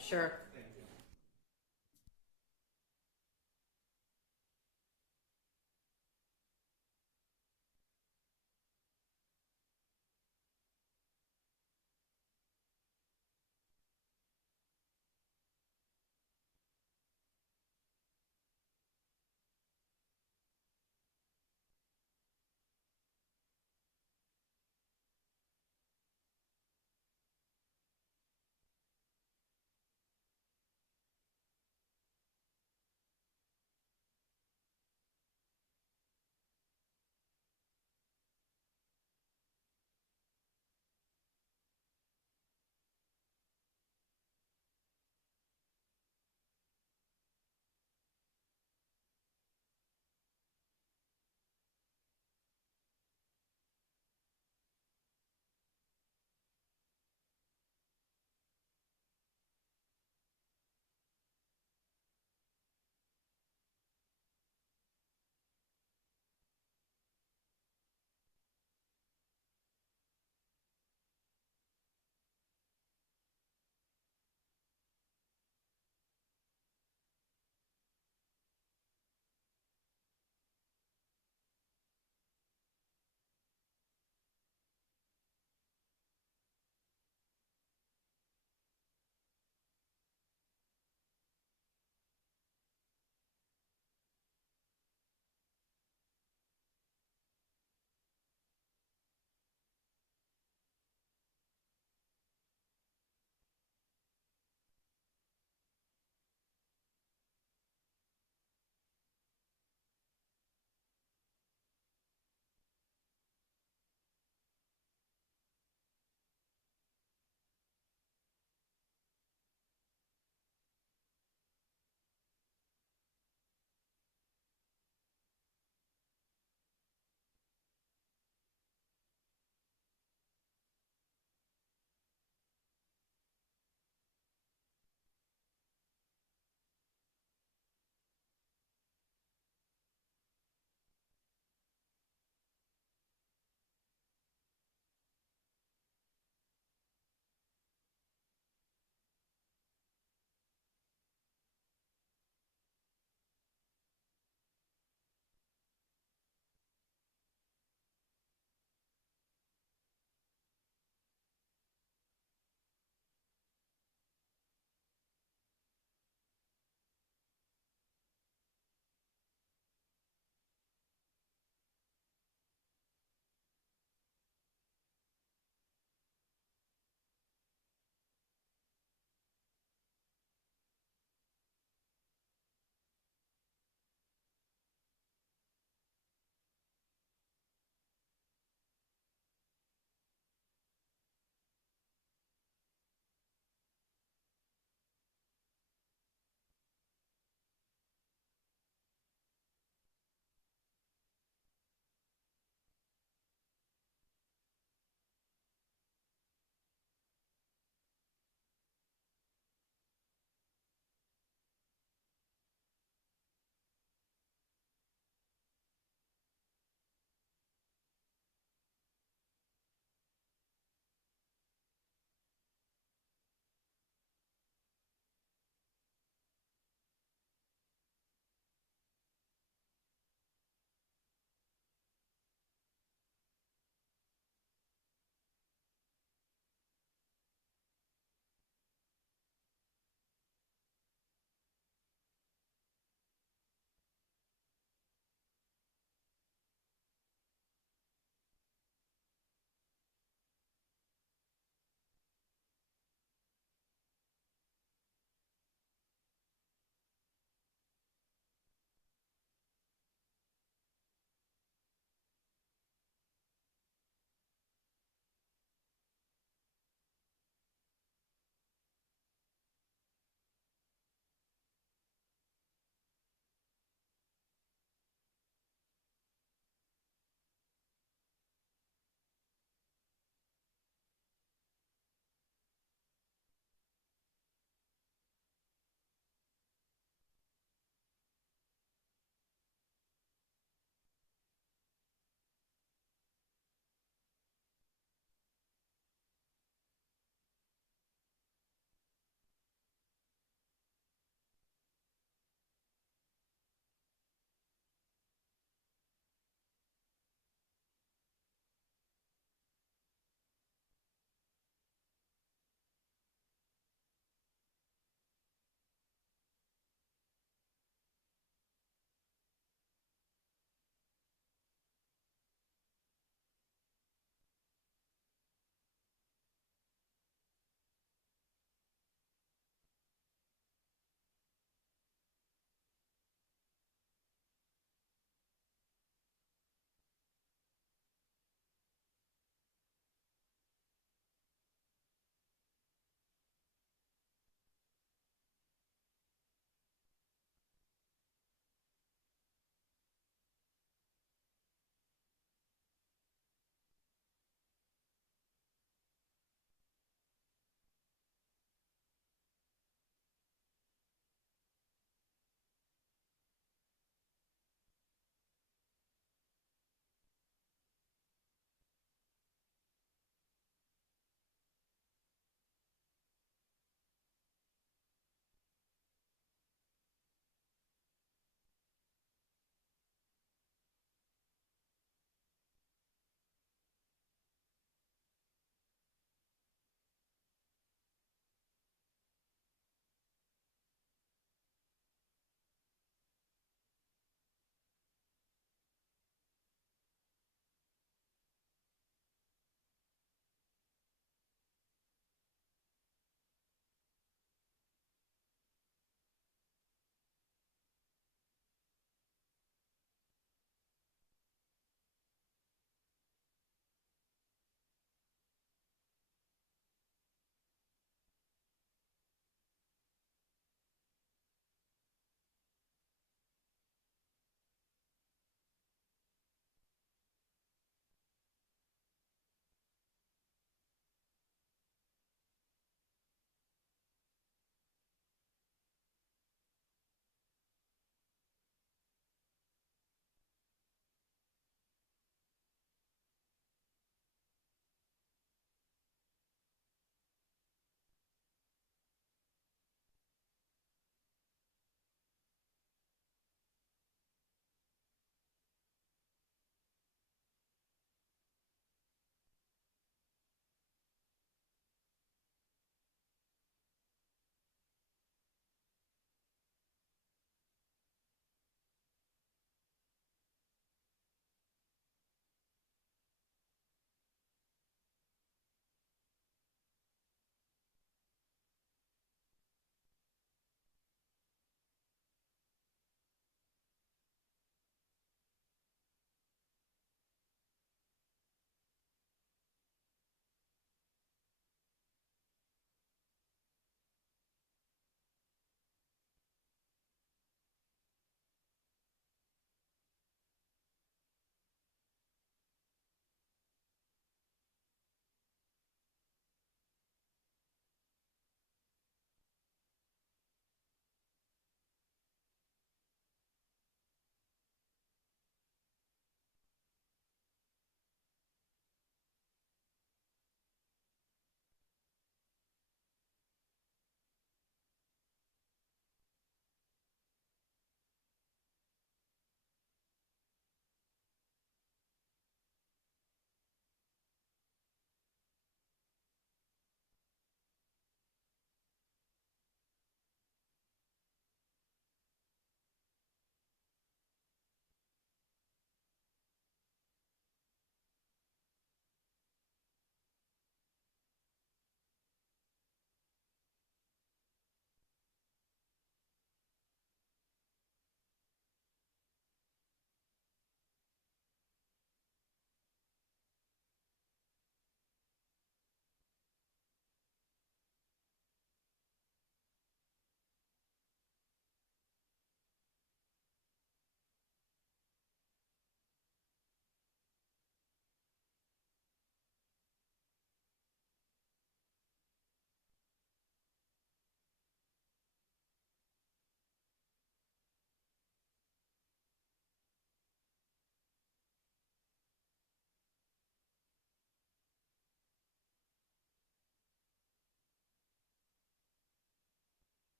Sure.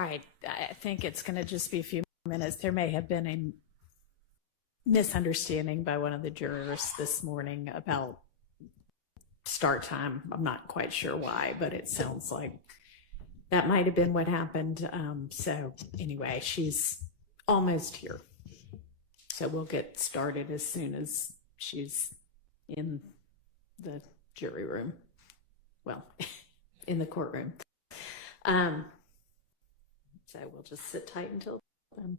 All right, I think it's going to just be a few minutes. There may have been a misunderstanding by one of the jurors this morning about start time. I'm not quite sure why, but it sounds like that might have been what happened. So anyway, she's almost here. So we'll get started as soon as she's in the jury room. Well, in the courtroom. So we'll just sit tight until then.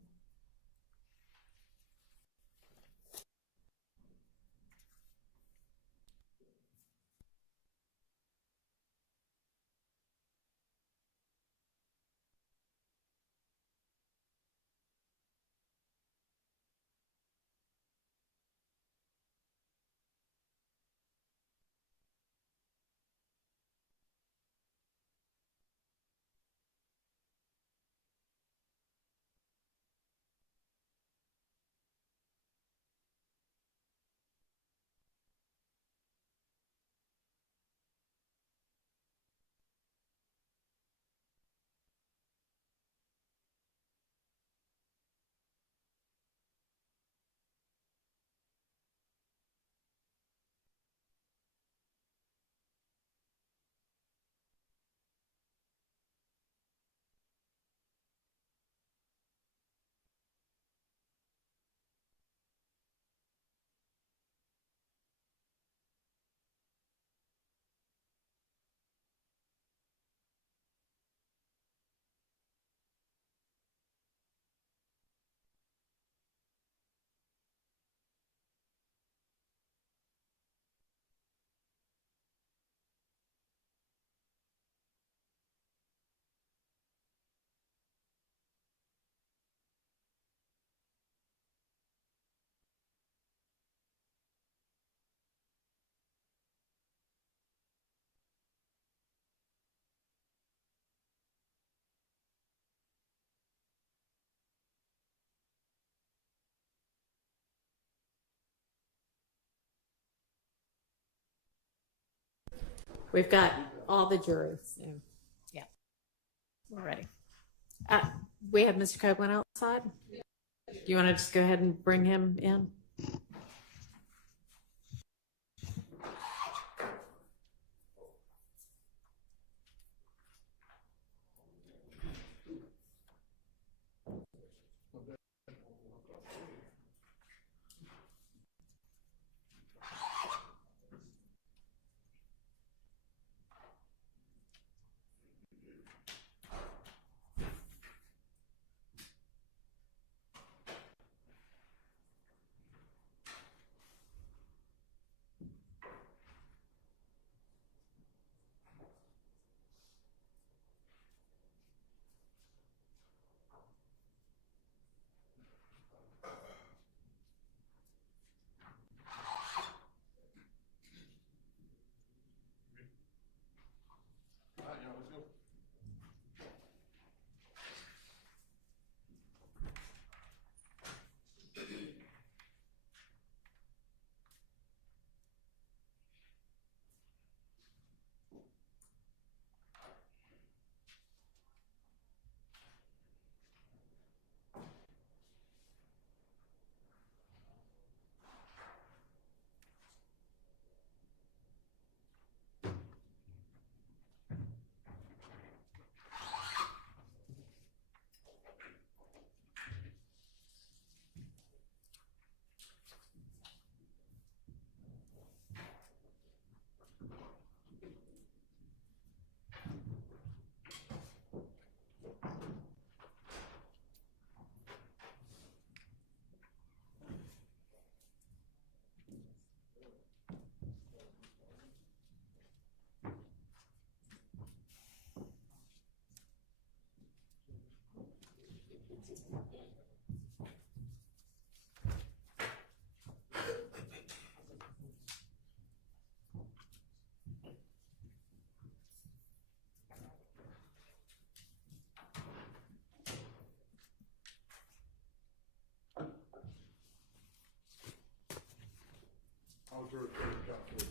We've got all the juries. So, yeah, we're ready. We have Mr. Copeland outside. Do you want to just go ahead and bring him in?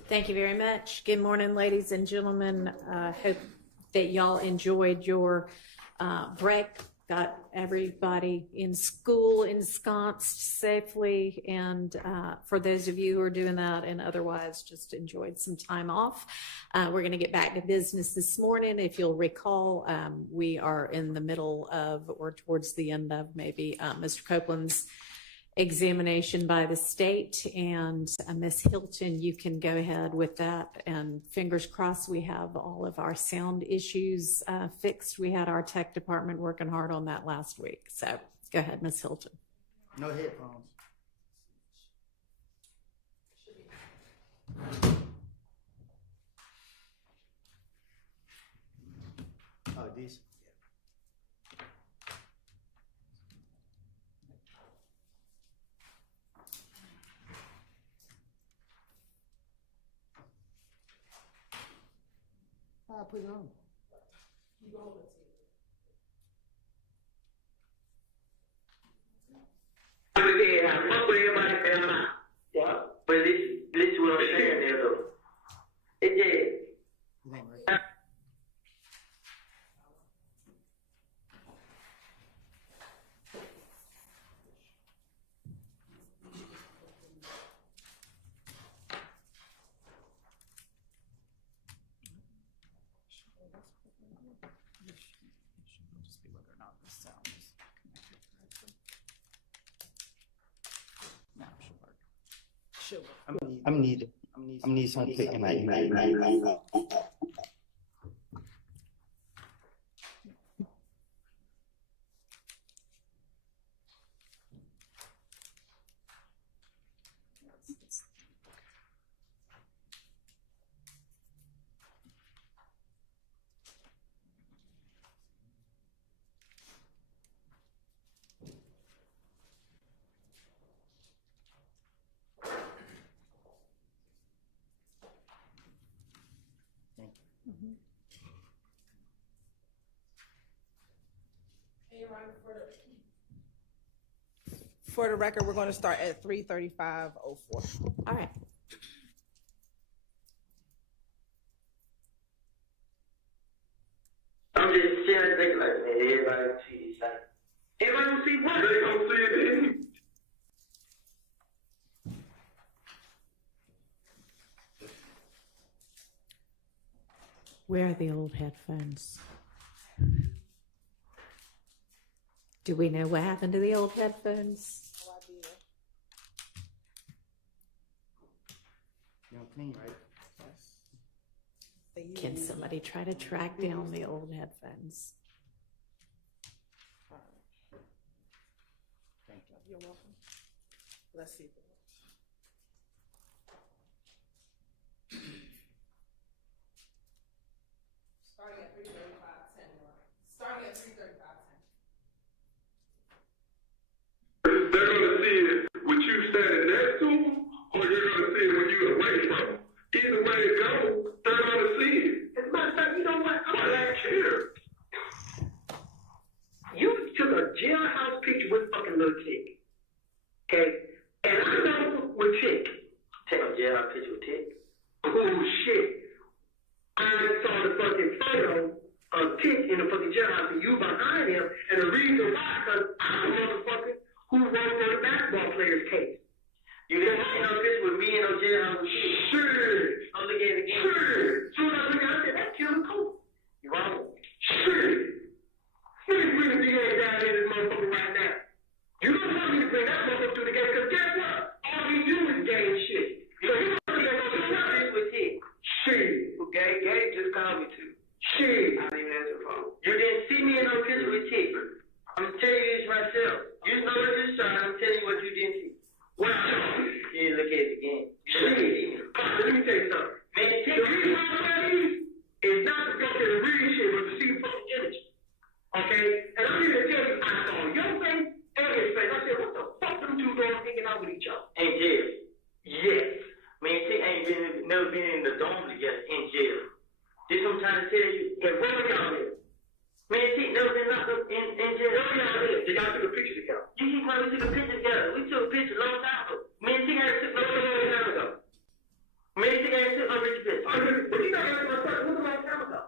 Thank you very much. Good morning, ladies and gentlemen. Hope that y'all enjoyed your break got everybody in school ensconced safely. And for those of you who are doing that and otherwise just enjoyed some time off, we're going to get back to business this morning. If you'll recall, we are in the middle of, or towards the end of maybe, Mr. Copeland's examination by the state. And Ms. Hilton, you can go ahead with that, and fingers crossed we have all of our sound issues fixed. We had our tech department working hard on that last week. So go ahead, Ms. Hilton. No headphones. Oh, these? I put it on. Yeah, but this is what I'm saying there though. It did. It ain't right. I'm need something clicking like. For the record, we're going to start at 3:35:04. All right. I'm just sharing things like, man, everybody see this. Everybody don't see what? They don't see it. Where are the old headphones? Do we know what happened to the old headphones? No idea. You don't clean, right? Yes. Can somebody try to track down the old headphones? Thank you. You're welcome. Let's see if it works. Starting at 3:35:10. Starting at 3:35:10. They're gonna see it with you standing next to them, or you're gonna see it when you're away from them. Either way it goes, they're gonna see it. As a matter of fact, you know what? Why they care? You took a jailhouse picture with fucking little Tick. Okay? And I know with Tick. Take a jailhouse picture with Tick. Oh shit. I saw the fucking photo of Tick in the fucking jailhouse and you behind him, and the reason why, because I'm a motherfucker who wrote for the basketball player's case. You didn't see no picture with me in no jailhouse with Tick. Sure. I'm looking at it again. Sure. So when I look at it, I said, that's Killer Cole. You wrong. Sure. Let me bring the DA down in this motherfucker right now. You don't want me to bring that motherfucker to the game, because guess what? All he do is game shit. So you don't think I'm going to do this with Tick. Shit. Okay, Gabe just called me too. Shit. I didn't even answer the phone. You didn't see me in no picture with Tick. I'm telling you this myself. You know it's this shot. I'm telling you what you didn't see. What I saw. You didn't look at it again. Shit. Let me tell you something. Man, the reason why I'm at these is not to go to the real shit, but to see the fucking image. Okay? And I'm here to tell you, I saw your face and his face. I said, what the fuck them two dogs hanging out with each other? In jail. Yes. Man, Tick ain't never been in the dorm together in jail. This what I'm trying to tell you. And where are y'all at? Man, Tick never been locked up in jail. Where are y'all at? Did y'all took a picture together? You keep calling we took a picture together. We took a picture a long time ago. Me and Tick ain't took no time ago. Me and Tick ain't took no picture. But you got to look a long time ago.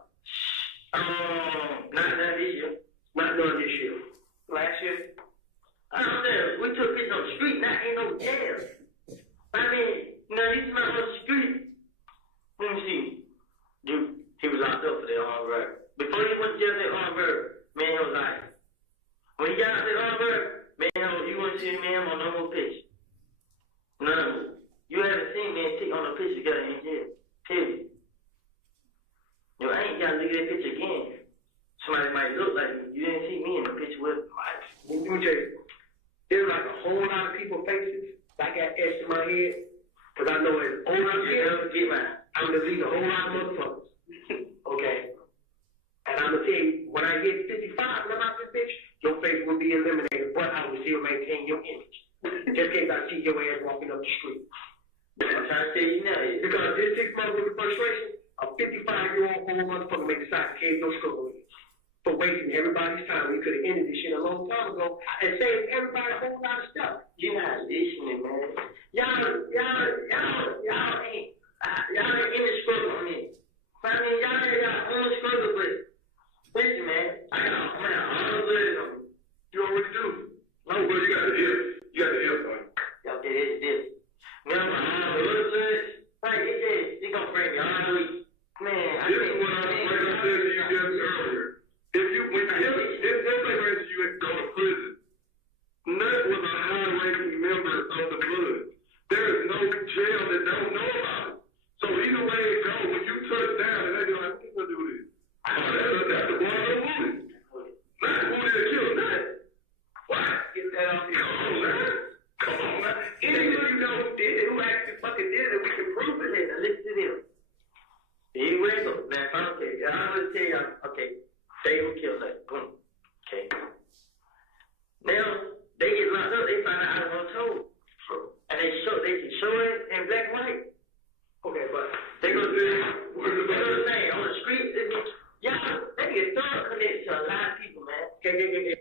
Not this year. Not this year. want no picture together in jail. Period. You know, I ain't gotta look at that picture again. Somebody might look like me. You didn't see me in the picture with There's like a whole lot of people's faces. I got etched in my head. Cause I know it's all I'm get mine. I'm gonna delete a whole lot of motherfuckers. Okay? And I'm gonna tell you, when I hit 55 and I'm out this bitch, your face will be eliminated, but I will still maintain your image. Just in case I see your ass walking up the street. I'm trying to tell you now. Because this 6 months with the frustration, a 55-year-old old motherfucker may decide to cave your struggle in. For wasting everybody's time. We could have ended this shit a long time ago and saved everybody a whole lot of stuff. You're not listening, man. Y'all ain't in the struggle on it. I mean, y'all ain't got own struggle, but listen, man, I got all the blood on me. You already do. No, but you got the ear. You got the ear, son. Okay, this. Now, my blood, right, it gonna bring me all the way. Man, This is what I said to you just earlier. If they raised you and go to prison, Nut was a high-ranking member of the Bloods. There is no jail that don't know about it. So either way it goes, when you touch down, and they be like, "Who's gonna do this?" Oh, that's the boy of the Woody. Nut Woody that killed Nut. What? get that off your Come on, man. Anyone you know who did it, who actually fucking did it, we can prove it. Now listen to them. Anyway, so, man, okay, I'm gonna tell y'all, okay, they who killed that, boom, okay. Now, they get locked up, they find out I was told. And they can show it in black and white. Okay, but They go say on the street, they get thorough connected to a lot of people, man. okay.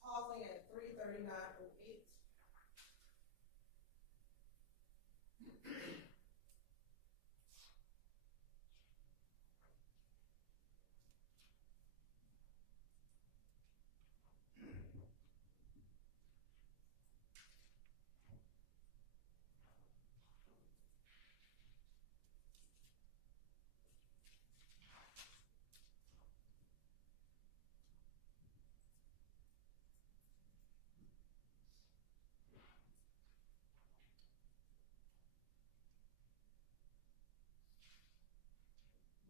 Pausing at 3:39:08.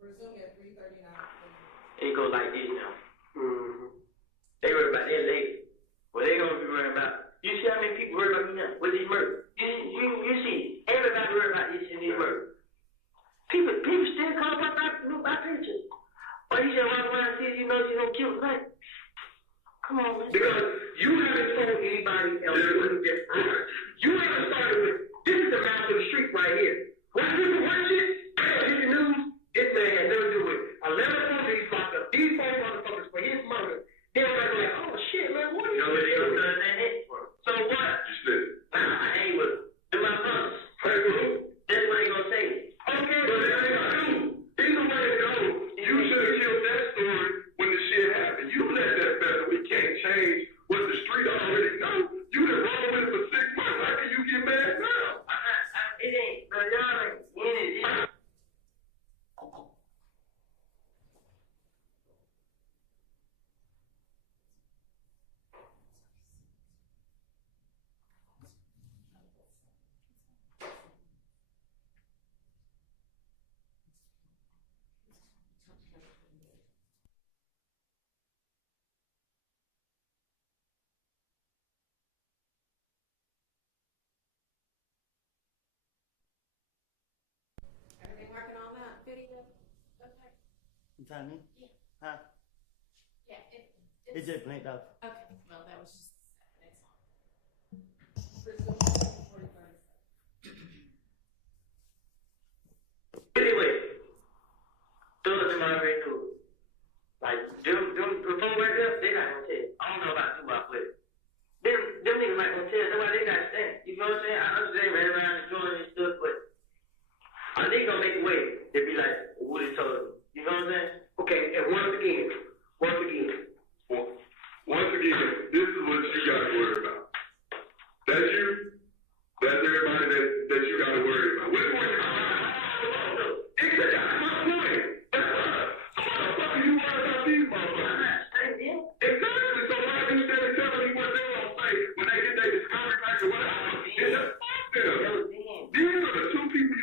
Resume at 3:39:08. It goes like this now. Mm-hmm. They worry about their lady. Well, they gonna be worrying about. You see how many people worry about me now with these murders? You see, everybody worry about this and this murder. People still call about my pictures. Why you say when I see you know you don't kill me? Come on, man. Because you haven't told anybody else what you did. You haven't started with, this is the mouth of the street right here. When people watch it, hit the news, this man has nothing to do with 11 police locked up. These four motherfuckers for his murder. They're like, oh shit, man, what are you They don't doing? understand it. So what? You said, I ain't with them. They're my brothers. That's what they gonna say. okay, but it ain't true. Either way it goes, you should have killed that story when the shit happened. You let that fester. We can't change what the street already knows. You done rolled with it for 6 months. How can you get mad now? It ain't, bro. Y'all ain't in it. Everything working on that video? Okay. You telling me? Yeah. Huh? Yeah, It just blinked off. okay. Well, that was just it's on. Resume at 3:37. Anyway, those in my red cool. Like, them before right there, they not gonna tell. I don't know about too much, but them niggas not gonna tell. That's why they not stand. You know what I'm saying? I understand right around the joint and stuff, but I think gonna make a way. They be like, what he told them. You know what I'm saying? Okay, and once again, this is what you got to worry about. That's you. That's everybody that you got to worry about. Which one you exactly, that's my point. That's right. So why the fuck are you worried about these motherfuckers? Exactly. So why are you standing telling me what they gonna say when they get their discovery pack or whatever? It's just fuck them. These are the two people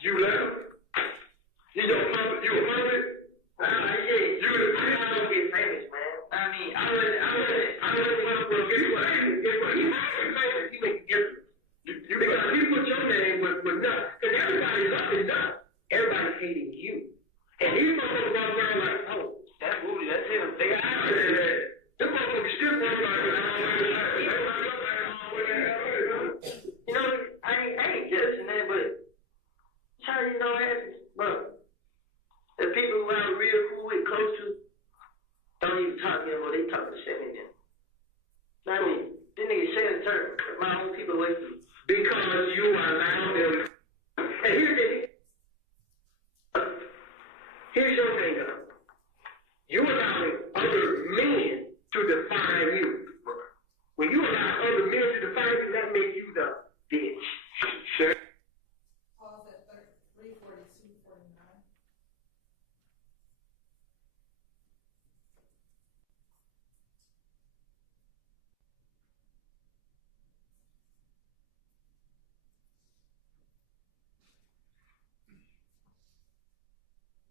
You left? You a puppet? You a puppet? Yeah. You the I don't get famous, man. I mean, I really want to get famous. You make a difference. Because you put your name with nothing. Because everybody's up and down. Everybody's hating you. And these motherfuckers walk around like, oh, that's booty, that's him. They got out there. Them motherfuckers still walk around you know, I ain't judging that, but that's how you know it happens. Bro, the people who I'm real cool with, close to, don't even talk to them or they talk to Sammy then. I mean, this nigga said in turn, my own people away from me. Because you allow them. And here's your thing, though. You allowing other men to define you. When you allow other men to define you, that makes you the bitch. Pause at 3:42:49.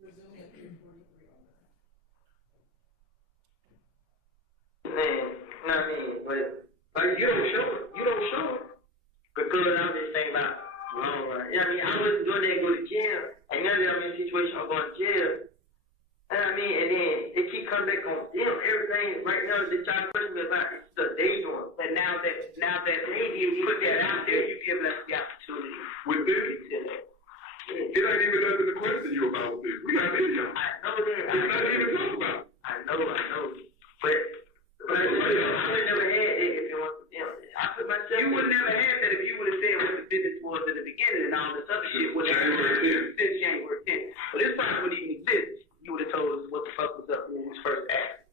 Resuming at 3:43:09. Man, I mean, but like you don't show it. You don't show it. Because I'm just thinking about long run. You know what I mean? I wasn't doing that go to jail. And now that I'm in a situation I'm going to jail. And I mean, and then they keep coming back on them. Everything right now they try to put me about this stuff they doing. But now that they put that out there, you give us the opportunity. With this? It ain't even nothing to question you about this. We got video. I know that. There's nothing even to talk about. I know. But I would never had it if it was, you know, I put myself. You would never have that if you would have said what the business was in the beginning and all this other shit. January 10th. Since January 10th. But this probably wouldn't even exist. You would have told us what the fuck was up when we was first asked.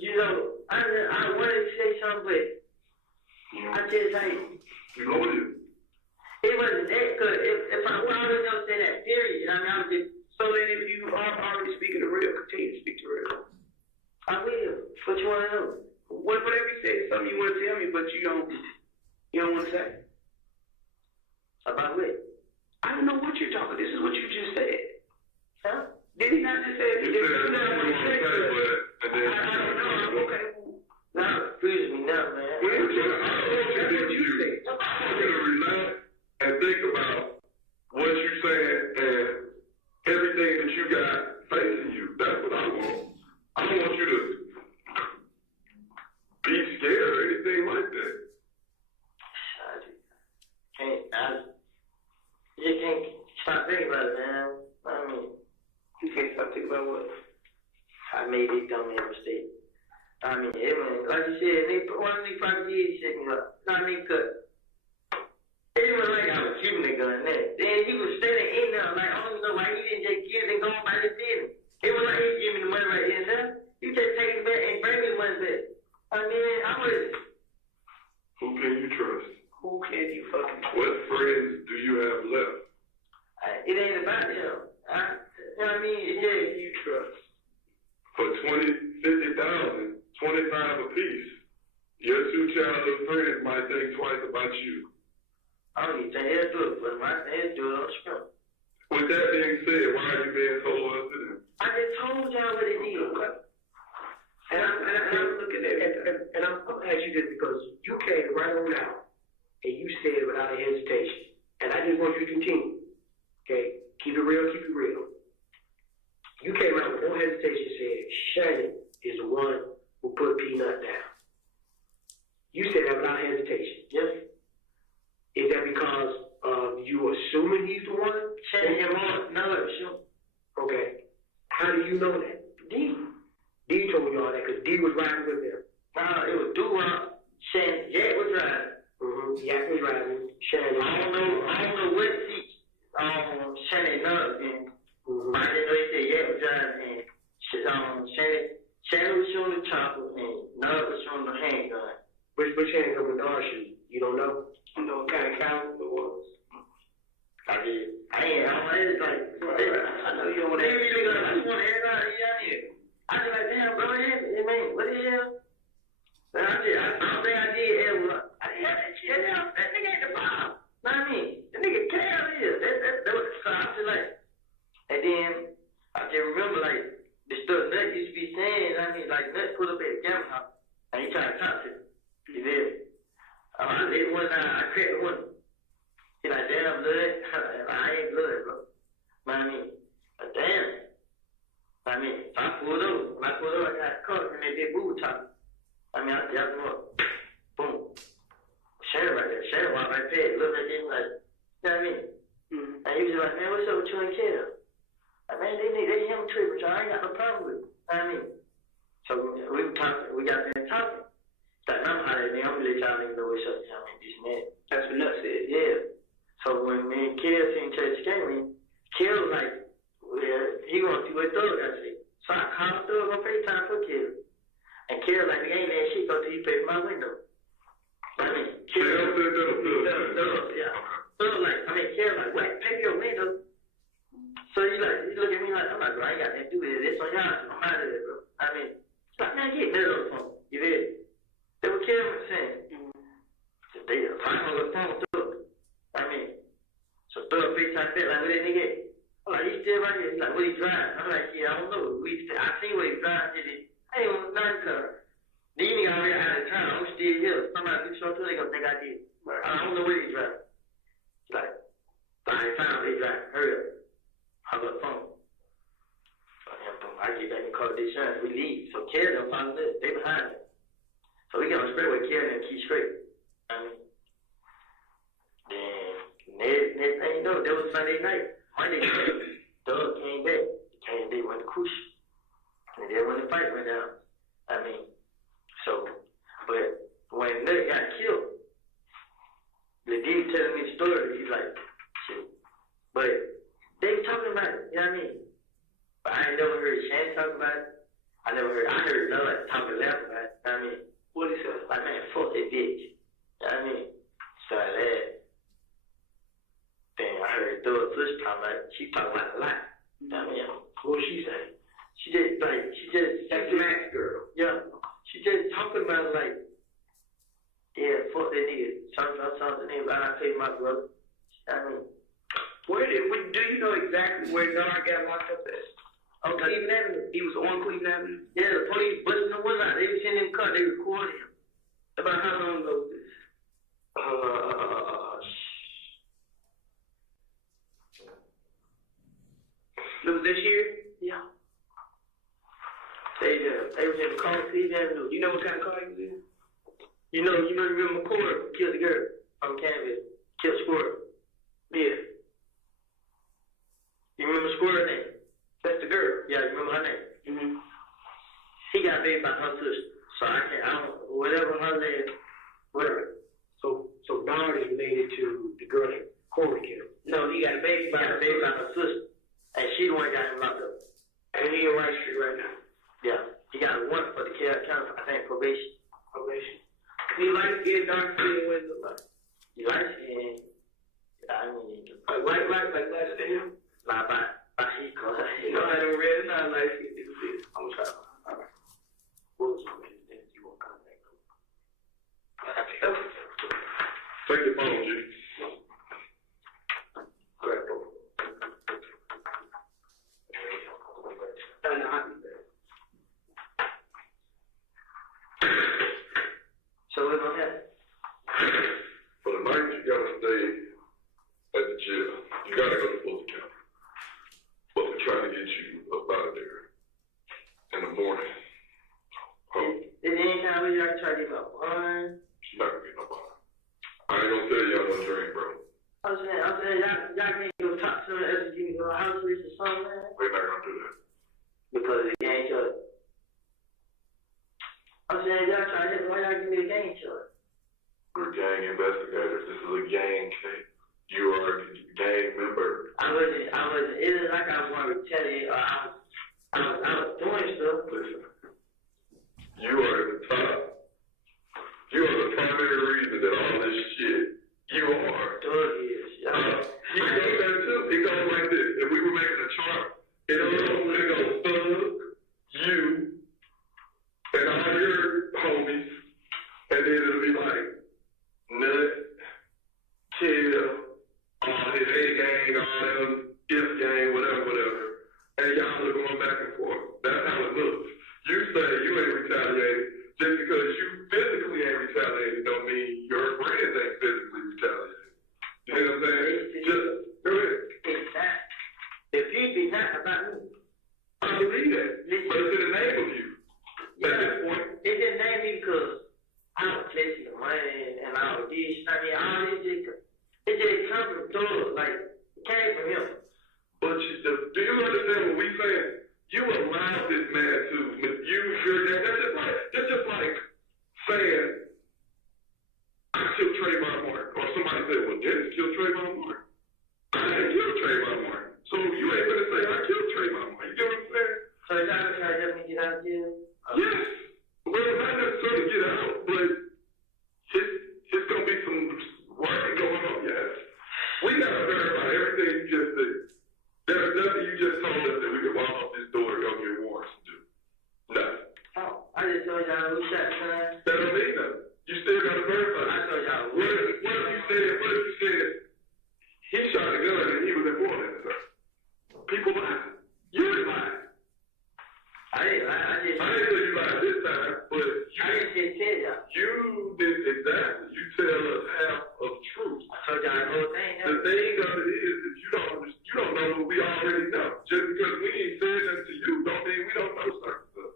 You know, I wanted to say something, but I just like. You know what it is? It wasn't that good. If I would always know say that period, I mean, I was just. So then if you are already speaking the real, continue to speak the real. I will. What you want to know? Whatever you say, something you want to tell me, but you don't want to say. About what? I don't know what you're talking. This is what you just said. Huh? Did he not just say? You said what you want to say, but and then I don't know. Okay. Now, excuse me now, man. I don't want you to relax and think about what you're saying and everything that you got facing you. That's what I want. I don't want you to be scared or anything like that. You can't stop thinking about it, man. I mean, you can't stop thinking about what I made this dumb mistake. I mean, like you said, one of these probably did set me up. I mean, cause it was like I was shooting the gun there. Then he was standing in there, like, I don't know why he didn't just give it and go on by the business. It was like he gave me the money right in there. You just take it back and bring me the money back. I mean, I was. Who can you trust? Who can you fucking trust? What friends do you have left? It ain't about them. You know what I mean? It's just you trust. For 20, 50,000, 25 apiece, your two childhood friends might think twice about you. I don't even think they'll do it, but my they'll do it on the screen. With that being said, why are you being so loyal to them? I just told y'all what it is. And I'm looking at it, and I'm asking you this because you came right on out and you said it without a hesitation. And I just want you to continue. Okay? Keep it real, keep it real. You came out with no hesitation saying Shannon is the one who put Peanut down. You said that without hesitation. Yes? Is that because you assuming he's the one? Setting him on? No, sure. Okay. How do you know that? D told y'all that because D was riding with him. It was Doo-Wop. Shannon, Jack was riding. Jack was riding. Shannon. I don't know what seat Shannon knows in. I didn't know he said Jack was driving and Shannon was showing the chopper and Nug was showing the handgun. Which handgun was Dar shooting? You don't know? You know what kind of caliber it was? I did. It's like, I know you don't want to hear me. I just want to hear about it out here. I was like, damn, bro, man, what the hell? I don't think I did ever. I didn't have that shit out. That nigga ain't the bomb. No, He like, damn, blood. I ain't blood, bro. I mean, damn. I mean, so I pulled over. When I pulled over, I got caught and they did boo talking. I mean, I jacked him up. Boom. Shannon right there. Shannon walked right there. Looked at him like, you know what I mean? Mm-hmm. And he was just like, man, what's up with you and Kel? Like, man, they him trip, but I ain't got no problem with it. I mean, so we were talking. We got there talking. Like, I'm hot at me. I'm gonna let y'all niggas know what's up. I mean, this and that. That's what Nuts said. Yeah. So when me and Kel seen Church came, Kel was like, well, he gonna see what Thug got to say. So I called Thug on FaceTime for Kel. And Kel like, ain't that shit go till you pay for my window. I mean, Kel, yeah. Thug like, I mean, Kel like, what? Pay your window? So he look at me like, I'm like, bro, I ain't got nothing to do with it. It's on y'all. I'm out of there, bro. I mean, he's like, man, get rid of the phone. You did. They were Kel was saying. They fight on the phone, Thug. I mean, so Thug FaceTime said, like, what that nigga? I'm like, he's still right here. He's like, what he driving? I'm like, yeah, I don't know. I seen what he driving. I ain't want nothing to. These niggas already out of town. I'm still here. Somebody get short to they gonna think I did. I don't know where he driving. He's like, I ain't found where he driving. Hurry up. Hung up the phone. So I get back and call the insurance. We leave. So Kel them follow this. They behind me. So we get on the spread with Kel and keep straight. I mean, then next thing you know, that was Sunday night. Monday night, Doug came back. They went to Kush. And then when the fight went down. I mean, so, but when Nut got killed, the dude telling me the story, he's like, shit. But they talking about it, you know what I mean? But I ain't never heard Shane talk about it. I heard Nut talking left about it, you know what I mean? What he said? Like, man, fuck that bitch. You know what I mean? So I laughed. Then I heard Thug Push talking about it. She talking about it a lot. You know what I mean? What she say? She just that's the max girl. Yeah. She just talking about it like, yeah, fuck that nigga. Talking about something about I pay my brother. I mean, do you know exactly where Nard got locked up at? On Cleveland Avenue. He was on Cleveland Avenue? Yeah, the police busting the one out. They was in him car, they recorded him. About how long ago was this? It was this year? Yeah. They was in the car, Cleveland Avenue. You know what kind of car he was in? You remember McCord killed the girl from Canvas, killed Squirt. Yeah. You remember Squirt's name? That's the girl. Yeah, you remember her name? Mm-hmm. He got baby by her sister. So I don't, whatever her name, whatever. So Nard is related to the girl that Corey killed. No, he got a baby by her sister. And she the one got him locked up. And he in Rice Street right now. Yeah. He got a warrant for the county, I think, probation. He light skin, dark skin, what does it look like? He light skin, I mean, like light skin? Nah, but he called it. You know how them red, not light skin, niggas is. I'm gonna try to. Alright. What was your name? You won't contact them. Take your phone, G. Grab it. So what's gonna happen? For the night, you gotta stay at the jail. You gotta go to Fulton County. But we're trying to get you up out of there in the morning. Is there any time we try to get my bond? She's not gonna get no bond. I ain't gonna tell y'all no dream, bro. I'm saying, y'all can't go talk to someone else and give me no house lease or something, man? We're not gonna do that. Because of the gang shot. I'm saying, y'all trying to, why y'all give me a gang shot? We're gang investigators. This is a gang case. You are a gang member. I wasn't, it isn't like I was going to retaliate or I was doing stuff. Listen, you are at the top. You are the primary reason that all this shit, you are. Doug is, He goes there too. It goes like this. If we were making a chart, it'll go Thug, you, and all your homies, and then it'll be like Nut, Chill, all his A gang, all them If gang, whatever. And y'all are going back and forth. That's how it looks. You say you ain't retaliated. Just because you physically ain't retaliated don't mean your friends ain't physically retaliated. You You know what I'm saying? Just go ahead. It's that. If you be not about me, I believe that. But it's in the name of you. At this point. they just named me because I was collecting the money and all this. I mean, all this it just comes from thugs. Like, it came from him. But do you understand what we saying? You allowed this man to misuse your name. That's just like saying, I killed Trayvon Martin. Or somebody said, well, Dennis killed Trayvon Martin. I didn't kill Trayvon Martin. So you ain't gonna say I killed Trayvon Martin. You get what I'm saying? So y'all trying to help me get out of jail? Yes. Well, not necessarily get out, but it's gonna be some working going on, yes. We gotta verify everything you just said. There's nothing you just told us that we can walk up this door and go get warrants to do. Nothing. Oh, I just told y'all who shot the man. That don't mean nothing. You still gotta verify. I told y'all who. What if you said he shot a gun and he was involved in it? People lie. You didn't lie. I didn't lie. I didn't say you lied this time, but I didn't just tell y'all. you did exactly. You tell us half of the truth. I told y'all the whole thing. The thing of it is you don't know what we already know. Just because we ain't said that to you don't mean we don't know certain stuff.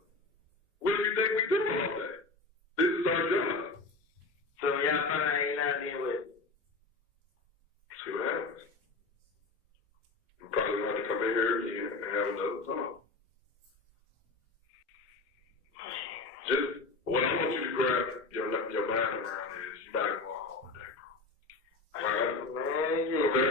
What do you think we do all day? This is our job. So y'all find out I ain't lying then with. See what happens. You probably gonna have to come in here again and have another talk. Just what I want you to grab your mind around is you better go home today, bro. Alright? Okay?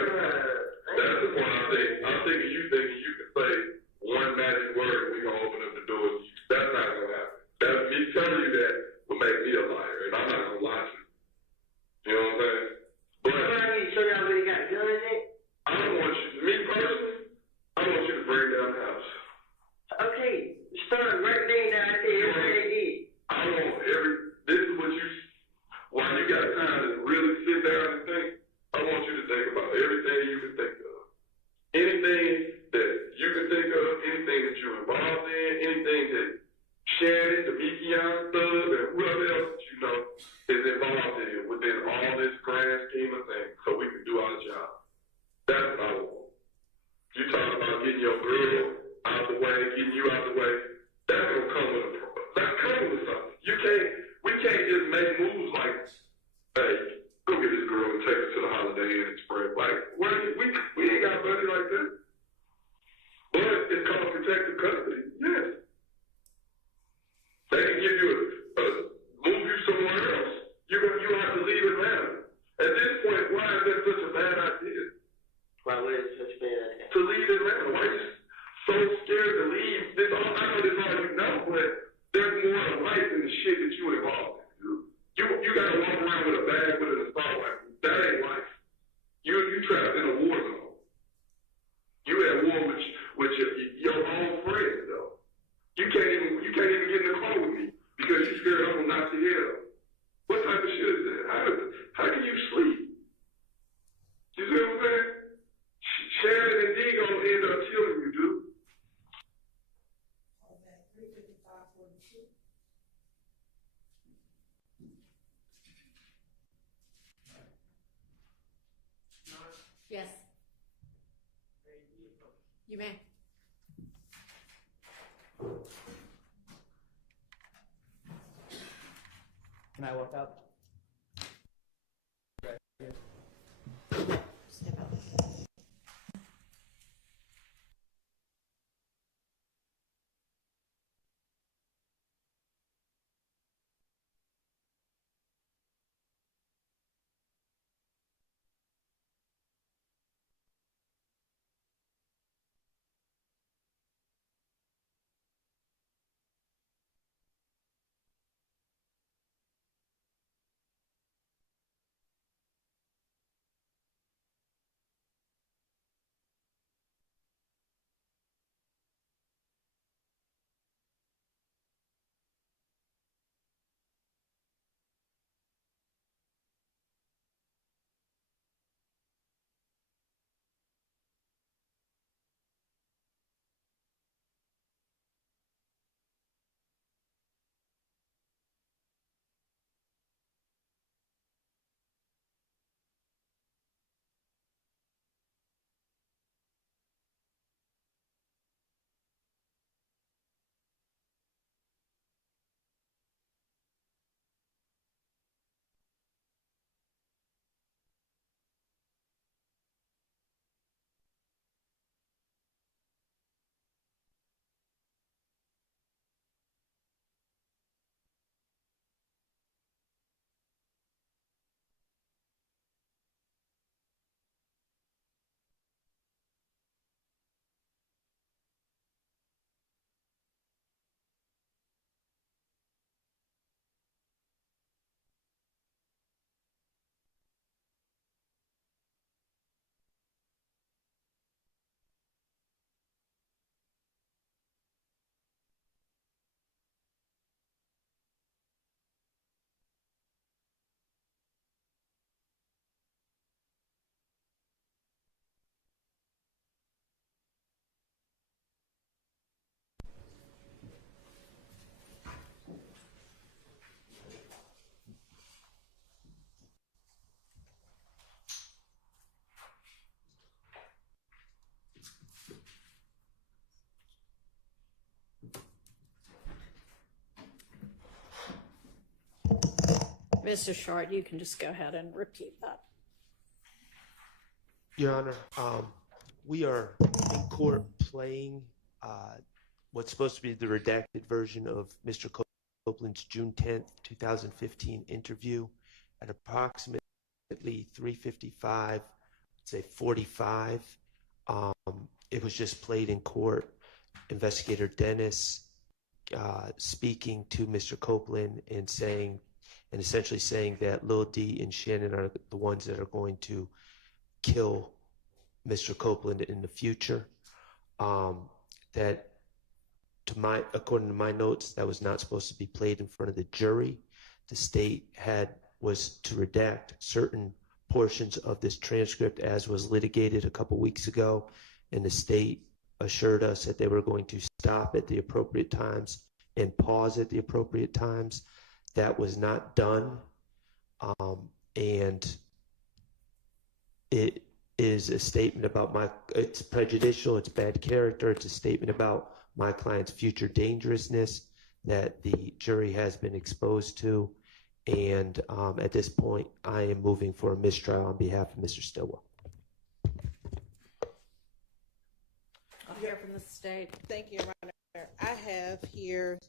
That's the point I'm thinking you can say one magic word and we gonna open up the doors. That's not gonna happen. That's me telling you that will make me a liar, and I'm not gonna lie to you. You know what I'm saying? But I need to show y'all where they got guns at. I don't want you, me personally, I want you to bring down the house. Okay, start right there now. I tell you everything they did. I want this is what while you got time to really sit down and think, I want you to think about everything you can think of. Anything that you can think of, anything that you're involved in, anything that Shannon, the Mikion Thug, and whoever else that you know is involved in within all this grand scheme of things so we can do our job. That's what I want. You talking about getting your girl out the way, getting you out the way, that's gonna come with something. We can't just make moves like, hey, go get this girl and take her to the Holiday Inn Express. Like, we ain't got money like that. But it's called protective custody, yes. They can give you move you somewhere else. You have to leave Atlanta. At this point, why is that such a bad idea? Why would it such a bad idea? To leave Atlanta? Why are you so scared to leave? I know this all you know, but there's more to life than the shit that you involved in. You gotta walk around with a bag with an assault rifle. That ain't life. You trapped in a war zone. You at war with your own friends though. You can't even get in the car with me because you're scared I'm gonna knock your head off. What type of shit is that? How can you sleep? You see what I'm saying? Shannon and D gonna end up killing you, dude. Yes. You may. Can I walk up? Step out. Mr. Short, you can just go ahead and repeat that. Your Honor, we are in court playing what's supposed to be the redacted version of Mr. Copeland's June 10th, 2015 interview at approximately 3:55, say 45. It was just played in court. Investigator Dennis speaking to Mr. Copeland and essentially saying that Lil D and Shannon are the ones that are going to kill Mr. Copeland in the future. That according to my notes, that was not supposed to be played in front of the jury. The state was to redact certain portions of this transcript as was litigated a couple weeks ago, and the state assured us that they were going to stop at the appropriate times and pause at the appropriate times. That was not done, and it is a statement about it's prejudicial, it's bad character, it's a statement about my client's future dangerousness that the jury has been exposed to. And at this point, I am moving for a mistrial on behalf of Mr. Stillwell. I'll hear from the state. Thank you, Your Honor. I have here,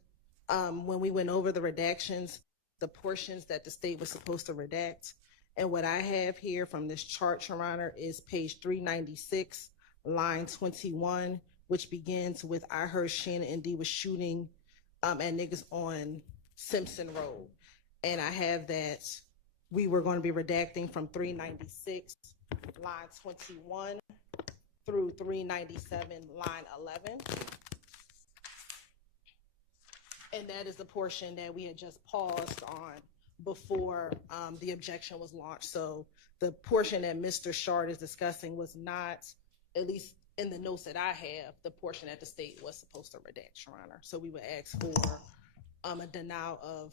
when we went over the redactions, the portions that the state was supposed to redact. And what I have here from this chart, Your Honor, is page 396, line 21, which begins with, I heard Shannon and D was shooting at niggas on Simpson Road. And I have that we were going to be redacting from 396, line 21 through 397, line 11. And that is the portion that we had just paused on before the objection was launched. So the portion that Mr. Shard is discussing was not, at least in the notes that I have, the portion that the state was supposed to redact, Your Honor. So we would ask for a denial of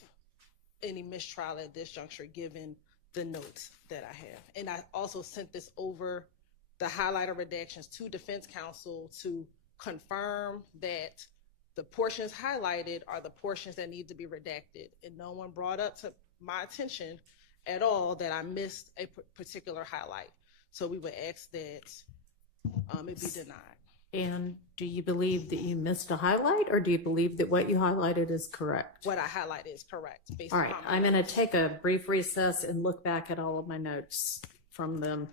any mistrial at this juncture, given the notes that I have. And I also sent this over, the highlighter redactions, to defense counsel to confirm that the portions highlighted are the portions that need to be redacted. And no one brought up to my attention at all that I missed a particular highlight. So we would ask that it be denied. And do you believe that you missed a highlight, or do you believe that what you highlighted is correct? What I highlighted is correct. All right, I'm going to take a brief recess and look back at all of my notes from them.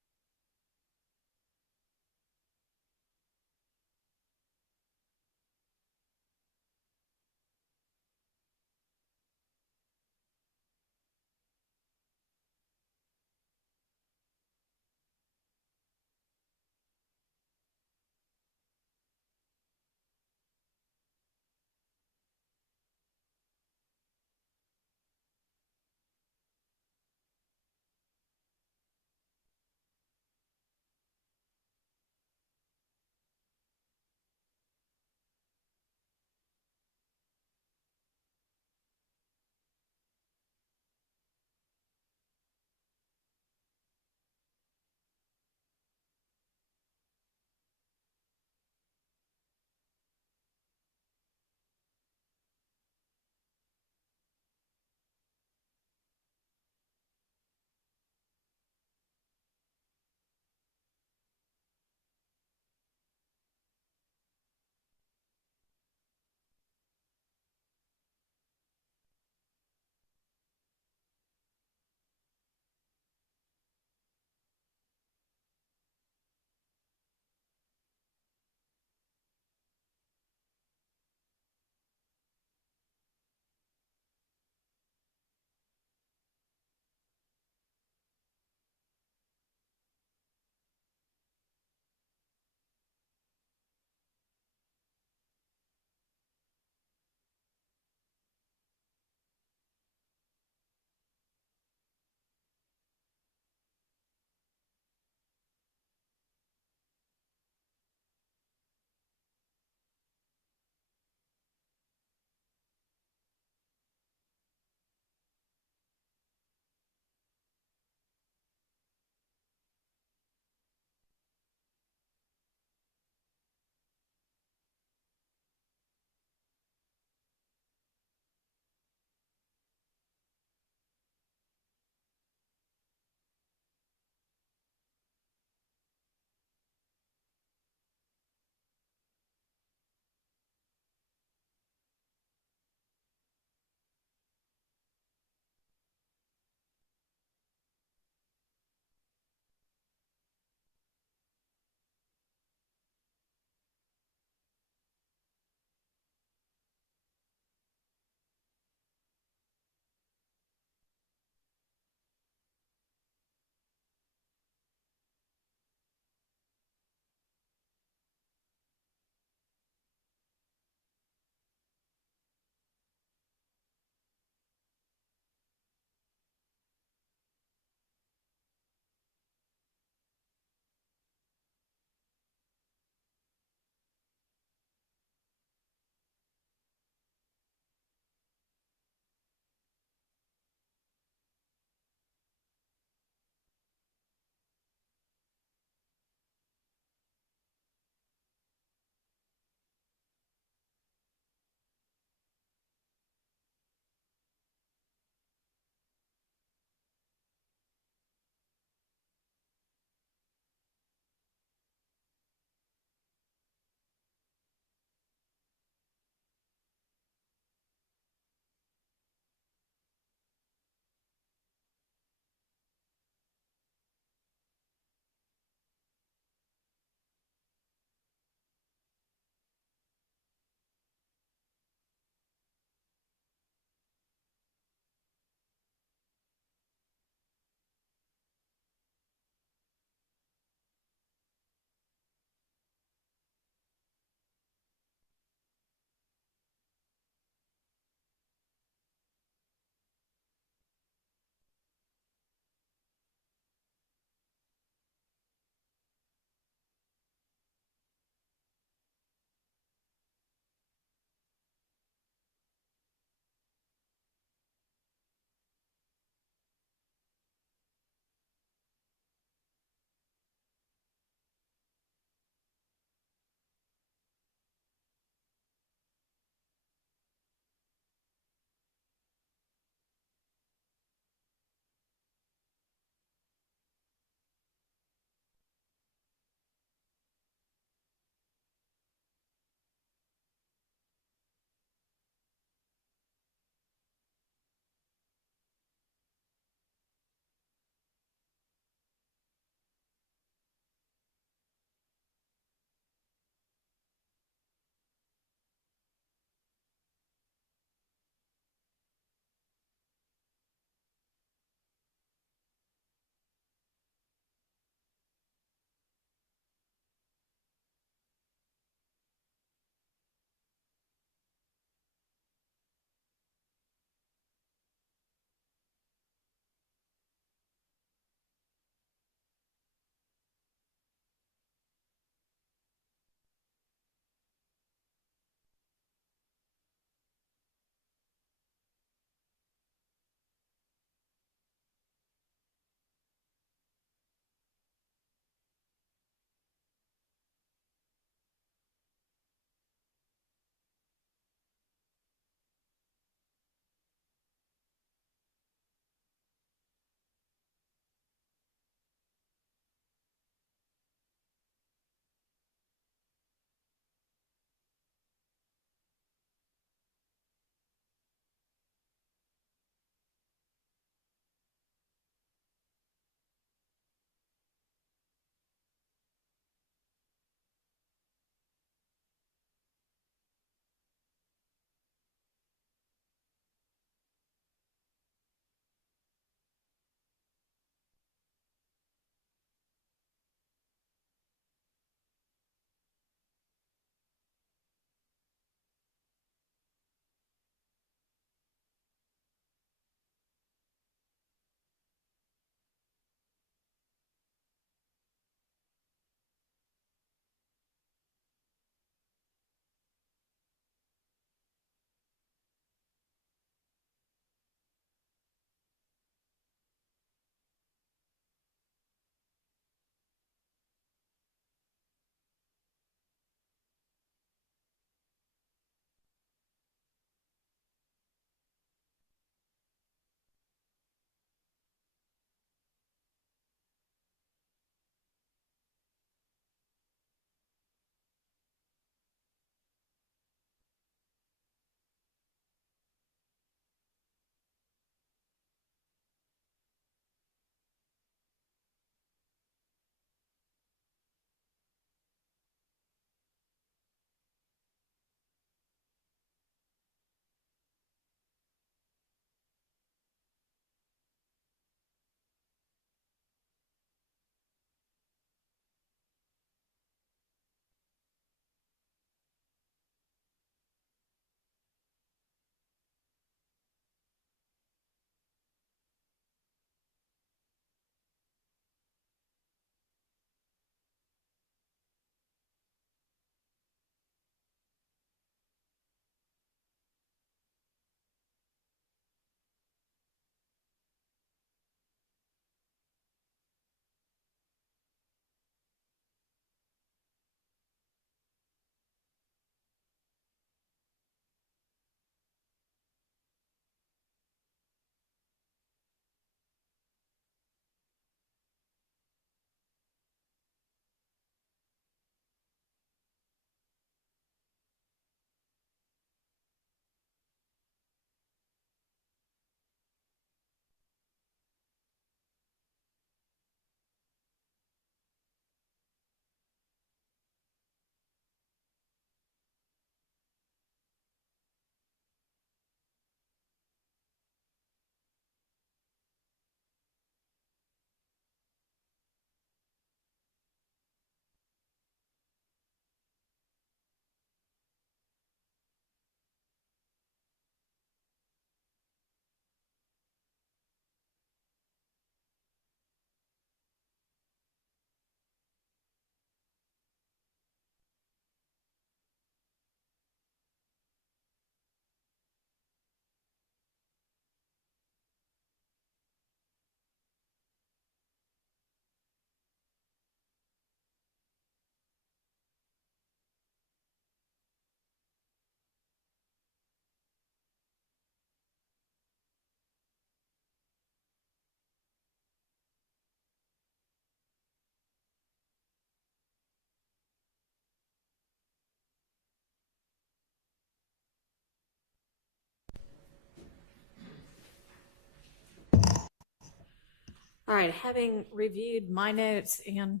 All right, having reviewed my notes and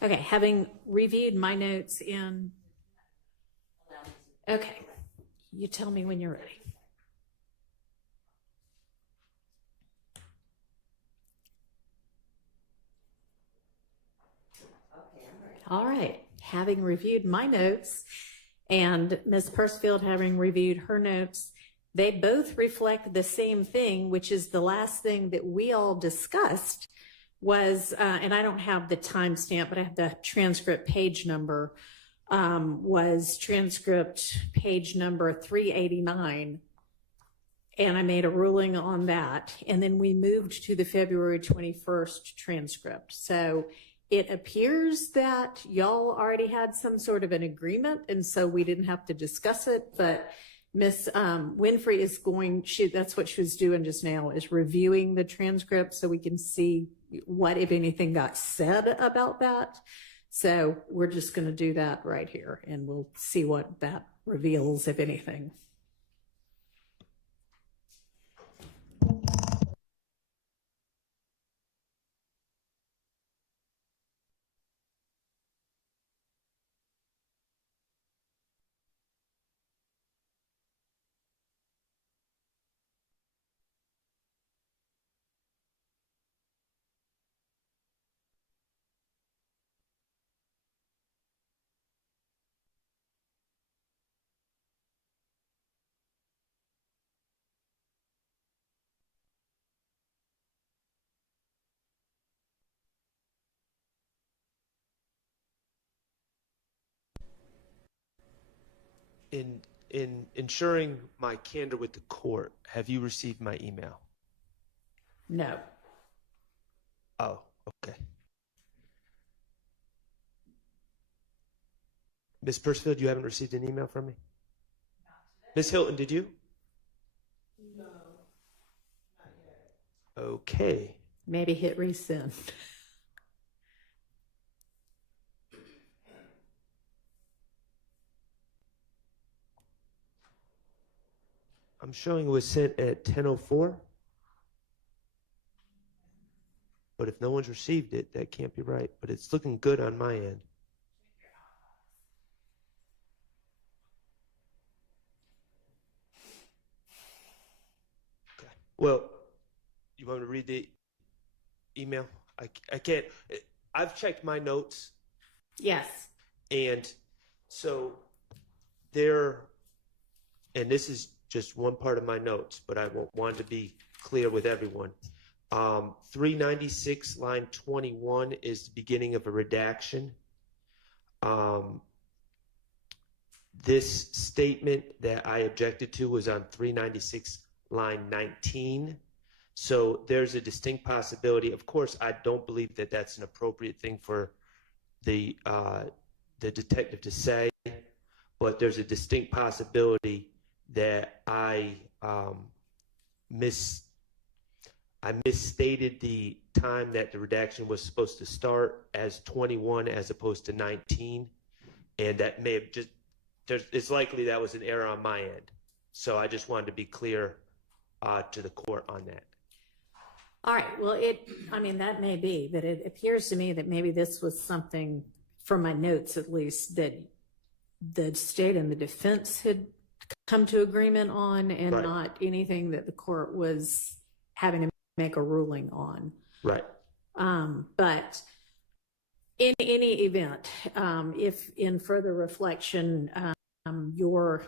okay, having reviewed my notes in, okay, you tell me when you're ready. All right, having reviewed my notes and Ms. Persefield having reviewed her notes, they both reflect the same thing, which is the last thing that we all discussed was, and I don't have the timestamp, but I have the transcript page number, was transcript page number 389. And I made a ruling on that. And then we moved to the February 21st transcript. So it appears that y'all already had some sort of an agreement, and so we didn't have to discuss it. But Miss Winfrey is that's what she was doing just now, is reviewing the transcript so we can see what, if anything, got said about that. So we're just going to do that right here, and we'll see what that reveals, if anything. In ensuring my candor with the court, have you received my email? No. Oh, okay. Ms. Persefield, you haven't received an email from me? Ms. Hilton, did you? No, not yet. Okay. Maybe hit resend. I'm showing it was sent at 10:04. But if no one's received it, that can't be right. But it's looking good on my end. Okay. Well, you want me to read the email? I can't. I've checked my notes. Yes. And so there, and this is just one part of my notes, but I want to be clear with everyone. 396 line 21 is the beginning of a redaction. This statement that I objected to was on 396 line 19. So there's a distinct possibility. Of course, I don't believe that that's an appropriate thing for the detective to say, but there's a distinct possibility that I misstated the time that the redaction was supposed to start as 21 as opposed to 19, and that may have just it's likely that was an error on my end. So I just wanted to be clear to the court on that. All right. Well, that may be, but it appears to me that maybe this was something, from my notes at least, that the state and the defense had come to agreement on, and Right. not anything that the court was having to make a ruling on. Right. But in any event, if in further reflection, your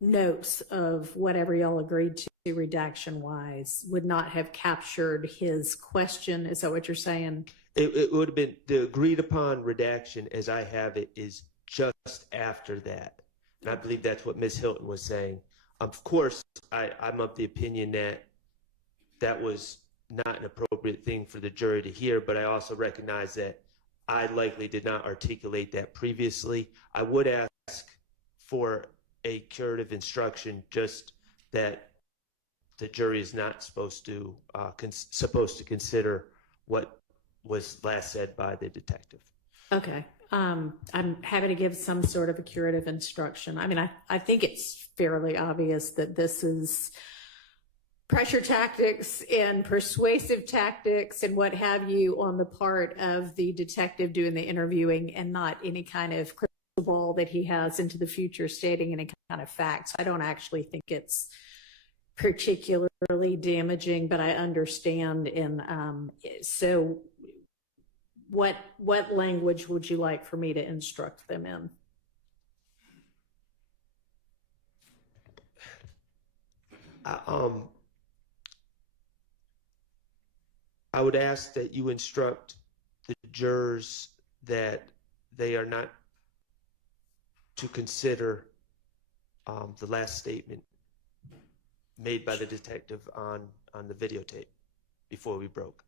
notes of whatever y'all agreed to redaction wise would not have captured his question, is that what you're saying? It would have been the agreed upon redaction as I have it is just after that. And I believe that's what Ms. Hilton was saying. Of course, I'm of the opinion that that was not an appropriate thing for the jury to hear, but I also recognize that I likely did not articulate that previously. I would ask for a curative instruction, just that the jury is not supposed to consider what was last said by the detective. Okay. I'm happy to give some sort of a curative instruction. I mean, I think it's fairly obvious that this is pressure tactics and persuasive tactics and what have you on the part of the detective doing the interviewing, and not any kind of crystal ball that he has into the future stating any kind of facts. I don't actually think it's particularly damaging, but I understand. And so what language would you like for me to instruct them in? I would ask that you instruct the jurors that they are not to consider the last statement made by the detective on the videotape before we broke.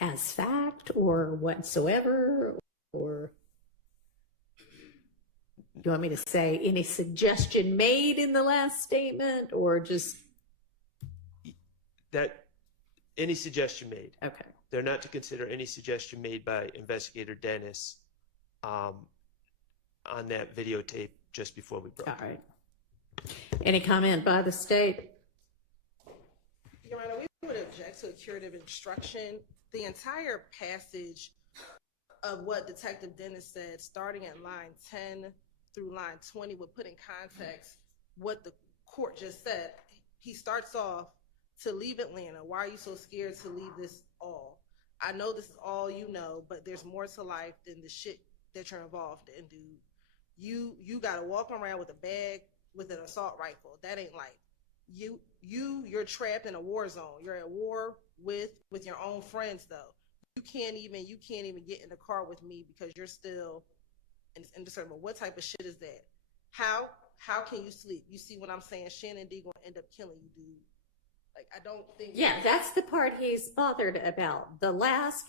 As fact or whatsoever? Or you want me to say any suggestion made in the last statement, or just that any suggestion made? Okay. They're not to consider any suggestion made by Investigator Dennis on that videotape just before we broke. All right. Any comment by the state? Your Honor, we would object to a curative instruction. The entire passage of what Detective Dennis said, starting at line 10 through line 20, would put in context what the court just said. He starts off, "To leave Atlanta, why are you so scared to leave this all? I know this is all you know, but there's more to life than the shit that you're involved in, dude. You gotta walk around with a bag with an assault rifle. That ain't life. You're trapped in a war zone. You're at war with your own friends, though. You can't even get in the car with me because you're still indiscernible. What type of shit is that? How can you sleep? You see what I'm saying? Shannon D gonna end up killing you, dude. Like, I don't think. Yeah, that's the part he's bothered about. The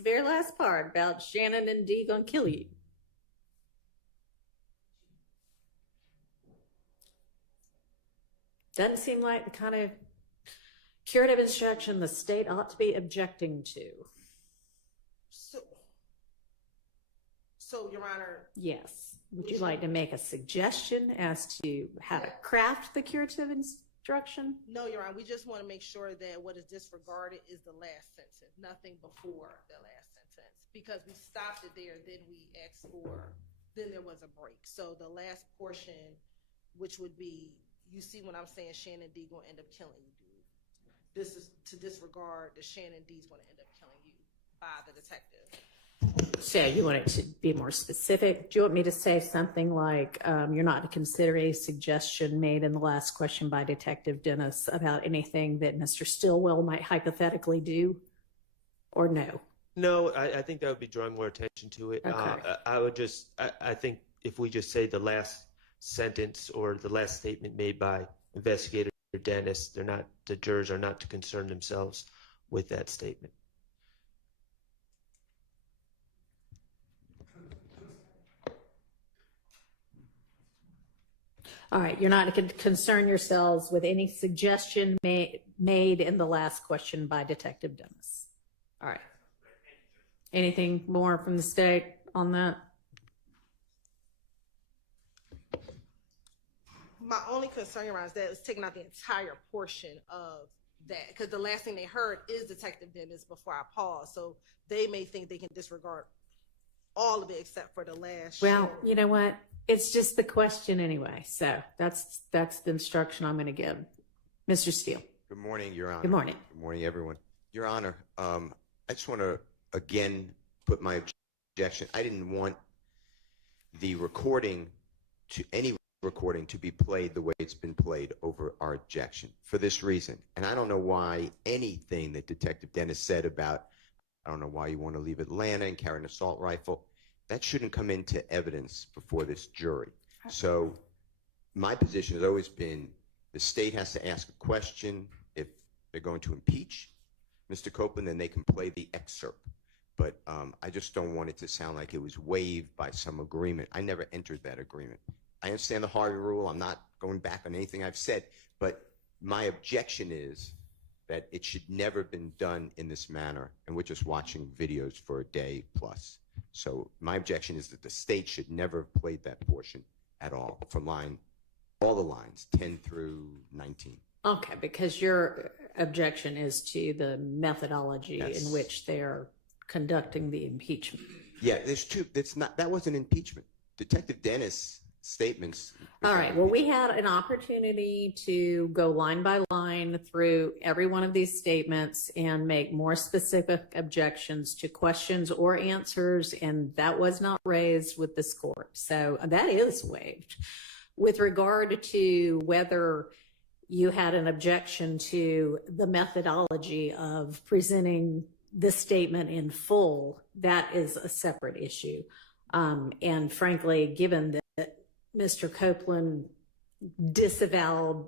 very last part about Shannon and D gonna kill you. Doesn't seem like the kind of curative instruction the state ought to be objecting to. So, Your Honor. Yes. Would you like to make a suggestion as to how to craft the curative instruction? No, Your Honor. We just want to make sure that what is disregarded is the last sentence, nothing before the last sentence. Because we stopped it there, then we asked then there was a break. So the last portion, which would be, you see what I'm saying, Shannon D gonna end up killing you, dude. This is to disregard the Shannon D's gonna end up killing you by the detective. So you want it to be more specific? Do you want me to say something like, you're not to consider a suggestion made in the last question by Detective Dennis about anything that Mr. Stillwell might hypothetically do? Or no? No, I think that would be drawing more attention to it. Okay. I think if we just say the last sentence or the last statement made by Investigator Dennis, the jurors are not to concern themselves with that statement. All right, you're not to concern yourselves with any suggestion made in the last question by Detective Dennis. All right. Anything more from the state on that? My only concern around is that it's taking out the entire portion of that, because the last thing they heard is Detective Dennis before I pause. So they may think they can disregard all of it except for the last. Well, you know what? It's just the question anyway. So that's the instruction I'm going to give. Mr. Steele. Good morning, Your Honor. Good morning. Good morning, everyone. Your Honor, I just want to again put my objection. I didn't want the recording to be played the way it's been played over our objection for this reason. And I don't know why anything that Detective Dennis said about, I don't know why you want to leave Atlanta and carry an assault rifle, that shouldn't come into evidence before this jury. So my position has always been the state has to ask a question. If they're going to impeach Mr. Copeland, then they can play the excerpt. But I just don't want it to sound like it was waived by some agreement. I never entered that agreement. I understand the Harvey rule. I'm not going back on anything I've said, but my objection is that it should never have been done in this manner, and we're just watching videos for a day plus. So my objection is that the state should never have played that portion at all from all the lines, 10 through 19. Okay, because your objection is to the methodology Yes. in which they're conducting the impeachment. Yeah, there's two. That wasn't impeachment. Detective Dennis' statements. All right. Well, we had an opportunity to go line by line through every one of these statements and make more specific objections to questions or answers, and that was not raised with this court. So that is waived. With regard to whether you had an objection to the methodology of presenting the statement in full, that is a separate issue. And frankly, given that Mr. Copeland disavowed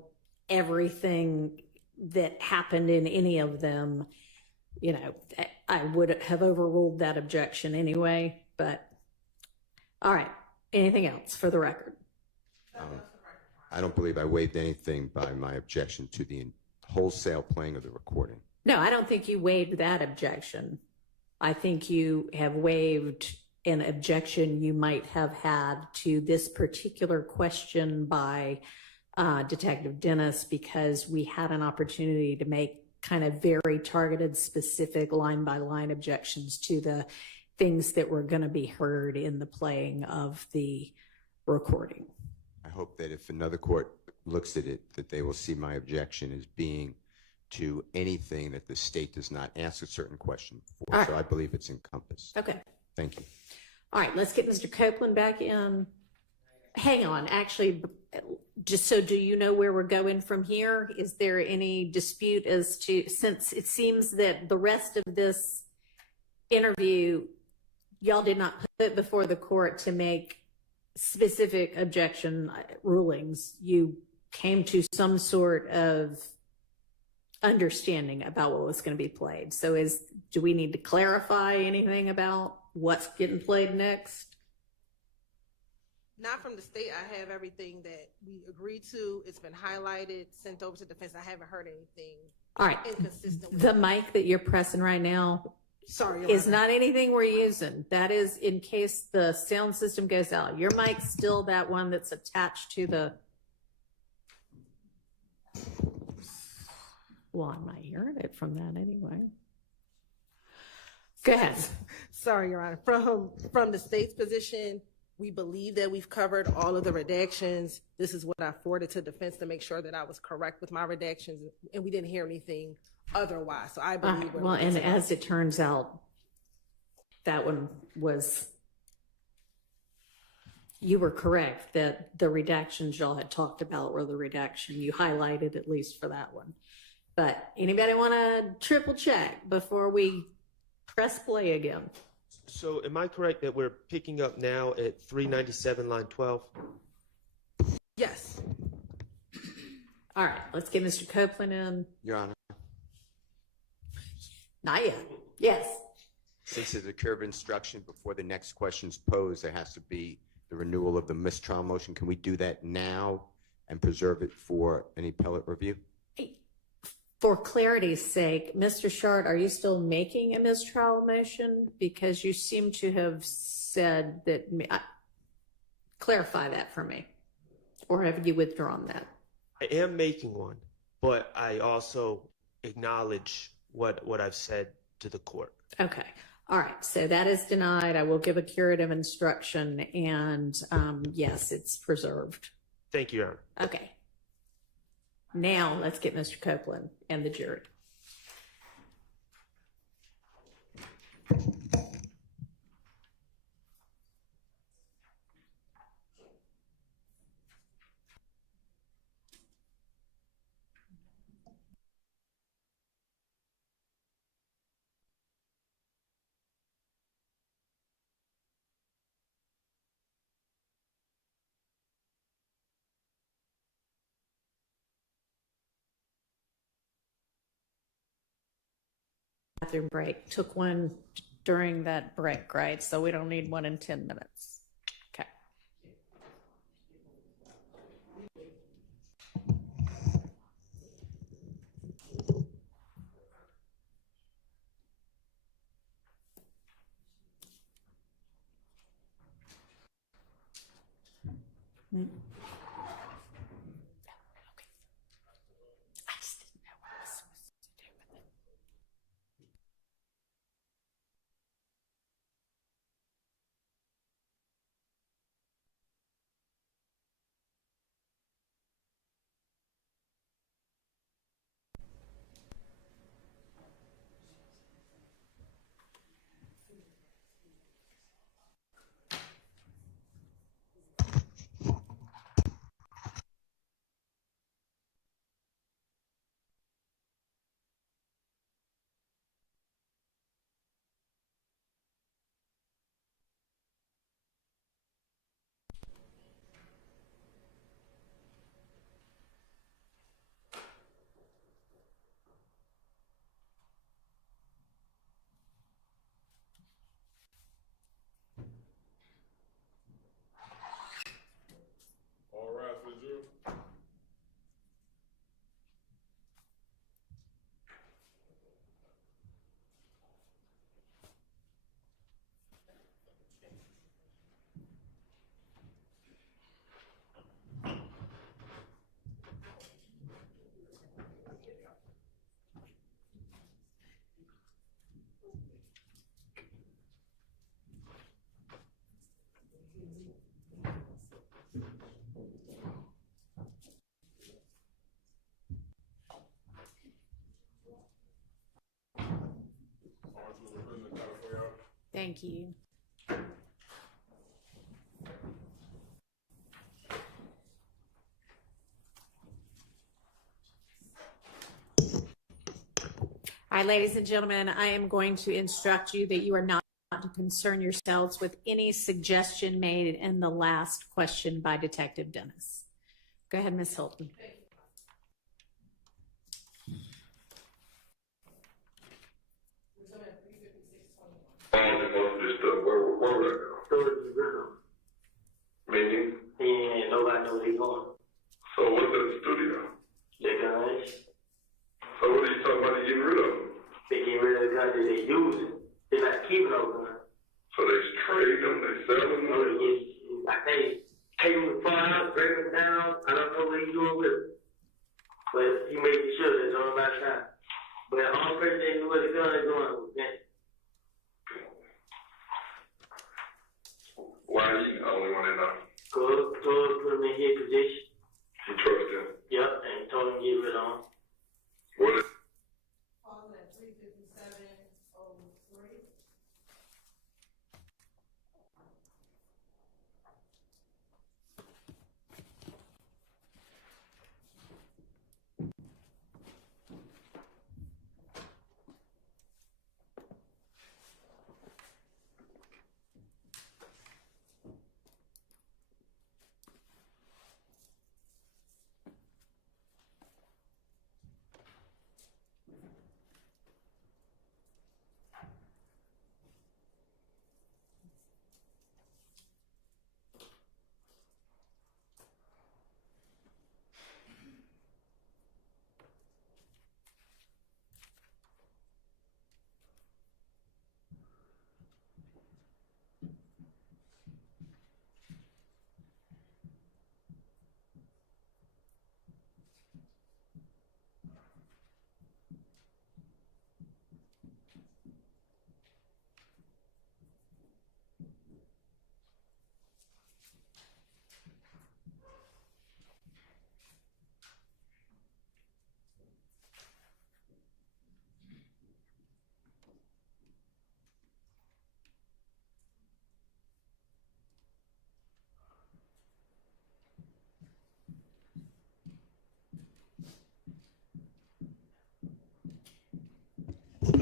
everything that happened in any of them, you know, I would have overruled that objection anyway. But all right, anything else for the record? I don't believe I waived anything by my objection to the wholesale playing of the recording. No, I don't think you waived that objection. I think you have waived an objection you might have had to this particular question by Detective Dennis, because we had an opportunity to make kind of very targeted, specific line by line objections to the things that were going to be heard in the playing of the recording. I hope that if another court looks at it, that they will see my objection as being to anything that the state does not ask a certain question for. All right. So I believe it's encompassed. Okay. Thank you. All right, let's get Mr. Copeland back in. Hang on, actually, just so do you know where we're going from here? Is there any dispute as to, since it seems that the rest of this interview, y'all did not put it before the court to make specific objection rulings, you came to some sort of understanding about what was going to be played. So do we need to clarify anything about what's getting played next? Not from the state. I have everything that we agreed to. It's been highlighted, sent over to defense. I haven't heard anything All right, inconsistent with the mic that you're pressing right now Sorry, Your is Honor. not anything we're using. That is in case the sound system goes out. Your mic's still that one that's attached to the, well, I'm not hearing it from that anyway. Go ahead. Sorry, Your Honor. From the state's position, we believe that we've covered all of the redactions. This is what I forwarded to defense to make sure that I was correct with my redactions, and we didn't hear anything otherwise. So I believe we're Well, ready and to go. as it turns out, that one was, you were correct that the redactions y'all had talked about were the redaction you highlighted, at least for that one. But anybody want to triple check before we press play again? So am I correct that we're picking up now at 397, line 12? Yes. All right, let's get Mr. Copeland in. Your Honor, Not yet. Yes. since there's a curve instruction before the next question's posed, there has to be the renewal of the mistrial motion. Can we do that now and preserve it for any appellate review? For clarity's sake, Mr. Shard, are you still making a mistrial motion? Because you seem to have said that, clarify that for me. Or have you withdrawn that? I am making one, but I also acknowledge what I've said to the court. Okay. All right. So that is denied. I will give a curative instruction, and yes, it's preserved. Thank you, Your Honor. Okay. Now let's get Mr. Copeland and the jury. Bathroom break. Took one during that break, right? So we don't need one in 10 minutes. Okay. Mm. I just didn't know what I was supposed to do with it. All right, Fitzgerald. Thank you. All right, ladies and gentlemen, I am going to instruct you that you are not to concern yourselves with any suggestion made in the last question by Detective Dennis. Go ahead, Ms. Hilton. Most of this stuff, where would I go? Storage is rhythm. Meaning? And nobody knows where he's going. So what's at the studio? The guns. So what are you talking about? You getting rid of them? They get rid of the guns that they using. They're not keeping those guns. So they trade them, they sell them? You know, I think take them far out, break them down. I don't know what he's doing with them. But he made sure that it's on my time. But the only person that knew where the gun is going was Ben. Why are you the only one that knows? Go put him in his position. You trust him? Yep, and told him to get rid of him. What is Pause at 3:57:03.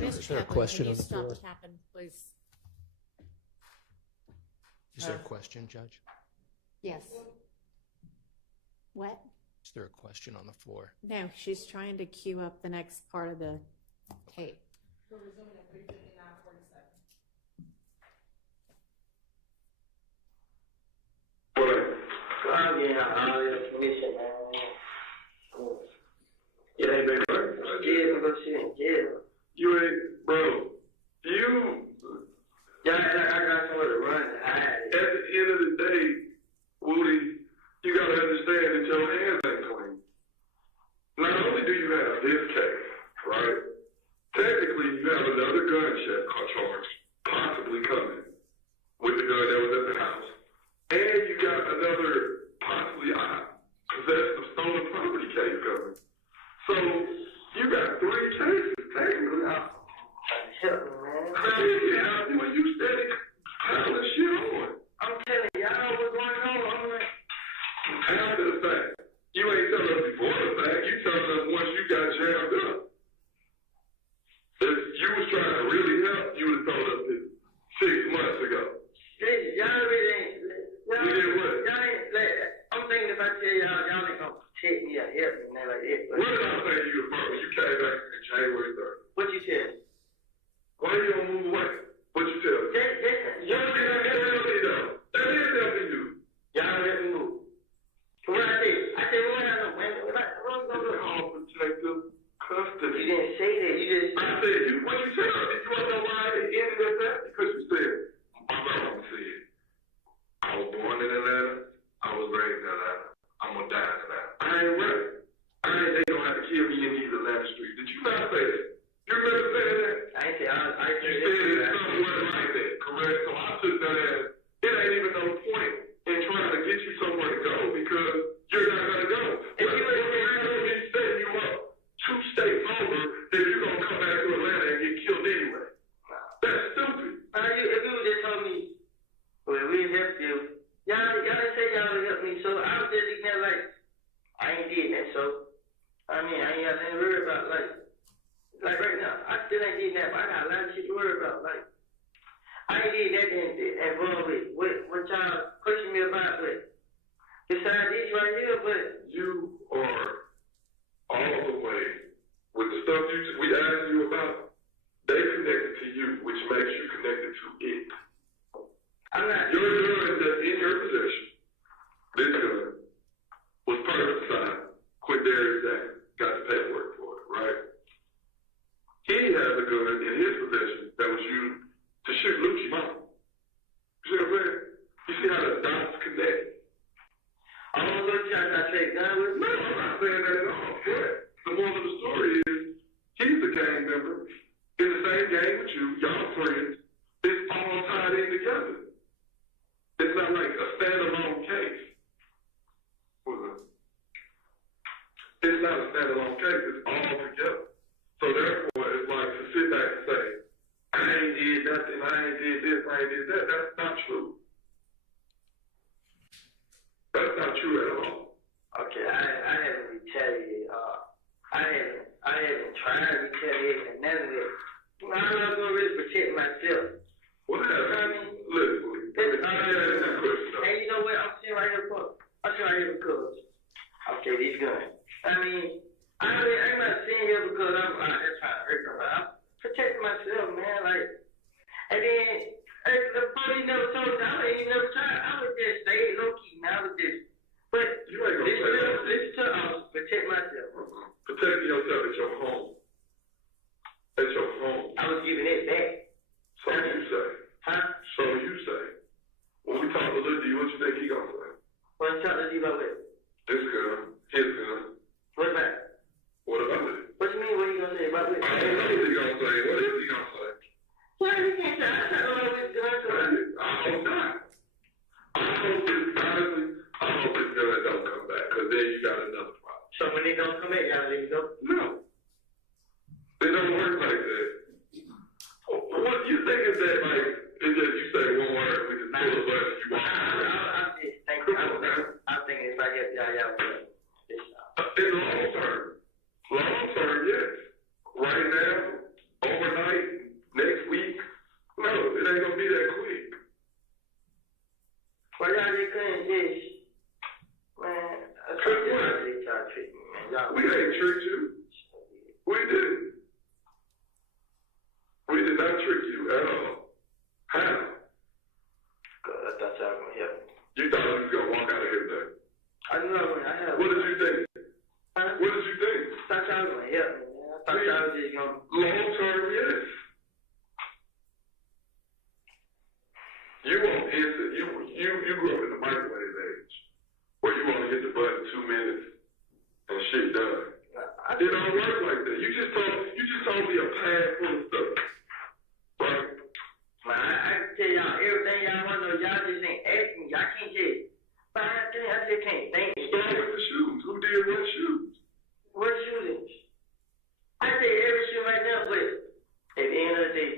Is there a question on the floor? Tapping, please. Is there a question, Judge? Yes. What? Is there a question on the floor? No, she's trying to queue up the next part of the tape. We're resuming at 3:59:47. God, yeah, all the information, man. Yeah, they been working. Yeah, I'm gonna shit. Yeah. You ain't, bro, Yeah, I got somewhere to run. at the end of the day, Woody, help me, man, like it. What did I say to you about when you came back in January 3rd? What you tell me? Why you don't move away? What you tell me? You don't get that help me though. That is helping you. Y'all let me move. What I say? I said, what I know, man. It's called protective custody. You didn't say that. You just. I said, what you said, did you want to know why it ended at that? Because you said, my mom said, I was born in Atlanta, I was raised in Atlanta, I'm going to die in Atlanta. I ain't ready. They don't have to kill me in these Atlanta streets. Did you not say that? You remember saying that? I ain't say. You said it somewhere like that, correct? So I took that as, it ain't even no point in trying to get you somewhere to go because you're not going to go. If you ain't setting you up 2 states over, then you're going to come back to Atlanta and get killed anyway. That's stupid. If you would just told me, well, we helped you. Y'all didn't say y'all would help me, so I was just looking at like, I ain't did that, so, I mean, I ain't got nothing to worry about, like right now, I still ain't did that, but I got a lot of shit to worry about, like, I ain't did that involved with what y'all pushing me about, but besides this right here, but You are all the way with the stuff we asked you about. They connected to you, which makes you connected to it. I'm not. Your gun that's in your possession, this gun, was perfect signed. Quindarius Day got the paperwork for it, right? He has a gun in his possession that was used to shoot Lucci Mama. You see what I'm saying? You see how the dots connect? I don't know if y'all got trade gun with me. No, I'm not saying that at all. But the moral of the story is he's a gang member in the same gang with you. Y'all friends. It's all tied in together. It's not like a standalone case. It's not a standalone case. It's all together. So therefore, it's like to sit back and say, I ain't did nothing. I ain't did this. I ain't did that. That's not true. That's not true at all. Okay, I haven't retaliated. I haven't tried to retaliate and none of it. I'm not gonna really protect myself. Well, You know what I mean? listen, I ask you that question. And you know what? I'm sitting right here because okay, these guns. I mean, I'm not sitting here because I'm out there trying to hurt them. I'm protecting myself, man. Like, and then the police never told me. I ain't never tried. I would just stay low key. Man, I would just. But You ain't gonna say that. listen to protect myself. Protecting yourself at your home. At your home. I was giving it back. So you say. Huh? So you say. When we talk to Lil D, what you think he gonna say? What I'm trying to do about it? This gun, his gun. What's that? What about it? What you mean? What you gonna say about it? I don't know what he gonna say. What is he gonna say? Well, you can't say. I don't know what's going on. I hope not. Honestly, I hope this gun don't come back, because then you got another problem. So when they don't come in, y'all let me go. No. It don't work like that. What you think is that, like, it's just you say one word, we just pull a button, you walk out. I'm just thinking. I'm thinking if I get y'all will. In the long term, yes. Right now, overnight, next week, no, it ain't gonna be that quick. Well, y'all just couldn't just, man. That's what y'all treat me, man. Y'all. We ain't tricked you. We didn't. We did not trick you at all. How? God, I thought y'all were gonna help me. You thought you was gonna walk out of here today. I know I have. What did you think? Huh? What did you think? I thought y'all were gonna help me, man. I thought y'all was just gonna. Long term, yes. You won't instant. You grew up in the microwave age, where you want to hit the button 2 minutes and shit done. It don't work like that. You just told me a pad full of stuff, right? Man, I can tell y'all everything y'all want to know. Y'all just ain't asking me. Y'all can't just. But I just can't think. Start with the shoes. Who did what shoes? What shootings? I say every shoe right now, but at the end of the day,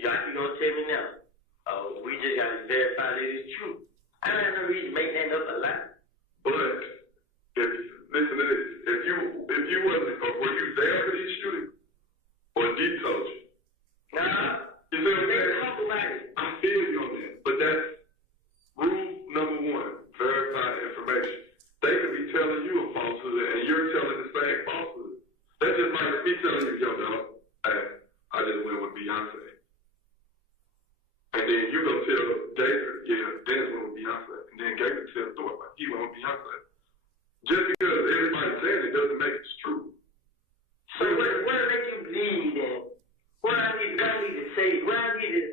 y'all can go tell me now. Oh, we just gotta verify that it's true. I don't have no reason to make that up a lie. But listen to this. If you wasn't, were you there for these shootings? Or G told you? Nah. You see what I'm They saying? talk about it. I feel you on that. But that's rule number 1. Verify information. They could be telling you a falsehood and he went with Beyonce. Just because everybody's saying it doesn't make it true. So what makes you believe then? What I need to say? What I need to?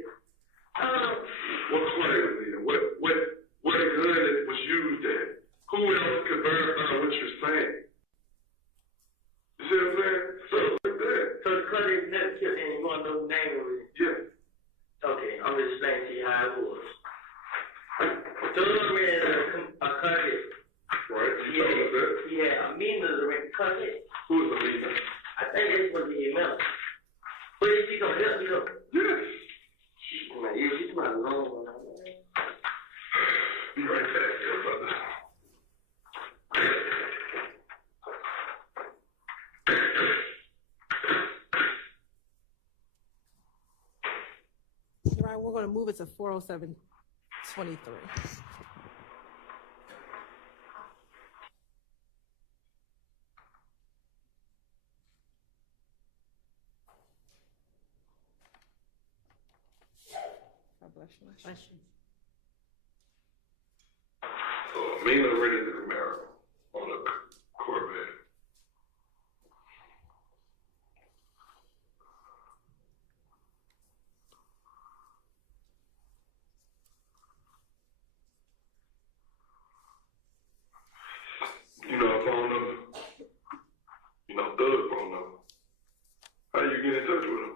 What claim was it? What gun it was used at? Who else could verify what you're saying? You see what I'm saying? So like that. So the cut is never killed, and you want to know the name of it? Yes. Okay, I'm just explaining to you how it was. So we had a cut it. Right. You told us that. He had a meaner to cut it. Who's the leader? I think it's supposed to be a member. But is she gonna help me though? Yes. She's my long one. Be right back, dear brother. Right, we're going to move it to 407-23. God bless you. Questions? Mina rented the Camaro on a Corvette. You know her phone number? You know Doug's phone number? How you get in touch with him?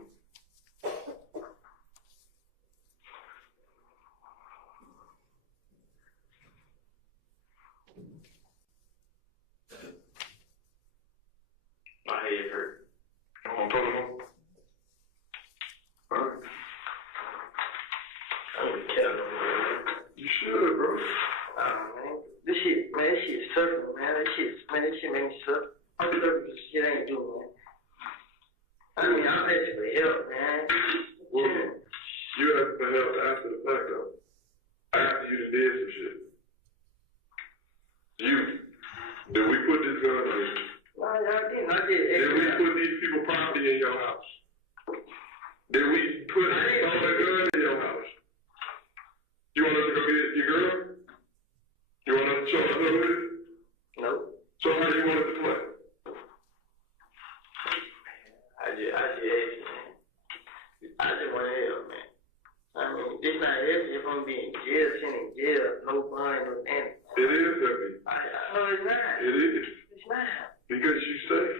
My head hurt. You want to talk to him? All right. I would tell them. You should, bro. Man. This shit suffering, man. This shit make me suffer. I'm looking for shit I ain't doing, man. I mean, I'm asking for help, man. Well, you asked for help after the fact, though. After you done did some shit. Did we put this gun on you? No, I didn't. I did. Did we put these people property in your house? Did we put a gun in your house? You want us to go get your girl? You want us to show us who it is? No. So how do you want us to play? I just asked you, man. I just want to help, man. I mean, this not helping if I'm being jail, sitting in jail, no bond, no anything. It is heavy. No, it's not. It is. It's not. Because you safe.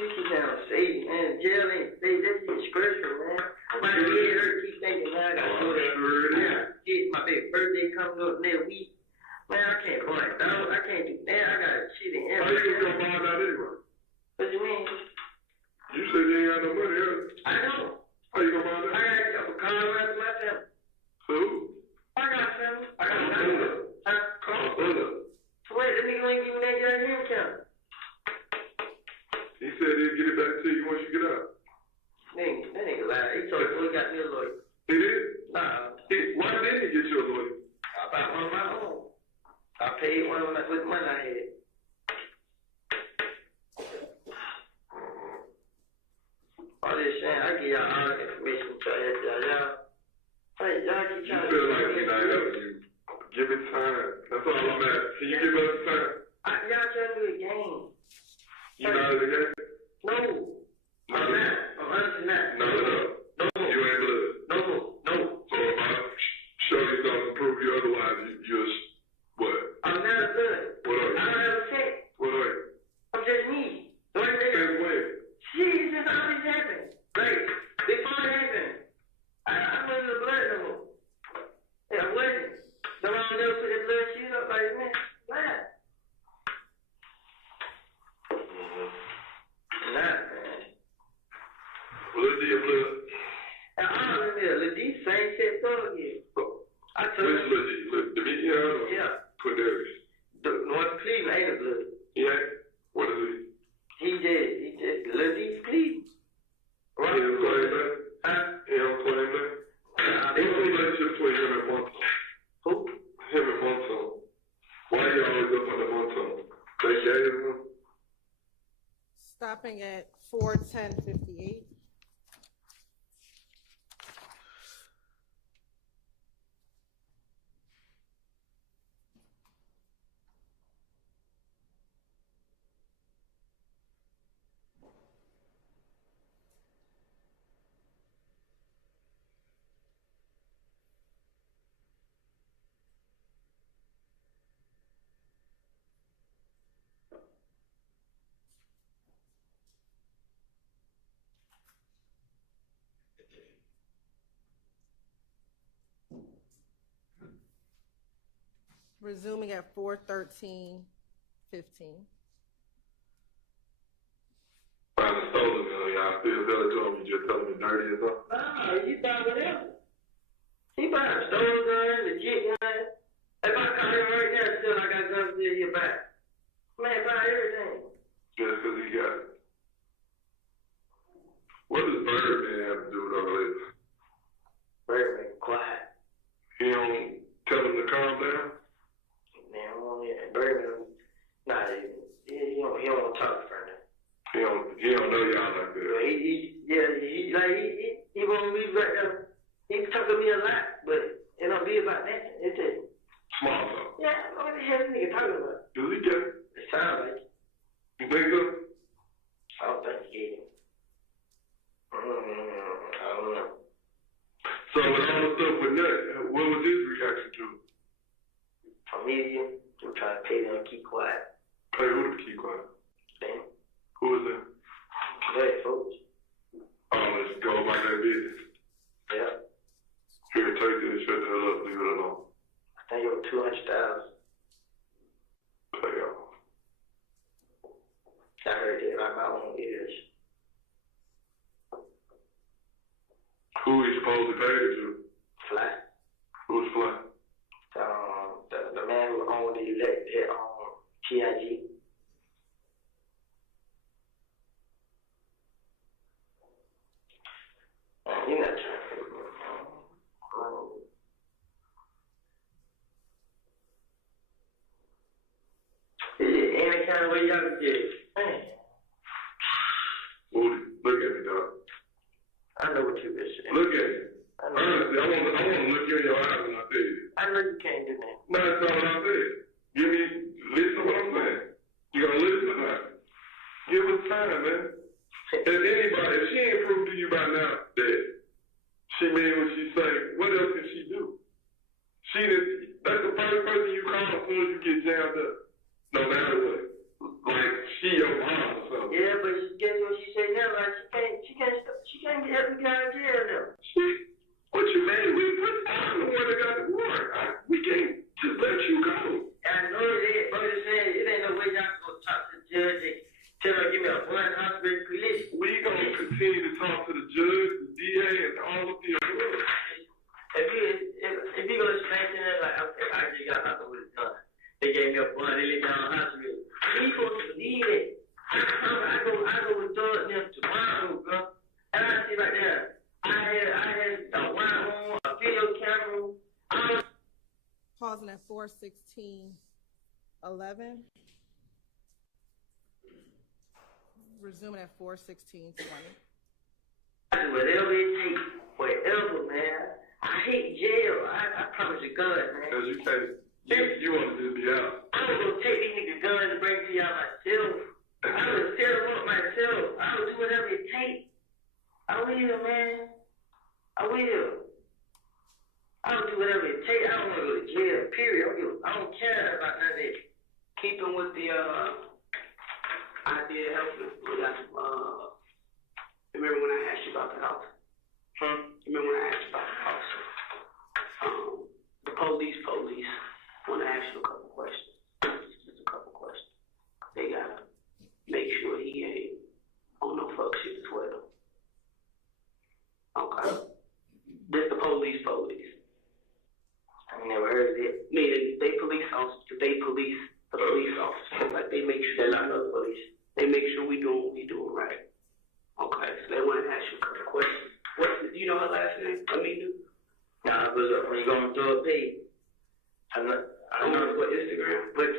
You keep saying safe, man. Jail ain't safe. That shit's special, man. My head hurt. Keep thinking, man, I gotta go there. Sure it is. Shit, my baby birthday coming up next week. Man, I can't go like that. I can't do that. I got shit in How you everything. gonna find out anyway? What you mean? You said you ain't got no money, huh? I know. How you gonna find I out? got a couple cars after my family. Who? I got family. I got family. Huh? So wait, the nigga ain't giving that guy him count. He said he'd get it back to you once you get out. That nigga lied. He told me he got me a lawyer. He did? Nah. Why didn't he get you a lawyer? I bought one of my own. I paid one of my with the money I had. All this saying, I give y'all all the information to y'all. Hey, y'all keep You trying feel to like he's not helping you. Give it time. That's all I'm asking. Can you give us time? y'all trying to do a game. You not in the game? No. I'm not. I'm honestly not. No. No. You ain't blood. No. So if I show you something to prove you otherwise, you're what? I'm not a blood. What are you? I don't have a check. What are you? I'm just me. The only thing Since when? shit is just always happened. Like, before it happened, I wasn't a blood no more. Yeah, I wasn't. So I never put that blood shit up like, man, why? Nah, man. Well, let's see your blood. And all of them, Lil D, same shit thug here. I told Which you. legit? Look, Dominion or Yeah. Quindarius? The North Cleveland ain't a blood. Yeah. What is it? He just, Lil D Cleveland. He don't claim that? Huh? He don't claim that? What's the relationship between him and Monson? Who? Him and Monson. Why you always up on the Monson? They gave him? Stopping at 410-58. Resuming at 4:13:15. Find a stolen gun, y'all still tell it to him, you just tell him it's dirty or something? Nah, he buy whatever. He buy a stolen gun, legit gun. If I call him right now, still I got guns still in your back. Man, buy everything. Just because he got it. What does Birdman have to do with all this? Birdman, quiet. He don't tell him to calm down? Man, Birdman, nah, he don't want to talk to her. He don't know y'all like that. He won't be right there. He talk to me a lot, but it don't be about that. It's just Small talk. yeah, what the hell is nigga talking about? Does he get it? It sounds like it. You think so? I don't think he get it. I don't know. So with all the stuff with that, what was his reaction to it? Immediate, I'm trying to pay them to keep quiet. Pay who to keep quiet? Damn. Who is that? Hey, folks. Oh, let's go about that business. Yeah. Here, take this, shut the hell up, leave it alone. I think it was 200,000. Pay off. I heard that by my own ears. Who he supposed to pay it to? Fly. Who's Fly? The man who owned the TIG. You're not trying to figure it out. Any kind of way y'all can get it. Man, Moody, look at me, dog. I know what you been saying. Look at me. I know. Honestly, I want to look you in your eyes when I say this. I know you can't do that. No, that's not what I said. Listen to what I'm saying. You gotta listen to that. Give us time, man. If she ain't proved to you by now that she mean what she say, what else can she do? That's the first person you call as soon as you get jammed up. No matter what. Like, she your mom or something. Yeah, but guess what she say now? Like, she can't help me get out of jail now. What you mean? We put down the one that got the warrant. We can't just let you go. I know it, but I'm saying it ain't no way y'all can go talk to the judge and tell her give me a blunt hospital police. We gonna continue to talk to the judge, the DA, and all of the others. If you go explain to her like I just got out with a gun. They gave me a blunt, they let me down the hospital. We supposed to believe it. I go with George them tomorrow, bro. And I see right there, I had a wire on, a video camera. Pausing at 4:16:11. Resuming at 4:16:20. I do whatever it takes, whatever, man. I hate jail. I promise you, God, man. Because you can't, you want to just be out. I was gonna take these niggas guns and bring to y'all myself. I would set them up myself. I would do whatever it takes. I will, man. I will. I would do whatever it takes. I don't want to go to jail, period. I don't care about none of that. Keeping with the idea of helping. Remember when I asked you about the house? Remember when I asked you about the house? The police. I want to ask you a couple questions. Just a couple questions. They gotta make sure he ain't on no fuck shit as well. Okay. This the police. I never heard of it. Meaning they police officers, they police the police officers. Like they make sure they're not other police. They make sure we doing what we doing right. Okay, so they want to ask you a couple questions. Do you know her last name? Aminu? Nah, but when you go on through a page, I know what Instagram, but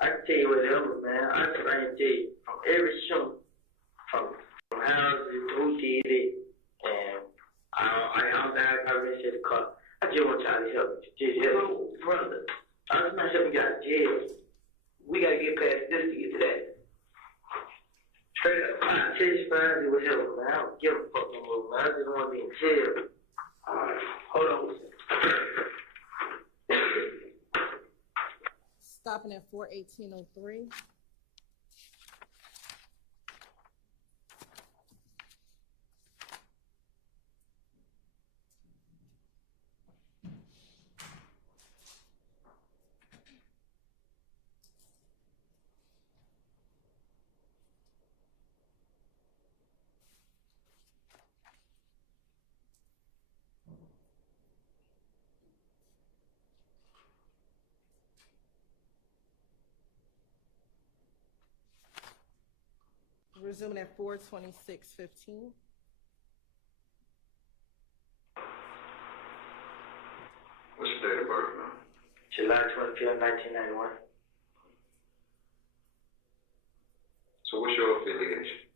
I can tell you whatever, man. I can tell you from every show, from how who did it, and I really said the car. I just want y'all to help me. Just help me, brother. I'm not helping you out of jail. We gotta get past this to get to that. Straight up, I testify to whatever, man. I don't give a fuck no more, man. I just want to be in jail. Alright, hold on. Stopping at 4:18:03. Resuming at 4/26/15. What's your date of birth, man? July 25th, 1991. So what's your affiliation?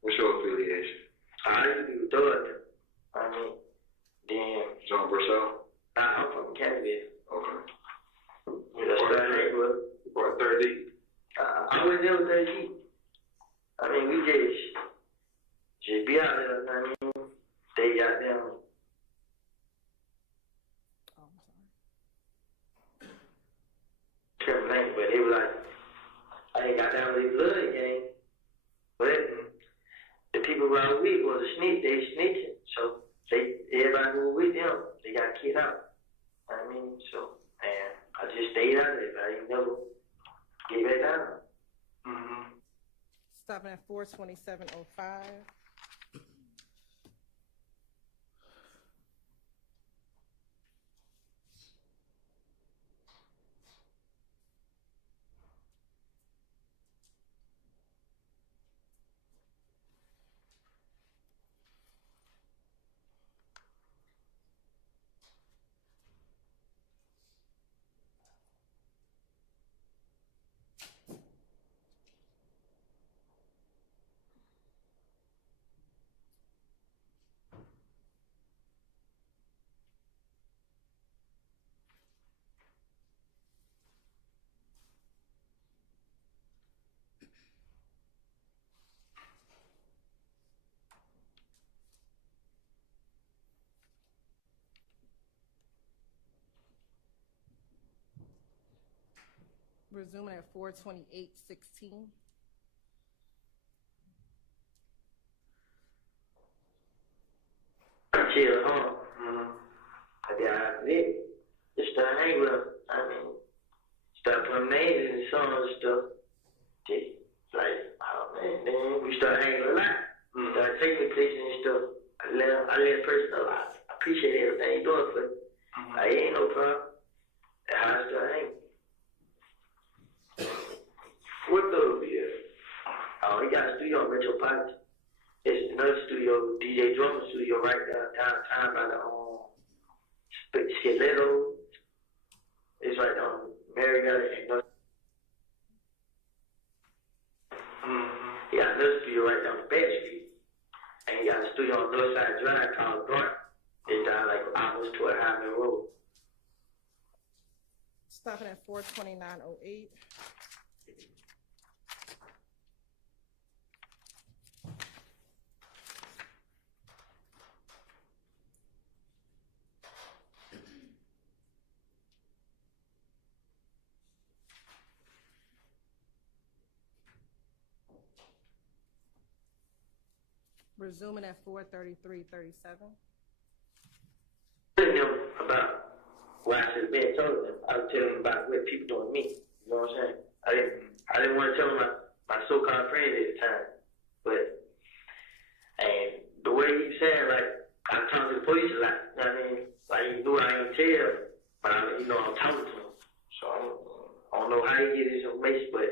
What's your affiliation? I used to be with Doug. I mean, then John Burchell? I'm from Canada. Okay. That's what I hang with. What, 30? I was there with 30. I mean, we just be out there. I mean, they got them. Oh, I'm sorry. Terrible thing, but they were like, I ain't got down with the blood gang. But the people who I was with was a snitch. They snitching. So everybody who was with them, they got kicked out. I mean, so, and I just stayed out there. I ain't never get back down. Mm-hmm. Stopping at 4/27/05. Resuming at 4/28/16. Chill, huh? I got it. Just start hanging with them. I mean, start putting names in the songs and stuff. Just like, oh man, then we start hanging a lot. Start taking me places and stuff. I let a person know I appreciate everything you're doing for me. Like, ain't no problem. That's how I start hanging. What the is? Oh, he got a studio on Metro Pilot. It's another studio, DJ Drummer studio right downtown by the Skeleto. It's right on Marietta and North. He got another studio right down the Bed Street. And he got a studio on Northside Drive called North. It's down like almost to a Highway Road. Stopping at 4/29/08. Resuming at 4/33/37. Telling him about what I should have been telling them. I was telling him about what people doing to me. You know what I'm saying? I didn't want to tell him my so-called friends at the time. But, and the way he was saying, like, I'm talking to the police a lot. You know what I mean? Like, he knew I ain't tell, but I'm talking to him. So I don't know how he get his information, but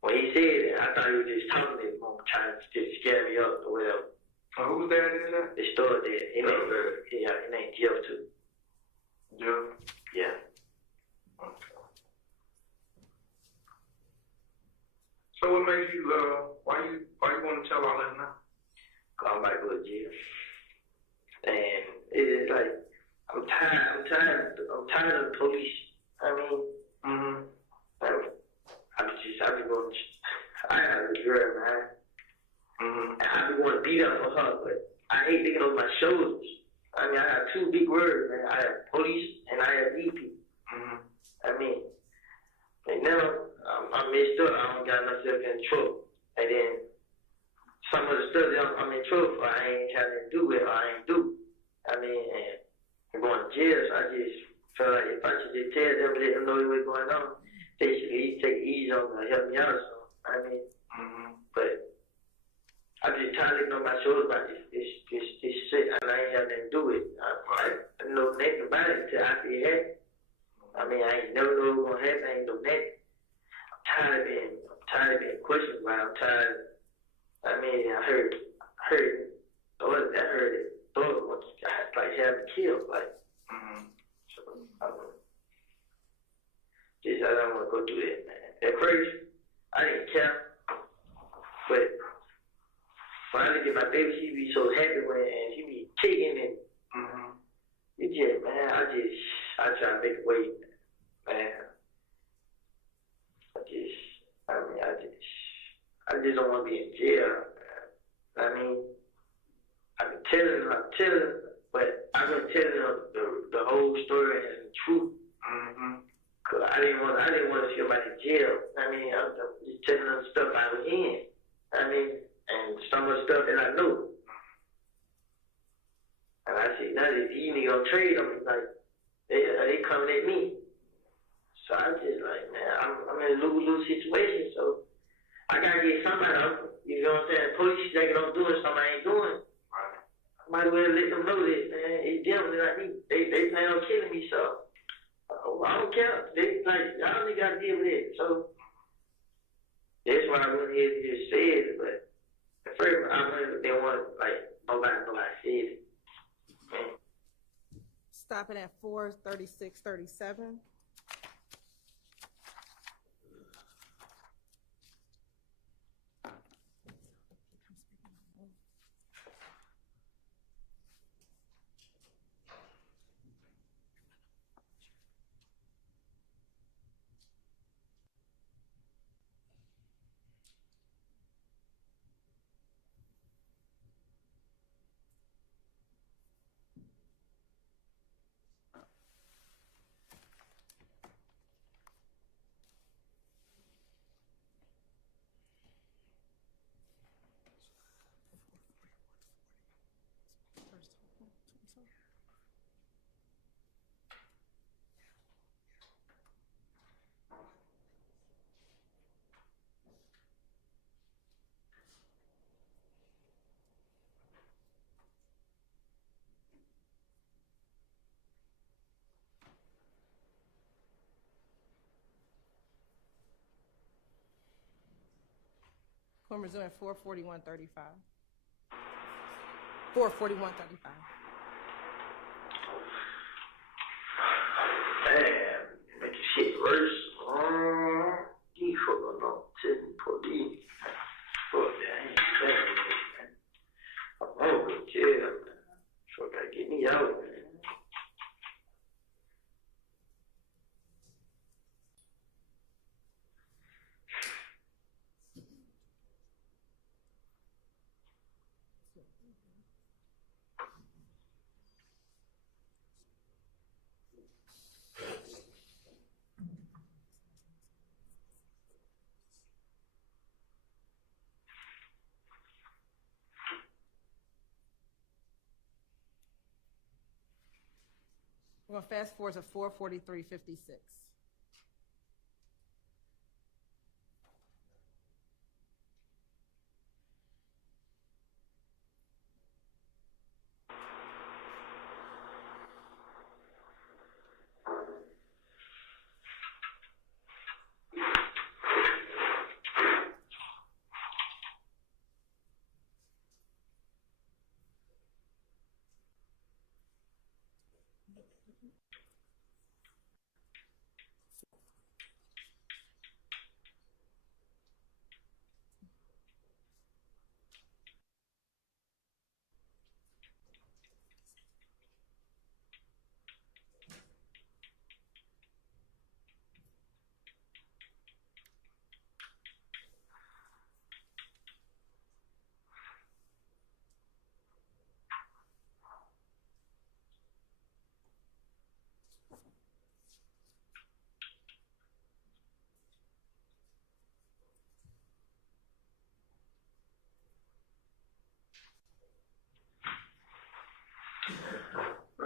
when he said it, I thought he was just talking to him, trying to just scare me up or whatever. Who's that in that? They started there. His name Jeff too. Jeff? Yeah. Okay. So what makes you, why you want to tell all that now? I'm about to go to jail. And it is like, I'm tired of the police. I mean, I be going, I have a girl, man. And I be going to beat up for her, but I hate thinking of my shoulders. I mean, I have two big words, man. I have police and I have these people. I mean, and now I'm messed up. I don't got myself in trouble. And then some of the stuff that I'm in trouble for, I ain't trying to do it or I ain't do. I mean, and I'm going to jail, so I just felt like if I should just tell them, let them know what's going on, they should at least take it easy on me and help me out or something. I mean, but I'm just tired of looking on my shoulders about this shit, and I ain't have nothing to do with it. I know nothing about it until after it happened. I mean, I ain't never know what was going to happen. I ain't know nothing. I'm tired of being a tired of being questioned about. I'm tired. I mean, I heard it. Thought was like having killed, like. So, I don't want to go through that, man. At first, I didn't care, but when I look at my baby, she be so happy and she be kicking and you just, man, I try to make a way, man. I just don't want to be in jail. I mean, I've been telling her, but I've been telling her the whole story and the truth. Cause I didn't want to see about in jail. I mean, I'm just telling her stuff I was in. I mean, and some of the stuff that I know. And I see now that these niggas don't trade them, like they coming at me. So I just like, man, I'm in a lose-lose situation. So I gotta get somebody else. You know what I'm saying? Police thinking I'm doing something I ain't doing. I might as well let them know that, man. It's them that I need. They plan on killing me, so I don't care. They like y'all niggas gotta deal with it. So that's why I went ahead and just said it. But at first I wouldn't have want like nobody said it. Stopping at 4:36:37. We're resuming 4:41:35. 4:41:35. Damn, make shit worse. You fucking don't tell me police. Fuck that, I ain't telling you, man. I'm over in jail, man. So gotta get me out, man. We're going to fast forward to 4:43:56.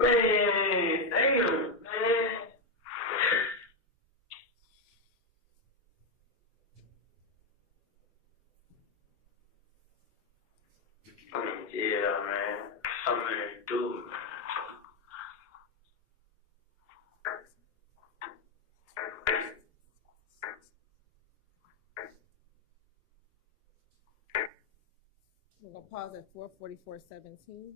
Man, damn, man. I'm in jail, man. Something to do, man. pause at 4:44:17.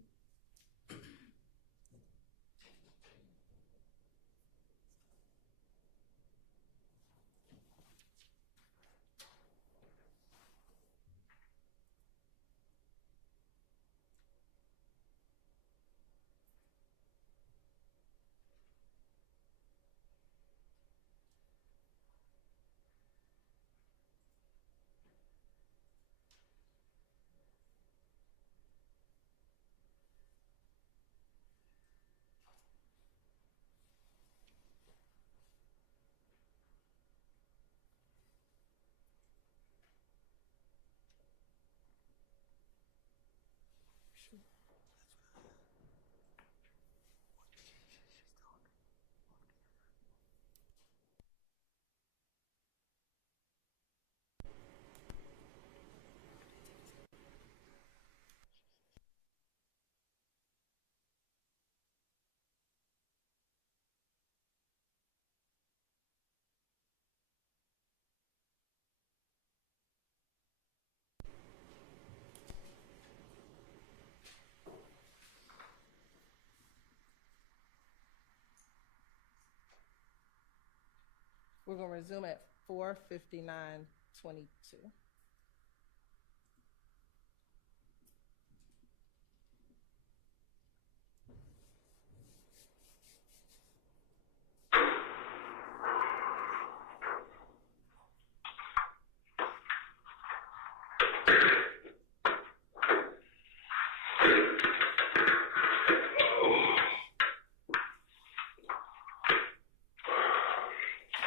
We're going to resume at 4:59:22.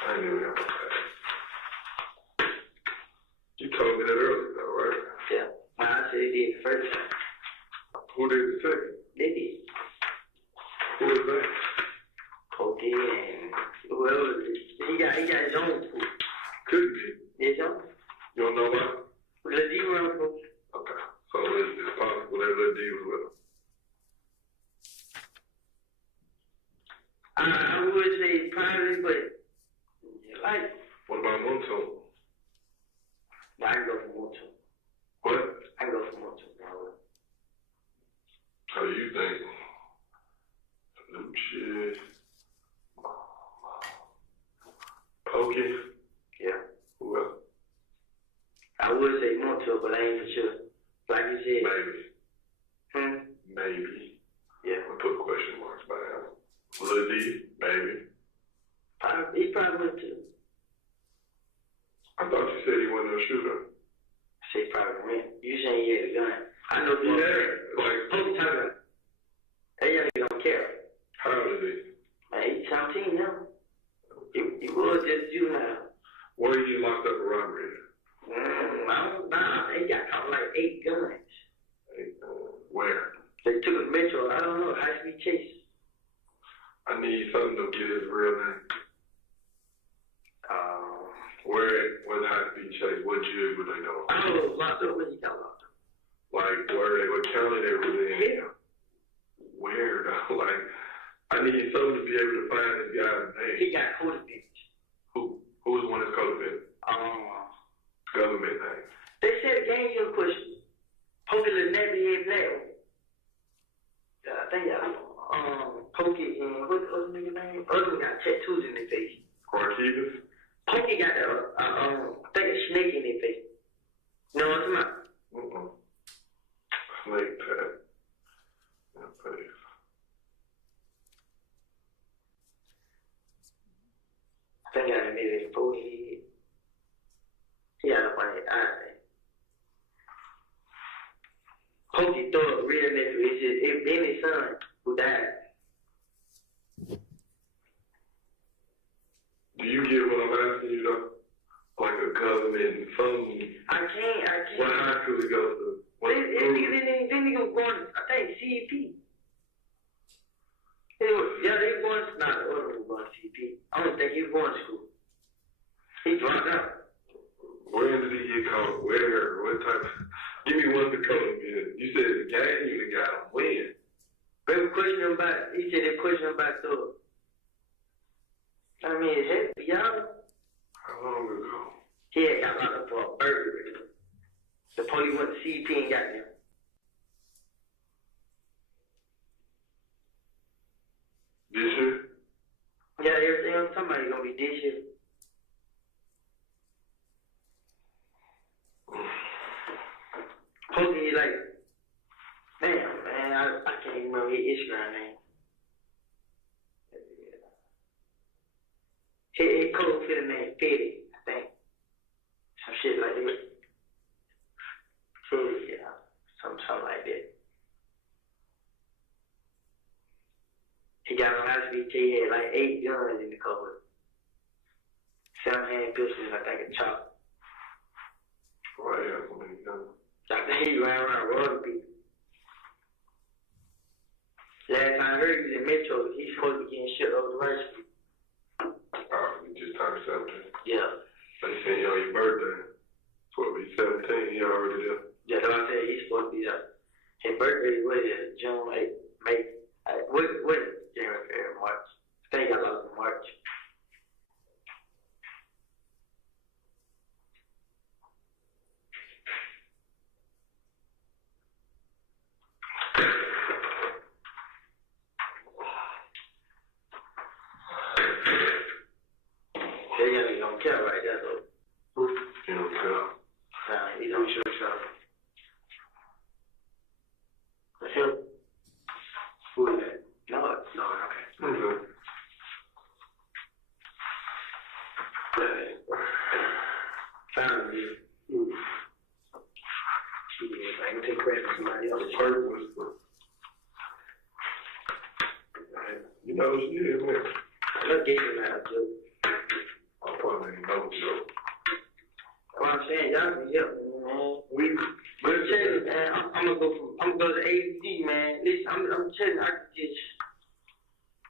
I knew that. You told me that earlier, though, right? Yeah. I said they did the first time. Who did the second? They did. Who was that? Okay, and whoever, he got his own school. Couldn't be. His own. You don't know why? Because he run for. Okay. So it's possible that Lil D was with him. I would say probably, but like, What about Monto? I can go for Moto. What? I can go for Moto. How do you think? Lucci. Pokey. Yeah. Who else? I would say Moto, but I ain't for sure. Like you said. Maybe. Maybe. Yeah. I put question marks by him. Lil D, maybe. He probably went to. I thought you said he wasn't a shooter. Say probably went. You saying he had a gun. I know for Yeah, sure. like, Post time. That young nigga don't care. how old is he? Man, he's 17 now. He was just juvenile. Where did you locked up for robbery? I don't know. He got caught like 8 guns. Where? They took a metro. I don't know. High speed chase. I need something to get his real name. Where the high speed chase? What jig would they go? I don't know. Locked up when he got locked up. Like where they what county they was in? Yeah. Where though? Like I need something to be able to find this guy's name. He got coded. Who was the one that's coded? Government name. They said the game you question. Pokey the nappy head black one. I think Pokey and what's the other nigga name? Other one got tattoos in their face. Marquivas? Pokey got I think a snake in their face. No, it's not. Snake tag. Yeah, face. I think I admitted it before he had a funny eye. Pokey thought a real nephew. It's just it been his son who died. Do you get what I'm asking you though? Like a government phone? I can't. What high school he goes to? What This school? nigga was going, I think, CEP. They was going, not the other one was going to CEP. I don't think he was going to school. He dropped out. When did he get caught? Where? What type of... Give me one to code again. You said the game even got him. When? They were questioning him about, he said they questioned him about the, I mean, it's heavy, y'all. How long ago? He had got locked up for a burglary. The police went to CEP and got him. somebody gonna be this shit. Posting it like, damn, man, I can't even remember his Instagram name. His code for the name Fetty, I think. Some shit like that. Fetty, yeah. Something like that. He got on house he had like 8 guns in the cupboard. 7-hand pistols, I think, a chop. Why you have so many guns? I think he ran around robbing people. Last time I heard he was in Metro, he's supposed to be getting shit over the right street. Oh, you just turned 17. Yeah. They sent you on your birthday. Supposed to be 17, he already there. Yeah, that's what I said, he's supposed to be there. His birthday was June 8th, May. What January, February, March? I think I lost in March. They don't care right there, though. You don't care. Nah, he don't show himself. For him? Who is that? No, okay. Okay. Found me. I can take credit for somebody else. The first was for, you know, yeah, man. Let's get him out, too. I probably ain't no joke. What I'm saying, y'all can help me, man. Listen, I'm telling you, man, I'm gonna go to AZ, man. Listen, I'm telling you, I can just,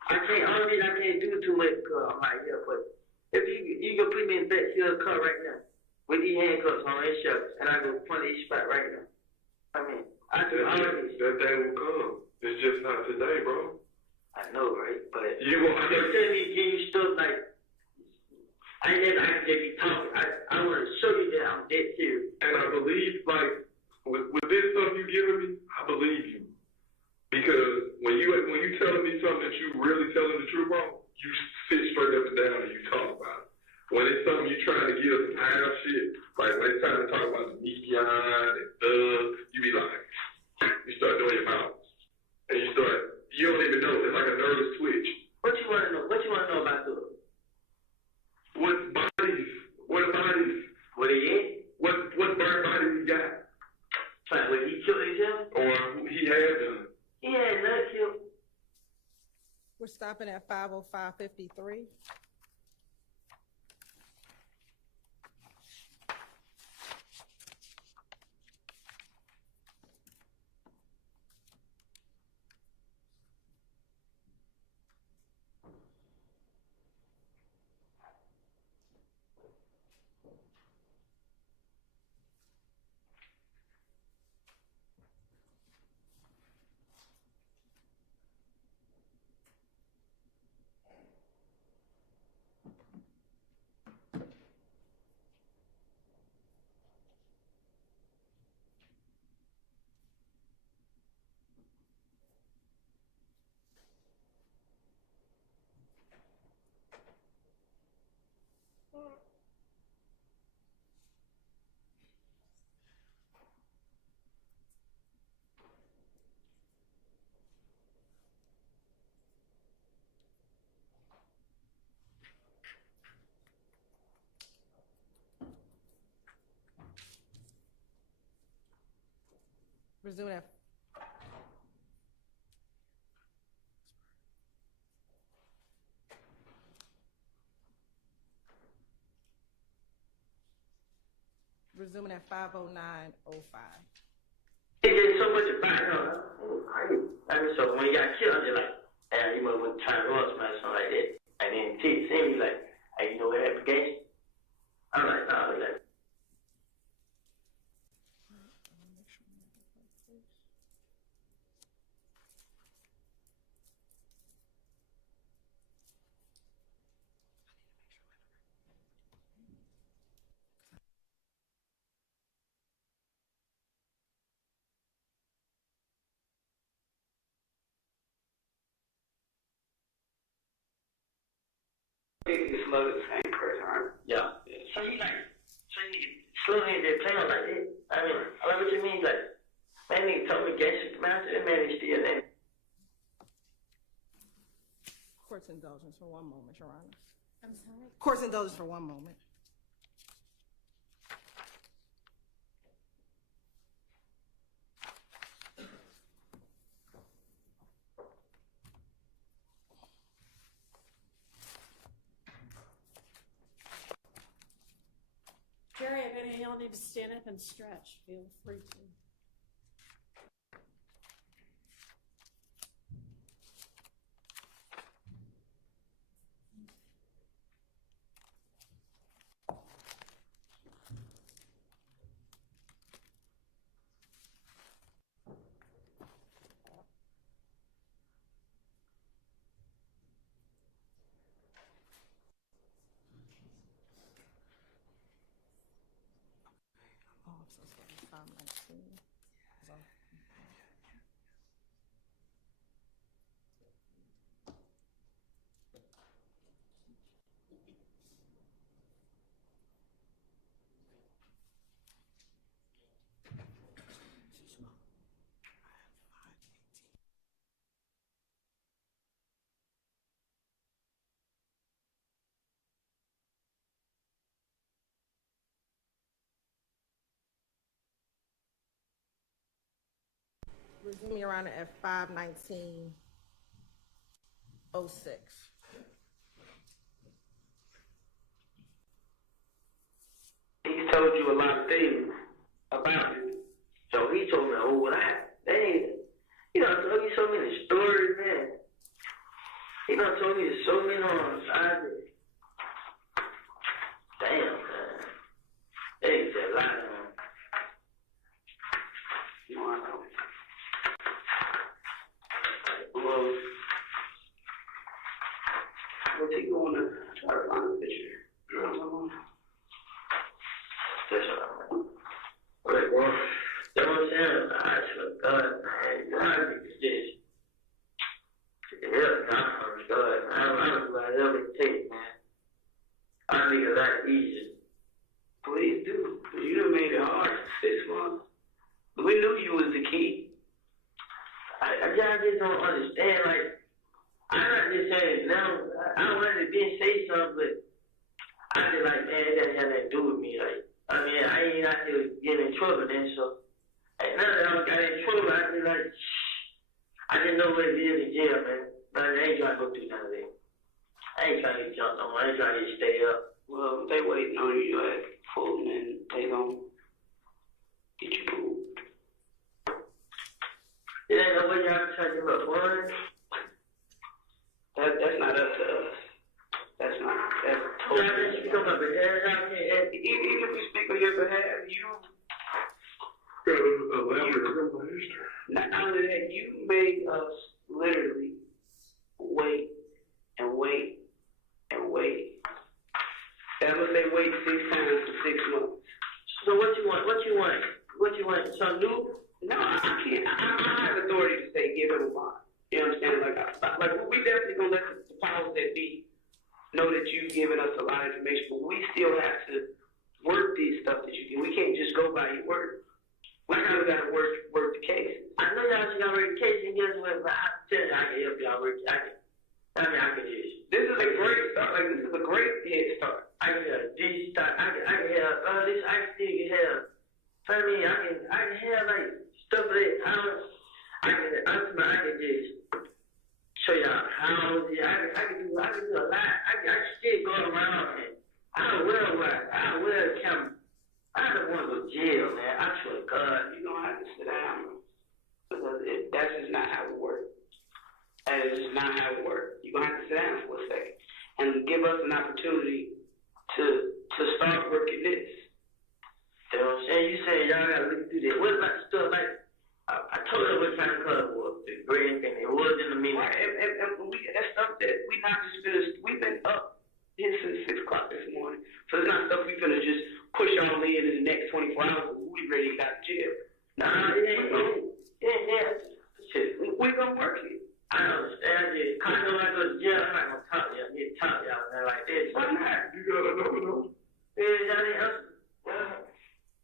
I can't do too much because I'm out here, but if you can put me in the backseat of the car right now, with these handcuffs on and shirts, and I go front of each spot right now. I mean, I can already. that day will come. It's just not today, bro. I know, right? But You won't. you're telling me, give you stuff like, I can just be talking. I want to show you that I'm dead serious. And I believe, like, with this stuff you giving me, I believe you. Because when you telling me something that you really telling the truth on, you sit straight up and down and you talk about it. When it's something you trying to get us some half shit, like when it's time to talk about the neon and you be like, you start doing your mouth. And you don't even know, it's like a nervous twitch. What you want to know? What you want to know about those? What bodies? What What he is? What burnt bodies he got? Like, when he killed himself? Or who he had done? He had nothing killed. We're stopping at 5:05:53. Resume at resuming at 5:09:05. It's just so much about him. I mean, so when he got killed, I'm just like, hey, he must have trying to rob somebody or something like that. And then T see me like, hey, you know what happened, gang? I'm like, nah, he's like, mother the same person, right? Yeah. So you slow hands that play on like that. I mean, what you mean? Like, that nigga told me gangster master, that man is still there. Court's indulgence for one moment, Your Honor. I'm sorry. Court's indulgence for one moment. Jerry, if any of y'all need to stand up and stretch, feel free to. Oh, I'm so sorry. 519. Resume, Your Honor, at 519:06. He told you a lot of things about it. So he told me a whole lot. Dang. He done told me so many stories, man. He done told me so many on the side of it. Damn, man. They said a lot, man. No, I know. Well, We'll take you on to try to find a picture. You know what I'm talking about? that's what I'm like. Right, well, that's what I'm saying. I swear to God, man. God, niggas just. Yeah, God, from God. I don't know what ever take, man. I think it's that easy. Please do. You done made it hard for 6 months. We knew you was the key. I just don't understand. Like, I'm not just saying now. I don't want to be say something, but I just like, man, it doesn't have nothing to do with me. Like, I mean, I ain't out there getting in trouble then. So, like, now that I got in trouble, I just like, I didn't know what it is in jail, man. But I ain't trying to go through none of that. I ain't trying to get jumped on. I ain't trying to stay up. Well, they waiting on you at Fulton and they gon' get you moved. It ain't no way y'all trying to give up one. That's not up to us. That's Yeah, I just come up with that. even if we speak on your behalf, you not only that, you made us literally wait and wait and wait. That was they wait 6 times for 6 months. So what you want? What you want? What you want? Some new? No, I can't. I have authority to say give him a bond. You understand? Like we definitely gonna let the powers that be know that you've given us a lot of information, but we still have to work these stuff that you do. We can't just go by your word. We still gotta work the case. I know y'all just gotta work the case and guess what? But I'm telling you, I can help y'all work. I can just. This is a great start. Like this is a great head start. I can have this start. I can have this. I can still have. I mean, I can have like stuff that I can just show y'all how. I can do a lot. I can still go around and I will come. I don't want to go to jail, man. I swear to God. You don't have to sit down because that's just not how it works. That is just not how it works. You're gonna have to sit down for a second and give us an opportunity to start working this. You know what I'm saying? You say y'all gotta look through this. What about stuff like I told her what kind of color it was, the green thing. It was in the middle. Right, and that's stuff that we not just finished. We've been up here since 6 o'clock this morning, so it's not stuff we finna just push all in the next 24 hours. We ready to get out of jail. Nah, it ain't. Yeah. Shit. We gonna work it. I understand it. I know I go to jail. I'm not gonna talk to you. talk y'all man, like this. Why not? You gotta know, though. Yeah, y'all didn't answer.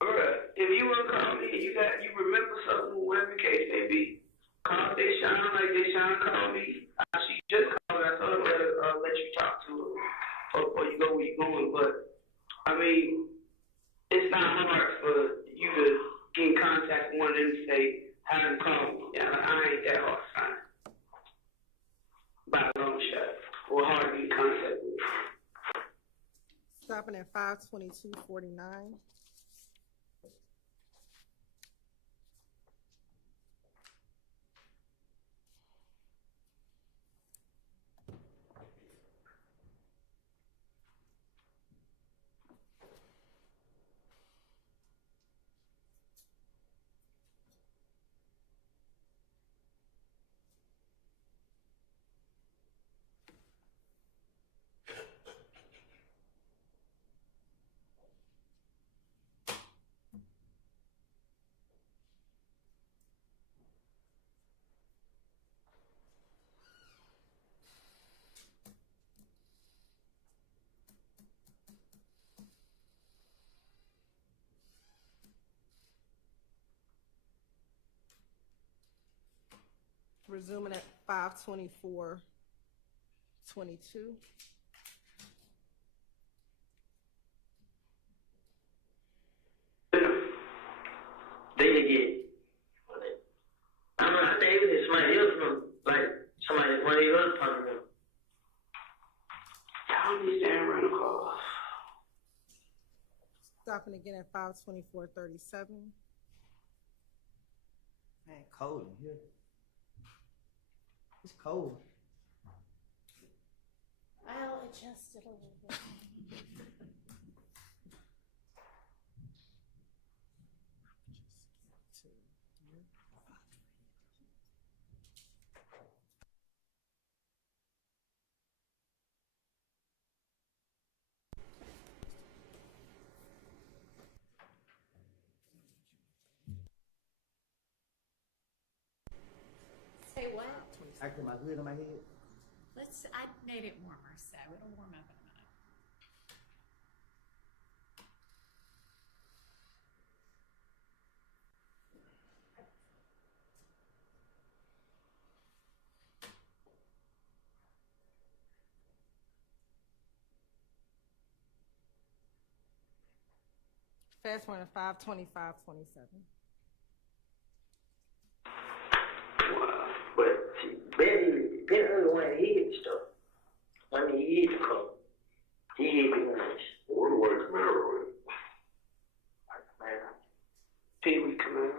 Bruh, if you wanna call me and you remember something, whatever the case may be, call Deshaun like Deshaun called me. She just called me. I told her to let you talk to her before you go where you going. But I mean, it's not hard for you to get in contact with one of them and say, have them call me. Yeah, like, I ain't that hard to find. By a long shot. Or hard to get in contact with. Stopping at 522.49. Resuming at 524.22. They didn't get it. I don't know, I think it was somebody else from, like, somebody, one of the other talking to them. Y'all need damn rental cars. Stopping again at 524.37. Man, cold in here. It's cold. I'll adjust it a little bit. Say what? I put my hood on my head. I made it warmer, so it'll warm up in a minute. Fast one at 525.27. But see, Ben the one he hit stuff. I mean, he hit the car. He hit the ones. What do White Camaro with? Man, Pee Wee Camaro.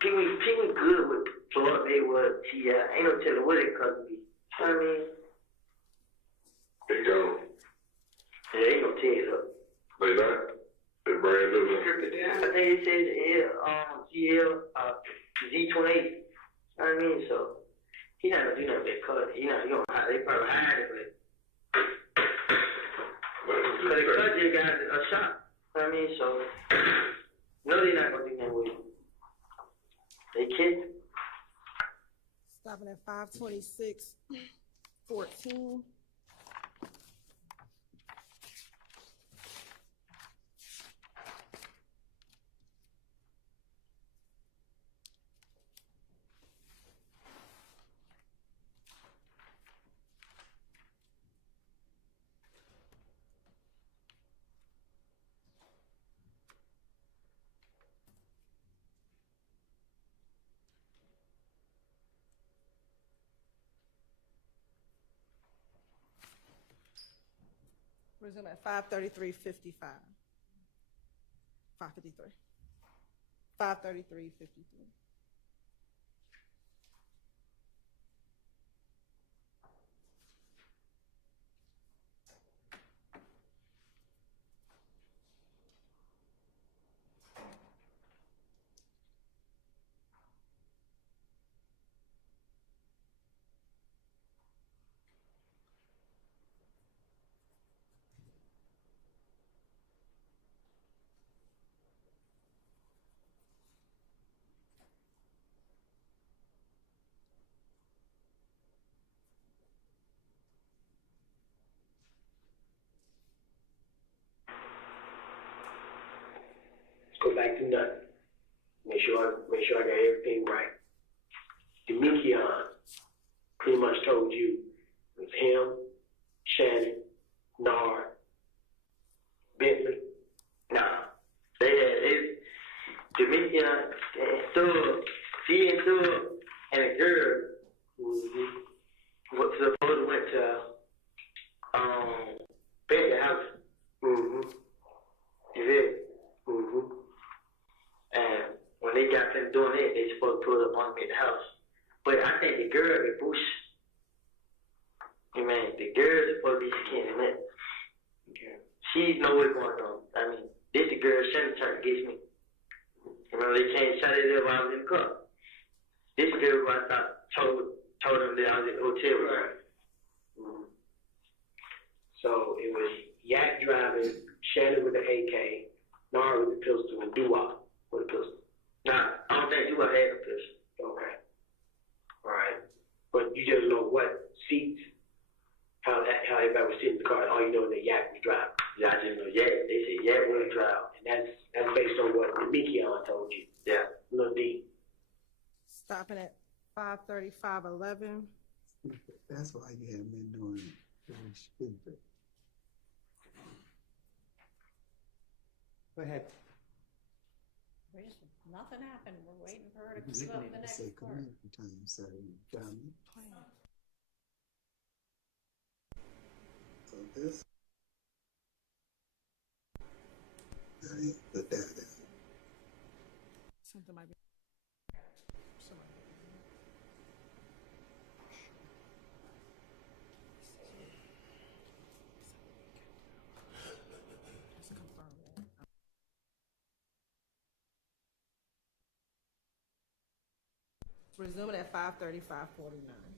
Pee Wee good with Florida Mayweather. Ain't no telling what it could be. I mean, They go. they ain't gonna tear it up. They not. They brand new. Strip it down. I think it says GL Z28. I mean, so he not gonna do nothing but cut. He gonna hide. They probably hide it, but because the cut just got a shot. I mean, so no, they're not gonna do nothing with it. They kidding. Stopping at 526.14. Resume at 533.55. 553. 533.53. back to nothing. Make sure I got everything right. Demekion pretty much told you it was him, Shannon, Nard, Bentley. Nah, Demekion, Thug, he and Thug, and a girl, what supposed went to, Bentley house. You see? And when they got them doing it, they supposed to pull up on me at the house. But I think the girl is bush. You mean, the girl is supposed to be skinning it. Okay. She know what's going on. I mean, this the girl Shannon trying to get me. Remember they changed shot it up while I was in the car. This girl who I thought told them that I was at the hotel with her. So it was Yak driving, Shannon with the AK, Nard with the pistol, and Doo-Wop with a pistol. Nah, I don't think you would have had a pistol. Okay. All right. But you just know what seats, how everybody was sitting in the car, and all you know is that Yak was driving. Yeah, I just know Yak. They said Yak was driving. And that's based on what Demekion told you. Yeah. Lil D. Stopping at 5:35:11. That's why you haven't been doing stupid. Go ahead. Nothing happened. We're waiting for her to You give up need the to next say part. community time, so dummy. So this. Put that down. Something might be. Resuming at 5:35:49.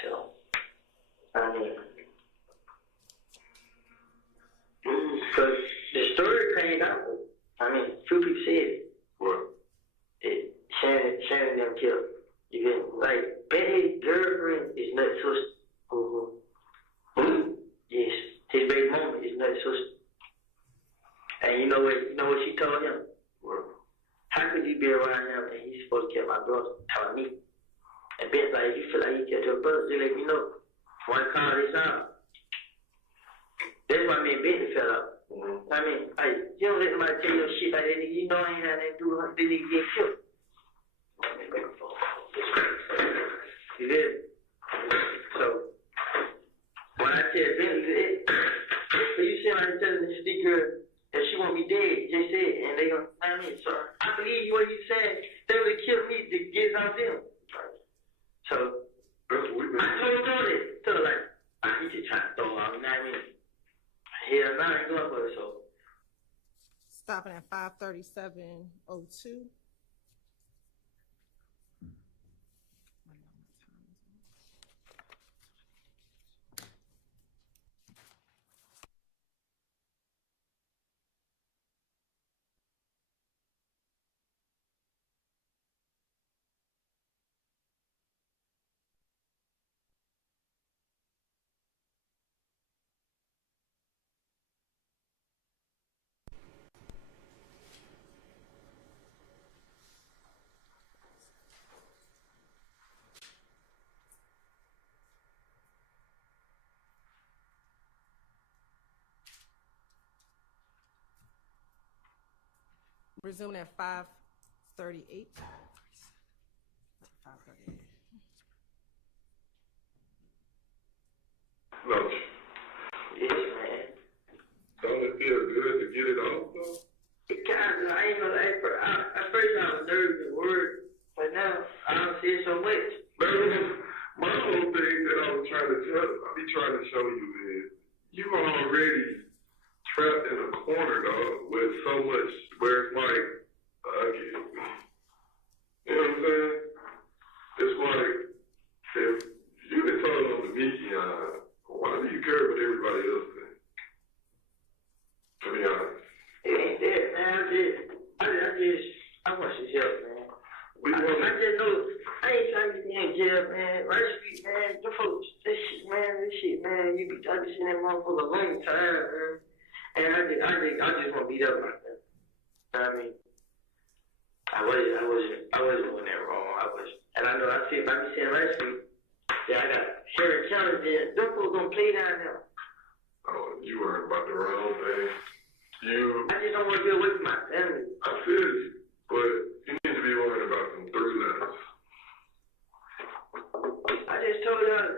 So, I mean, because the story came out. I mean, few people said it. What? Shannon them killed. You get me? Like, Bentley's girlfriend is Nut's sister. Yes, his baby mama is Nut's sister. And you know what she told him? What? How could you be around him and he's supposed to kill my brother? Telling me. And Ben's like, if you feel like you killed your brother, just let me know. One call this out. That's why me and Bentley fell out. I mean, you don't let somebody tell your shit like that. You know I ain't had nothing to do with it. They need to get killed. You did. So, when I tell Bentley, so you see I'm telling this girl that she want me dead, just said, and they gonna, I mean, so I believe you what you said. They would have killed me to get it out them. So, That's what we been. I told her that. So, like, he just trying to throw out, you know what I mean? Hell, no, I ain't going for it, so. Stopping at 5:37:02. Resuming at 5:38. 5:38. No. Yes, man. Don't it feel good to get it off, though? Because I ain't gonna lie, at first I was nervous and worried, but now I don't see it so much. My whole thing that I was trying to show you is you are already trapped in a corner, dog, with so much where it's like, you know what I'm saying? It's like, if you been told on the media, why do you care what everybody else thinks? To be honest. It ain't that, man. I want some help, man. We I want just know, I ain't trying to be in jail, man. Right Street, man. The folks, this shit, man. I be sitting in that motherfucker a long time, man. And I just want to beat up like that. I mean, I wasn't doing that wrong. And I know I be saying Right Street. Yeah, I got Sherry Challenge in. Them folks don't play down there. Oh, you worried about the wrong thing. I just don't want to be away from my family. I feel you, but you need to be worried about them 3 letters. I just told y'all,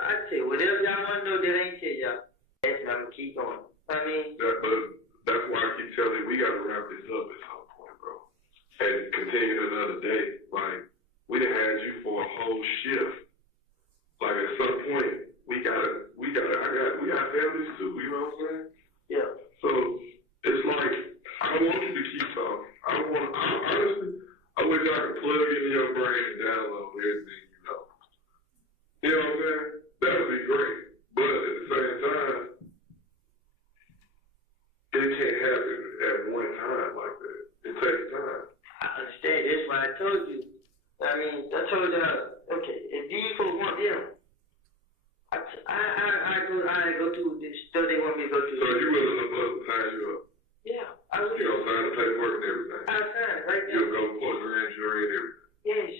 I say whatever y'all want to know that ain't tell y'all. That's I'm gonna keep going. I mean, That's why I keep telling you we got to wrap this up at some point, bro, and continue another day. Like we done had you for a whole shift. Like at some point we got families too. You know what I'm saying? yeah. So it's like I want you to keep talking. Honestly, I wish I could plug into your brain and download everything you know. You know what I'm saying? That would be great. But at the same time, it can't happen at one time like that. It takes time. I understand. That's why I told you. I mean, I told y'all, okay, if these folks want them, I go through this stuff they want me to go through. So you willing to sign you up? Yeah, I will. You gonna sign the paperwork and everything? I'll sign right now. You'll go for the grand jury and everything? Yes.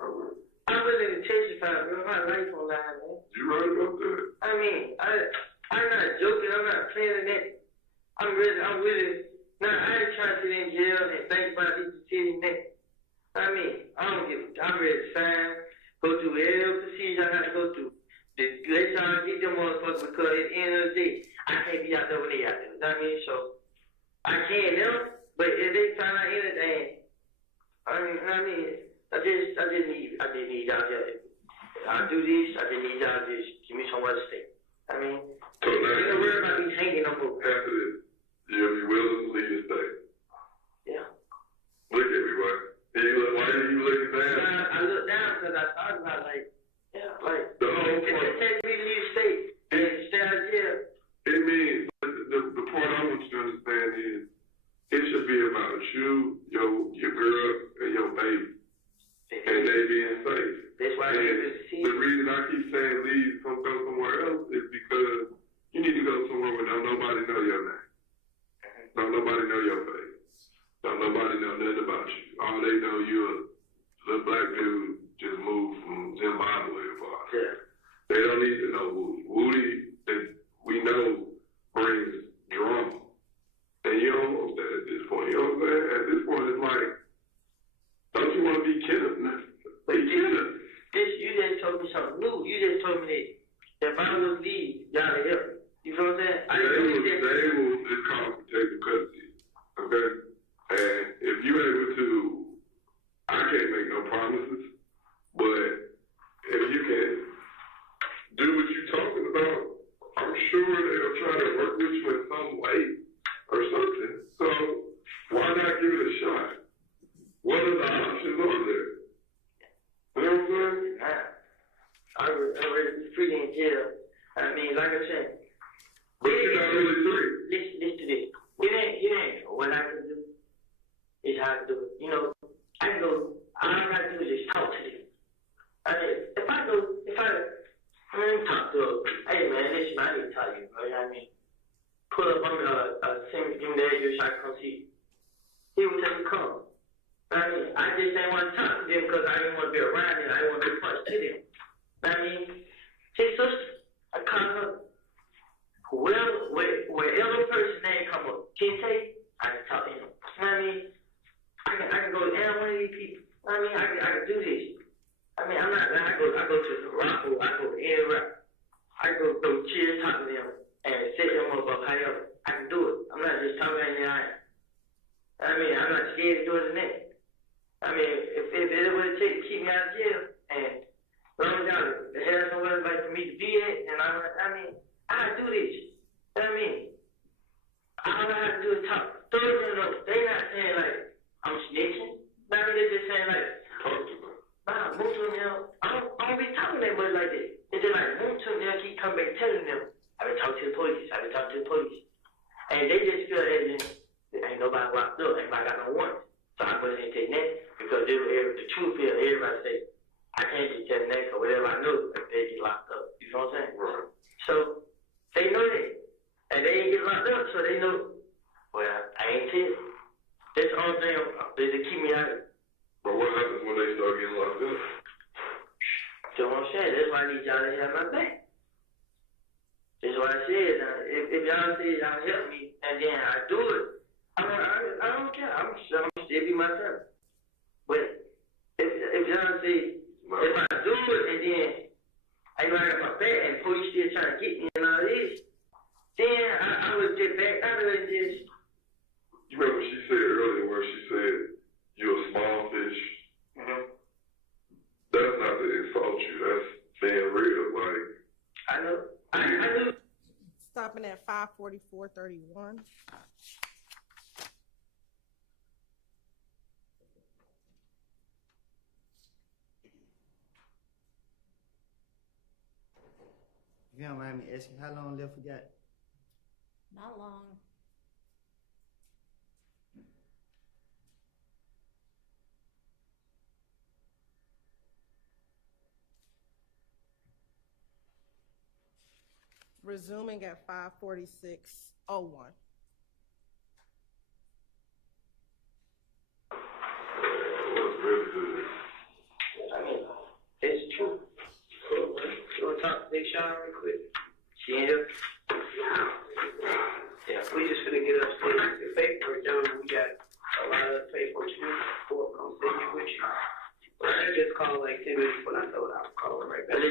All right. I'm willing to testify, bro. My life on line, man. You right about that? I mean, I'm not joking. I'm not playing that. I'm really. Now, I ain't trying to sit in jail and think about these sitting there. I mean, I'm ready to sign, go through every procedure I got to go through. Let y'all get them motherfuckers because at the end of the day, I can't be out there when they out there. You know what I mean? So, I can't them, but if they find out anything, I just need y'all here. I'll do this, I just need y'all to just give me somewhere to stay. I mean, So now, don't worry about me hanging no more. after this, you'll be willing to leave the state. Yeah. Look at me, boy. Why are you looking down? I look down because I thought about The whole if point. it takes me to leave the state and stay out here. It means the point I want you to understand is it should be about you, your girl, and your baby, and they being safe. That's why I need to see. The reason I keep saying leave, go somewhere else, is because you need to go somewhere where don't nobody know your name, don't nobody know your face, don't nobody know nothing about you. All they know you're a little black dude just moved from Zimbabwe. Yeah. They don't need to know Woody. Woody, we know, brings drama. And you don't want that at this point. You know what I'm saying? At this point, it's like, don't you want to be Kenneth? Be Kenneth. You just told me something new. You just told me that if I was leave, y'all to help. You feel what I'm saying? It's called protective custody. Okay? And if you're able to, I can't make no promises, but if you can do what you're talking about, I'm sure they'll try to work with you in some way or something. So why not give it a shot? What are the options on there? You know what I'm saying? I'm ready to be free in jail. I mean, like I said. But you're not really free. Listen to this. It ain't what I can do. It's how I do it. You know, I can go, all I gotta do is just talk to them. If I talk to her, hey man, listen, I need to tell you, bro. I mean, pull up on me, give me the address, I can come see you. He would tell me to come. I mean, I just ain't want to talk to them because I didn't want to be around them. I didn't want to be close to them. I mean, his sister, I call her. Wherever person name come up, Kente, I can talk to him. I mean, I can go down one of these people. I mean, I can do this. I mean, I'm not. I go to Morocco. I go to anywhere. I go chill, talk to them, and set them up however. I can do it. I'm not just talking in the eye. I mean, I'm not scared to do it in that. I mean, if it would take to keep me out of jail, and as long as y'all have somewhere like for me to be at, and I mean, I do this. I mean, all I have to do is talk. Throw them in. They not saying like I'm snitching. I mean, they're just saying like, Talk to them. move to them. I don't be talking to them but like that. It's just like move to them. Keep coming back telling them. I've been talking to the police. And they just feel as if ain't nobody locked up. Ain't nobody got no warrant. So I put it in that because the truth is everybody say I can't just tell them that because whatever I know, they get locked up. You know what I'm saying? Right. So they know that. And they ain't get locked up, so they know, well, I ain't tell. That's the only thing they keep me out of it. But what happens when they start getting locked up? So what I'm saying, that's why I need y'all to have my back. That's why I said, if y'all say y'all help me and then I do it, I don't care. I'm still be myself. But if y'all say, if I do it and then I got my back and police still trying to get me and all this, then I would get back out of it. Just. You remember she said earlier where she said you're a small fish. Mm-hmm. That's not to insult you. That's being real. Like I know. I knew. Stopping at 5:44:31. If you don't mind me asking, how long left we got? Not long. Resuming at 5:46:01. that's really good. I mean, it's true. You want to talk to Big Sean real quick? She ain't here? Yeah, we just gonna get upstairs the paperwork done. We got a lot of paperwork to do before I'm gonna send you with you. I just called like 10 minutes when I told I was calling right back.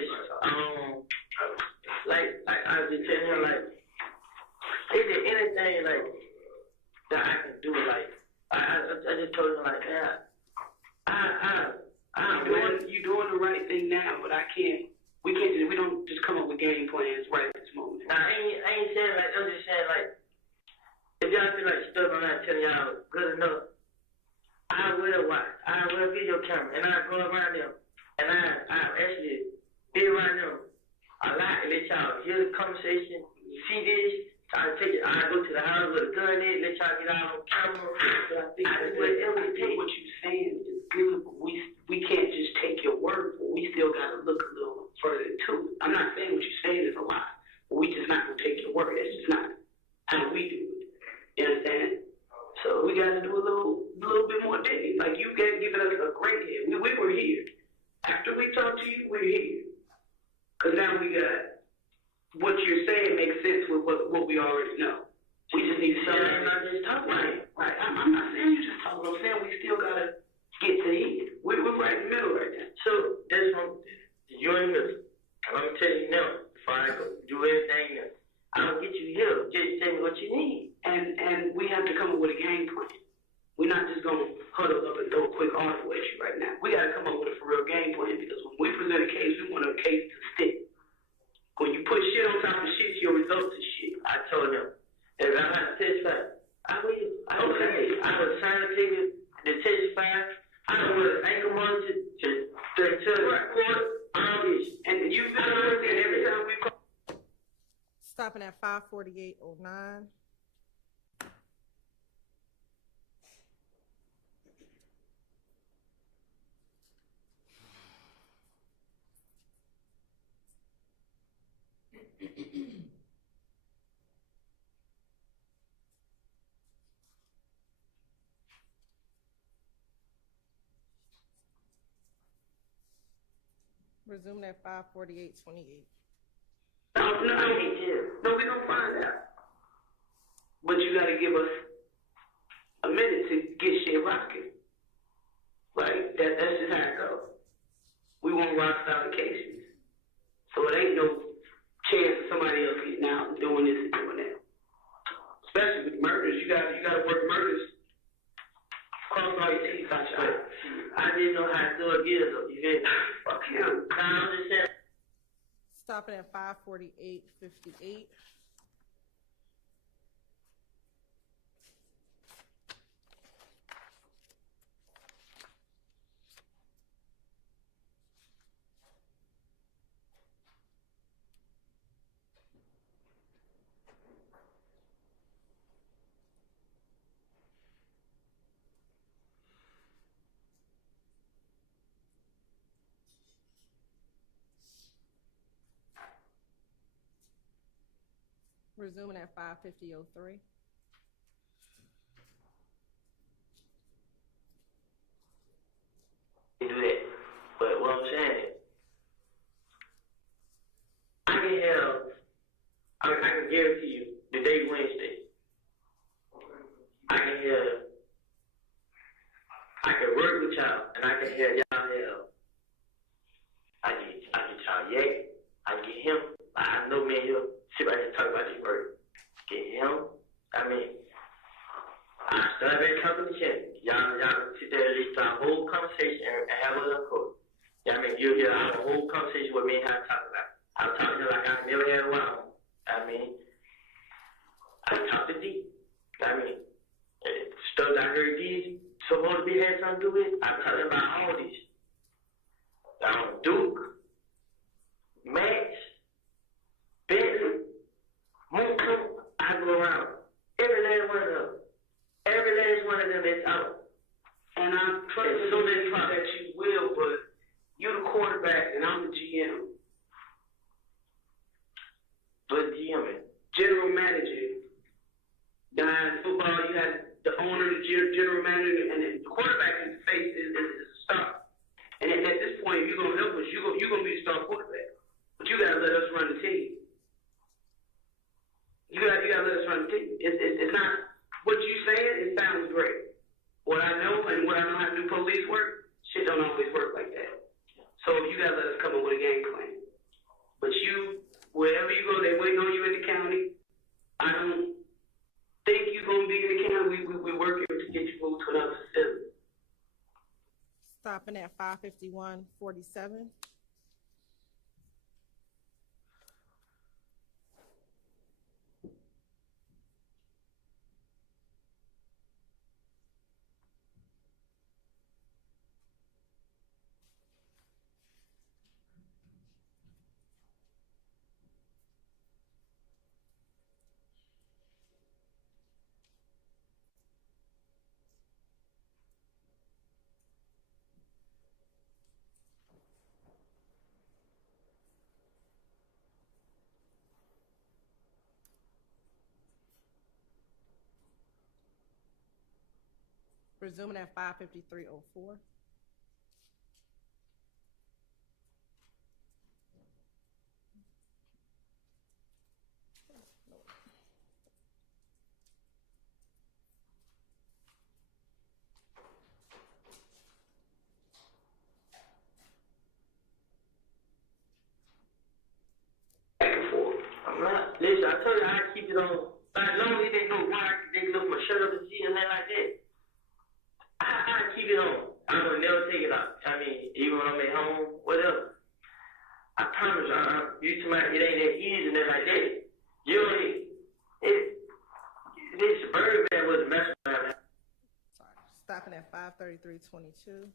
Like I was just telling him, like, is there anything like that I can do? Like, I just told him like, yeah, You doing the right thing now, but we don't just come up with game plans right at this moment. Nah, I ain't saying like, I'm just saying like, if y'all feel like stuff I'm not telling y'all good enough, I will watch. I will video camera, and I go around them, and I actually be around them a lot and let y'all hear the conversation, see this. I go to the house with a gun in, let y'all get out on camera. So I think Whatever it takes, what you're saying is good, but we can't just take your word for it. We still got to look a little further into it. I'm not saying what you're saying is a lie, but we just not going to take your word. That's just not how we do it. You understand? So we got to do a little bit more digging. Like you given us a great head. We were here. After we talked to you, we're here. Because now we got what you're saying makes sense with what we already know. We just need to say not just talk right. I'm not saying you just talk. I'm saying we still got to get to the end. We're right in the middle right now. So that's one. You're in the middle. And I'm gonna tell you now, if I go do anything else, I'll get you here. Just tell me what you need. And we have to come up with a game plan. We're not just going to huddle up and throw a quick article at you right now. We got to come up with a for real game plan because when we present a case, we want a case to stick. When you put shit on top of shit, your results is shit. I told him, if I had to testify, I will. I would sign a ticket to testify. I would ankle monitor to court, all this. And you've been understand every time we call. Stopping at 5:48:09. Resume at 5:48:28. No, we gonna find out. But you gotta give us a minute to get shit rocking. Like that's just how it goes. We want rock solid cases, so it ain't no chance of somebody else getting out and doing this and doing that. Especially with murders, you gotta work murders. Cross all your teeth out your eyes. I didn't know how to do it either, though. You get Fuck him. I'm just saying. Stopping at 5:48:58. Resuming at 5:50:03. Do that. But what I'm saying, I can guarantee you, the day Wednesday, I can work with y'all, and I can hear y'all have. I get y'all yak. I get him. I know me and him sit right here and talk about this word. Get him. I mean, I start back talking to him. Y'all sit there and listen to our whole conversation and have a little quote. I mean, you'll hear our whole conversation with me and how I talk about it. I'm talking to him like I never had a while. I mean, I talk to D. I mean, stuff I heard these supposed to be had something to do with. I'm talking about all these. Duke, Max, Bentley, Mooncoat, I go around. Every last one of them. Every last one of them is out. And I'm trusting So they try. that you will, but you're the quarterback and I'm the GM. But GM, General manager. Behind football, you have the owner, the general manager, and the quarterback is the face, is the star. And at this point, if you're going to help us, you're going to be the star quarterback. But you got to let us run the team. You got to let us run the team. It's not, what you saying, it sounds great. What I know and what I know how to do police work, shit don't always work like that. So you got to let us come up with a game plan. But you, wherever you go, they're waiting on you in the county. I don't think you're going to be in the county. We're working to get you moved to another facility. Stopping at 5:51:47. Resuming at 5:53:04. back and forth. I'm not, listen, I tell you, I keep it on. As long as they know why they can lift my shirt up and see and that like that. I keep it on. I will never take it out. I mean, even when I'm at home, whatever. I promise you somebody, it ain't that easy and that like that. You know, this Birdman was a mess around. Sorry. Stopping at 5:33:22.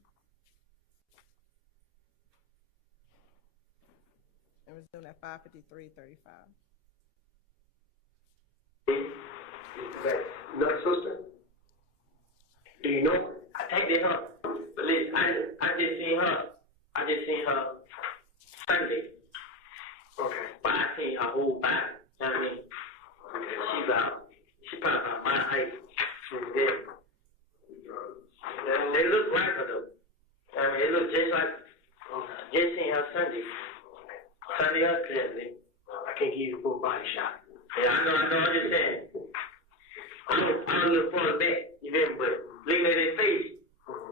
And resuming at 5:53:35. That nut sister? Do you know? I think they her. But listen, I just seen her Sunday. Okay. But I seen her whole body. You know what I mean? She probably about my height. Yeah. They look like her though. I mean, they look just like just seen her Sunday. Sunday or Saturday. I can't give you a full body shot. Yeah, I know, I'm just saying. I don't look far back, you feel me? But looking at their face,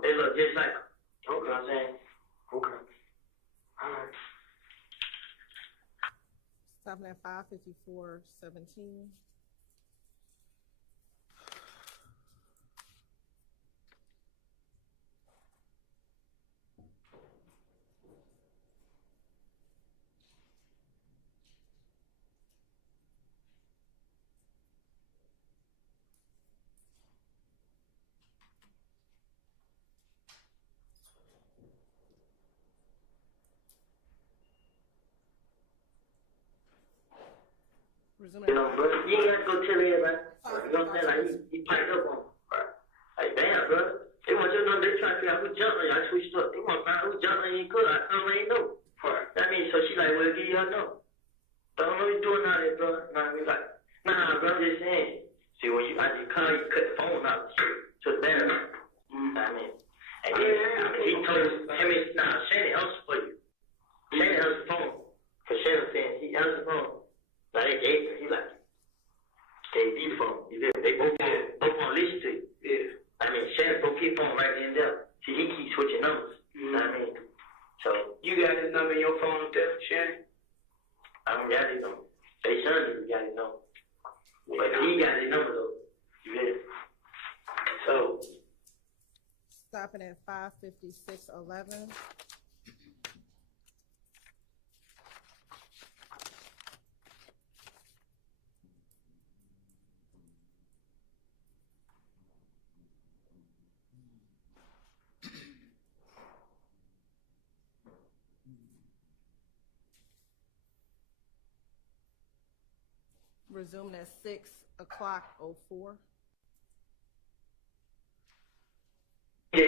they look just like her. You know what I'm saying? Okay. All right. Stopping at 5:54:17. Resuming You know, bro, you ain't got to go tell everybody. You know what I'm saying? Like, you piped up on them, bro. Like, damn, bro. They want you to know, they trying to figure out who jumped on you. I switched up. They want to find out who jumped on you and could. I told them I ain't know. That means, so she like, well, give you her number. But I don't know what you doing out there, bro. Nah, we like, car, he cut the phone out to the battery. I mean, and then he told him, Shannon answered for you. Shannon answered the phone. Because Shannon saying he answered the phone. Like they gave him, he like, gave me the phone. You feel me? They both want to listen to you. Yeah. I mean, Shannon broke his phone right then and there. See, he keeps switching numbers. I mean, so. You got his number in your phone there, Shannon? I don't got his number. They son got his number. But he got his number though. You feel me? So. Stopping at 5:56:11. Resuming at 6:04. Yeah,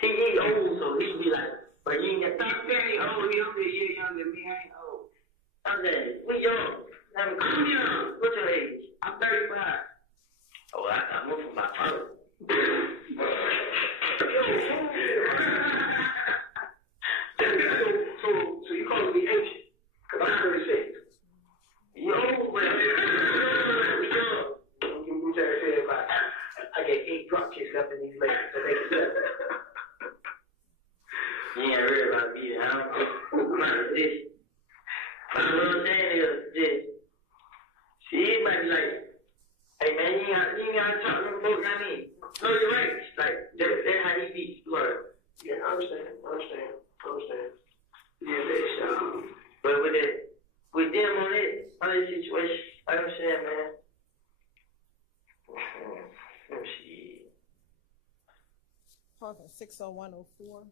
he old, so he be like, but you ain't got Stop saying he old. He only a year younger than me. I ain't old. I'm saying, we young. I'm young. What's your age? I'm 35. Oh, I moved from my father. So you calling me ancient? Because I'm 36. You old, but You trying to say about I get 8 drop kicks up in these legs to make it better. you ain't real about me. I'm not a this. But what I'm saying is this. See, it might be like, hey man, you ain't got to talk to them folks, I mean. No, you're right. Like, that's how he be. Look. Yeah, I understand. Yeah, that's But with them on this situation, I understand, man. Let me see. Pause at 6:01:04.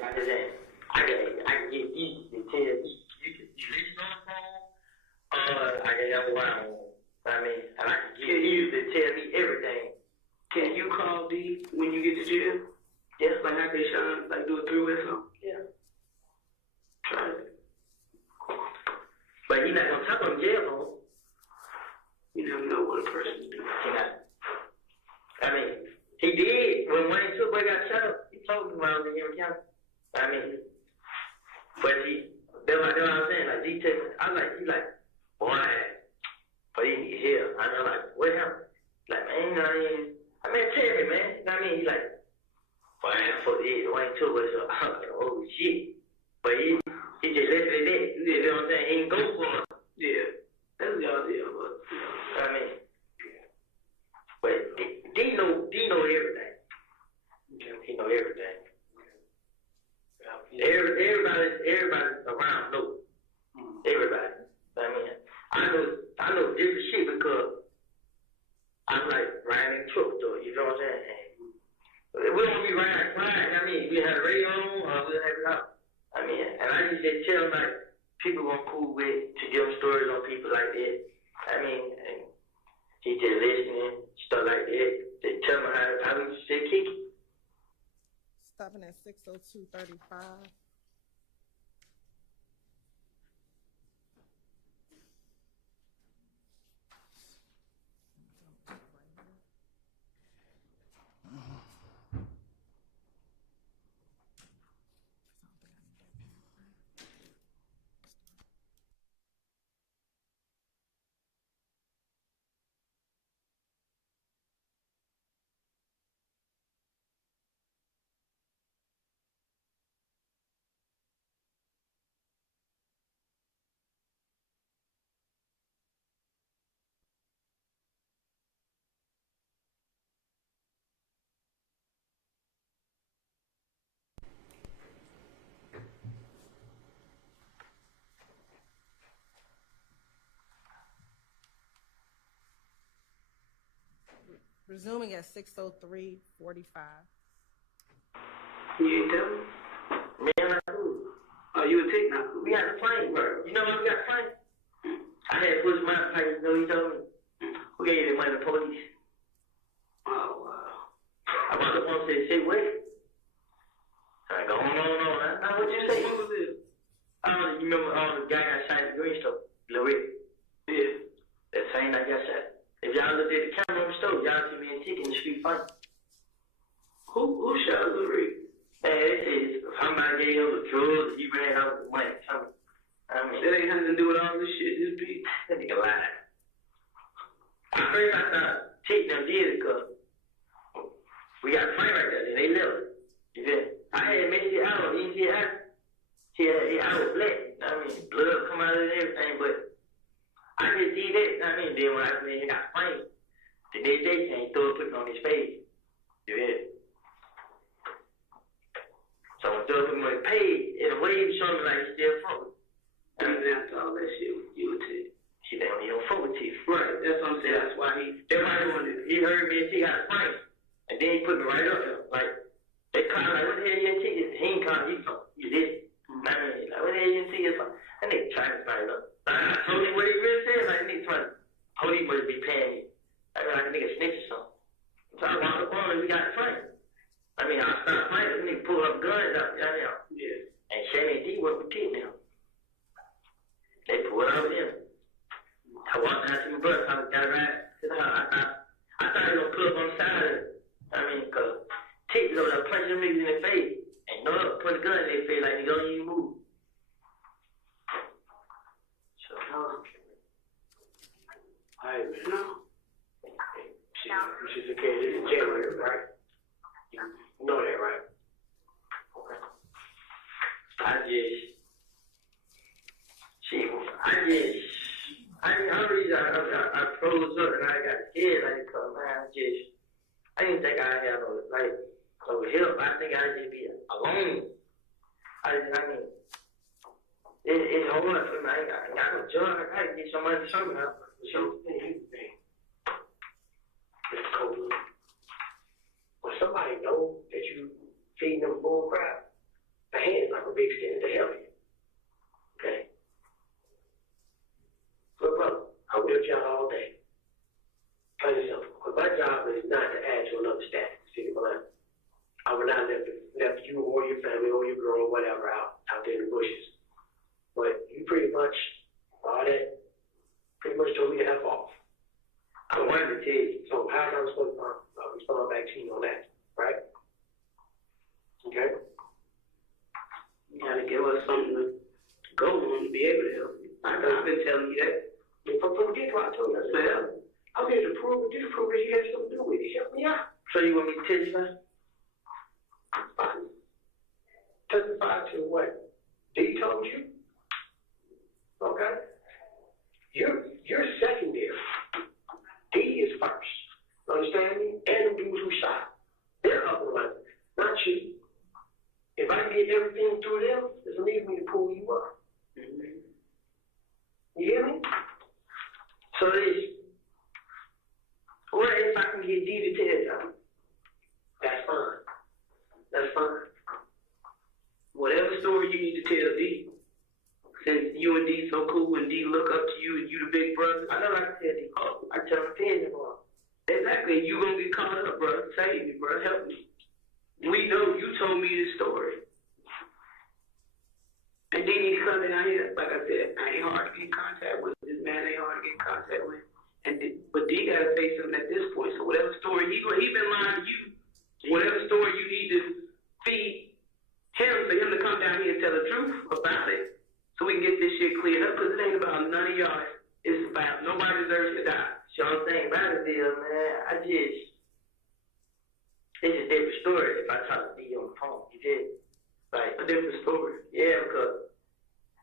Like I said, I can get used to tell you listen on the phone, I can have a line on. I mean, and I can get used to tell me everything. Can you call D when you get to jail? Yes, Like how they Sean, like do a 3-way song? yeah. Try it. But he's not gonna talk on jail phone. You never know what a person do. He not. I mean, he did when Wayne Tookboy got shot up. He told me when I was in Henry County. I mean, but that's what I'm saying. Like, he tell me, he's like, boy, but he need help. And I'm like, what happened? Like, man, you know what I mean? I mean, tell me, man. You know what I mean? He's like, boy, for this, Wayne Tookboy. So I'm like, oh shit. But he just left it at that. You know what I'm saying? He ain't go for it. Yeah, that's y'all deal, but I mean, but D know everything. He know everything. Everybody around know. Everybody. I mean, I know different shit because I'm like riding in truck though. You know what I'm saying? We don't be riding. I mean, we have the radio on or we have it out. I mean, and I just tell them like people I'm cool with to give them stories on people like that. I mean, and he just listening, stuff like that. They tell me how we say kick it. Stopping at 6:02:35. Resuming at 6:03:45. You ain't tell me? Man, I do. Oh, you a tick now? We got the plane, bro. You know when we got the plane? I had to push my plane. You know, he told me. Who gave you the money? The police. Oh, wow. I about to phone and say, say, wait. I go, on. Now, what you say? Who was this? You remember the guy got shot at the green store? Lil Rick. Yeah. That same night got shot. If y'all looked at the camera on the stove, y'all see me and Tick in the street fighting. Who shot Lil Rick? Man, they said somebody gave him the drugs, he ran out with money. I mean, That ain't nothing to do with all this shit. Just be. that nigga lied. At first I thought Tick them did it because we got a friend right there, and they left. You feel me? I had made it out, you see that? I was black. I mean, blood come out of it and everything, but I just did that. I mean, then when I he got framed, the next day came, put it on his face. You feel me? So when Thug put him on his page, in a way he was showing me like he still fuck with. Even after all that shit, you a tick. He don't fuck with Tick. Right. That's what I'm saying. That's why He heard me and Tick got a fight, and then he put me right up there. Like, they called like, what the hell you and Tick is? He ain't called you for. You did. I mean, like, what the hell you and Tick is for? That nigga trying to fight up. I told him what he really said. Like, nigga trying to, police must be paying me. I mean, like a nigga snitch or something. So I walked up on him and we got a fight. I mean, I started fighting. The nigga pulled up guns out there now. Yeah. And Shannon and D work with Tick now. They pulled out with him. I walked down to my brother's house, got a ride to the house. I thought he was gonna pull up on the side of it. I mean, cause Tick was over there punching them niggas in the face. And no, put a gun in their face like they don't even move. So, Alright, man. No. She's okay. This is January, right? You know that, right? okay. I froze up and I got scared, like, cause man, I didn't think I had no, like, no help. I think I'd just be alone. I mean, it's hard for me. I ain't got no job. I gotta get some money somehow. So, here's the thing. Mr. Copeland, when somebody knows that you feeding them bull crap, the hand's like a big extended to help you. Okay? Look, brother, I worked y'all all day. Plain and simple. Because my job is not to add to another status, city below. I would not left you or your family or your girl or whatever out there in the bushes. But you pretty much, all that, pretty much told me to F off. I wanted to tell you. So how am I supposed to respond back to you on that, right? Okay? You gotta give us something to go on to be able to help you. I've been telling you that. From the get-go, I told you, I said, I'm here to prove, disprove that you have something to do with it. Help me out. So you want me to testify? Fine. Testify to what D told you? Okay? You're secondary. D is first. Understand me? And the dudes who shot. They're up and running, not you. If I can get everything through them, it's leave me to pull you up. Mm-hmm. You hear me? So what if I can get D to tell y'all? That's fine. That's fine. Whatever story you need to tell D, since you and D so cool and D look up to you and you the big brother, I know I can tell D. Oh, I tell him 10 more. Exactly, you gonna get caught up, bro. Save me, bro. Help me. We know you told me this story. And D need to come in out here. Like I said, I ain't hard to get in contact with. This man ain't hard to get in contact with. But D gotta say something at this point. So whatever story he been lying to you, whatever story you need to feed him for him to come down here and tell the truth about it, so we can get this shit cleared up. Because it ain't about none of y'all. It's about nobody deserves to die. So I'm saying about it is, man, it's a different story if I talk to D on the phone. You did. Like A different story. yeah, because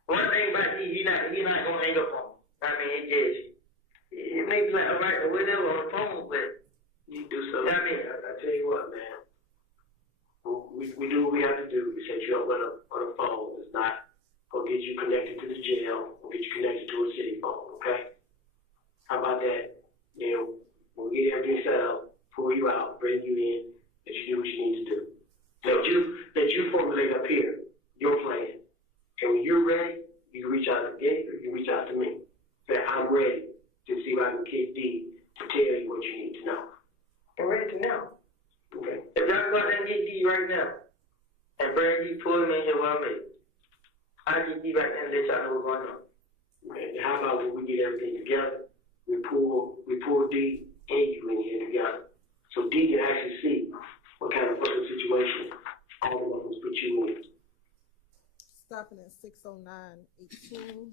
one thing about D, he not gonna hang up on me. I mean, it makes like all right or whatever on the phone, but You do something. I mean, I tell you what, man. We do what we have to do. We set you up on a phone. It's not gonna get you connected to the jail. We'll get you connected to a city phone, okay? How about that? Then we'll get everything set up. pull you out, bring you in, that you do what you need to do. That you formulate up here your plan. And when you're ready, you can reach out to Gabe or you can reach out to me. Say, I'm ready to see if I can get D to tell you what you need to know. I'm ready to know. Okay? If y'all go out and get D right now, and bring D, pull him in here while I'm ready. I'll get D right now and let y'all know what's going on. Okay, and how about when we get everything together, we pull D and you in here together. So D can actually see what kind of fucking situation all of us put you in. Stopping at 6:09:18.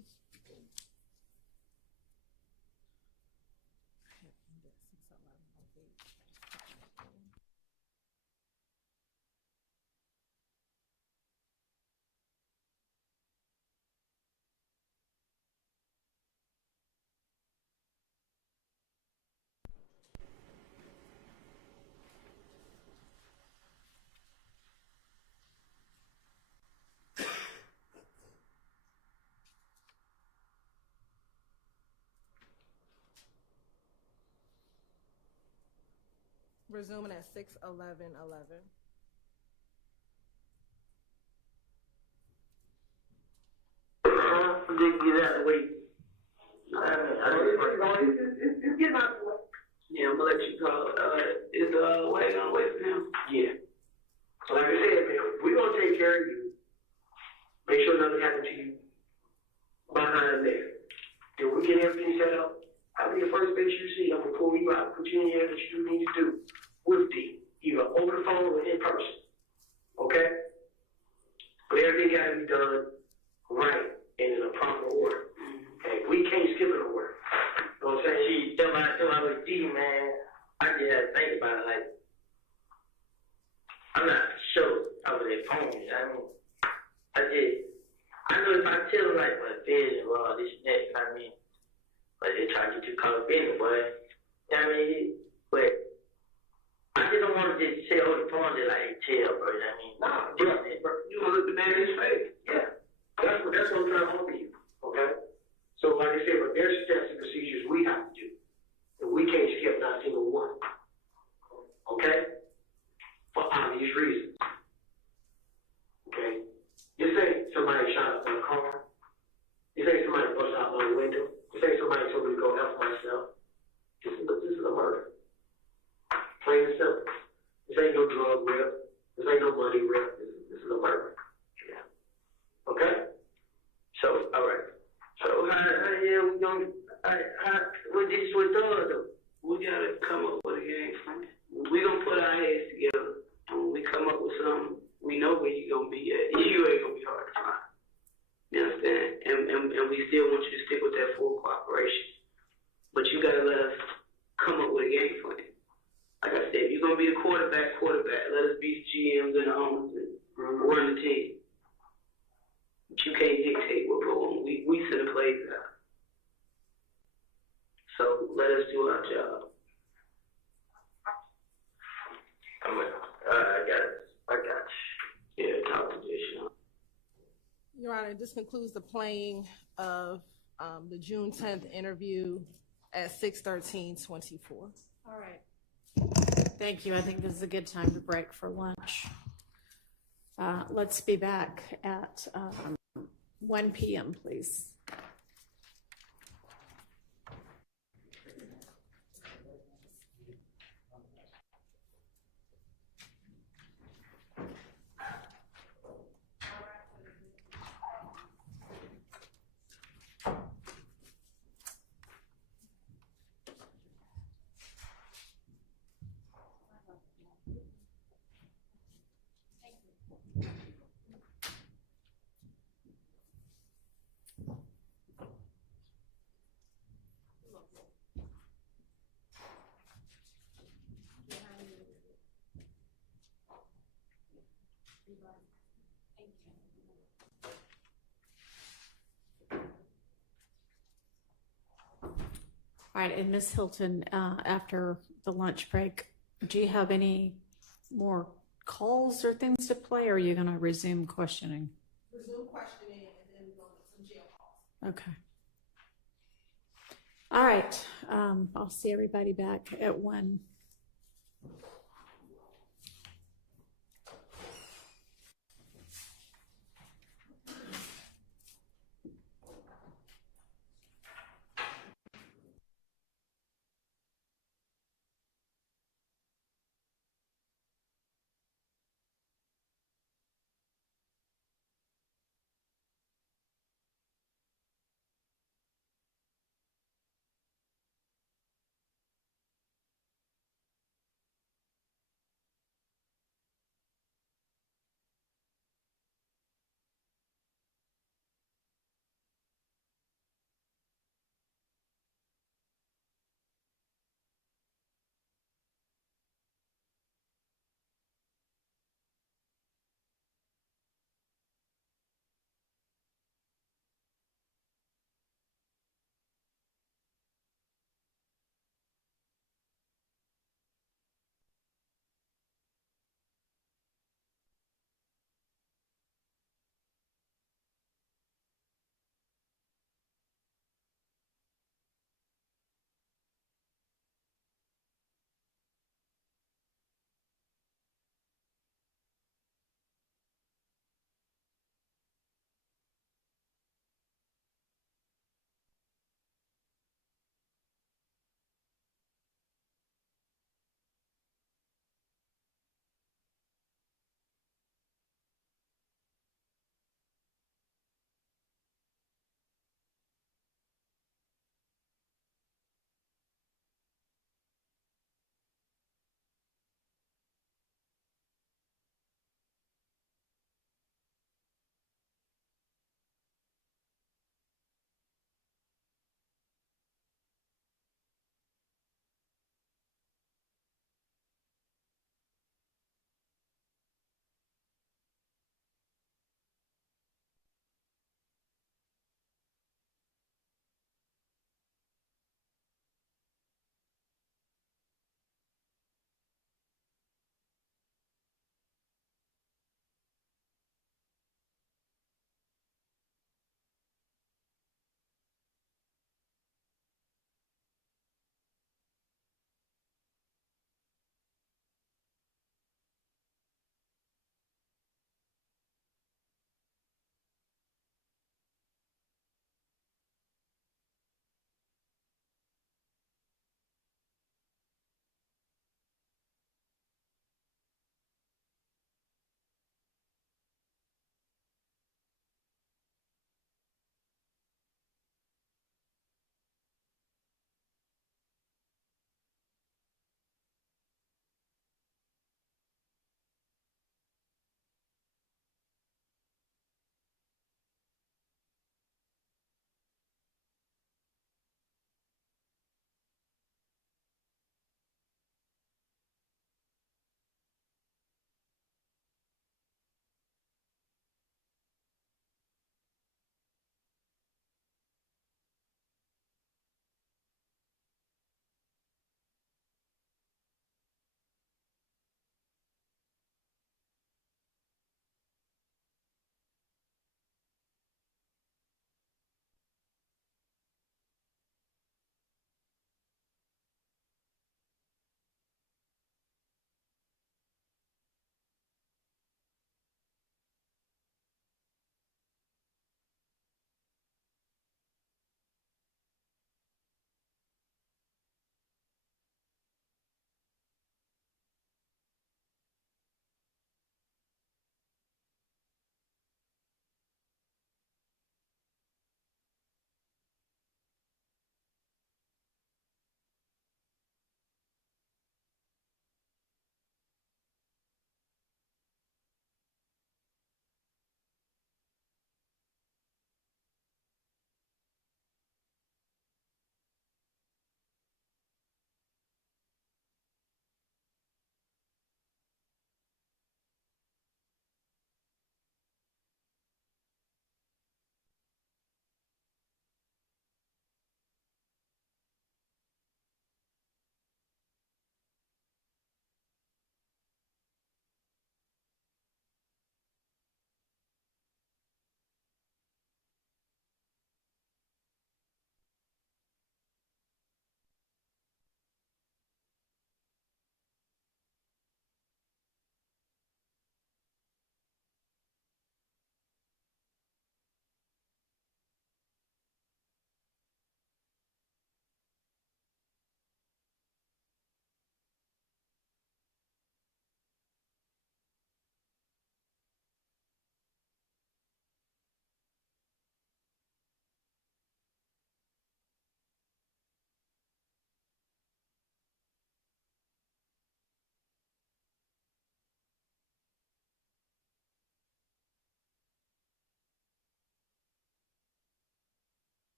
Resuming at 6:11:11. Just get out of the way. It's getting out of the way. Yeah, I'm gonna let you call. Is Wade gonna wait for him? Yeah. So like I said, man, we're gonna take care of you. Make sure nothing happens to you behind there. Then we get everything set up. I'll be the first bitch you see. I'm gonna pull you out, put you in here that you do need to do with D, either over the phone or in person. Okay? But everything gotta be done right and in a proper order. Okay? We can't skip an order. You know what I'm saying? Gee, tell my with D, man. I just had to think about it. Like, I'm not sure over their phone. I know if I tell them, like, my vision, well, this and that, you know what I mean? But they try to get you caught up in it, boy. You know what I mean? But I just don't want to just say over the phone, just like, tell, bro. You know what I mean? Nah, bro, you wanna look the man in his face. Yeah. That's what I'm trying to offer you. Okay? So like I said, but there's steps and procedures we have to do. And we can't skip not a single one. Okay? For obvious reasons. Okay? You say somebody shot up in a car. You say somebody busted out my window. You say somebody told me to go help myself. This is a murder. Plain and simple. This ain't no drug rip. This ain't no money rip. This is a murder. Yeah. Okay? So, all right. So, how we gonna, what this with us, though? We gotta come up with a game plan. We gonna put our heads together, and when we come up with something, we know where you gonna be at. You ain't gonna be hard to find. You understand? And we still want you to stick with that full cooperation. But you gotta let us come up with a game plan. Like I said, if you're gonna be a quarterback, let us be the GMs and the owners and run the team. But you can't dictate what goes on. We send the plays out. So let us do our job. I got you. Yeah, talk to Dish. Your Honor, this concludes the playing of the June 10th interview at 6:13:24. All right. Thank you. I think this is a good time to break for lunch. Let's be back at 1 p.m., please. All right, and Ms. Hilton, after the lunch break, do you have any more calls or things to play, or are you going to resume questioning? Resume questioning, and then we're going to some jail calls. Okay. All right, I'll see everybody back at 1.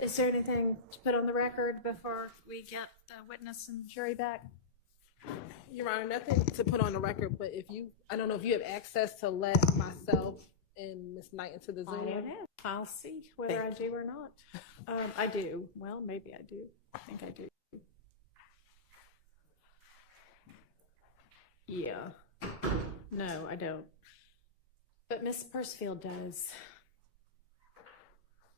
Is there anything to put on the record before we get the witness and jury back? Your Honor, nothing to put on the record, but if you, I don't know if you have access to let myself and Ms. Knight into the I Zoom. don't know. I'll see whether I do or not. I do. Well, maybe I do. I think I do. Yeah. No, I don't. But Miss Percival does.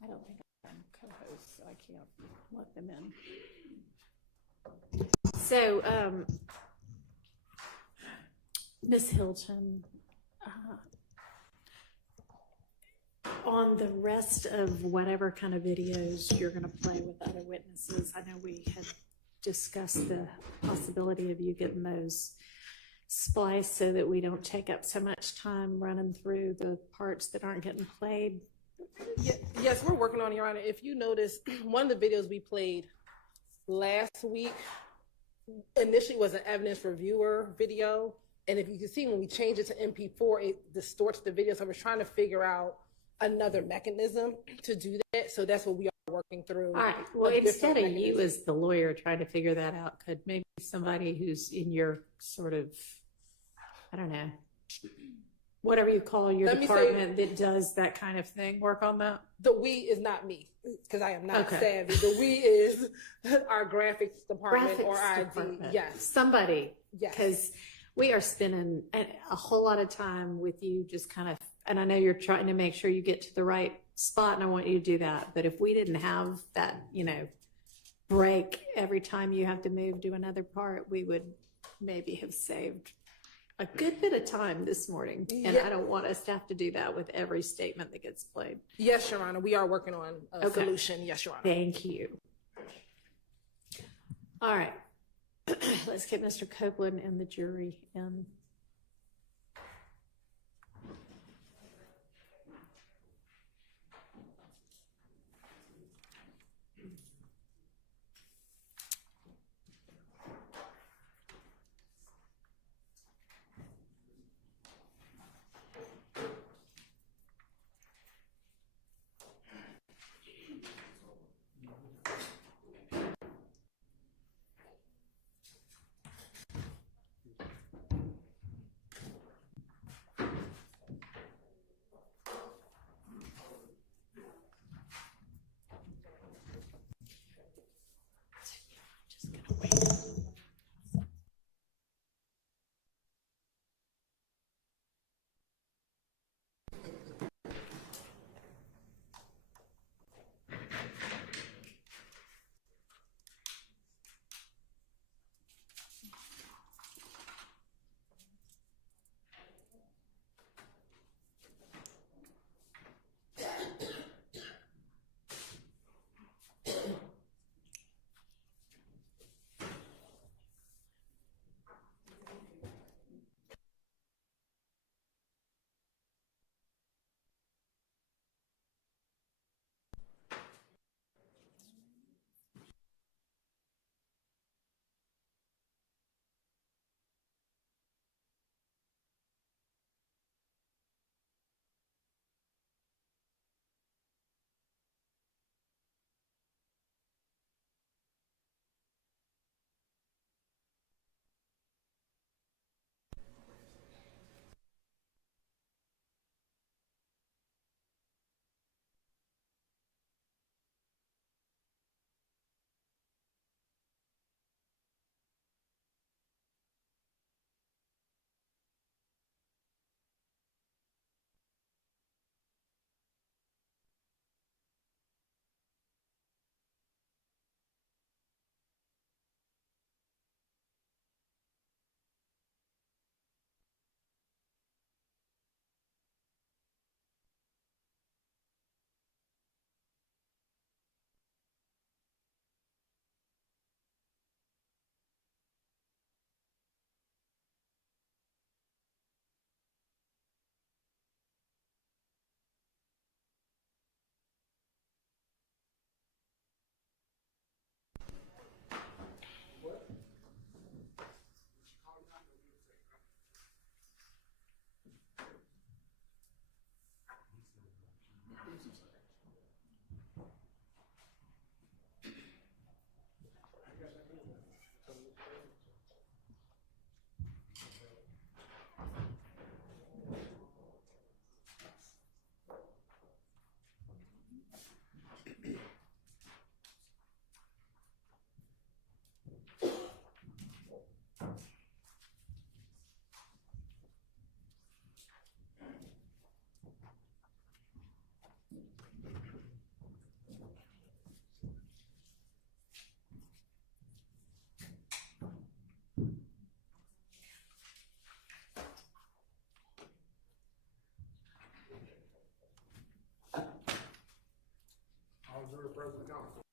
I don't think I'm co-host, so I can't let them in. So, Miss Hilton, on the rest of whatever kind of videos you're going to play with other witnesses, I know we had discussed the possibility of you getting those spliced so that we don't take up so much time running through the parts that aren't getting played. Yes, we're working on it, Your Honor. If you notice, one of the videos we played last week initially was an evidence reviewer video. And if you can see, when we change it to MP4, it distorts the video. So we're trying to figure out another mechanism to do that. So that's what we are working through. All right. Well, instead of you as the lawyer trying to figure that out, could maybe somebody who's in your sort of, I don't know, whatever you call your department that does that kind of thing, work on that? The we is not me, because I am not savvy. The we is our graphics department or ID. Yes. Somebody. Yes. Because we are spending a whole lot of time with you just kind of, and I know you're trying to make sure you get to the right spot, and I want you to do that. But if we didn't have that, break every time you have to move to another part, we would maybe have saved a good bit of time this morning. And I don't want us to have to do that with every statement that gets played. Yes, Your Honor. We are working on a solution. Yes, Your Honor. Thank you. All right. Let's get Mr. Copeland and the jury in.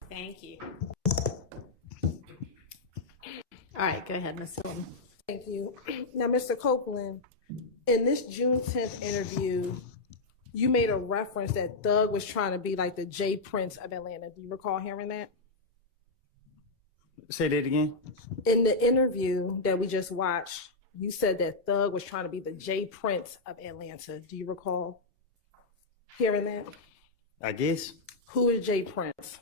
Thank you. All right, go ahead, Ms. Hilton. Thank you. Now, Mr. Copeland, in this June 10th interview, you made a reference that Thug was trying to be like the Jay Prince of Atlanta. Do you recall hearing that? Say that again. In the interview that we just watched, you said that Thug was trying to be the Jay Prince of Atlanta. Do you recall hearing that? I guess. Who is Jay Prince?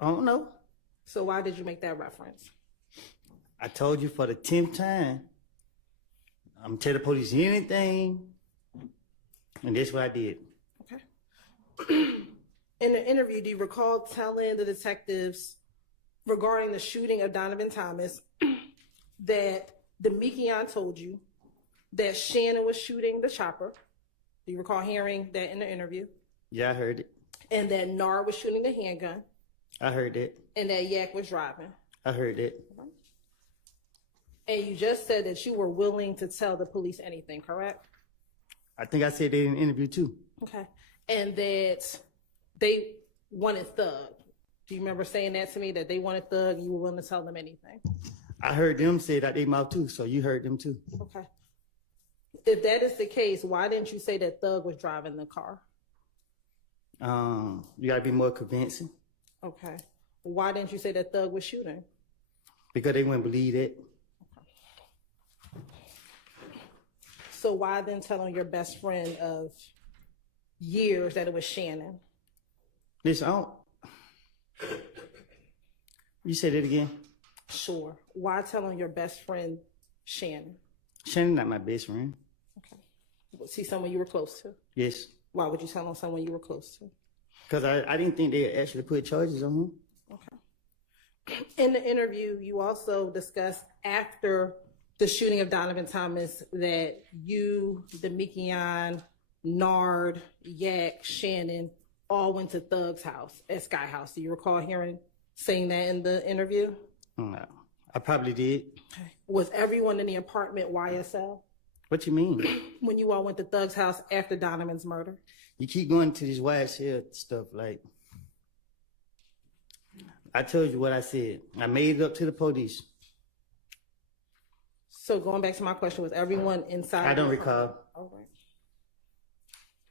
I don't know. So why did you make that reference? I told you for the 10th time. I'm tell the police anything, and that's what I did. Okay. In the interview, do you recall telling the detectives regarding the shooting of Donovan Thomas that Demekion told you that Shannon was shooting the chopper? Do you recall hearing that in the interview? Yeah, I heard it. And that Nar was shooting the handgun? I heard it. And that Yak was driving? I heard it. And you just said that you were willing to tell the police anything, correct? I think I said that in the interview too. Okay. And that they wanted Thug. Do you remember saying that to me, that they wanted Thug and you were willing to tell them anything? I heard them say it out their mouth too, so you heard them too. Okay. If that is the case, why didn't you say that Thug was driving the car? You gotta be more convincing. Okay. Why didn't you say that Thug was shooting? Because they wouldn't believe it. So why then telling your best friend of years that it was Shannon? Listen, I don't... You said it again? Sure. Why telling your best friend Shannon? Shannon not my best friend. Okay. Was he someone you were close to? Yes. Why would you tell him someone you were close to? Because I didn't think they actually put charges on him. Okay. In the interview, you also discussed after the shooting of Donovan Thomas that you, Demekion, Nard, Yak, Shannon all went to Thug's house at Sky House. Do you recall saying that in the interview? No, I probably did. Okay. Was everyone in the apartment YSL? What you mean? When you all went to Thug's house after Donovan's murder? You keep going to this YSL stuff like... I told you what I said. I made it up to the police. So going back to my question, was everyone inside? I don't recall. All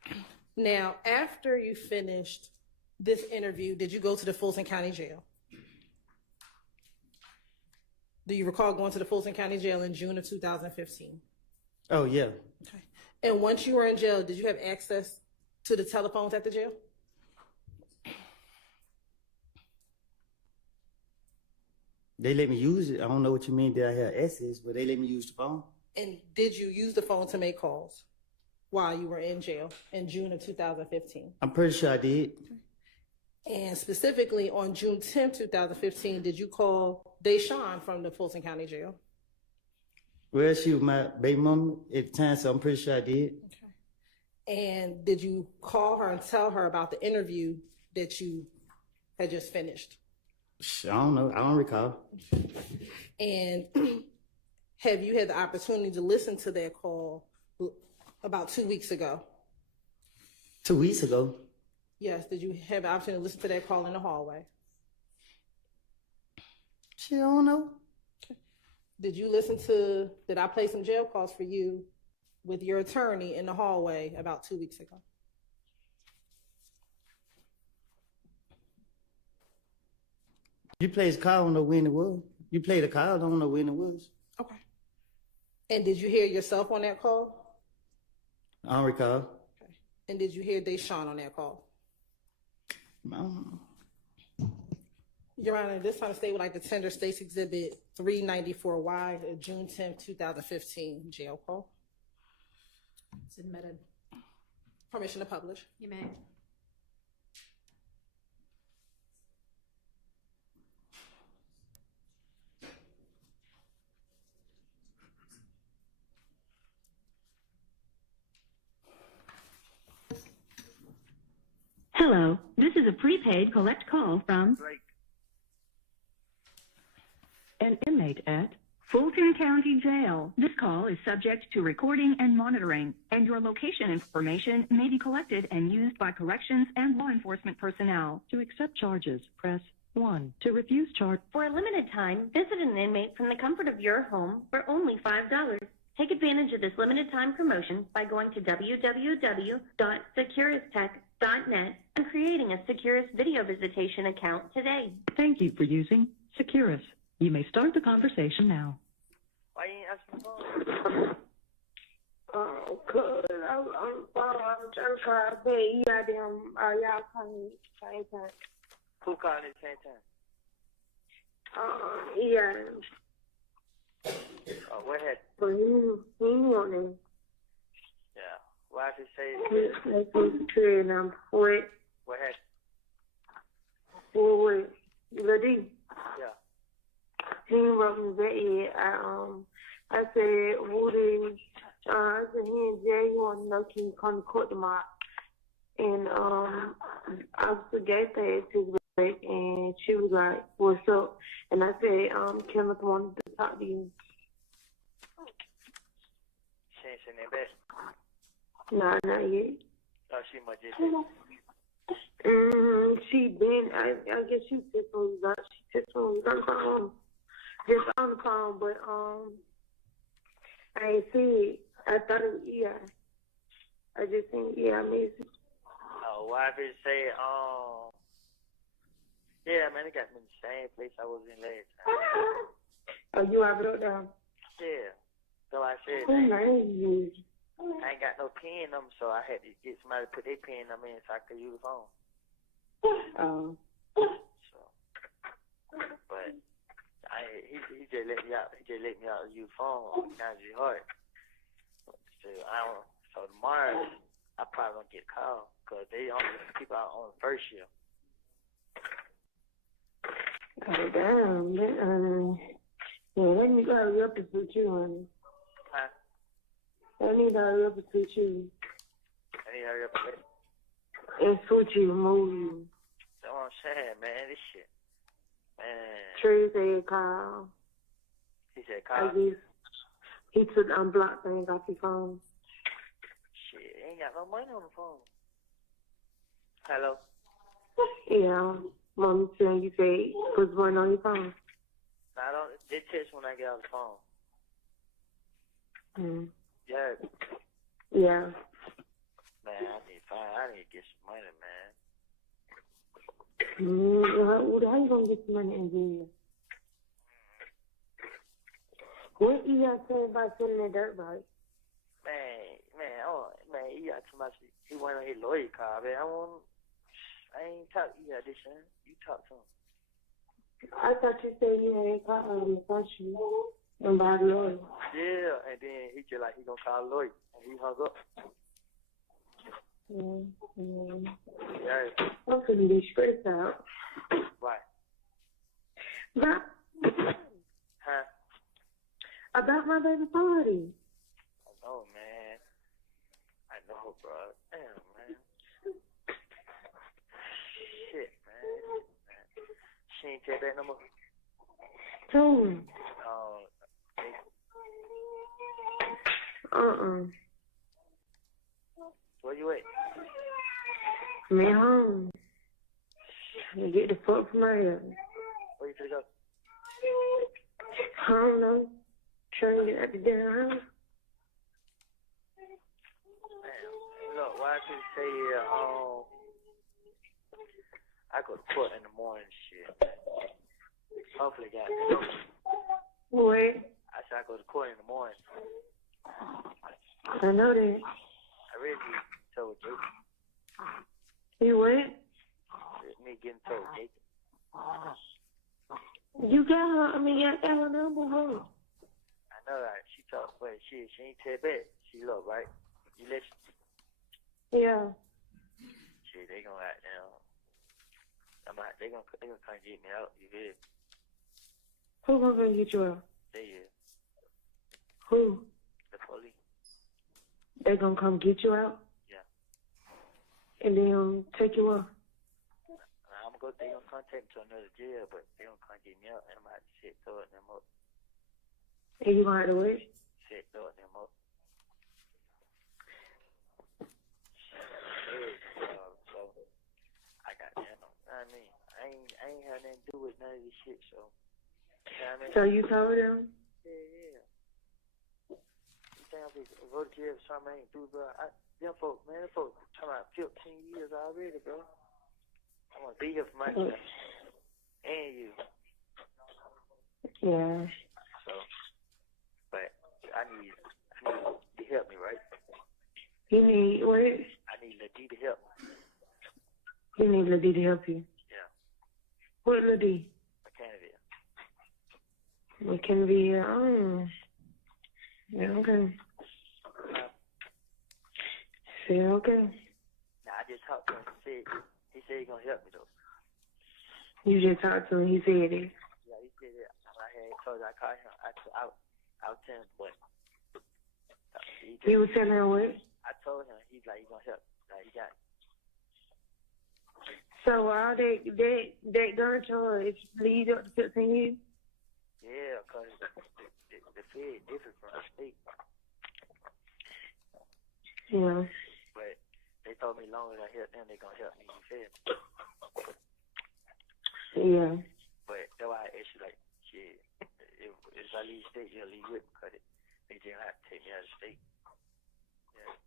right. Now, after you finished this interview, did you go to the Fulton County Jail? Do you recall going to the Fulton County Jail in June of 2015? Oh, yeah. Okay. And once you were in jail, did you have access to the telephones at the jail? They let me use it. I don't know what you mean that I have access, but they let me use the phone. And did you use the phone to make calls while you were in jail in June of 2015? I'm pretty sure I did. And specifically on June 10, 2015, did you call Deshawn from the Fulton County Jail? Well, she was my baby mama at the time, so I'm pretty sure I did. Okay. And did you call her and tell her about the interview that you had just finished? I don't know. I don't recall. And have you had the opportunity to listen to that call about 2 weeks ago? 2 weeks ago? Yes. Did you have the opportunity to listen to that call in the hallway? Shit, I don't know. Did I play some jail calls for you with your attorney in the hallway about 2 weeks ago? You played the call, I don't know when it was. You played the call, I don't know when it was. Okay. And did you hear yourself on that call? I don't recall. Okay. And did you hear Deshawn on that call? I don't know. Your Honor, this time stay with like the Tender States Exhibit 394Y, June 10, 2015 jail call. It's admitted. Permission to publish. You may. Hello, this is a prepaid collect call from an inmate at Fulton County Jail. This call is subject to recording and monitoring, and your location information may be collected and used by corrections and law enforcement personnel. To accept charges, press 1. To refuse charge. For a limited time, visit an inmate from the comfort of your home for only $5. Take advantage of this limited time promotion by going to www.securistech.net and creating a Securus video visitation account today. Thank you for using Securus. You may start the conversation now. Why you ain't answering the phone? Cause I'm trying to try to pay you got them, y'all calling same time. Who calling at the same time? Yeah. Oh, what happened? But he want them. Yeah. Why did he say Let's go to trade them. What? What happened? What? Lady? Yeah. He wrote me back yet. I said, Woody, I said, he and Jay, you want to know, can you come to court tomorrow? And I forgot that to back, and she was like, what's up? And I said, Kenneth wanted to talk to you. She ain't seen that back. Nah, not yet. Oh, she must just She been, I guess she just was on the phone. Just on the phone, but I ain't see it. I thought it was EI. I just seen EI message. Oh, why did it say, yeah, man, it got me in the same place I was in last time. Oh, you have it up there? Yeah. So I said, Who named you? I ain't got no pen number, so I had to get somebody to put their pen number in so I could use the phone. Oh. So, but he just let me out. He just let me out to use the phone on Kanji Heart. So So tomorrow I probably gonna get a call because they only people out on the first year. Oh, damn. Yeah, let me hurry up and put you on. Huh? Let me hurry up and put you. I need to hurry up and wait. And put you, move you. That's what I'm saying, man. This shit. Man. Trey said call. He said I call? guess he took the unblocked thing off your phone. Shit, ain't got no money on the phone. Hello? Yeah. Mommy said you said put one on your phone. No, I don't. They text when I get on the phone. Yeah. Yeah. Man, I need to get some money, man. How you gonna get some money in jail? What you got to say about selling that dirt bike? Man, he got too much. He went on his lawyer car, man. I ain't talk to you this time. You talk to him. I thought you said you had called him first and by the lawyer. Yeah, and then he just like he gonna call a lawyer, and he hung up. Yeah. I'm gonna be stressed out. Why? Huh? About my baby party. I know, man. I know, bro. Damn, man. Shit, man. She ain't tell that no more. Who? Where you at? Me home. You get the fuck from here. Where you finna go? I don't know. Trying to get out the damn house. Damn. Look, why I should say, I go to court in the morning, shit. Hopefully, got it. What? I said I go to court in the morning. I know that. I really told Jake. You what? Me getting told Jake. You got her, I got her number, huh? I know that. She talked, but she ain't tell back. She look, right? You listen? Yeah. Shit, they gonna act now. They gonna come get me out. You hear? Who gonna get you out? They is. Who? The police. They gonna come get you out? Yeah. And then take you out? They gonna contact me to another jail, but they gonna come get me out, and I'm gonna have to sit toward them up. And you gonna have to wait? Set those them up. So I got that. I mean, I ain't had nothing to do with none of this shit. So. You know what I mean? So you told them? Yeah. You think I'm gonna go to jail for something I ain't do, bro? Them folks talking about 15 years already, bro. I'm gonna be here for myself and you. Yeah. So, but I need to help me, right? You need what? I need Lady to help me. You need Lady to help you. Yeah. What Lady? It can be, yeah, okay. Yeah, okay. Nah, I just talked to him. He said he gonna help me, though. You just talked to him, he said it. Yeah, he said it. I had told you, I called him. I was telling him what. You was telling him what? I told him, he's like, he gonna help. Like, he got it. So all that gun charge lead up to 15 years? Yeah, because the Fed different from the state. Yeah. But they told me as long as I help them, they're going to help me. You feel me? Yeah. But that's why I asked you, like, shit, if I leave state, you'll leave with me, because they just have to take me out of state. Yeah.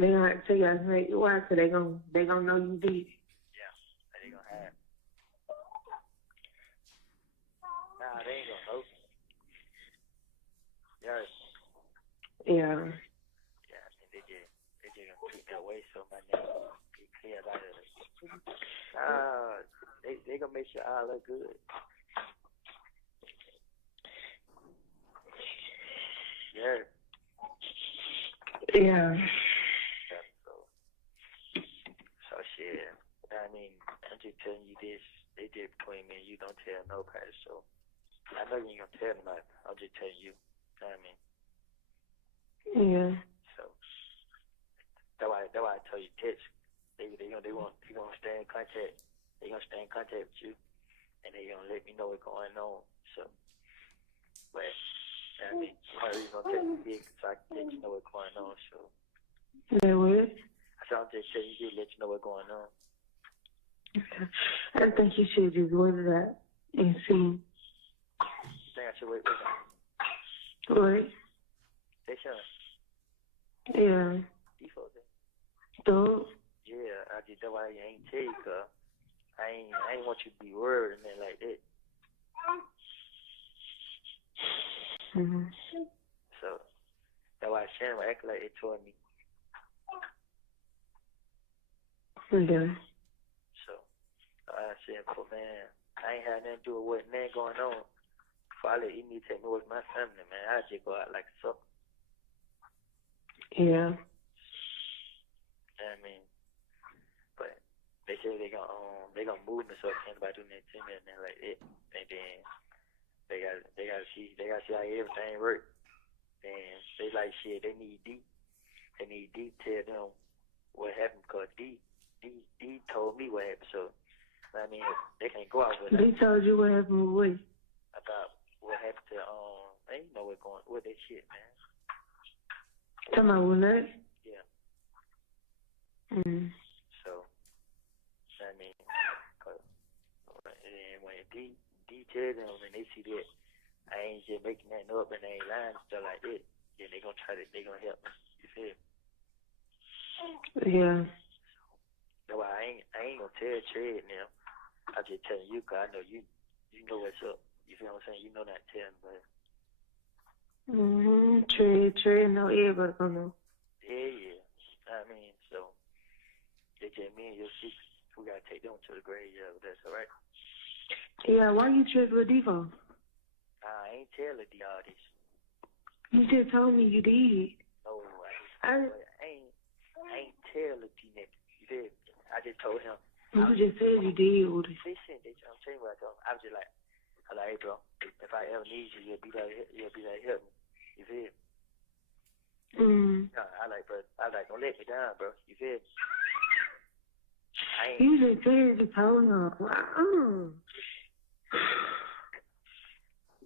They gonna have to tell you how to make it. Why? So they gonna know you did. Yeah, they gonna have. Nah, they ain't gonna know. Yeah. Yeah. Yeah, I think they just gonna treat me away so my name get clear about it. They gonna make sure I look good. Yeah. Yeah. So shit. I mean, I'm just telling you this. They did between me and you. Don't tell nobody. So I know you ain't gonna tell nobody. I'm just telling you. You know what I mean? Yeah. So that's why I tell you text. They gonna stay in contact. They gonna stay in contact with you, and they gonna let me know what's going on. So, but I mean, part of the reason I'm telling you big so I can let you know what's going on. So. They would. So I'm just telling you, let you know what's going on. I think you should just wait it out and see. Think I should wait for them. What? They should. Yeah. Default then. Don't. Yeah, I just that's why I ain't tell you, cause I ain't want you to be worried and then like that. Mm-hmm. So that's why Shannon was acting like they told me. Okay. So I said, "But man, I ain't had nothing to do with what man going on. Father, you need to take me with my family, man. I just go out like a sucker." Yeah. I mean, but they say they gonna move me so can't nobody do nothing to me and then like that. And then they gotta see how everything work. And they like shit. They need D to tell them what happened because D told me what happened. So I mean, they can't go out with it. They told you what happened with About what happened to they ain't know what that shit, man. Talking about with that? Yeah. Mm. So I mean, and when D tell them and they see that I ain't just making nothing up and they ain't lying and stuff like that, then they gonna help me. You feel me? Yeah. That's why I ain't gonna tell Trey now. I'm just telling you because I know you know what's up. You feel what I'm saying? You know not telling, but Trey, no, everybody gonna know. yeah. I mean, so they just me and your secret. We gotta take them to the grave, yeah, but that's alright. Yeah, why you tripping with Devo? I ain't telling D all this. You just told me you did. No, I ain't telling D nigga. You did. I just told him. You just said you did. Listen, I'm telling you what I told him. I was just like, hey bro, if I ever need you, you'll be there to help me. You feel? No, I like, don't let me down, bro. You feel? You just said you told him.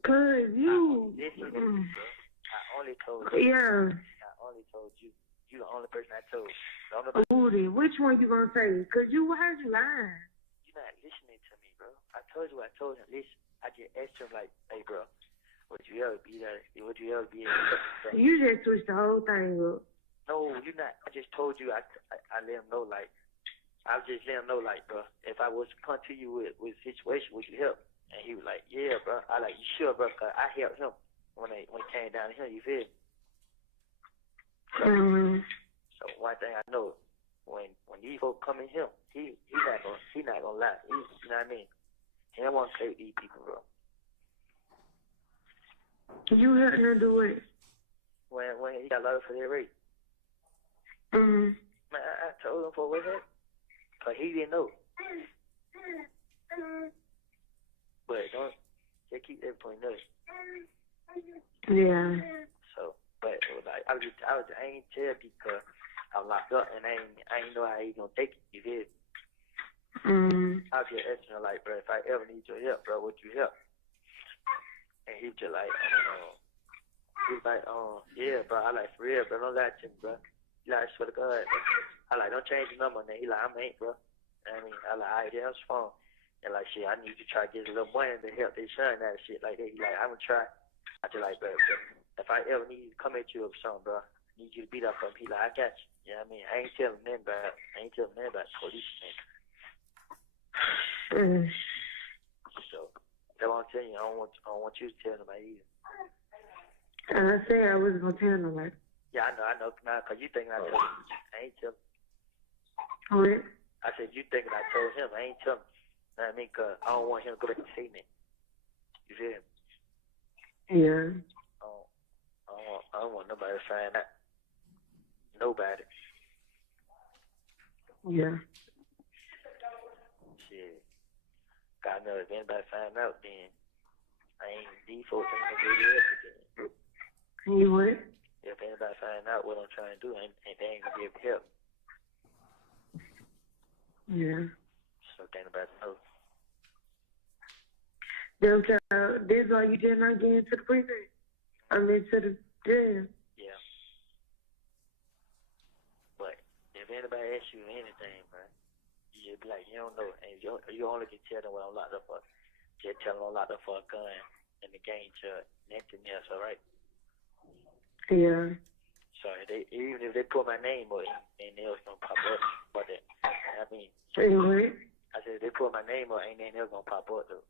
Cause you. Listen to me, bro. I only told you. Yeah. I only told you. You the only person I told. Woody, which one you gonna say? Cause you heard you lying. You're not listening to me, bro. I told you. I told him. Listen. I just asked him like, hey, bro, would you ever be there? Would you ever be there? You just switched the whole thing up. No, you're not. I just told you. I let him know like. I just let him know like, bro. If I was to come to you with a situation, would you help? And he was like, yeah, bro. I like, you sure, bro? Cause I helped him when he came down here. You feel? So one thing I know, when these folks come in here, he not gonna lie. You know what I mean? He don't want to play with these people, bro. You helped him do it. When he got loaded for that rape. Mm-hmm. Man, I told him for what that, cause he didn't know. But don't just keep that between us. Yeah. So, but like I ain't tell because I'm locked up and I ain't know how he gonna take it. You did. I was just asking her like, bro, if I ever need your help, bro, would you help? And he was just like, yeah, bro. I like for real, bro. Don't lie to me, bro. He like, I swear to God. I like, don't change the number. And then he like, I ain't, bro. I mean, I like, all right, yeah, that's fine. And like, shit, I need to try to get a little money to help their son out of shit like that. He like, I'm gonna try. I just like, bro, if I ever need to come at you or something, bro, I need you to beat up on me. He like, I got you. You know what I mean? I ain't telling them about police, man. So, that's what I'm telling you. I don't want you to tell nobody either. And I said I wasn't gonna tell nobody. Yeah, I know. Nah, cause you thinking I told him. I ain't telling. What? I said, you thinking I told him. I ain't telling. You know what I mean? Cause I don't want him to go back and say that. You feel me? Yeah. I don't want nobody to find out. Nobody. Yeah. Shit. God knows if anybody find out, then I ain't default ain't gonna do the rest again. You what? If anybody find out what I'm trying to do, they ain't gonna be able to help. Yeah. So can't nobody know. This why you did not get into the prison. I mean to the jail. Yeah. But if anybody asks you anything, man, you just be like, you don't know. And you only can tell them what I'm locked up for. Just tell them I'm locked up for a gun and the game to nothing else, all right? Yeah. So even if they put my name or anything else gonna pop up, but I mean, Say what? I said if they put my name or anything else gonna pop up though.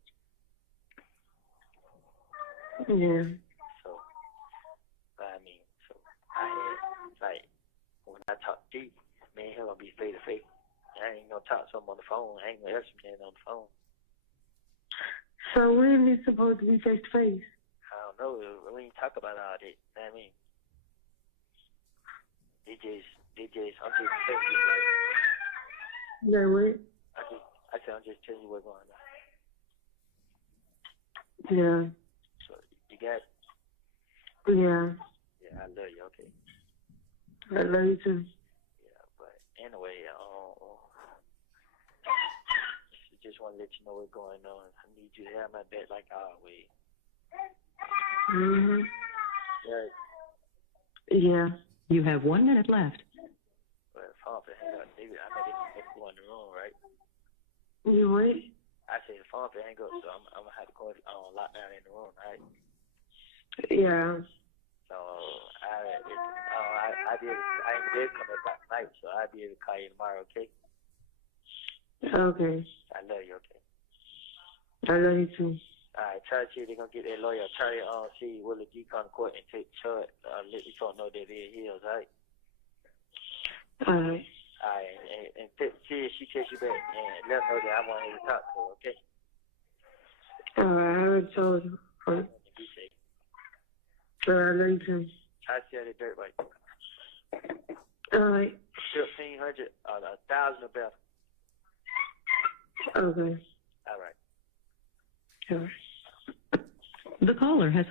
Yeah. So I mean, so I had like when I talk to you, me and him gonna be face to face. I ain't gonna talk to him on the phone. I ain't gonna ask him on the phone. So when is supposed to be face to face? I don't know. We ain't talk about all that. You know what I mean? I'm just telling you like. Yeah, what? I said I'm just telling you what's going on. Yeah. So you got it? Yeah. Yeah, I love you. Okay. I love you too. Yeah, but anyway, just want to let you know what's going on. I need you to have my back like always. Mhm. Right. Yeah. You have 1 minute left. But phone for hang up, maybe I know they go in the room, right? You what? I said the phone for hang up, so I'm gonna have to go lock down in the room, right? Yeah. So I ain't able to come back tonight, so I'll be able to call you tomorrow, okay? Okay. I love you, okay? I love you too. Alright, try to see if they're gonna get that lawyer. Try to see will the G come to court and take charge, let the court know that they're heels, alright? Alright. Alright, and see if she takes you back and let her know that I want her to talk to her, okay? Alright, I already told you. Be safe. So I love you too. Try to see how the dirt right. Alright. 1,500, 1,000 or better. Okay. Alright. Alright. The caller has.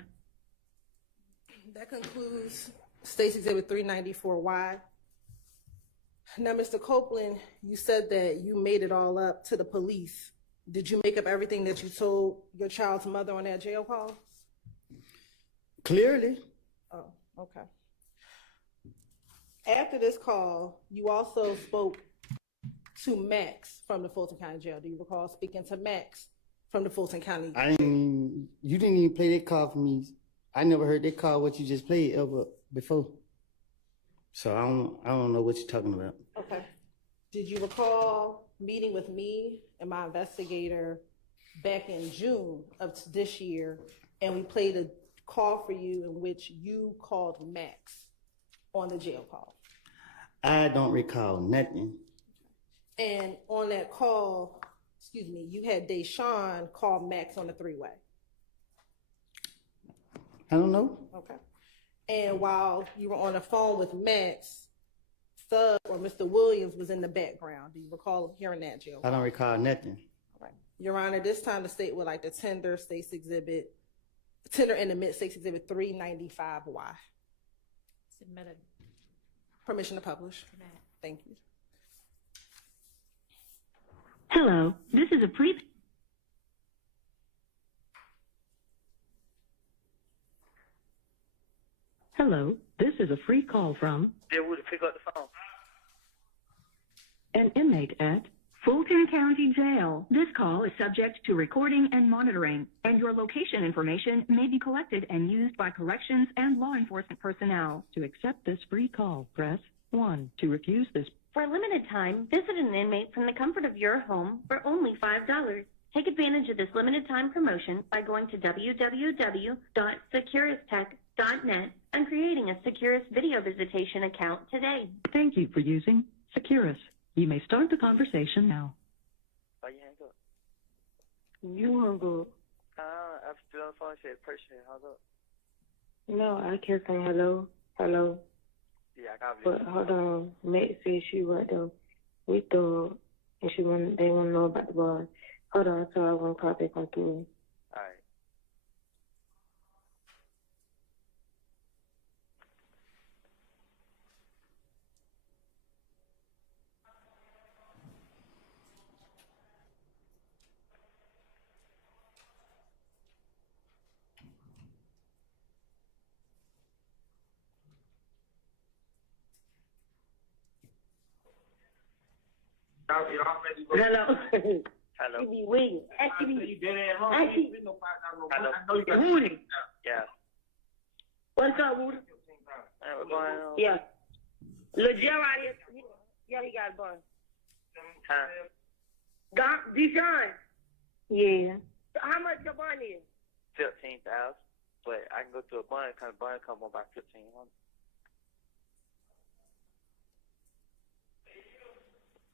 That concludes State's Exhibit 394Y. Now, Mr. Copeland, you said that you made it all up to the police. Did you make up everything that you told your child's mother on that jail call? Clearly. Oh, okay. After this call, you also spoke to Max from the Fulton County Jail. Do you recall speaking to Max from the Fulton County Jail? You didn't even play that call for me. I never heard that call what you just played ever before. So I don't know what you're talking about. Okay. Did you recall meeting with me and my investigator back in June of this year, and we played a call for you in which you called Max on the jail call? I don't recall nothing. And on that call, you had Deshaun call Max on the three-way. I don't know. Okay. And while you were on the phone with Max, Thug or Mr. Williams was in the background. Do you recall hearing that, Jill? I don't recall nothing. All right. Your Honor, this time the state would like to tender in the mid states exhibit 395Y. Submitted. Permission to publish. Thank you. Hello, this is a Hello, this is a free call from They would pick up the phone. an inmate at Fulton County Jail. This call is subject to recording and monitoring, and your location information may be collected and used by corrections and law enforcement personnel. To accept this free call, press 1. To refuse this. For a limited time, visit an inmate from the comfort of your home for only $5. Take advantage of this limited time promotion by going to www.securistech.net and creating a Securus video visitation account today. Thank you for using Securus. You may start the conversation now. Why you hang up? You hung up. I'm still on the phone. Said person hung up. No, I kept saying hello, hello. Yeah, I got it. But hold on, Max said she right there with the, and they want to know about the bar. Hold on, so I want to call back on through. All right. Hello. Hello. She be waiting. Actually, Woody. Yeah. What's up, Woody? Hey, what's going on? Yeah. Lil Jerry out here. Yeah, he got a bun. Huh? Deshaun. Yeah. So how much your bun is? 15,000. But I can go to a bun come about 1,500.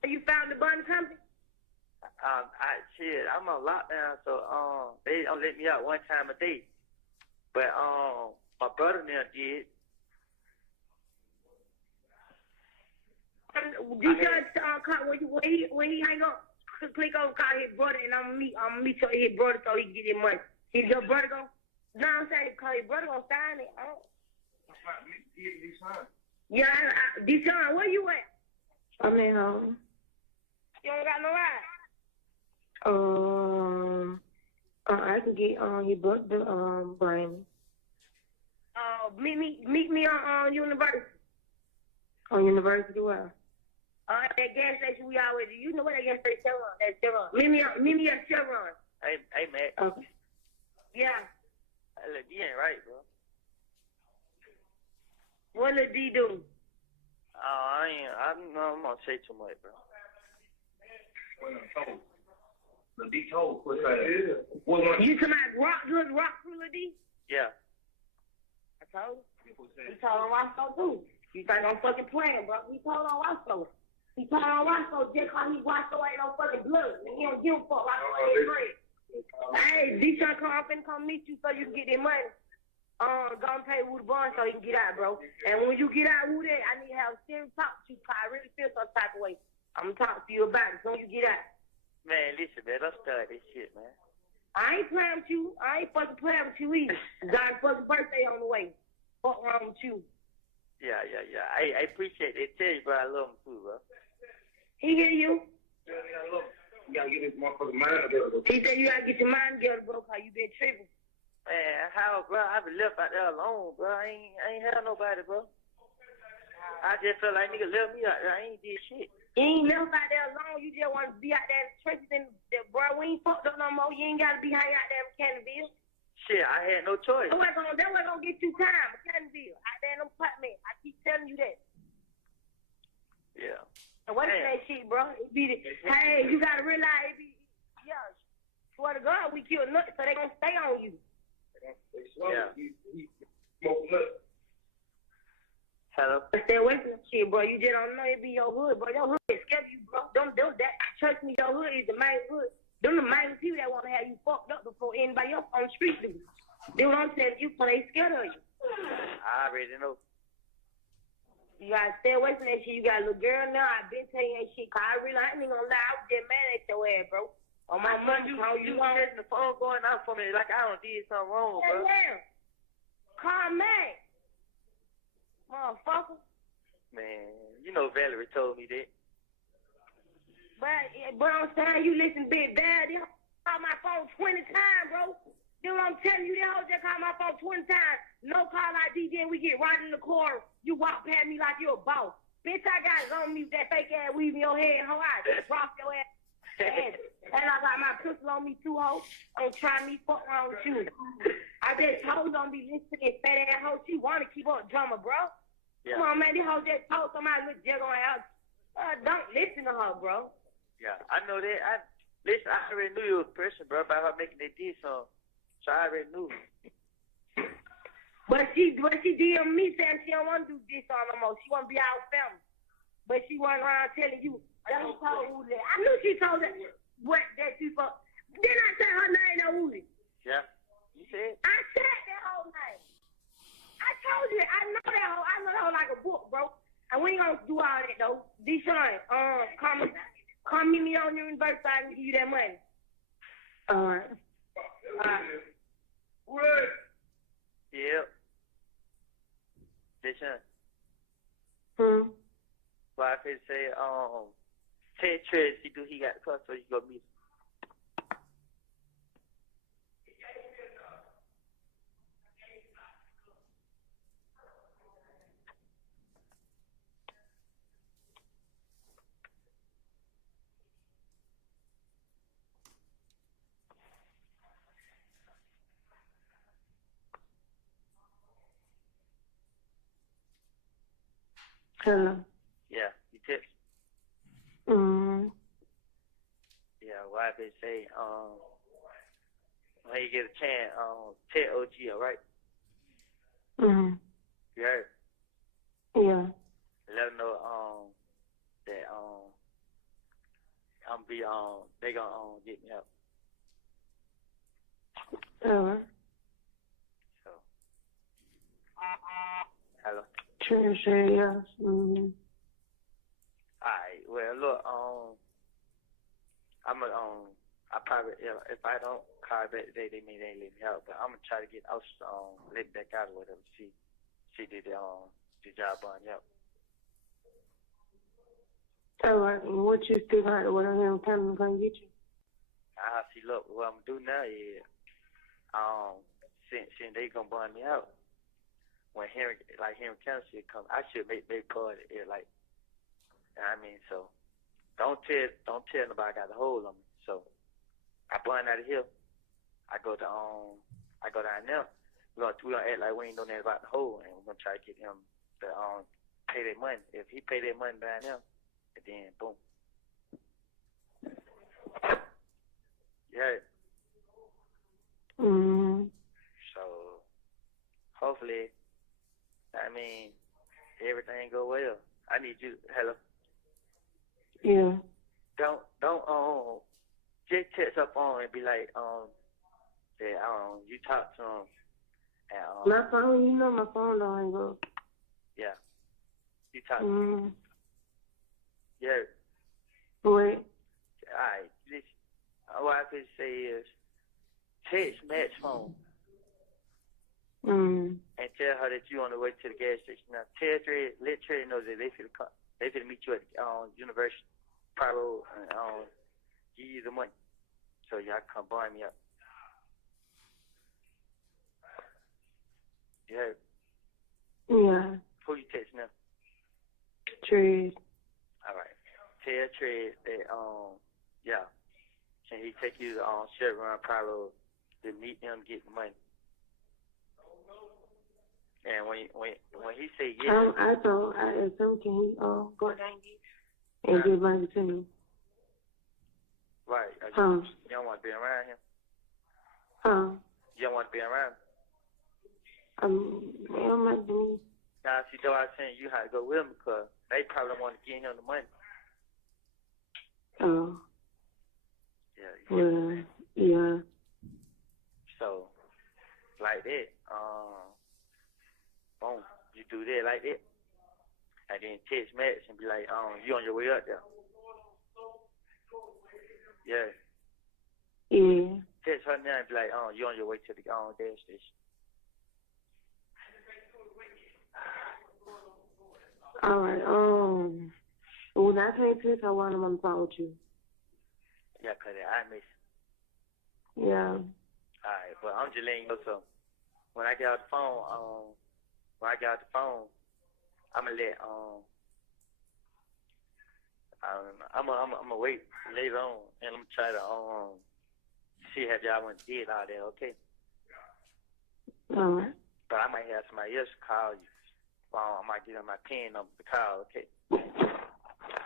You found the bun company? I'm on lockdown, so they don't let me out one time a day. But my brother now did. Deshaun, when he hang up, click on call his brother, and I'm gonna meet his brother so he can get his money. If your brother go, no, I'm saying call his brother gonna sign it. Yeah, Deshaun, where you at? I'm at home. You don't got no ride? I can get his brother Brian. Meet me on University. On University where? At that gas station we always do. You know what that gas station Chevron? That's Chevron. Meet me at Chevron. Hey, Matt. Okay. Yeah. Hey, look, you ain't right, bro. What did D do? I'm gonna say too much, bro. The D told. What's that? You talking about rock through the D? Yeah. I told you. He told on Roscoe too. You think I'm fucking playing, bro? He told on Roscoe. He told on Roscoe just cause Roscoe ain't no fucking blood. And he don't give a fuck. Roscoe ain't great. Hey, D-Shot come meet you so you can get their money. Go and pay Woody Bond so he can get out, bro. And when you get out, Woody, I need to have a serious talk to you because I really feel some type of way. I'm going to talk to you about it so you get out. Man, listen, man, don't start this shit, man. I ain't playing with you. I ain't fucking playing with you either. God's fucking birthday on the way. Fuck wrong with you. Yeah. I appreciate it. Tell you, bro, I love him too, bro. He hear you? Yeah, I love him. You gotta get this motherfucking mind together. He said you gotta get your mind together, bro, because you been tripping. Man, how, bro? I been left out there alone, bro. I ain't had nobody, bro. I just feel like nigga left me out there. I ain't did shit. You ain't left out there alone. You just want to be out there in the trenches and bro, we ain't fucked up no more. You ain't got to be hanging out there in Canterville. Shit, I had no choice. That wasn't gonna get you time, Canterville. Out there in them apartments. I keep telling you that. Yeah. And what's that shit, bro? It be hey, you gotta realize it be, yeah, swear to God, we kill nuts, so they gonna stay on you. Yeah. Hello? Stay away from that shit, bro. You just don't know it be your hood, bro. Your hood is scared you, bro. Don't do that. Trust me, your hood is the main hood. Them the main people that want to have you fucked up before anybody else on the street do. They don't tell you, so they scared of you. I already know. You gotta stay away from that shit. You got a little girl now. I've been telling you that shit. Cause I ain't gonna lie. I was just mad at your ass, bro. On my money, you getting the phone going out for me like I don't did something wrong, bro. Yeah. Call me. Motherfucker. Man, you know Valerie told me that. But I'm saying you listen big bad. They call my phone 20 times, bro. You know what I'm telling you? They all just call my phone 20 times. No call ID, then we get right in the car. You walk past me like you're a boss. Bitch, I got it on me with that fake ass weave in your head. How I just drop your ass. And I got my pistol on me too, ho. Don't try me, fuck wrong with you. I bet hoes don't be listening to this fat ass hoe. She wanna keep up drama, bro. Yeah. Come on, man. This hoe just told somebody look just on her house. Don't listen to her, bro. Yeah, I know that. I already knew you was a person, bro, about her making that diss song. So I already knew. But she did me saying she don't want to do this on no more. She want to be our family. But she went around telling you, that was told who that. I knew she told that what that you fuck. Then I said her name no Woody. Yeah. You said? I said that whole name. I told you, I know that whole, I know that whole like a book, bro. And we ain't gonna do all that though. Deshaun, come meet me on your reverse side and give you that money. Alright. What? Yep. Deshaun. Why I could say, Ted Trez, he got the car, so you go meet him. Hello. Yeah, you text. Yeah, why they say, when you get a chance, tell OG, alright? You heard? Yeah. Let them know, that, they gonna, get me up. Alright. So. Hello? Sure, yes. Alright, well, look, I probably, if I don't call back today, they may let me out, but I'm gonna try to get out, let back out or whatever, see did the job on, yep. Alright, and what you still got, what I'm coming to get you? See, look, what I'm gonna do now is, since they gonna burn me out, when Henry County come, I should make part of it, like, I mean, so don't tell nobody I got a hold on me. So I burn out of here. I go down there. We're gonna act like we ain't know nothing about the hole, and we're gonna try to get him to pay that money. If he pay that money down there, then boom. Yeah. So hopefully, I mean, everything go well. I need you. Hello. Yeah. Don't just text up on and be like that you talk to him and my phone, you know my phone don't hang up. Yeah. You talk to him. Yeah. Wait. Alright, what I could say is text Matt's phone. And tell her that you on the way to the gas station. Now let Trey know that they finna meet you at University Palo and give you the money. So y'all come buy me up. You heard? Yeah. Who you text now? Trade. All right. Tell Trey that yeah. Can he take you to Chevron Palo to meet him, get the money? And when he say yes, I asked him, can he go down and get money to me? right? Huh? You don't want to be around him. Huh? You don't want to be around him. Man, my dude. Now, see, though I was saying you had to go with him because they probably want to give him the money. Oh. Yeah. Well, yeah. So, like that, boom, you do that like that, and then text Max and be like, you on your way up there? Yeah. Yeah. Text her now and be like, you on your way to the gas station? All right. When I can't text, I want him on the phone with you. Yeah, cause I miss. Yeah. Alright, but I'm just letting you know something. When I get out the phone, I'ma let I'm gonna wait later on and I'm gonna try to see if y'all went did all that, okay? All right. But I might have somebody else call you. I might get on my pen number to call, okay?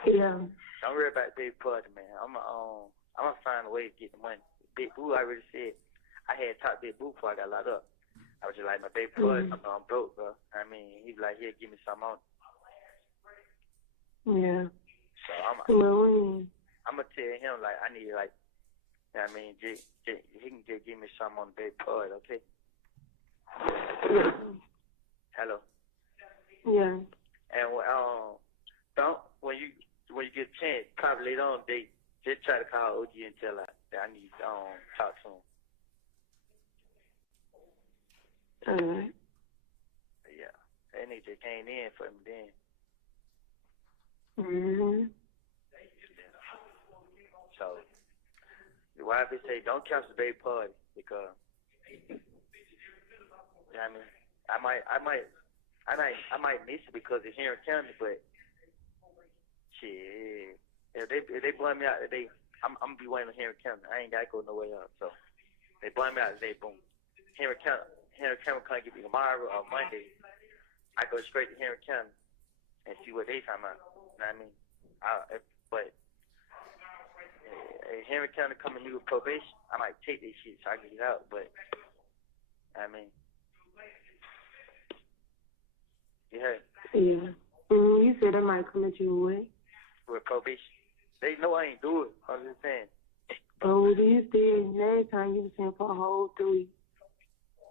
Yeah. Don't worry about Big Puddy, man. I'm gonna find a way to get the money. Big Boo already said I had talked to Big Boo before I got locked up. I was just like, my Big Puddy, I'm broke, bro. I mean, he's like, he'll give me some on. Yeah. So I'm gonna tell him like I need like, you know what I mean, he can just give me some on Big Puddy, okay? Yeah. Hello. Yeah. And don't when you get a chance, probably later on, they just try to call OG and tell her that I need to talk to him. All right. Yeah, that nigga just came in for me then. Mhm. So the wife say don't cancel the Big Puddy because you know what I mean. I might miss it because it's here in County, but shit, if they blame me out today, I'm gonna be waiting on Henry County. I ain't gotta go nowhere else. So they blame me out today, boom. Henry County can't get me tomorrow or Monday. I go straight to Henry County and see what they talking about. You know what I mean? But if Henry County coming to me with probation, I might take this shit so I can get out. But I mean, you heard? Yeah. You said they might come at you with probation. They know I ain't do it. I'm just saying. Oh, do you still? Last time you was sitting for a whole 3 weeks.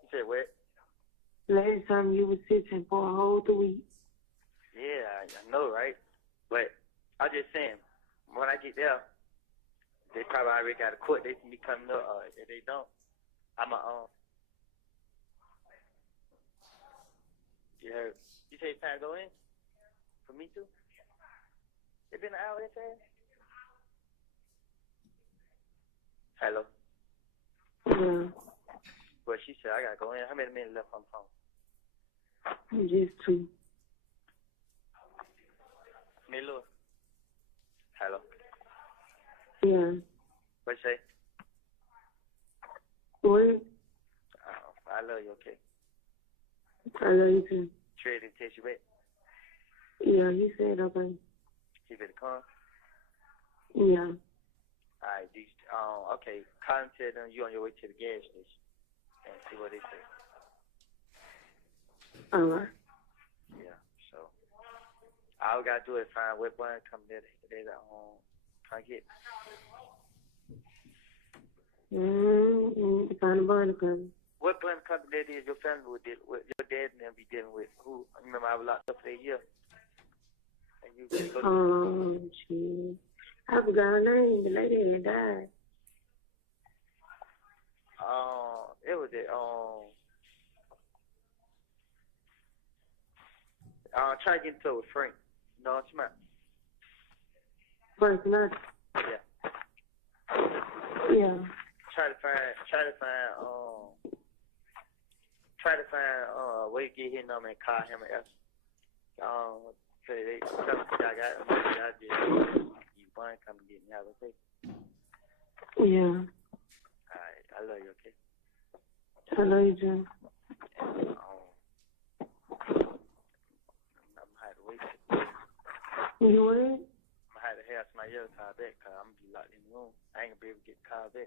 You said what? Last time you was sitting for a whole 3 weeks. Yeah, I know, right? But I'm just saying, when I get there, they probably already got a court date for me coming up. If they don't, I'm You heard? You say it's time to go in? For me too? It been an hour that fast? Hello? Yeah. Well, she said I gotta go in. How many minutes left on the phone? Just 2. Milo? Hello? Yeah. What you say? What? I love you, okay? I love you too. Trey didn't text you back? Yeah, he said okay. He better come? Yeah. Alright, okay. Call and tell them you on your way to the gas station and see what they say. Alright. Yeah, so all we gotta do is find what button come there they try to get. Find a button coming. What button company that is your family would deal with, your dad and them be dealing with? Who? Remember I was locked up for a year. And you go to shit. I forgot her name. The lady had died. It was at try to get into it with Frank. You know what I'm saying? Frank, not. Yeah. Yeah. Try to find try to find a way to get his number and call him else. So they tell me I got him. I just you want to come get me out, okay? Yeah. Alright, I love you, okay? I love you, Jim. I'm gonna have to wait. You what? I'm gonna have to have somebody else call back because I'm gonna be locked in the room. I ain't gonna be able to get the call back.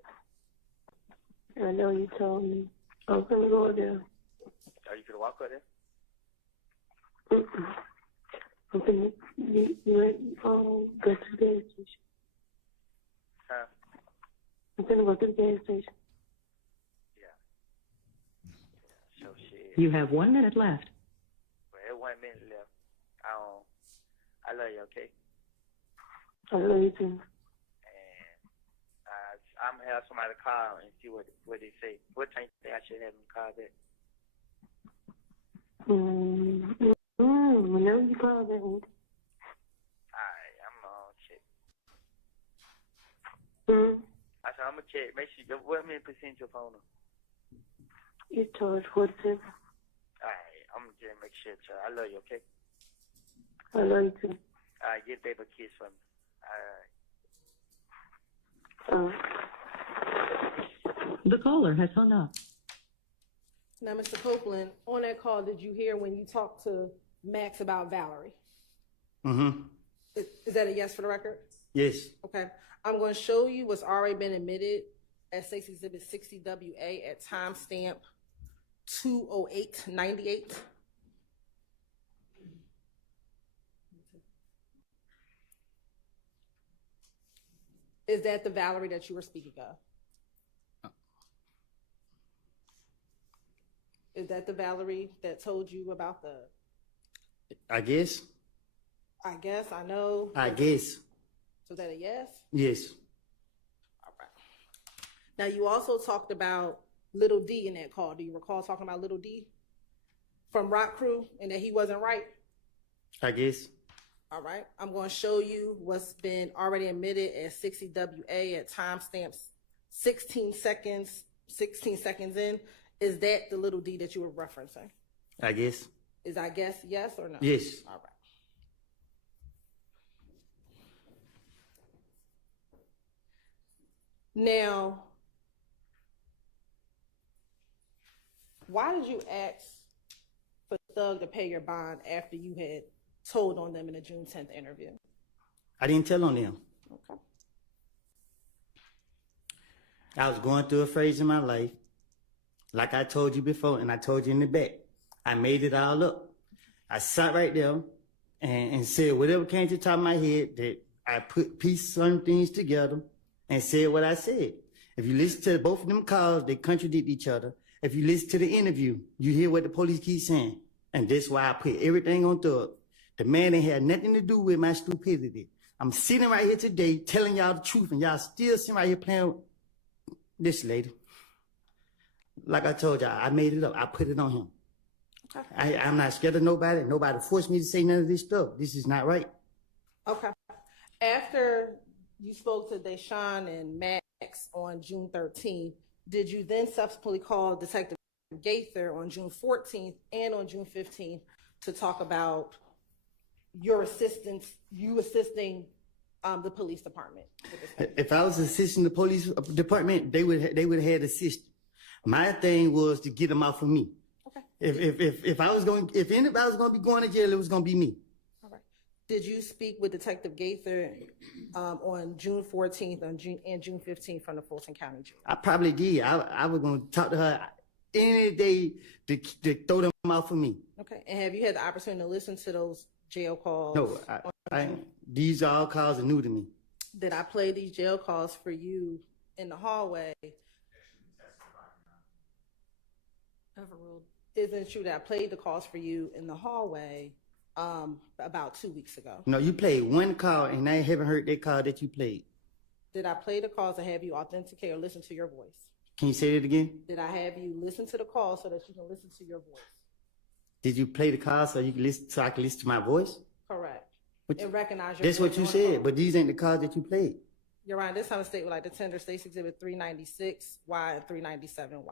I know you told me. I'm gonna go there. Are you gonna walk up there? I'm gonna go to the gas station. Huh? I'm gonna go to the gas station. So shit. You have 1 minute left. Well, there's 1 minute left. I love you, okay? I love you too. And I'm gonna have somebody call and see what they say. What time you think I should have them call back? Whenever you call that one. Alright, I'm gonna check. I said I'm gonna check. Make sure what many percent your phone on? You charge 47. Alright, I'm gonna just make sure. I love you, okay? I love you too. Alright, get baby a kiss for me. Alright. The caller has hung up. Now, Mr. Copeland, on that call, did you hear when you talked to Max about Valerie? Mm-hmm. Is that a yes for the record? Yes. Okay. I'm going to show you what's already been admitted as State's Exhibit 60WA at timestamp 2:08:98. Is that the Valerie that you were speaking of? Is that the Valerie that told you about the? I guess. I guess, I know. I guess. So is that a yes? Yes. All right. Now, you also talked about Little D in that call. Do you recall talking about Little D from Rock Crew and that he wasn't right? I guess. All right. I'm going to show you what's been already admitted as 60WA at timestamps 16 seconds in. Is that the Little D that you were referencing? I guess. Is I guess yes or no? Yes. All right. Now, why did you ask for Thug to pay your bond after you had told on them in the June 10th interview? I didn't tell on them. Okay. I was going through a phase in my life. Like I told you before, and I told you in the back, I made it all up. I sat right there and said whatever came to the top of my head, that I pieced some things together and said what I said. If you listen to both of them calls, they contradict each other. If you listen to the interview, you hear what the police keep saying. And that's why I put everything on Thug. The man ain't had nothing to do with my stupidity. I'm sitting right here today telling y'all the truth, and y'all still sitting right here playing with this lady. Like I told y'all, I made it up. I put it on him. Okay. I'm not scared of nobody. Nobody forced me to say none of this stuff. This is not right. Okay. After you spoke to Deshaun and Max on June 13th, did you then subsequently call Detective Gaither on June 14th and on June 15th to talk about your assistance, you assisting the police department? If I was assisting the police department, they would have had assistance. My thing was to get them out for me. Okay. If anybody was going to be going to jail, it was going to be me. All right. Did you speak with Detective Gaither on June 14th and June 15th from the Fulton County Jail? I probably did. I was going to talk to her any day to throw them out for me. Okay. And have you had the opportunity to listen to those jail calls? No, these all calls are new to me. Did I play these jail calls for you in the hallway? Overruled. Isn't it true that I played the calls for you in the hallway about 2 weeks ago? No, you played one call, and I haven't heard that call that you played. Did I play the calls to have you authenticate or listen to your voice? Can you say that again? Did I have you listen to the call so that you can listen to your voice? Did you play the call so you can listen, so I can listen to my voice? Correct. What, and recognize your that's voice what you on the said, call. but these ain't the calls that you played. You're right. This time of state would like to tender State's Exhibit 396Y and 397Y.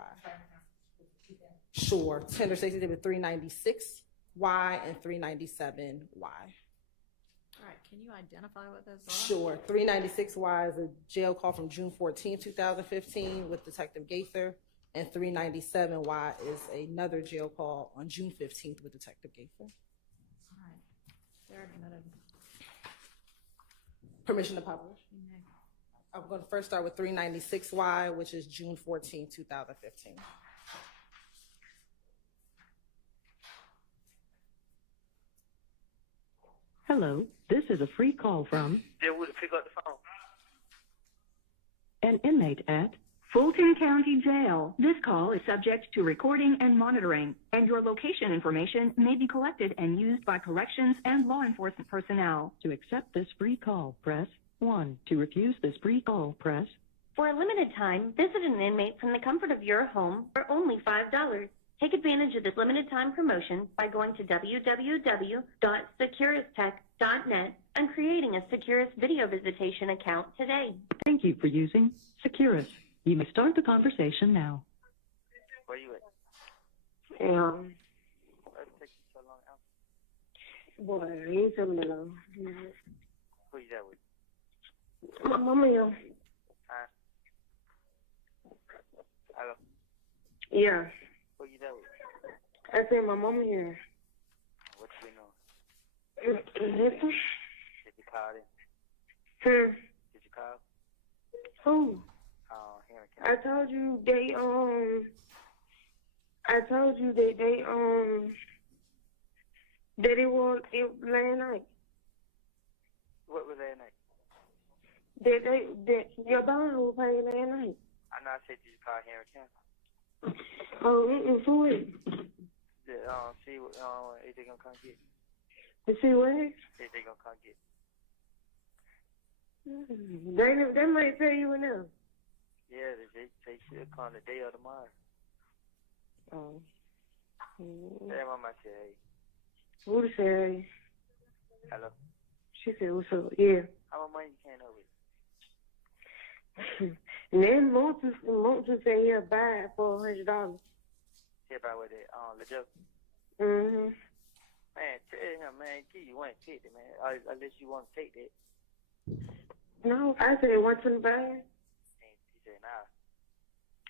Sure. Tender Stacy Exhibit 396Y and 397Y. All right, can you identify what those are? Sure. 396Y is a jail call from June 14, 2015 with Detective Gaither, and 397Y is another jail call on June 15th with Detective Gaither. All right. Derek, another. Permission to publish? I'm going to first start with 396Y, which is June 14, 2015. Hello, this is a free call from Then we'll pick up the phone. an inmate at Fulton County Jail. This call is subject to recording and monitoring, and your location information may be collected and used by corrections and law enforcement personnel. To accept this free call, press 1. To refuse this free call, press. For a limited time, visit an inmate from the comfort of your home for only $5. Take advantage of this limited time promotion by going to www.securistech.net and creating a Securus video visitation account today. Thank you for using Securus. You may start the conversation now. Where you at? Yeah. Why it take you so long out? Boy, you tell me long. Who you that with? My mama, yeah. Huh? Hello? Yeah. Who you that with? I said my mama here. What you been on? Listen. Did you call in? Hmm. Did you call? Who? Henry I told you they that it was last night. What was that night? That your bond was paid last night. I know I said did you call Henry County? Oh, who is? See what if they gonna come get? To see what? If they gonna come get? They might tell you now. Yeah, they should come today or tomorrow. Oh. Tell mama I said hey. Who to say? Hello. She said, what's up? Yeah. How much money you came up with? And then Monty said he'll buy it for $100. Hear about what that legit. Mm-hmm. Man, tell him, man, give you $150, man. Unless you want to take that. No, I said $125. He said nah.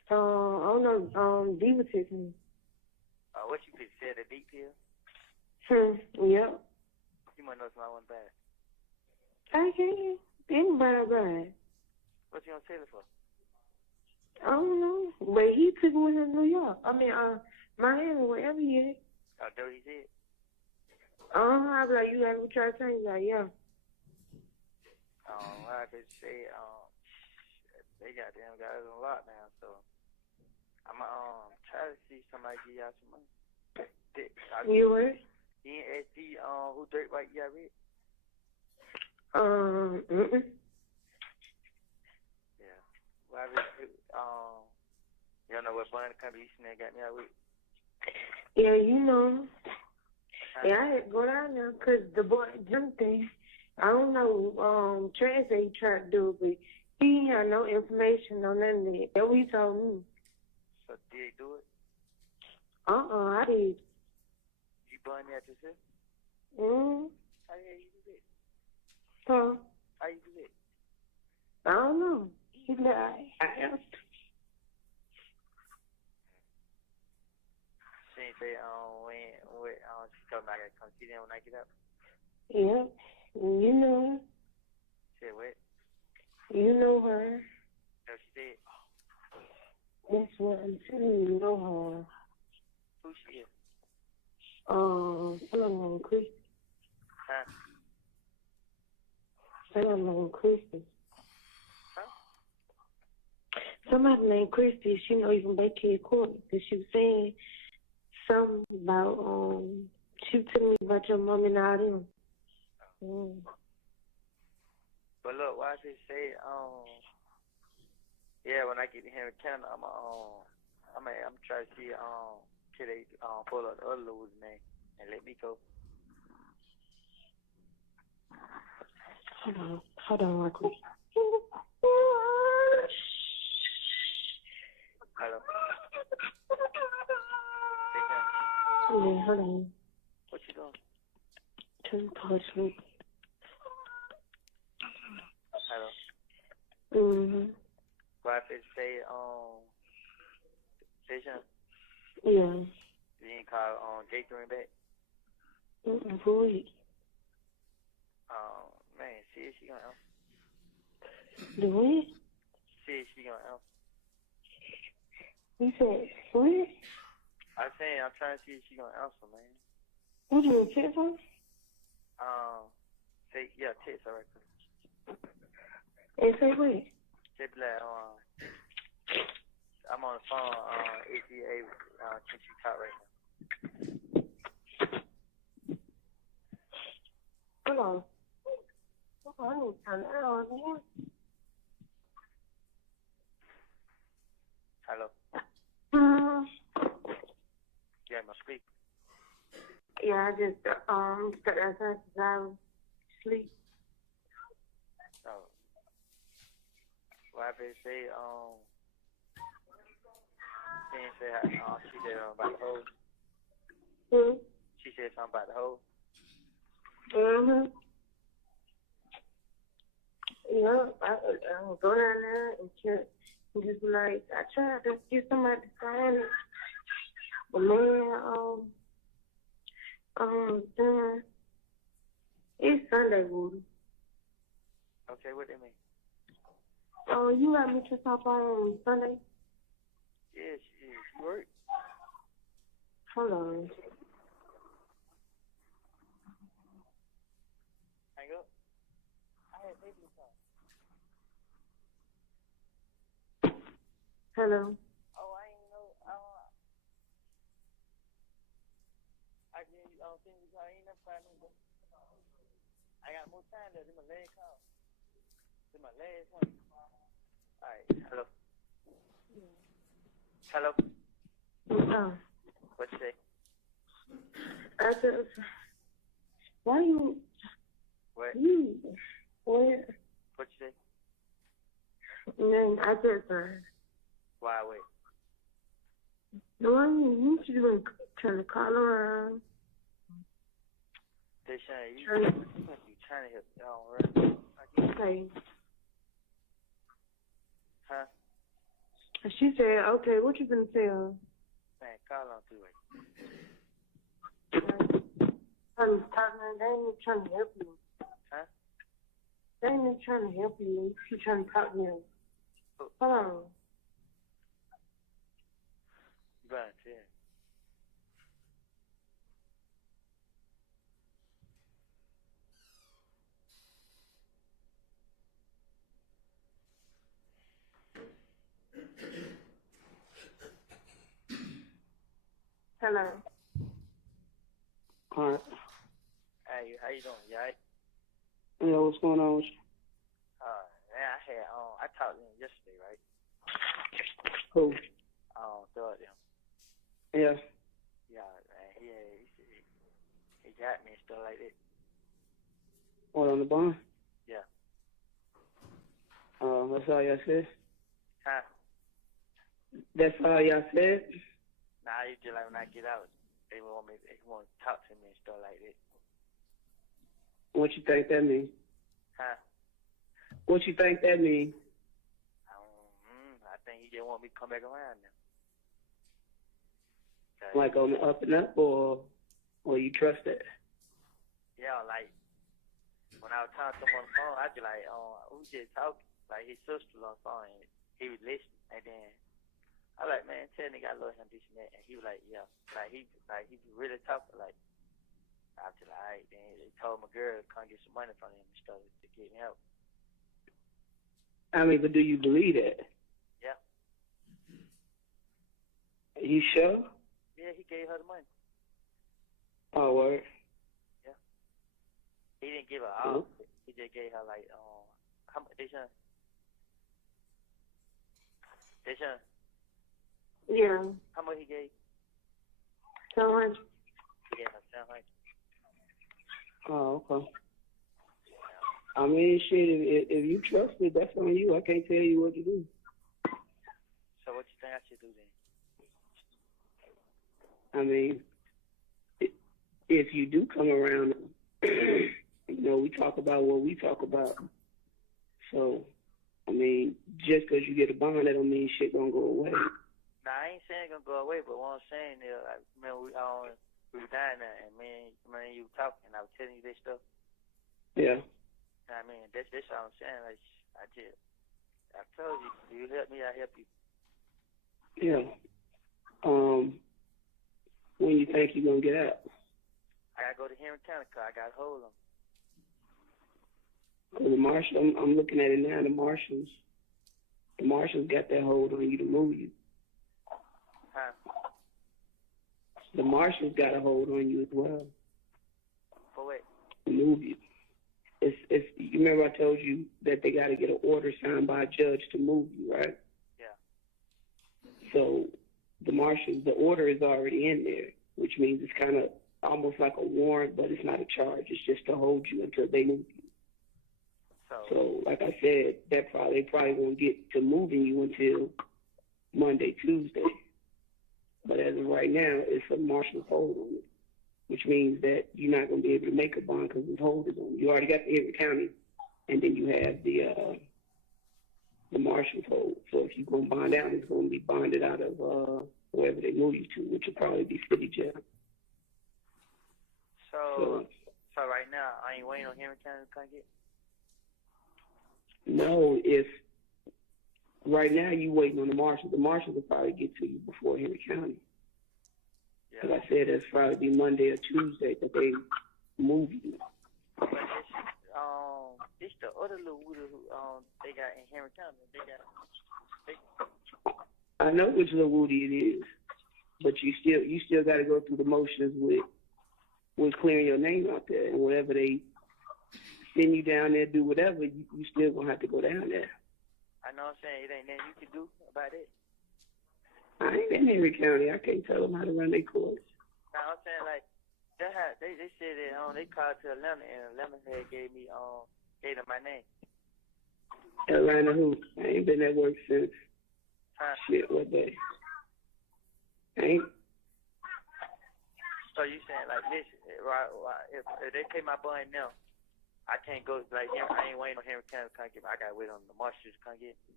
I don't know. D was texting me. What you could say, the deep pill? Yep. You might know somebody want to buy it. I can't. Anybody buy it. What you gonna sell it for? I don't know. But he took it with him in New York. I mean, Miami, wherever he is. Oh, there he said? I be like, you gotta try to change that, yeah. I could say, they got them guys a lot now, so I'm try to see somebody give y'all some money. You what? He ain't asked who Dirt Bike you got rid? Yeah. Well, you don't know what bond contribution they got me out with? Yeah, you know. Yeah, I had to go down there because the boy jumped in. I don't know, Trey said he tried to do it, but he had no information on none of that. That's what he told me. So did he do it? I did. You bond that yourself? How the hell you do that? Huh? How you do that? I don't know. He lied. I asked. She ain't say, she told me I gotta come see them when I get up. Yeah. You know. Said what? You know her. No, she said. That's what I'm telling you. You know her. Who she is? Someone Christy. Huh? Someone Christy. Huh? Somebody named Christy. She know you from Baker Court. Because she was saying something about, she was telling me about your mom and all them. But look, why I just say, yeah, when I get to Henry County, I'm try to see, can they pull out the other loads, man, and let me go. Hold on, real quick. Hello. Hold on. What you doing? Trying to fall asleep. Hello. Mm-hmm. What if it say, station? Yeah. You ain't call, Gathering back? Boy. Man, see if she gonna answer. The what? See if she gonna answer. You said, what? I'm saying, I'm trying to see if she gonna answer, man. What you gonna text her? Say, yeah, text her right quick. And say what? Say like, I'm on the phone, ATA, can she talk right now? Hold on. Oh, I need to turn that on again. Hello. Yeah, my speaker. Yeah, I just stepped outside because I was asleep. Oh. What if it say, she said about the hole. She said something about the hole. Mm-hmm. Yeah, I would go down there and check and just be like, I tried to get somebody to sign it. But man, it's Sunday, Woody. Okay, what they mean? Oh, you got me to stop on Sunday? Yeah, she worked. Hold on. Hang up. I had baby time. Hello. Oh, I ain't know. I didn't think you I ain't never find me. I got more time there. This my last call. This my last one. All right. Hello. Hello. What you say? I just, why you? What? What? What you say? Man, I just, Why wait? no, you should have been trying to call around. They saying you trying to help y'all, right? Okay. Huh? She said, okay, what you gonna tell? Man, call on through it. I'm talking, they ain't trying to help you. Huh? They ain't trying to help you. She trying to talk to you. Hold on. You better tell. Hello. All right. Hey, how you doing? You alright? Yeah, what's going on with you? Man, I talked to him yesterday, right? Who? Thought him. Yeah. Yeah, man, he got me and stuff like that. What, on the bond? Yeah. That's all y'all said? Huh? That's all y'all said? Nah, you just like when I get out, they want to talk to me and stuff like that. What you think that mean? Huh? What you think that mean? I think he just want me to come back around now. Like on the up and up, or you trust that? Yeah, like when I was talking to him on the phone, I be like, we just talking. Like his sister on the phone, and he was listening, and then I like, man, tell nigga I love him, this and that, and he was like, yeah, like he really talking, like I was just like, alright, then they told my girl to come get some money from him and stuff to get me help. I mean, but do you believe that? Yeah. You sure? Yeah, he gave her the money. Oh, word. Yeah. He didn't give her all. He just gave her like how much? Deshaun? Yeah. How much he gave? 700. He gave her 700. Oh, okay. I mean, shit, if you trust it, that's on you. I can't tell you what to do. So what you think I should do then? I mean, if you do come around, we talk about what we talk about. So, I mean, just because you get a bond, that don't mean shit gonna go away. Nah, I ain't saying it's gonna go away, but what I'm saying is, we were dying there, and man, you were talking, I was telling you this stuff. Yeah. I mean, that's all I'm saying. Like, I told you, you help me, I help you. Yeah. When you think you're gonna get out? I gotta go to Henry County, cause I got hold of them. Well, the marshal, I'm looking at it now. The marshals got that hold on you to move you. Huh? The marshals got a hold on you as well. For what? To move you. It's you remember I told you that they got to get an order signed by a judge to move you, right? Yeah. So the marshals, the order is already in there, which means it's kind of almost like a warrant, but it's not a charge. It's just to hold you until they move you. So like I said, they probably won't get to moving you until Monday, Tuesday. But as of right now, it's a marshal's hold on it, which means that you're not going to be able to make a bond because this hold is on you. You already got the Henry County, and then you have the marshal's hold. So if you go and bond out, it's going to be bonded out of wherever they move you to, which will probably be city jail. So right now, I ain't waiting on Henry County to come get. No, if right now you waiting on the marshals will probably get to you before Henry County. Yeah. Like I said, it's probably be Monday or Tuesday that they move you. But it's the other little Woody who they got in Henry County. I know which little Woody it is, but you still got to go through the motions with clearing your name out there, and whatever they send you down there, do whatever, you still gonna have to go down there. I know what I'm saying. It ain't nothing you can do about it. I ain't in Henry County. I can't tell them how to run their courts. No, I'm saying like they said that they called to Atlanta and Atlanta had gave them my name. Atlanta who? I ain't been at work since shit, what day? Ain't. So you saying like listen, right? If they pay my bond now, I can't go like I ain't waiting on Henry County to come get me. I gotta wait on the marshals to come get me.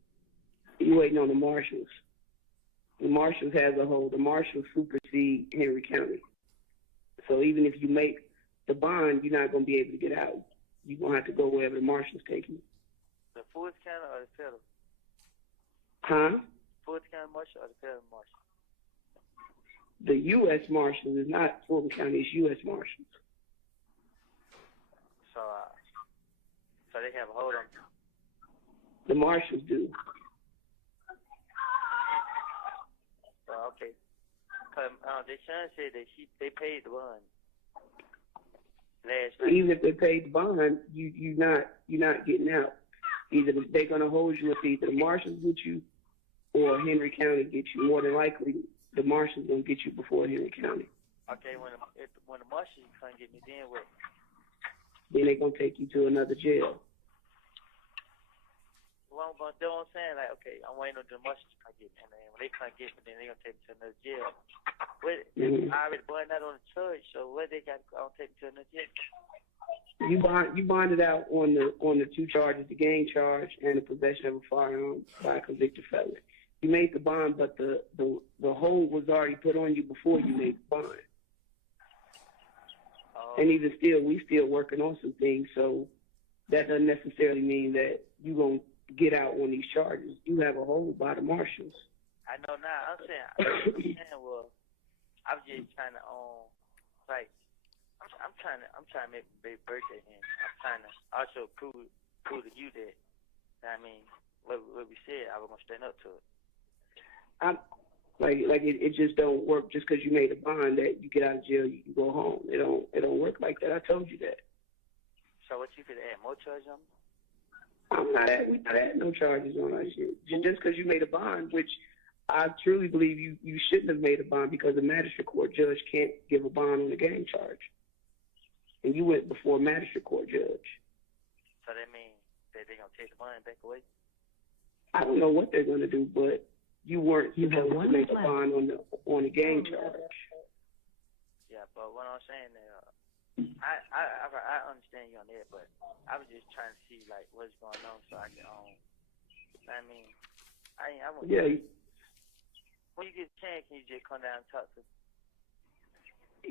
You waiting on the marshals. The marshals has a hold. The marshals supersede Henry County. So even if you make the bond, you're not going to be able to get out. You're going to have to go wherever the marshals take you. The Fulton County or the federal? Huh? Fulton County marshal or the federal marshal? The U.S. Marshals is not Fulton County. It's U.S. Marshals. So they have a hold on you? The marshals do. Okay. The son said that they paid the bond last night. Even if they paid the bond, you're not getting out. Either they're gonna hold you, if either the marshals get you or Henry County get you. More than likely, the marshals gonna get you before Henry County. Okay, when the marshals come get me, then what? Then they're gonna take you to another jail. Well, but that's what I'm saying. Like, okay, I'm waiting on the marshals to come get me, and then when they come get me, then they're gonna take me to another jail. I already bonded out on the charge, so what they got to take me to another jail? You bonded out on the two charges, the gang charge and the possession of a firearm by a convicted felon. You made the bond, but the hold was already put on you before you made the bond. And even still, we still working on some things, so that doesn't necessarily mean that you're going to get out on these charges. You have a hold by the marshals. I know now. I'm saying, well, I'm just trying to, I'm trying to make a big birthday, and I'm trying to also prove to you that, I mean, what we said, I was going to stand up to it. It just don't work just because you made a bond that you get out of jail, you can go home. It don't work like that. I told you that. So what, you could add more charges on me? We not adding no charges on our shit. Just because you made a bond, which I truly believe you shouldn't have made a bond, because a magistrate court judge can't give a bond on a gang charge. And you went before a magistrate court judge. So that means that they're going to take the bond back away? I don't know what they're going to do, but you weren't supposed to make a bond on the gang charge. Yeah, but what I'm saying is, I understand you on that, but I was just trying to see like what's going on so I can I mean I want Yeah. when you get a chance, can you just come down and talk to me?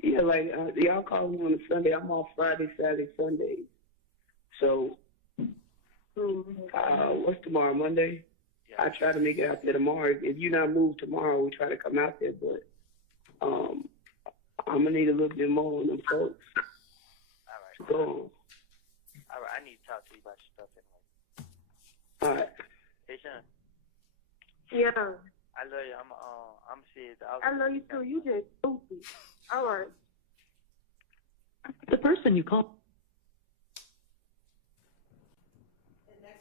Yeah, like y'all call me on a Sunday. I'm off Friday, Saturday, Sunday. So, what's tomorrow? Monday. Yeah. I try to make it out there tomorrow. If you not move tomorrow, we try to come out there. But I'm gonna need a little bit more on them folks. All right. To go on. All right. I need to talk to you about your stuff anyway. All right. Hey, Sean. Yeah. I love you. I'm serious. I love you too. You just stupid. All right. The person you call.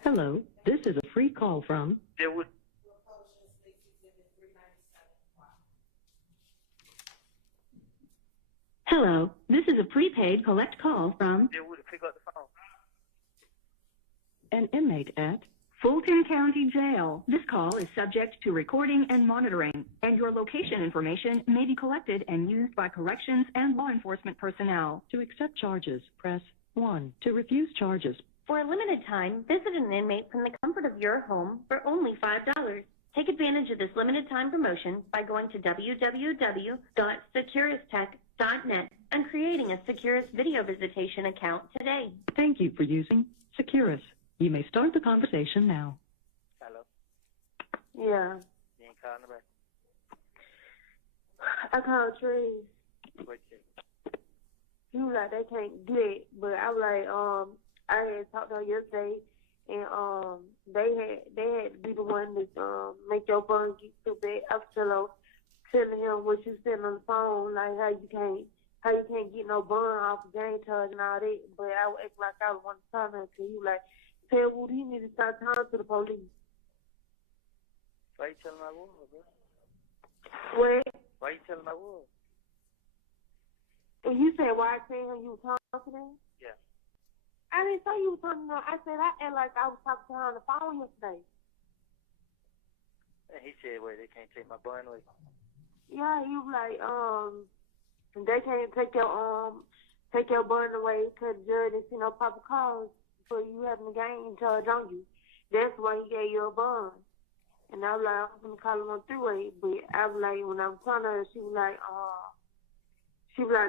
Hello, this is a free call from. There would. Hello, this is a prepaid collect call from There would pick up the phone. an inmate at Fulton County Jail. This call is subject to recording and monitoring, and your location information may be collected and used by corrections and law enforcement personnel. To accept charges, press 1. To refuse charges. For a limited time, visit an inmate from the comfort of your home for only $5. Take advantage of this limited time promotion by going to www.securistech.net and creating a Securus video visitation account today. Thank you for using Securus. You may start the conversation now. Hello. Yeah. You ain't calling nobody. I called Tree. What you? He was like, they can't do it. But I was like, I had talked to her yesterday, and they had to be the one that make your bun get so bad. I was telling him what you said on the phone, like how you can't get no bun off of gang charge and all that. But I would act like I was one time to he was like, tell Woody he need to start talking to the police. Why you telling my woman, bro? What? Why you telling my woman? And you said why I tell him you was talking to them? Yeah. I didn't say you was talking to her. I said I act like I was talking to her on the phone yesterday. And he said, wait, they can't take my bun away. Yeah, he was like, they can't take your bun away because the judge didn't see no proper cause for you having a gang charge on you. That's why he gave you a bun. And I was like, I was gonna call him on three-way, but I was like, when I was telling her, she was like,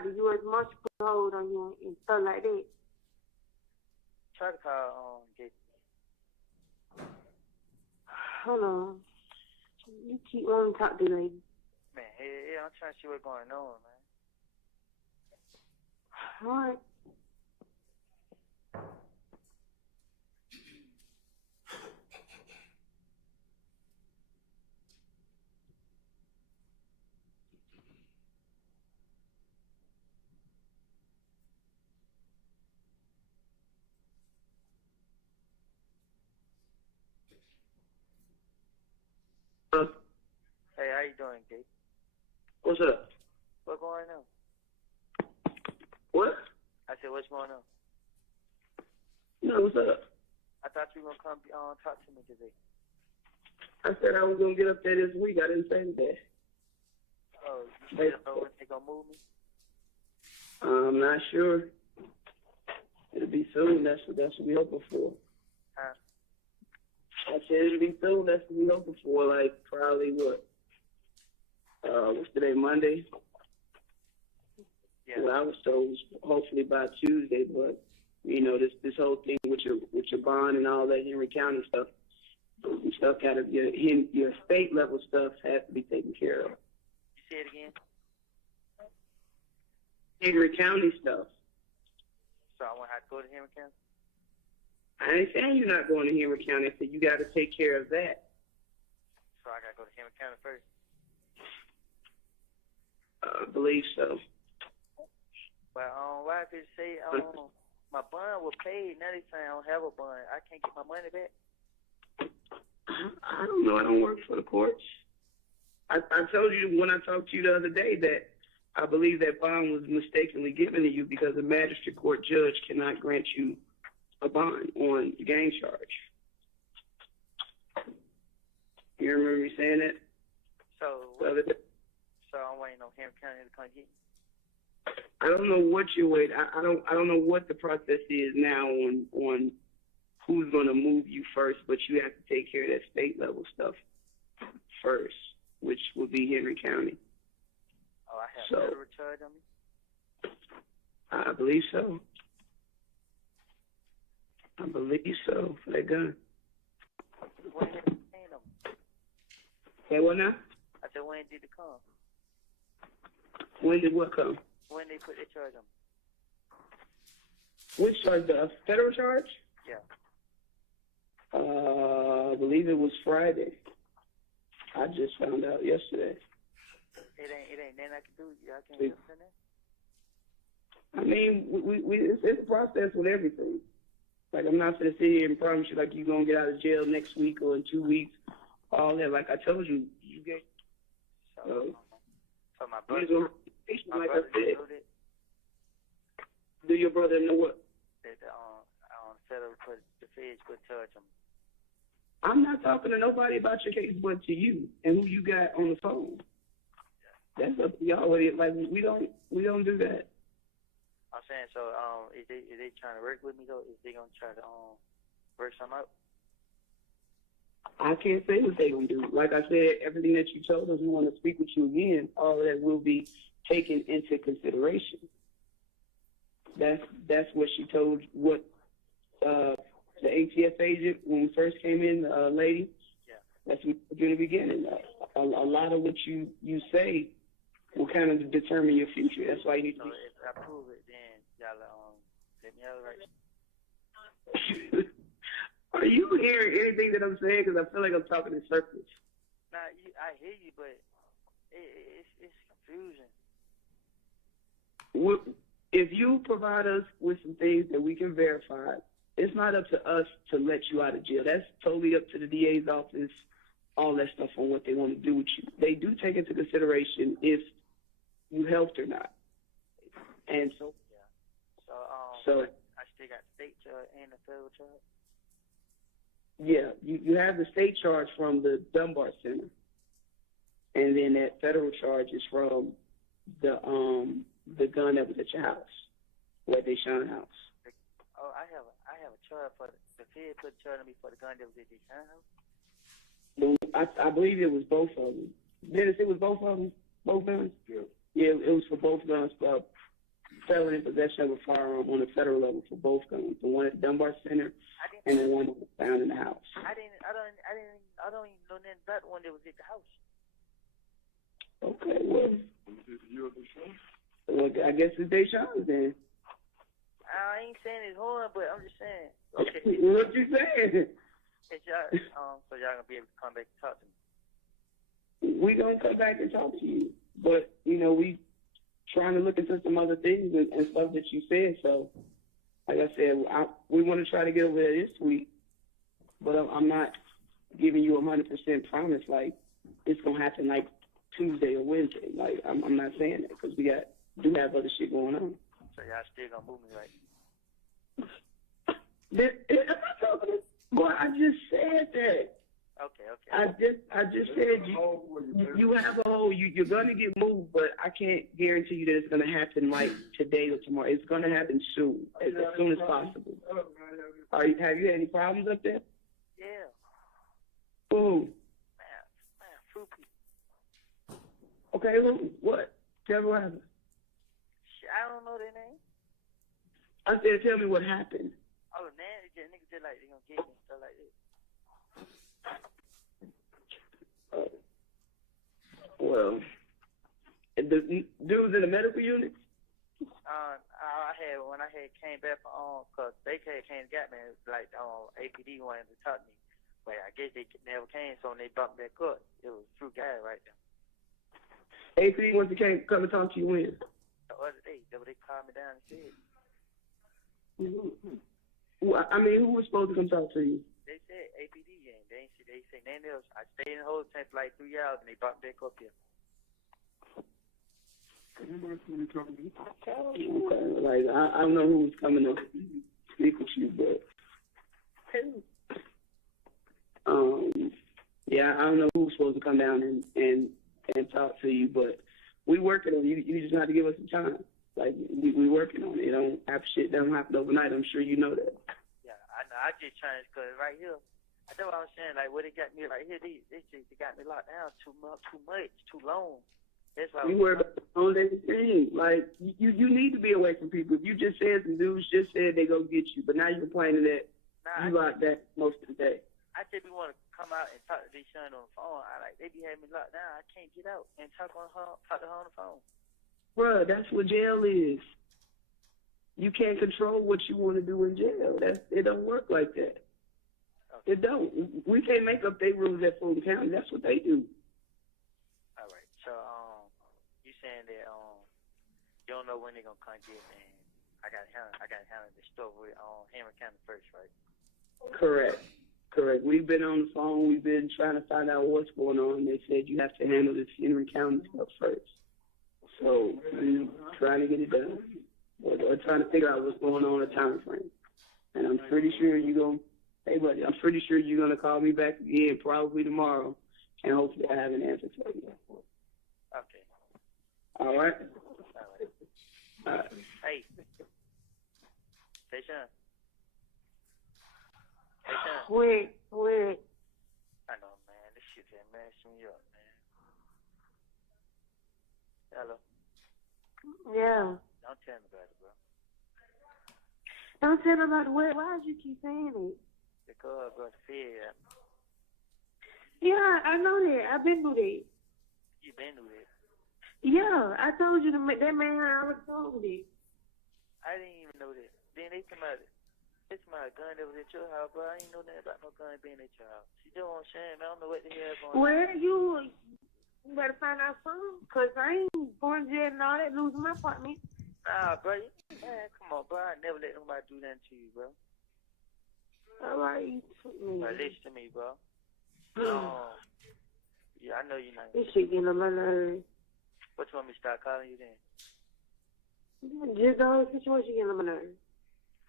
the U.S. Marshal put a hold on you and stuff like that. Try to call Gabe. Hold on. You keep wanting to talk to the lady. Man, hey, I'm trying to see what's going on, man. All right. Hey, how you doing, Gabe? What's up? What's going on? What? I said, what's going on? No, what's up? I thought you were going to come talk to me today. I said I was gonna get up there this week. I didn't say that. Oh, you still know when they going to move me? I'm not sure. It'll be soon. That's what we hoping for. Huh? I said it'll be soon. That's what we hoping for. Like probably what? What's today? Monday. Yeah. Well, I was told hopefully by Tuesday, but you know this whole thing with your bond and all that Henry County stuff gotta your state level stuff has to be taken care of. You say it again? Henry County stuff. So I won't have to go to Henry County? I ain't saying you're not going to Henry County. I said you got to take care of that. So I got to go to Henry County first? I believe so. Well, why did it say my bond was paid? Now they saying I don't have a bond. I can't get my money back? I don't know. I don't work for the courts. I told you when I talked to you the other day that I believe that bond was mistakenly given to you because a magistrate court judge cannot grant you a bond on the gang charge. You remember me saying that? So I'm waiting on Henry County to come get me? I don't know what you're waiting. I don't know what the process is now on who's going to move you first, but you have to take care of that state level stuff first, which would be Henry County. Oh, I have So, federal charge on me? I believe so. I believe so for that gun. When did they pay them? Hey, what now? I said, when did it come? When did what come? When they put their charge on me? Which charge? The federal charge? Yeah. I believe it was Friday. I just found out yesterday. It ain't nothing I can do. Y'all can't do something? I mean, it's a process with everything. Like, I'm not going to sit here and promise you, like, you're going to get out of jail next week or in 2 weeks. All that. Like I told you, you get. So my brother, like I said, do your brother know what? That federal put the feds put charge on me. I'm not talking to nobody about your case, but to you and who you got on the phone. That's up to y'all. Like, we don't do that. I'm saying, so is they trying to work with me though? Is they gonna try to work something out? I can't say what they're gonna do. Like I said, everything that you told us, we want to speak with you again. All of that will be taken into consideration. That's what she told what the ATF agent when we first came in, lady. Yeah. That's what we did in the beginning. A lot of what you say will kind of determine your future. That's why you need to. So if I prove it, then y'all let me have it right. Are you hearing anything that I'm saying? Because I feel like I'm talking in circles. Nah, I hear you, but it's confusing. If you provide us with some things that we can verify, it's not up to us to let you out of jail. That's totally up to the DA's office, all that stuff on what they want to do with you. They do take into consideration if you helped or not. And so, yeah. I still got state charge and the federal charge. Yeah, you have the state charge from the Dunbar Center, and then that federal charge is from the gun that was at your house, where they shot the house. Oh, I have a charge for the Fed put a charge on me for the gun that was at the house. I believe it was both of them. Dennis, it was both of them, both guns. Yeah, it was for both guns. Felon in possession of a firearm on the federal level for both guns. The one at the Dunbar Center and the one that was found in the house. I don't even know nothing about the one that was at the house. Okay, well, I guess it's Deshaun's then. I ain't saying it's hard, but I'm just saying. Okay. What you saying? It's y'all, so y'all gonna be able to come back and talk to me. We gonna come back and talk to you, but we trying to look into some other things and stuff that you said. So, like I said, we want to try to get over there this week, but I'm not giving you 100% promise like it's gonna happen like Tuesday or Wednesday. Like I'm not saying that because we do have other shit going on. So y'all still gonna move me right? Boy, I just said that. Okay. I just said you have a hole. You're gonna get moved, but I can't guarantee you that it's gonna happen like today or tomorrow. It's gonna happen soon, as soon as possible. Have you had any problems up there? Yeah. Who? Man, fruit people. Okay, what? Tell me what happened. I don't know their name. I said, tell me what happened. Oh, man, niggas just like they gonna get me and stuff like that. Well, the dudes in the medical unit? When I came back from cause they came and got me, like APD wanted to talk to me, but I guess they never came, so when they bumped back up, it was true guy right there. APD wants to come and talk to you when? The other day, they called me down and said. Well, I mean, who was supposed to come talk to you? They said APD game. They said nothing else. I stayed in the whole tent for like 3 hours, and they bumped back up here. Like, I don't know who was coming to speak with you, but yeah, I don't know who was supposed to come down and talk to you, but we working on you. You just have to give us some time. Like, we working on it. It don't have shit that don't happen overnight. I'm sure you know that. Yeah, I know. I just trying to, cause right here, I know what I'm saying. Like, what they got me right here, they got me locked down too much, too long. That's why We worry about the whole damn thing. Like, you need to be away from people. If you just said some dudes just said they go get you, but now you're complaining that you locked that most of the day. I just be want to come out and talk to these son on the phone. They be having me locked down. I can't get out and talk to her on the phone. Bruh, that's what jail is. You can't control what you want to do in jail. It don't work like that. Okay. It don't. We can't make up their rules at Fulton County. That's what they do. All right. So, you saying that you don't know when they're gonna come get me? I got to handle the stuff with Henry County first, right? Correct. We've been on the phone. We've been trying to find out what's going on. They said you have to handle this Henry County stuff first. So we're trying to get it done. We're trying to figure out what's going on in the time frame. And I'm pretty sure I'm pretty sure you're going to call me back again probably tomorrow, and hopefully I have an answer for you. Okay. All right? All right. Hey. Hey, Sean. Wait. I know, man. This shit just messing me up, man. Hello. Yeah. Don't tell me about it, bro. Don't tell nobody what. Why did you keep saying it? Because, bro, the fear. Yeah, I know that. I've been through that. You been through that? Yeah, I told you that man I was told it. I didn't even know that. Then they come out. It's my gun that was at your house, bro. I ain't know nothing about no gun being at your house. You know what I'm saying, man? I don't know what the hell going on. Well, you better find out something, because I ain't going to jail and all that, losing my apartment. Nah, bro. Man, come on, bro. I never let nobody do that to you, bro. All right. But listen to me, bro. Yeah, I know you're not. This shit getting on my nerves. What, you want me to start calling you then? Just the whole situation getting on my nerves.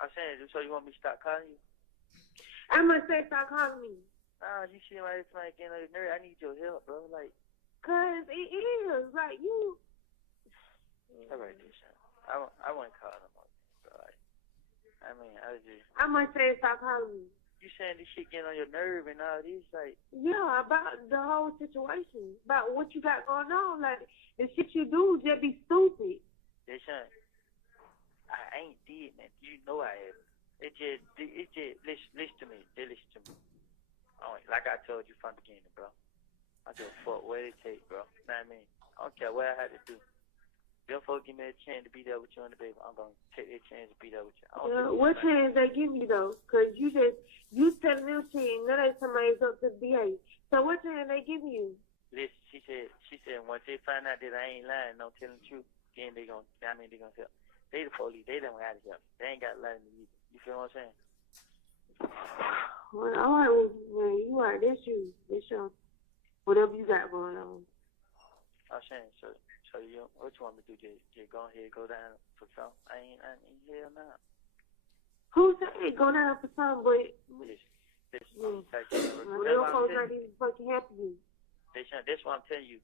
I'm saying, so you want me to start calling you? I must say stop calling me. Nah, you see my like getting on your nerve. I need your help, bro. Like, cause it is like you. All right, Deshaun. I won't call no more, bro. Like, I mean, I must say stop calling me. You saying this shit getting on your nerve and all this, like. Yeah, about the whole situation, about what you got going on. Like the shit you do just be stupid. Deshaun, I ain't did, man. You know I have. It just listen to me. Just listen to me. Like I told you from the beginning, bro. I just fuck what it take, bro. You know what I mean? I don't care what I had to do. Them folks give me a chance to be there with you and the baby. I'm gonna take that chance to be there with you. What chance they give you though? Cause you telling them shit and now they somebody's up to behave. So what chance they give you? Listen, she said once they find out that I ain't lying, don't tell the truth, then they gonna help. They the police. They don't have to help. They ain't got to lie to me. You feel what I'm saying? Well, all right, well, man, you all right. That's you. That's your whatever you got going on. I'm saying, so you, what you want me to do? Just go ahead, go down for something? I ain't hell now. Who said go down for something? But Them folks not even fucking helping you. That's what I'm telling you.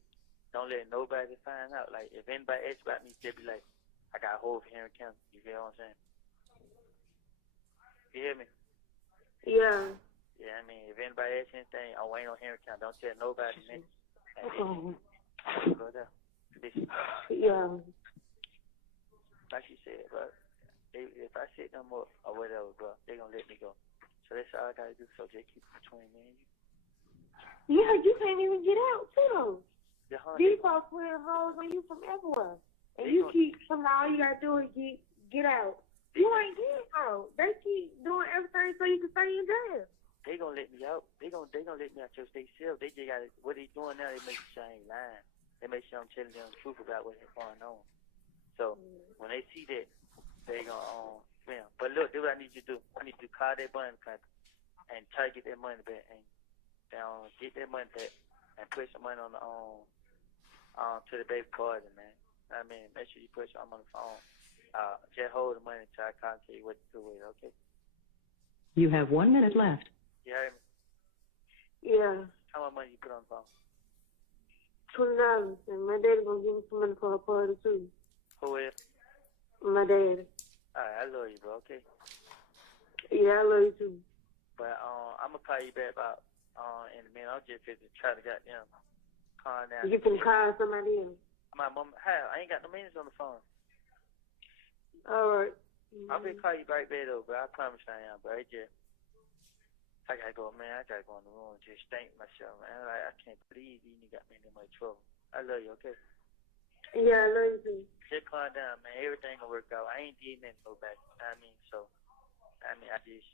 Don't let nobody find out. Like, if anybody asks about me, they'll be like, I got a hold of Henry County. You feel what I'm saying? You hear me? Yeah. Yeah, I mean, if anybody asks anything, I'm waiting on Henry County. Don't tell nobody, man. Go there. Listen. Yeah. Like you said, bro. If I set them up or whatever, bro, they gonna let me go. So that's all I gotta do. So just keep it between me and you. Yeah, you can't even get out, too. These folks putting holes on you from everywhere. And you keep, all you gotta do is get out. You ain't getting out. They keep doing everything so you can stay in jail. They gonna let me out. They gonna let me out just they self. They just gotta, what they doing now, they make sure I ain't lying. They make sure I'm telling them the truth about what's going on. So when they see that, they gonna film. But look, this is what I need you to do. I need you to call that money company and try to get that money back and get that money back and put some money on the to the baby card, man. I mean, make sure you put some on the phone. Just hold the money until I can't tell you what to do with it, okay? You have 1 minute left. You heard me? Yeah. How much money you put on the phone? $20. And my daddy gonna give me some money for a party, too. Who is? My dad. Alright, I love you, bro. Okay. Yeah, I love you too. But I'm gonna call you back about in a minute. I'm just to try to goddamn calm down. You can call somebody else. My mom, how? I ain't got no minutes on the phone. All right. I'll be call you right back though, bro. I promise I am, bro. I gotta go, man. I gotta go in the room and just thank myself, man. I can't believe you got me in that much trouble. I love you, okay? Yeah, I love you too. Just calm down, man. Everything gonna work out. I ain't did nothing to nobody. I mean, I just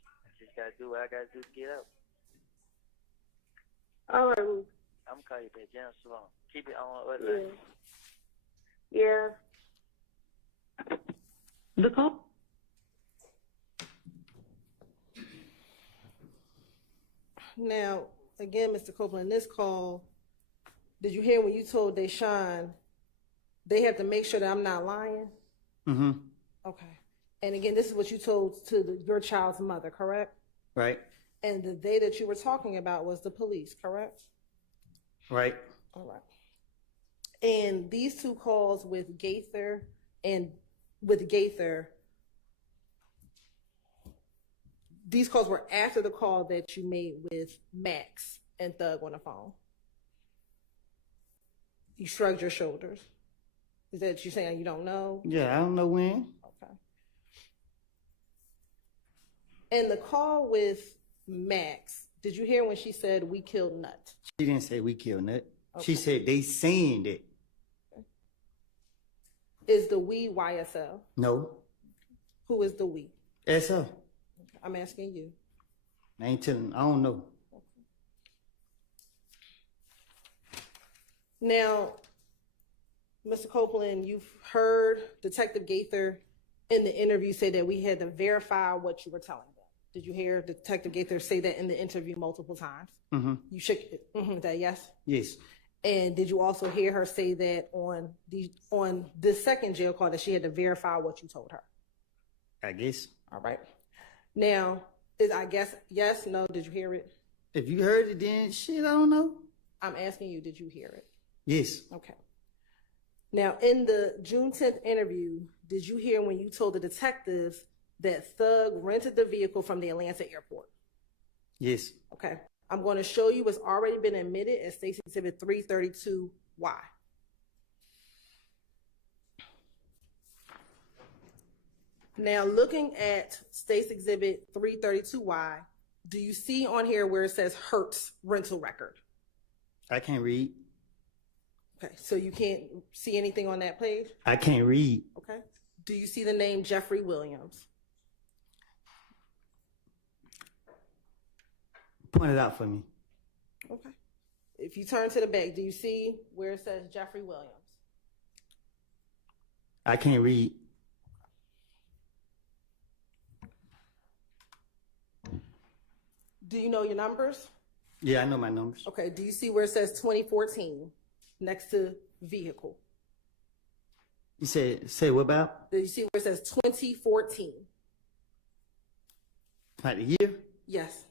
gotta do what I gotta do to get out. All right. I'm gonna call you back, Jan. So long. Keep it on. Yeah. The call. Now, again, Mr. Copeland, this call, did you hear when you told Deshaun they have to make sure that I'm not lying? Mm-hmm. Okay. And again, this is what you told to your child's mother, correct? Right. And the day that you were talking about was the police, correct? Right. All right. And these two calls with Gaither, these calls were after the call that you made with Max and Thug on the phone. You shrugged your shoulders. Is that you saying you don't know? Yeah, I don't know when. Okay. And the call with Max, did you hear when she said we killed Nut? She didn't say we killed Nut. Okay. She said they saying that. Is the we YSL? No. Who is the we? SL. I'm asking you. I ain't telling. I don't know. Now, Mr. Copeland, you've heard Detective Gaither in the interview say that we had to verify what you were telling them. Did you hear Detective Gaither say that in the interview multiple times? Mm-hmm. You shook that, yes? Yes. And did you also hear her say that on this second jail call that she had to verify what you told her? I guess. All right. Now, I guess yes, no, did you hear it? If you heard it, then shit, I don't know. I'm asking you, did you hear it? Yes. Okay. Now, in the June 10th interview, did you hear when you told the detectives that Thug rented the vehicle from the Atlanta airport? Yes. Okay. I'm going to show you what's already been admitted as State's Exhibit 332Y. Now, looking at State's Exhibit 332Y, do you see on here where it says Hertz rental record? I can't read. Okay, so you can't see anything on that page? I can't read. Okay. Do you see the name Jeffrey Williams? Point it out for me. Okay. If you turn to the back, do you see where it says Jeffrey Williams? I can't read. Do you know your numbers? Yeah, I know my numbers. Okay. Do you see where it says 2014 next to vehicle? You say what about? Do you see where it says 2014? Like the year? Yes.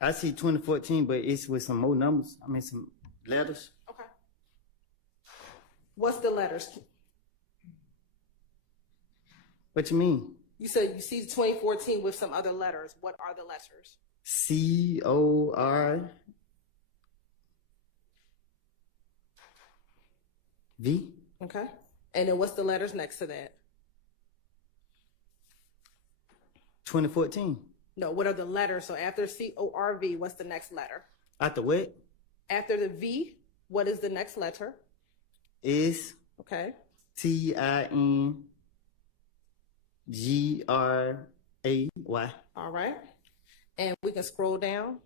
I see 2014, but it's with some more numbers. I mean, some letters. Okay. What's the letters? What you mean? You said you see 2014 with some other letters. What are the letters? CORV. Okay. And then what's the letters next to that? 2014. No, what are the letters? So after CORV, what's the next letter? After what? After the V, what is the next letter? Is Okay. TINGRAY. All right. And we can scroll down.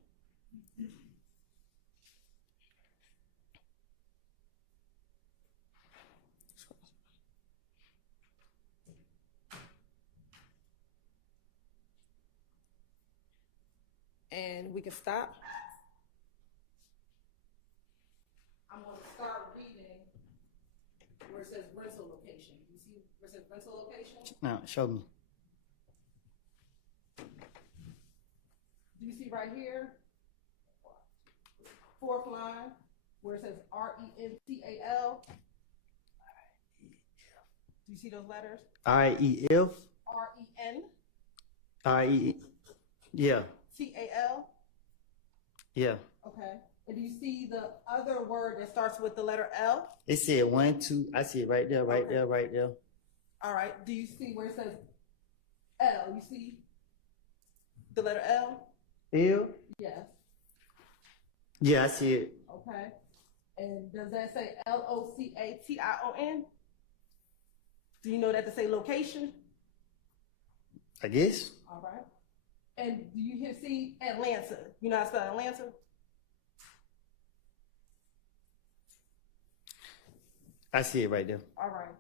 And we can stop. I'm going to start reading where it says rental location. You see where it says rental location? No, show me. Do you see right here? Fourth line, where it says RENTAL. Do you see those letters? REF. REN. RE. Yeah. TAL. Yeah. Okay. And do you see the other word that starts with the letter L? It said 1, 2. I see it right there, right Okay. there, right there. All right. Do you see where it says L? You see the letter L? L? Yes. Yeah, I see it. Okay. And does that say LOCATION? Do you know that to say location? I guess. All right. And do you see Atlanta? You know how to spell Atlanta? I see it right there. All right.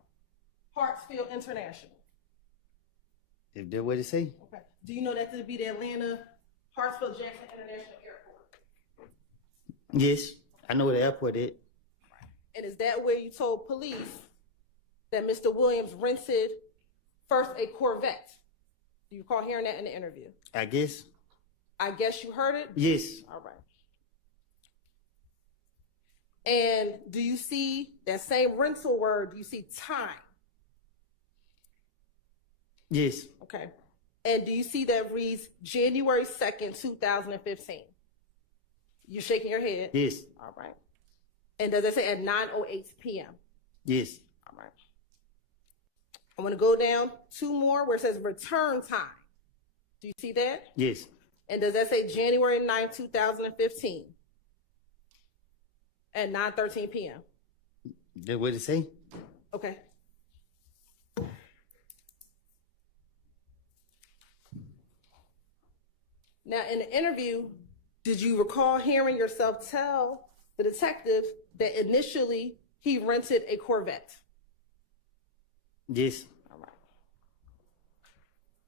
Hartsfield International. If that's what it say. Okay. Do you know that to be the Atlanta Hartsfield Jackson International Airport? Yes. I know where the airport is. And is that where you told police that Mr. Williams rented first a Corvette? Do you recall hearing that in the interview? I guess. I guess you heard it? Yes. All right. And do you see that same rental word? Do you see time? Yes. Okay. And do you see that reads January 2nd, 2015? You're shaking your head? Yes. All right. And does it say at 9:08 p.m.? Yes. All right. I want to go down 2 more where it says return time. Do you see that? Yes. And does that say January 9th, 2015 at 9:13 p.m.? That's what it say. Okay. Now, in the interview, did you recall hearing yourself tell the detective that initially he rented a Corvette? Yes. All right.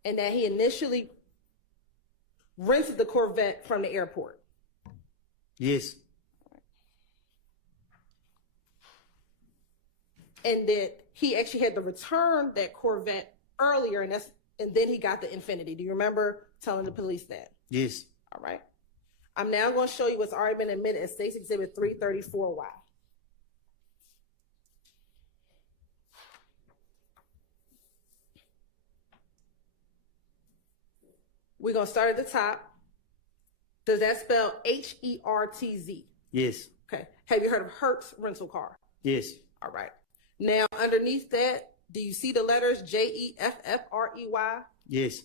And that he initially rented the Corvette from the airport? Yes. And that he actually had to return that Corvette earlier, and then he got the Infinity. Do you remember telling the police that? Yes. All right. I'm now going to show you what's already been admitted as State's Exhibit 334Y. We're going to start at the top. Does that spell Hertz? Yes. Okay. Have you heard of Hertz rental car? Yes. All right. Now, underneath that, do you see the letters JEFFREY Yes.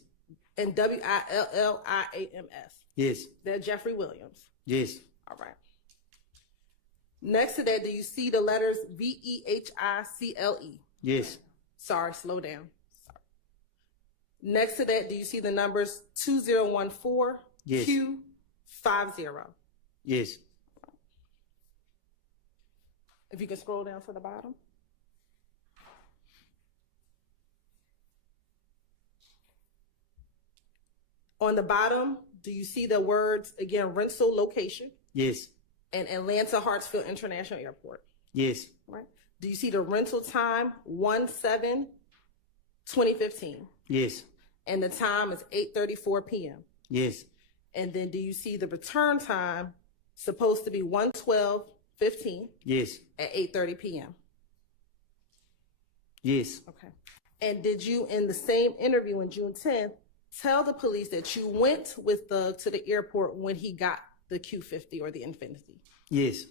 and WILLIAMS? Yes. They're Jeffrey Williams. Yes. All right. Next to that, do you see the letters VEHICLE? Yes. Sorry, slow down. Sorry. Next to that, do you see the numbers 2014 Yes. Q50? Yes. If you can scroll down to the bottom. On the bottom, do you see the words, again, rental location Yes. and Atlanta Hartsfield International Airport? Yes. Right. Do you see the rental time 1/7/2015? Yes. And the time is 8:34 p.m. Yes. And then do you see the return time supposed to be 1/12/15 Yes. at 8:30 p.m.? Yes. Okay. And did you, in the same interview on June 10th, tell the police that you went with Thug to the airport when he got the Q50 or the Infinity? Yes.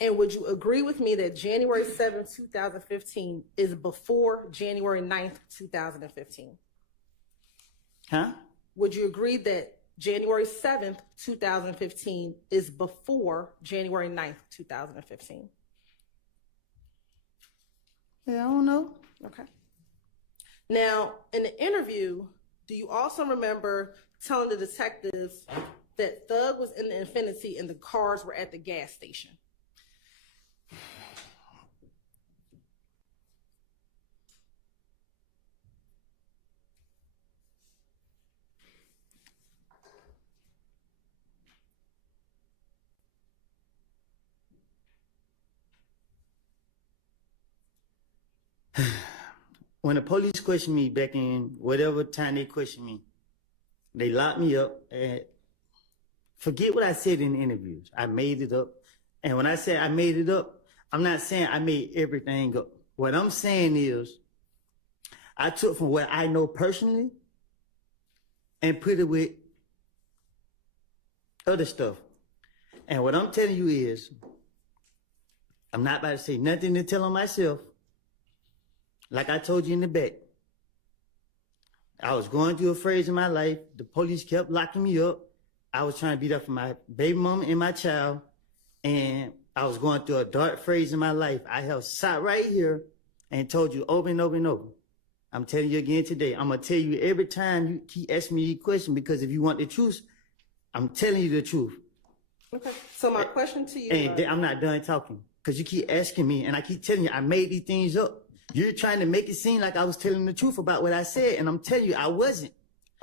And would you agree with me that January 7th, 2015 is before January 9th, 2015? Huh? Would you agree that January 7th, 2015 is before January 9th, 2015? Yeah, I don't know. Okay. Now, in the interview, do you also remember telling the detectives that Thug was in the Infinity and the cars were at the gas station? when the police questioned me back in whatever time they questioned me, they locked me up. And forget what I said in the interviews. I made it up. And when I say I made it up, I'm not saying I made everything up. What I'm saying is I took from what I know personally and put it with other stuff. And what I'm telling you is, I'm not about to say nothing to tell on myself. Like I told you in the back, I was going through a phase in my life. The police kept locking me up. I was trying to be there for my baby mama and my child. And I was going through a dark phase in my life. I have sat right here and told you over and over and over. I'm telling you again today. I'm going to tell you every time you keep asking me a question, because if you want the truth, I'm telling you the truth. Okay. So my question to you. And I'm not done talking, because you keep asking me and I keep telling you I made these things up. You're trying to make it seem like I was telling the truth about what I said, and I'm telling you I wasn't.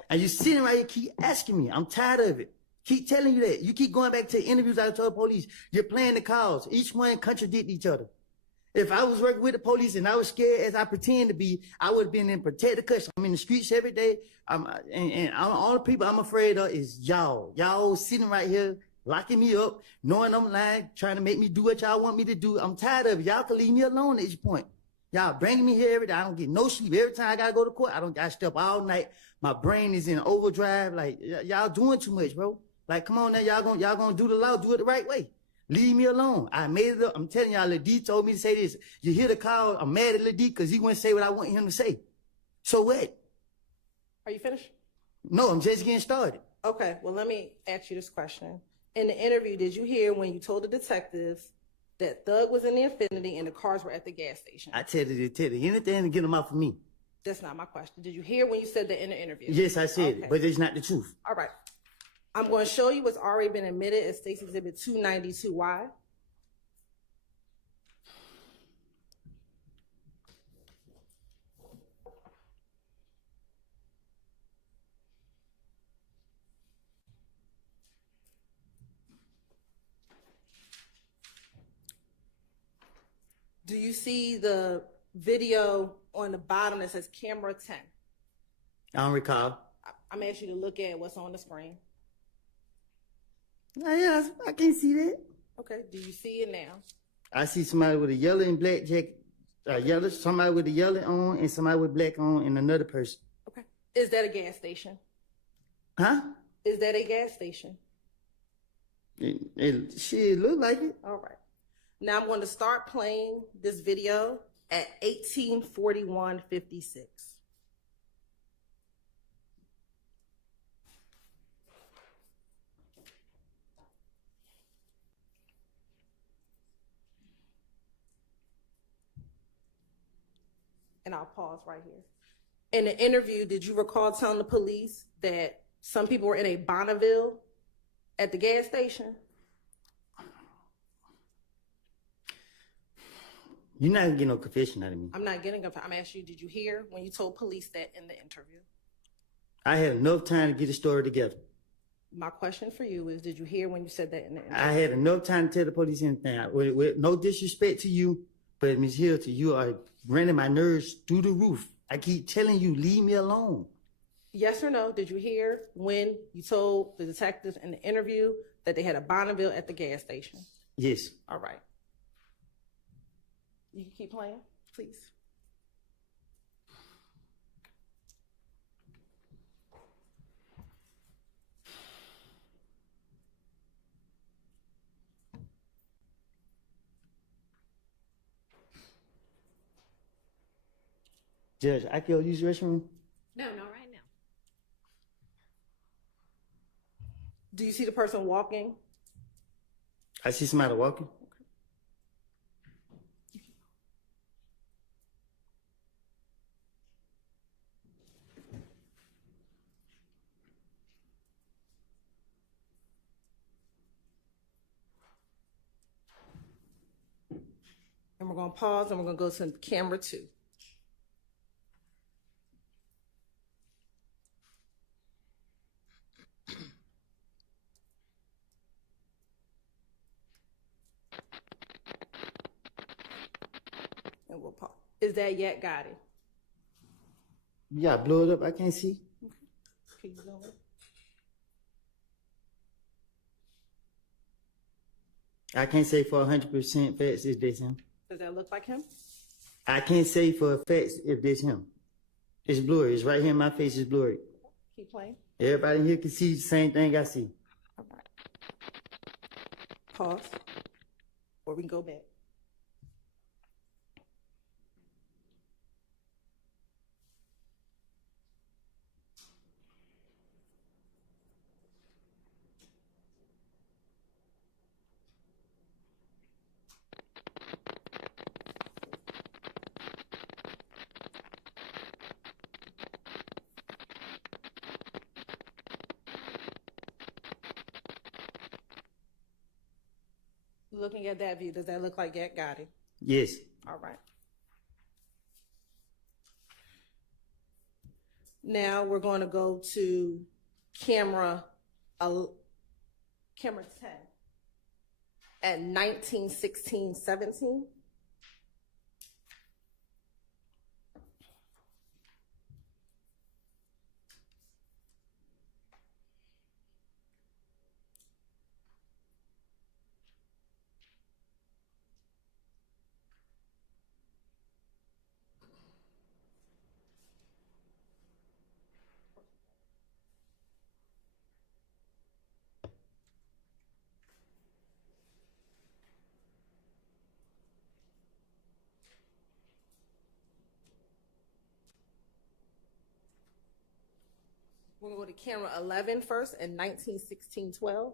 And you're sitting right here, keep asking me. I'm tired of it. Keep telling you that. You keep going back to the interviews I told the police. You're playing the calls. Each one contradict each other. If I was working with the police and I was scared as I pretend to be, I would have been in protective custody. I'm in the streets every day. All the people I'm afraid of is y'all. Y'all sitting right here, locking me up, knowing I'm lying, trying to make me do what y'all want me to do. I'm tired of it. Y'all can leave me alone at this point. Y'all bringing me here every day. I don't get no sleep. Every time I gotta go to court, I stay up all night. My brain is in overdrive. Like, y'all doing too much, bro. Like, come on now, y'all gonna do the law, do it the right way. Leave me alone. I made it up. I'm telling y'all, Lil D told me to say this. You hear the call, I'm mad at Lil D because he wouldn't say what I want him to say. So what? Are you finished? No, I'm just getting started. Okay, well, let me ask you this question. In the interview, did you hear when you told the detectives that Thug was in the Infinity and the cars were at the gas station? I tell you anything to get them off of me. That's not my question. Did you hear when you said that in the interview? Yes, I said it, but it's not the truth. All right. I'm going to show you what's already been admitted as State's Exhibit 292Y. Do you see the video on the bottom that says camera 10? I don't recall. I'm going to ask you to look at what's on the screen. Yeah, I can see that. Okay, do you see it now? I see somebody with a yellow and black jacket, somebody with a yellow on and somebody with black on and another person. Okay. Is that a gas station? Huh? Is that a gas station? Shit, look like it. All right. Now I'm going to start playing this video at 18:41:56. And I'll pause right here. In the interview, did you recall telling the police that some people were in a Bonneville at the gas station? You're not gonna get no confession out of me. I'm not getting I'm asking you, did you hear when you told police that in the interview? I had enough time to get the story together. My question for you is, did you hear when you said that in the interview? I had enough time to tell the police anything. With no disrespect to you, but Ms. Hilton, you are running my nerves through the roof. I keep telling you, leave me alone. Yes or no, did you hear when you told the detectives in the interview that they had a Bonneville at the gas station? Yes. All right. You can keep playing, please. Judge, I can use the restroom? No, not right now. Do you see the person walking? I see somebody walking. And we're going to pause and we're going to go to camera 2. And we'll pause. Is that yet Gotti? Yeah, blow it up. I can't see. Keep going. I can't say for 100% facts if this him. Does that look like him? I can't say for a fact if this him. It's blurry. It's right here in my face. It's blurry. Keep playing. Everybody in here can see the same thing I see. All right. Pause. Or we can go back. Looking at that view, does that look like Gat Gotti? Yes. All right. Now we're going to go to camera 10 at 19:16:17. We're going to go to camera 11 first in 19:16:12.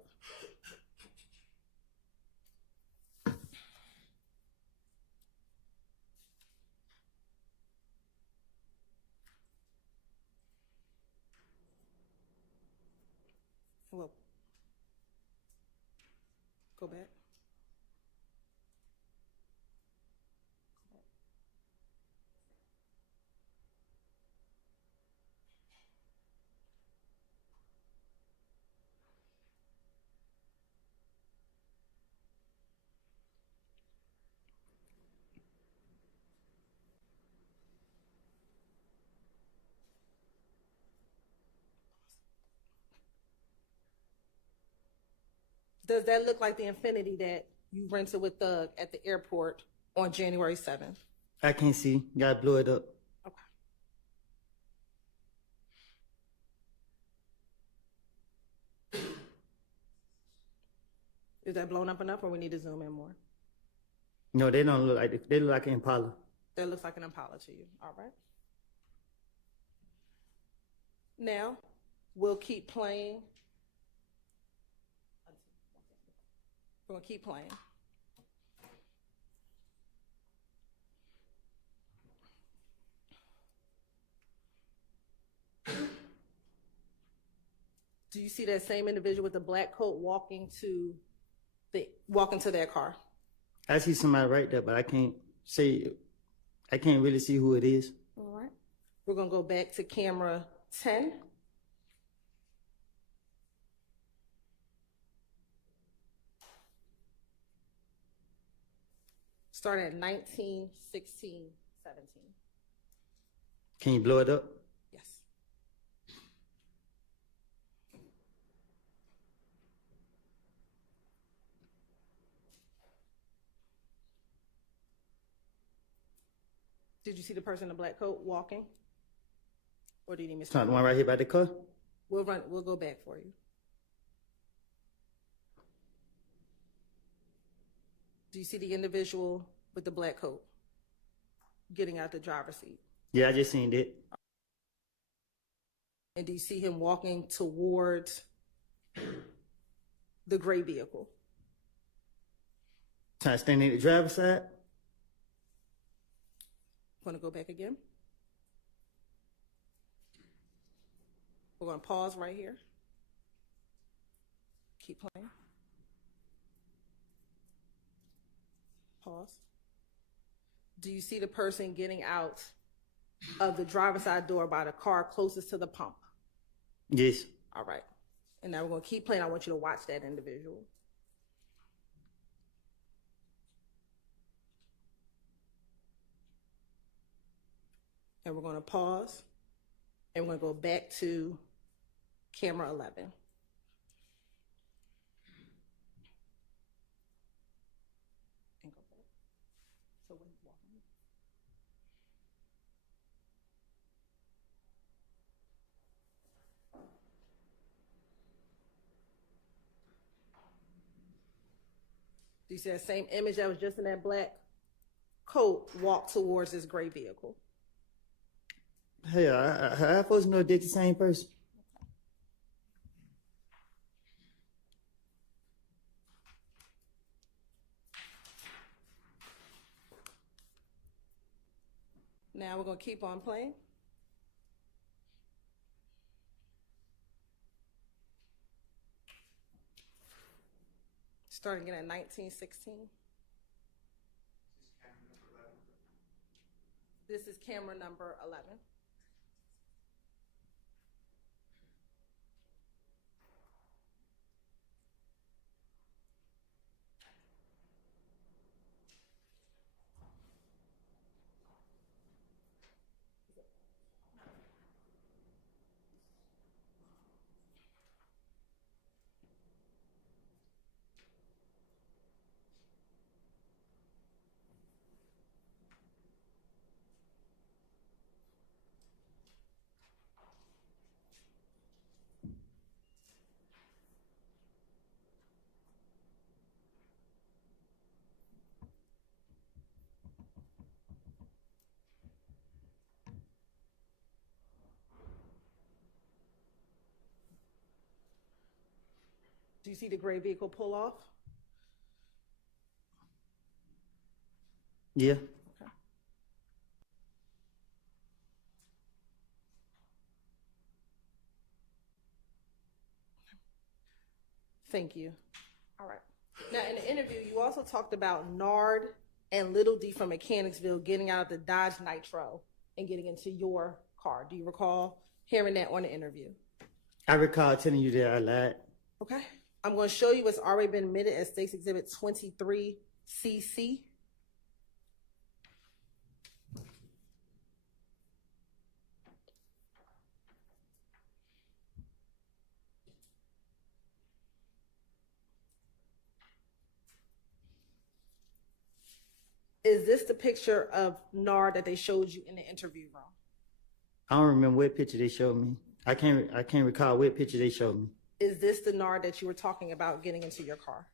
Well, go back. Does that look like the Infinity that you rented with Thug at the airport on January 7th? I can't see. Gotta blow it up. Okay. Is that blown up enough or we need to zoom in more? No, they don't look like they look like an Impala. That looks like an Impala to you. All right. Now, we'll keep playing. We're going to keep playing. Do you see that same individual with the black coat walking to their car? I see somebody right there, but I can't really see who it is. All right. We're going to go back to camera 10. Start at 19:16:17. Can you blow it up? Yes. Did you see the person in the black coat walking? Or did he miss? It's not the one right here by the car? We'll go back for you. Do you see the individual with the black coat getting out the driver's seat? Yeah, I just seen it. And do you see him walking towards the gray vehicle? Trying to stand in the driver's side? Want to go back again? We're going to pause right here. Keep playing. Pause. Do you see the person getting out of the driver's side door by the car closest to the pump? Yes. All right. And now we're going to keep playing. I want you to watch that individual. And we're going to pause. And we're going to go back to camera 11. And go back. So when you walk in. Do you see that same image that was just in that black coat walk towards this gray vehicle? Hey, I supposed to know they're the same person. Now we're going to keep on playing. Starting again at 1916. This is camera number 11. Do you see the gray vehicle pull off? Yeah. Okay. Thank you. All right. Now, in the interview, you also talked about Nard and Little D from Mechanicsville getting out of the Dodge Nitro and getting into your car. Do you recall hearing that on the interview? I recall telling you that I lied. Okay. I'm going to show you what's already been admitted as State's Exhibit 23CC. Is this the picture of Nard that they showed you in the interview room? I don't remember what picture they showed me. I can't recall what picture they showed me. Is this the Nard that you were talking about getting into your car?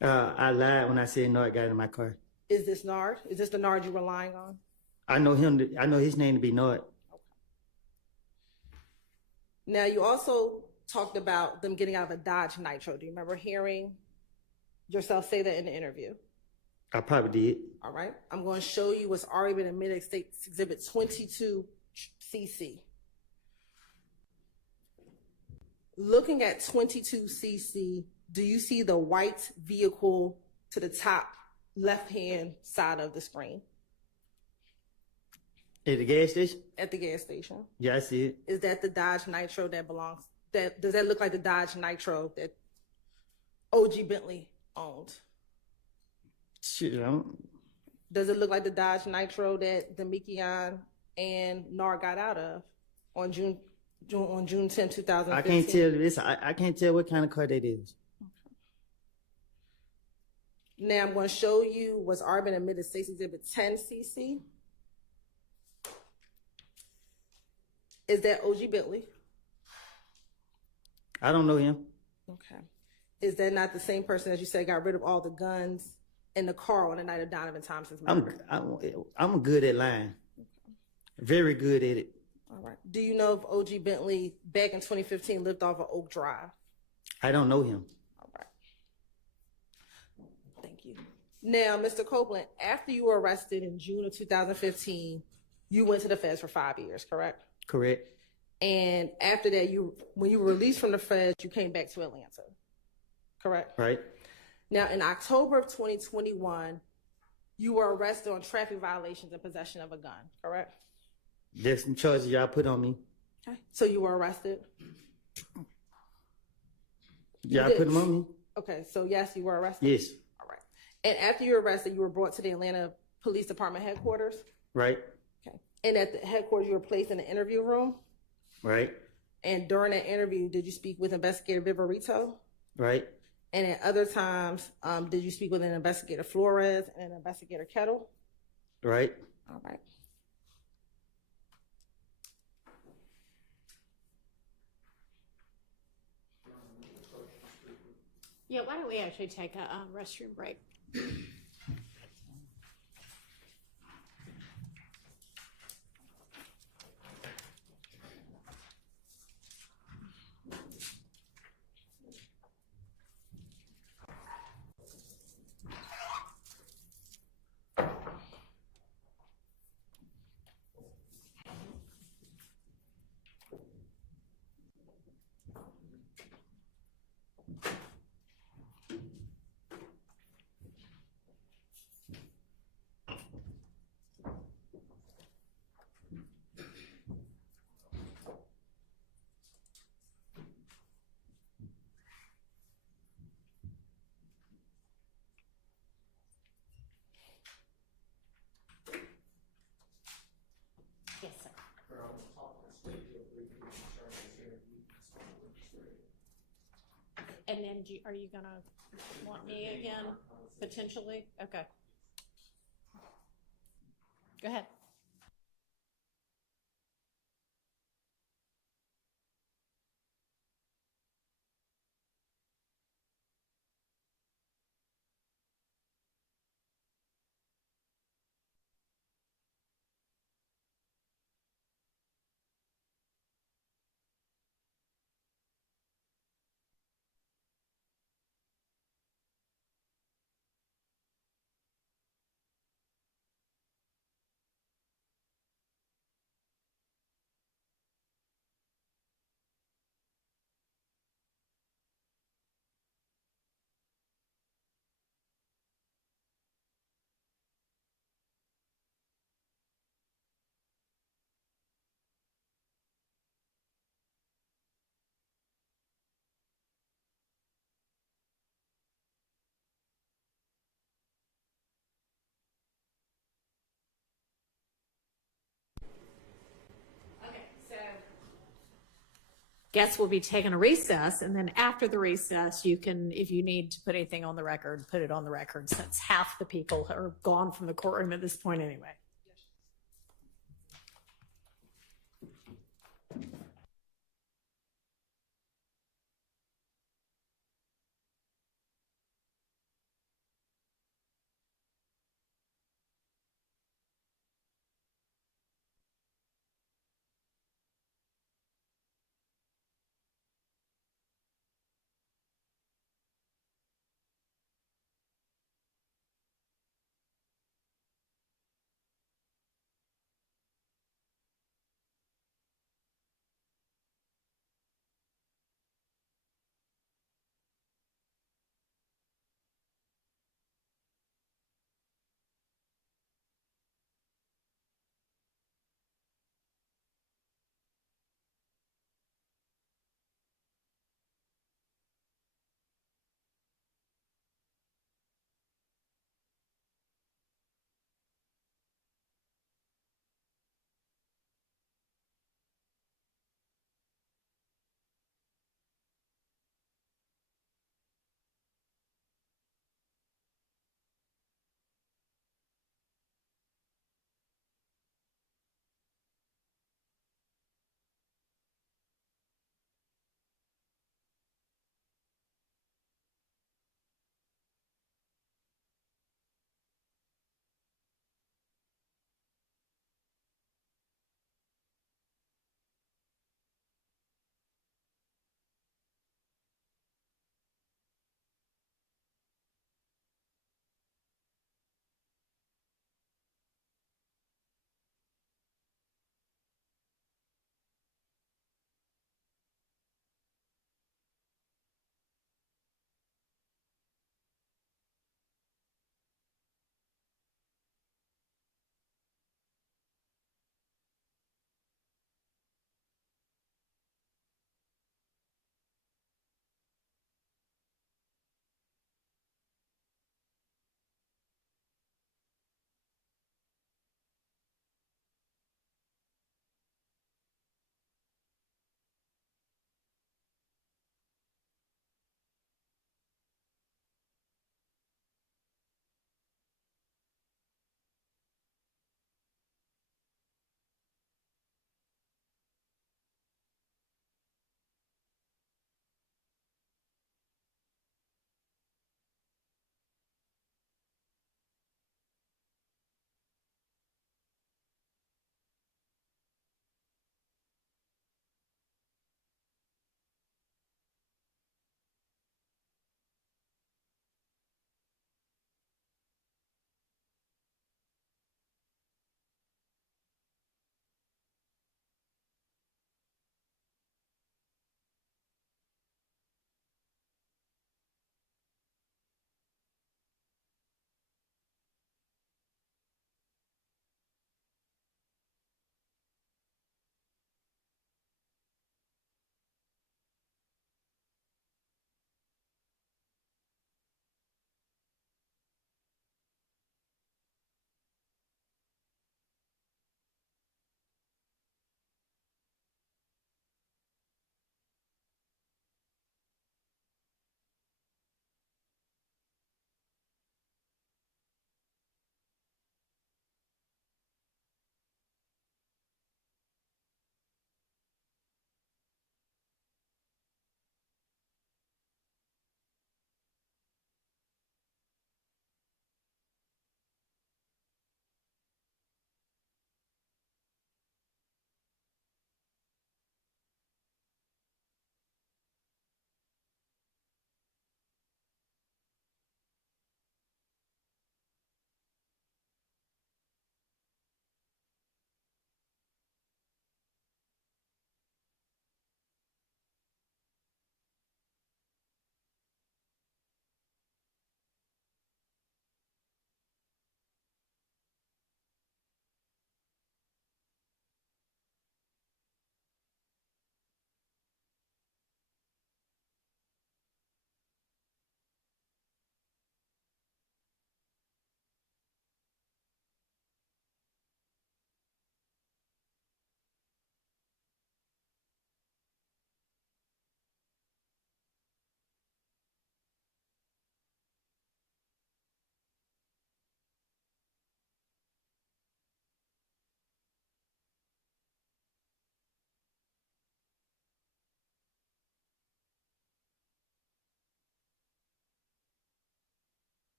I lied when I said Nard got in my car. Is this Nard? Is this the Nard you're relying on? I know him. I know his name to be Nard. Okay. Now, you also talked about them getting out of a Dodge Nitro. Do you remember hearing yourself say that in the interview? I probably did. All right. I'm going to show you what's already been admitted as State's Exhibit 22CC. Looking at 22CC, do you see the white vehicle to the top left-hand side of the screen? At the gas station? At the gas station. Yeah, I see it. Is that the Dodge Nitro that does that look like the Dodge Nitro that OG Bentley owned? Shit, I don't... Does it look like the Dodge Nitro that Demikian and Nard got out of on June 10, 2015? I can't tell this. I can't tell what kind of car that is. Now I'm going to show you what's already been admitted State's Exhibit 10CC. Is that OG Bentley? I don't know him. Okay. Is that not the same person as you said got rid of all the guns in the car on the night of Donovan Thompson's murder? I'm good at lying. Very good at it. All right. Do you know if OG Bentley back in 2015 lived off of Oak Drive? I don't know him. All right. Thank you. Now, Mr. Copeland, after you were arrested in June of 2015, you went to the feds for 5 years, correct? Correct. And after that, when you were released from the feds, you came back to Atlanta, correct? Right. Now, in October of 2021, you were arrested on traffic violations and possession of a gun, correct? There's some charges y'all put on me. Okay. So you were arrested? Y'all put them on me? Okay, so yes, you were arrested? Yes. All right. And after you were arrested, you were brought to the Atlanta Police Department headquarters? Right. Okay. And at the headquarters, you were placed in the interview room? Right. And during that interview, did you speak with Investigator Viverito? Right. And at other times, did you speak with an Investigator Flores and an Investigator Kettle? Right. All right. Yeah, why don't we actually take a restroom break? Yes, sir. And then are you going to want me again, potentially? Okay. Go ahead. Guess we'll be taking a recess, and then after the recess, you can, if you need to put anything on the record, put it on the record, since half the people are gone from the courtroom at this point anyway.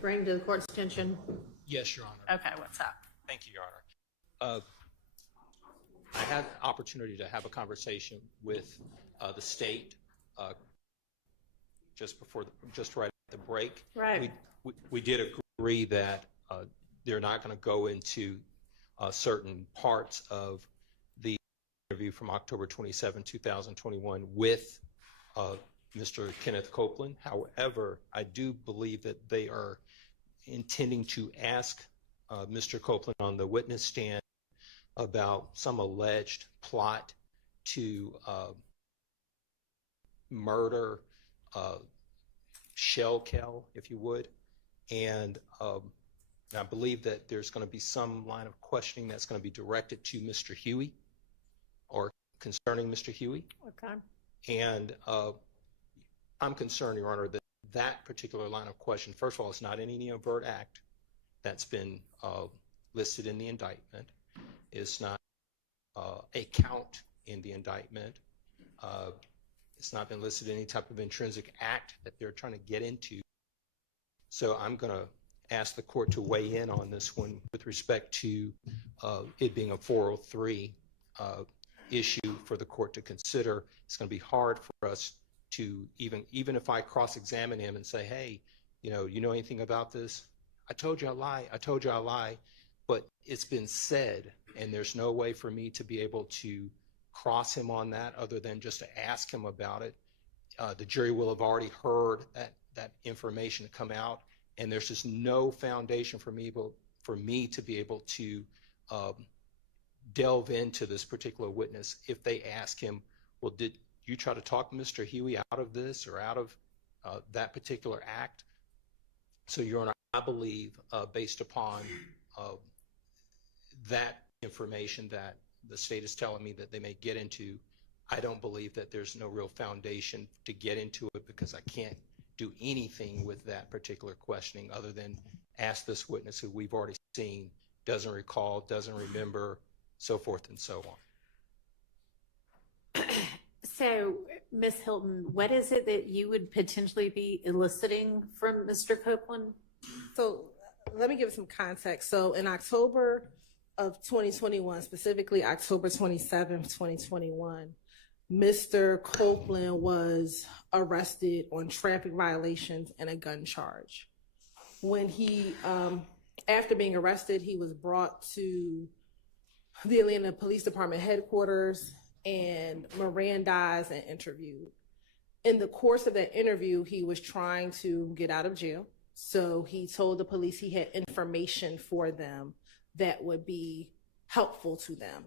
bring to the court's attention? Yes, Your Honor. Okay, what's up? Thank you, Your Honor. I had the opportunity to have a conversation with the state just right at the break. Right. We did agree that they're not going to go into certain parts of the interview from October 27, 2021 with Mr. Kenneth Copeland. However, I do believe that they are intending to ask Mr. Copeland on the witness stand about some alleged plot to murder Shell Kell, if you would. And I believe that there's going to be some line of questioning that's going to be directed to Mr. Huey or concerning Mr. Huey. Okay. And I'm concerned, Your Honor, that that particular line of question, first of all, it's not in any overt act that's been listed in the indictment. It's not a count in the indictment. It's not been listed in any type of intrinsic act that they're trying to get into. So I'm going to ask the court to weigh in on this one with respect to it being a 403 issue for the court to consider. It's going to be hard for us to even if I cross-examine him and say, hey, you know anything about this? I told you I lie. But it's been said, and there's no way for me to be able to cross him on that other than just to ask him about it. The jury will have already heard that information come out, and there's just no foundation for me to be able to delve into this particular witness if they ask him, well, did you try to talk Mr. Huey out of this or out of that particular act? So, Your Honor, I believe based upon that information that the state is telling me that they may get into, I don't believe that there's no real foundation to get into it because I can't do anything with that particular questioning other than ask this witness who we've already seen, doesn't recall, doesn't remember, so forth and so on. So, Ms. Hilton, what is it that you would potentially be eliciting from Mr. Copeland? So let me give some context. So in October of 2021, specifically October 27th, 2021, Mr. Copeland was arrested on traffic violations and a gun charge. When he, after being arrested, he was brought to the Atlanta Police Department headquarters and Mirandized and interviewed. In the course of that interview, he was trying to get out of jail. So he told the police he had information for them that would be helpful to them.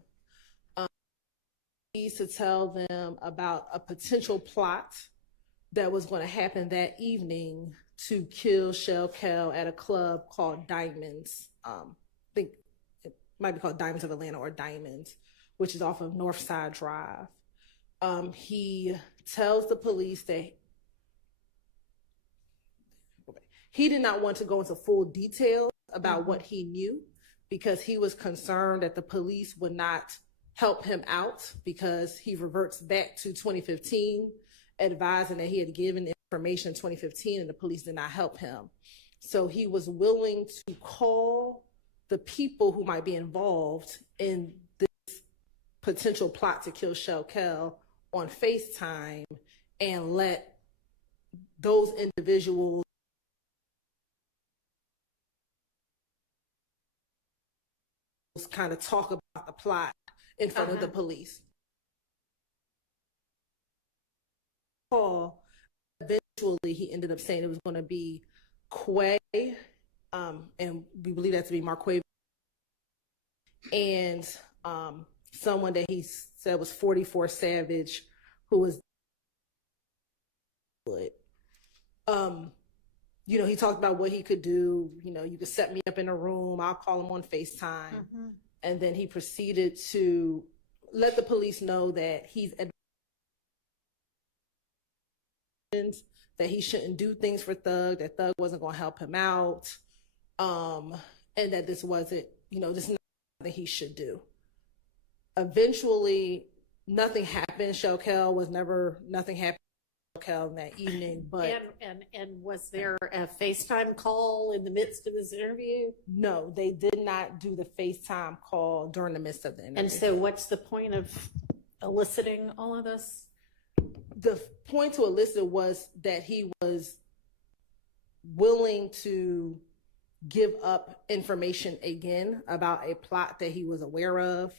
He needs to tell them about a potential plot that was going to happen that evening to kill Shell Kell at a club called Diamonds. I think it might be called Diamonds of Atlanta or Diamonds, which is off of Northside Drive. He tells the police that he did not want to go into full detail about what he knew because he was concerned that the police would not help him out because he reverts back to 2015, advising that he had given information in 2015 and the police did not help him. So he was willing to call the people who might be involved in this potential plot to kill Shell Kell on FaceTime and let those individuals kind of talk about the plot in front of the police. Paul, eventually he ended up saying it was going to be Quay, and we believe that to be Marquay, and someone that he said was 44 Savage, who was he talked about what he could do. You could set me up in a room, I'll call him on FaceTime. And then he proceeded to let the police know that that he shouldn't do things for Thug, that Thug wasn't going to help him out, and that this wasn't, this is not something he should do. Eventually, nothing happened. Shell Kell was never, nothing happened. Kel that evening, but and was there a FaceTime call in the midst of this interview? no, they did not do the FaceTime call during the midst of the interview. And so what's the point of eliciting all of this? The point to elicit was that he was willing to give up information again about a plot that he was aware of.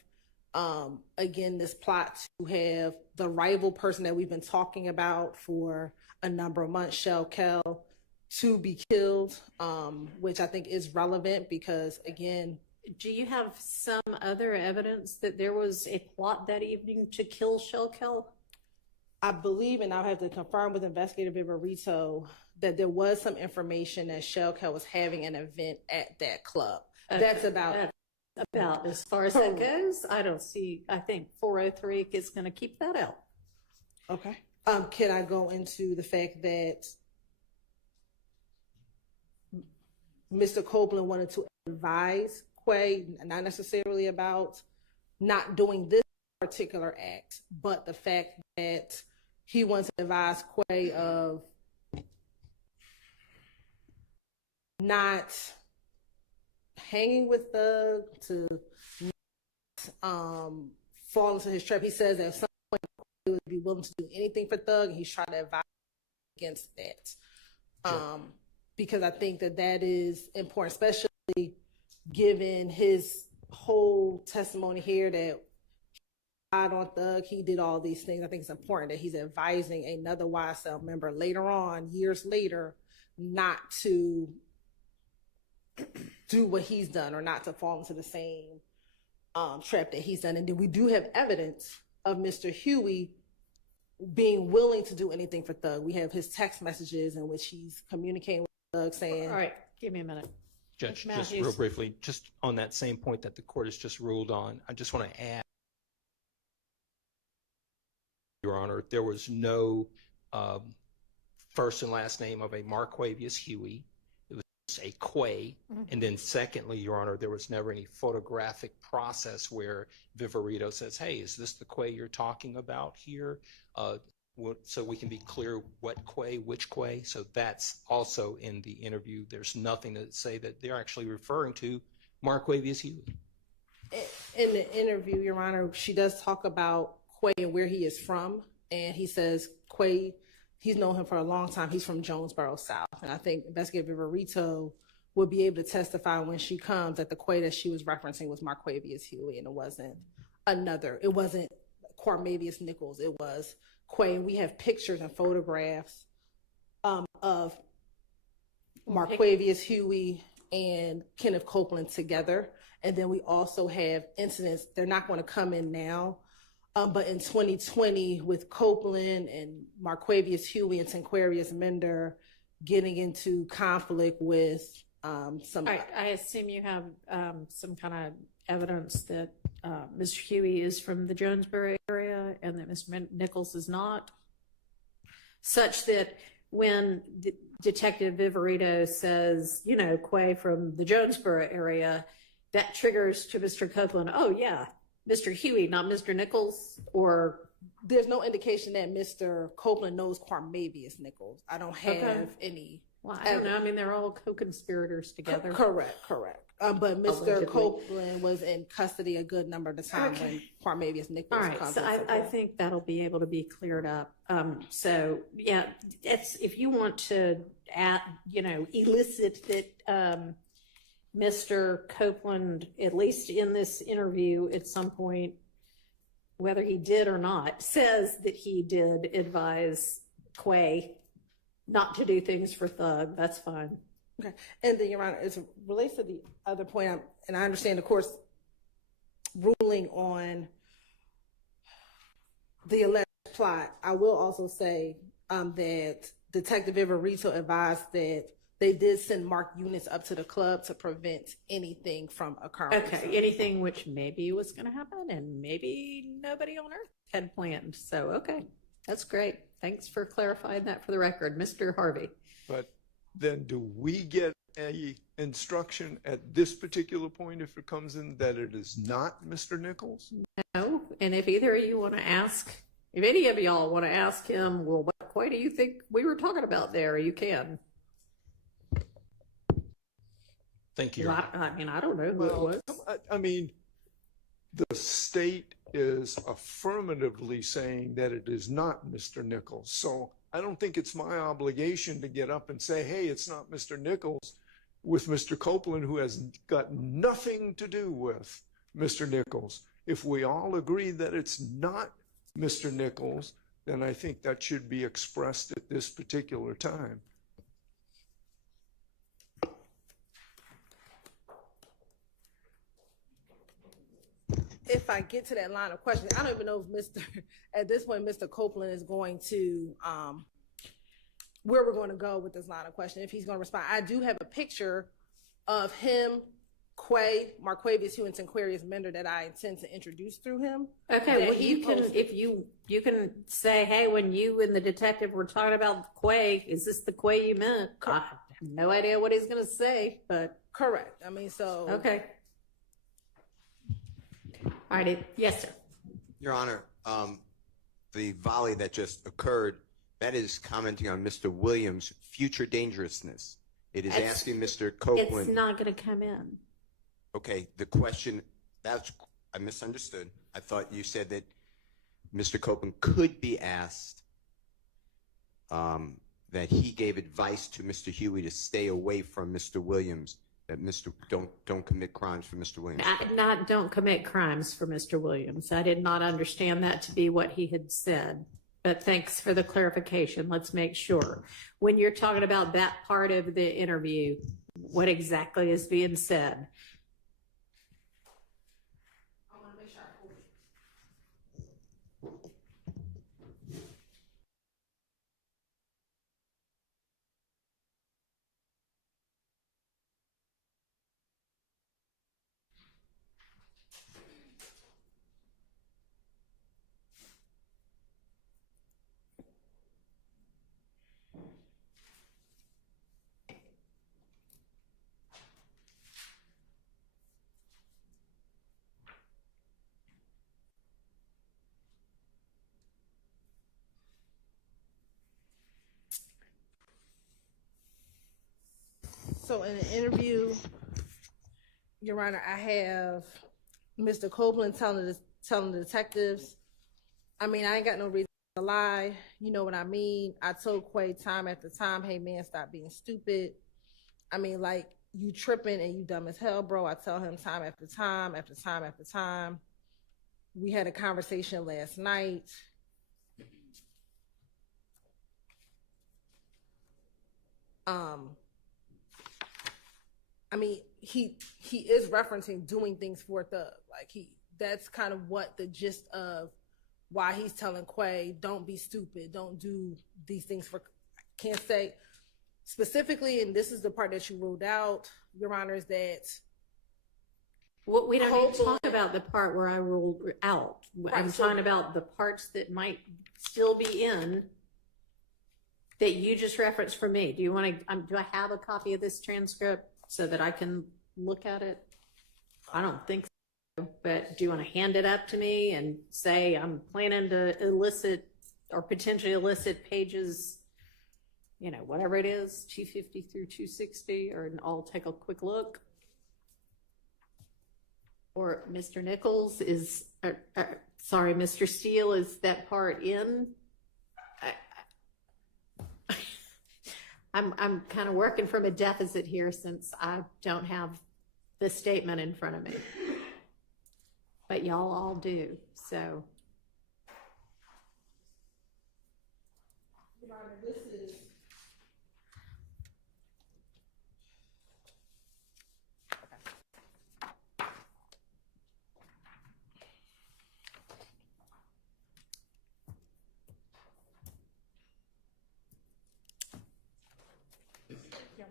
Again, this plot to have the rival person that we've been talking about for a number of months, Shell Kel, to be killed, which I think is relevant because, again, do you have some other evidence that there was a plot that evening to kill Shell Kel? I believe, and I'll have to confirm with Investigator Viverito, that there was some information that Shell Kel was having an event at that club. That's about as far as that goes. I don't see, I think 403 is going to keep that out. Okay. Can I go into the fact that Mr. Copeland wanted to advise Quay, not necessarily about not doing this particular act, but the fact that he wants to advise Quay of not hanging with Thug, to not fall into his trap. He says that at some point he would be willing to do anything for Thug, and he's trying to advise against that. Sure. Because I think that that is important, especially given his whole testimony here that he lied on Thug, he did all these things. I think it's important that he's advising another YSL member later on, years later, not to do what he's done or not to fall into the same trap that he's done. And then we do have evidence of Mr. Huey being willing to do anything for Thug. We have his text messages in which he's communicating with Thug saying... All right, give me a minute. Judge, just real briefly, just on that same point that the court has just ruled on, I just want to add, Your Honor, there was no first and last name of a Marquavius Huey. It was a Quay. And then secondly, Your Honor, there was never any photographic process where Viverito says, hey, is this the Quay you're talking about here? So we can be clear what Quay, which Quay. So that's also in the interview. There's nothing to say that they're actually referring to Marquavius Huey. In the interview, Your Honor, she does talk about Quay and where he is from. And he says Quay, he's known him for a long time. He's from Jonesboro South. And I think Investigator Viverito will be able to testify when she comes that the Quay that she was referencing was Marquavius Huey, and it wasn't Quarmavius Nichols. It was Quay. And we have pictures and photographs of Marquavius Huey and Kenneth Copeland together. And then we also have incidents. They're not going to come in now. But in 2020, with Copeland and Marquavius Huey and Tanquarius Mender getting into conflict with some... All right, I assume you have some kind of evidence that Mr. Huey is from the Jonesboro area and that Mr. Nichols is not, such that when Detective Viverito says, you know, Quay from the Jonesboro area, that triggers to Mr. Copeland, oh yeah, Mr. Huey, not Mr. Nichols? Or there's no indication that Mr. Copeland knows Quarmavius Nichols. I don't have any. Well, I don't know. I mean, they're all co-conspirators together. Correct. But Mr. Copeland was in custody a good number of the time when Quarmavius Nichols comes. All right, so I think that'll be able to be cleared up. So yeah, if you want to elicit that Mr. Copeland, at least in this interview at some point, whether he did or not, says that he did advise Quay not to do things for Thug, that's fine. Okay. And then, Your Honor, as it relates to the other point, and I understand the court's ruling on the alleged plot, I will also say that Detective Viverito advised that they did send marked units up to the club to prevent anything from occurring. Okay, anything which maybe was going to happen and maybe nobody on earth had planned. So, okay, that's great. Thanks for clarifying that for the record. Mr. Harvey. But then do we get a instruction at this particular point if it comes in that it is not Mr. Nichols? No, and if either of you want to ask If any of y'all want to ask him, well, what Quay do you think we were talking about there? You can. Thank you. I mean, I don't know who it was. I mean, the state is affirmatively saying that it is not Mr. Nichols. So I don't think it's my obligation to get up and say, hey, it's not Mr. Nichols, with Mr. Copeland, who has got nothing to do with Mr. Nichols. If we all agree that it's not Mr. Nichols, then I think that should be expressed at this particular time. If I get to that line of questioning, I don't even know if at this point, Mr. Copeland is going to, where we're going to go with this line of questioning, if he's going to respond. I do have a picture of him, Quay, Marquavius Hewington Quarius Mender, that I intend to introduce through him. Okay, well, you can, if you can say, hey, when you and the detective were talking about Quay, is this the Quay you meant? I have no idea what he's going to say, but. Correct. I mean, so. Okay. All right, yes, sir. Your Honor, the volley that just occurred, that is commenting on Mr. Williams' future dangerousness. It is asking Mr. Copeland. It's not going to come in. Okay, the question, I misunderstood. I thought you said that Mr. Copeland could be asked that he gave advice to Mr. Huey to stay away from Mr. Williams, that don't commit crimes for Mr. Williams. Don't commit crimes for Mr. Williams. I did not understand that to be what he had said. But thanks for the clarification. Let's make sure. When you're talking about that part of the interview, what exactly is being said? So in the interview, Your Honor, I have Mr. Copeland telling the detectives, I mean, I ain't got no reason to lie. You know what I mean? I told Quay time after time, hey man, stop being stupid. I mean, like, you tripping and you dumb as hell, bro. I tell him time after time after time after time. We had a conversation last night. I mean, he is referencing doing things for a thug. Like, that's kind of what the gist of why he's telling Quay, don't be stupid, don't do these things for. I can't say specifically, and this is the part that you ruled out, Your Honor, is that. Well, we don't need to talk about the part where I ruled out. Right, I'm talking about the parts that might still be in that you just referenced for me. Do you want to? Do I have a copy of this transcript so that I can look at it? I don't think so. But do you want to hand it up to me and say I'm planning to elicit or potentially elicit pages, you know, whatever it is, 250 through 260, or I'll take a quick look? Or Mr. Nichols is, sorry, Mr. Steele, is that part in? I'm kind of working from a deficit here since I don't have the statement in front of me. But y'all all do, so. Your Honor, this is.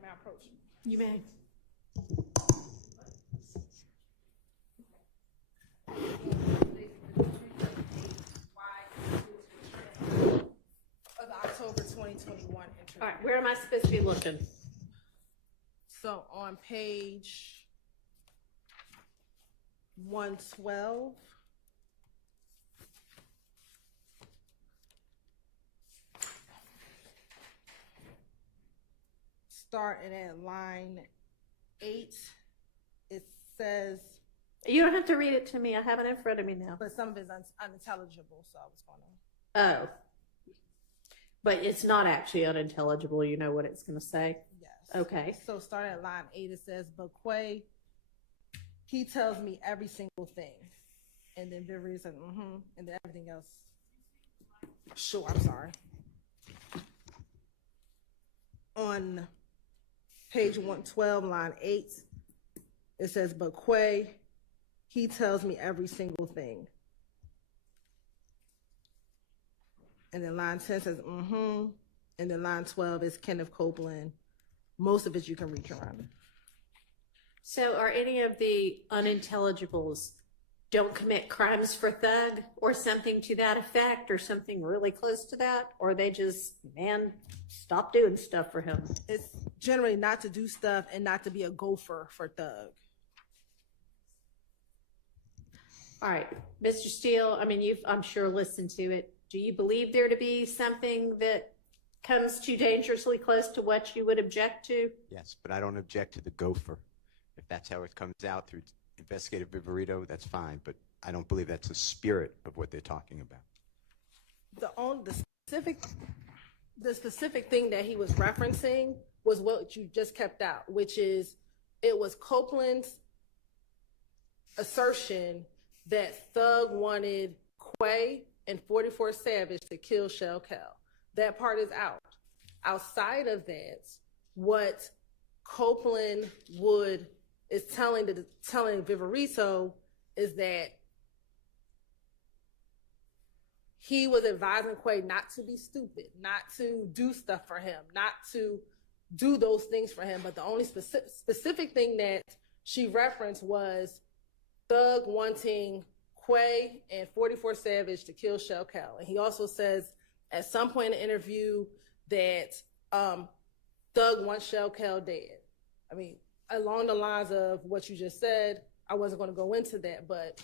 May I approach? You may. Of the October 2021 interview. All right, where am I supposed to be looking? So on page 112. starting at line 8, it says. You don't have to read it to me. I have it in front of me now. But some of it's unintelligible, so I was going to. Oh. But it's not actually unintelligible. You know what it's going to say? Yes. Okay. So starting at line 8, it says, but Quay, he tells me every single thing. And then Vivery said, and then everything else. Sure, I'm sorry. On page 112, line 8, it says, but Quay, he tells me every single thing. And then line 10 says, and then line 12 is Kenneth Copeland. Most of it you can read, Your Honor. So are any of the unintelligibles don't commit crimes for thug or something to that effect or something really close to that? Or they just, man, stop doing stuff for him? It's generally not to do stuff and not to be a gopher for thug. All right, Mr. Steele, I mean, you've, I'm sure, listened to it. Do you believe there to be something that comes too dangerously close to what you would object to? Yes, but I don't object to the gopher. If that's how it comes out through investigative viverito, that's fine, but I don't believe that's the spirit of what they're talking about. The specific thing that he was referencing was what you just kept out, which is it was Copeland's assertion that Thug wanted Quay and 44 Savage to kill Shell Cal. That part is out. Outside of that, what Copeland is telling Viverito is that he was advising Quay not to be stupid, not to do stuff for him, not to do those things for him. But the only specific thing that she referenced was Thug wanting Quay and 44 Savage to kill Shell Cal. And he also says at some point in the interview that Thug wants Shell Cal dead. I mean, along the lines of what you just said, I wasn't going to go into that, but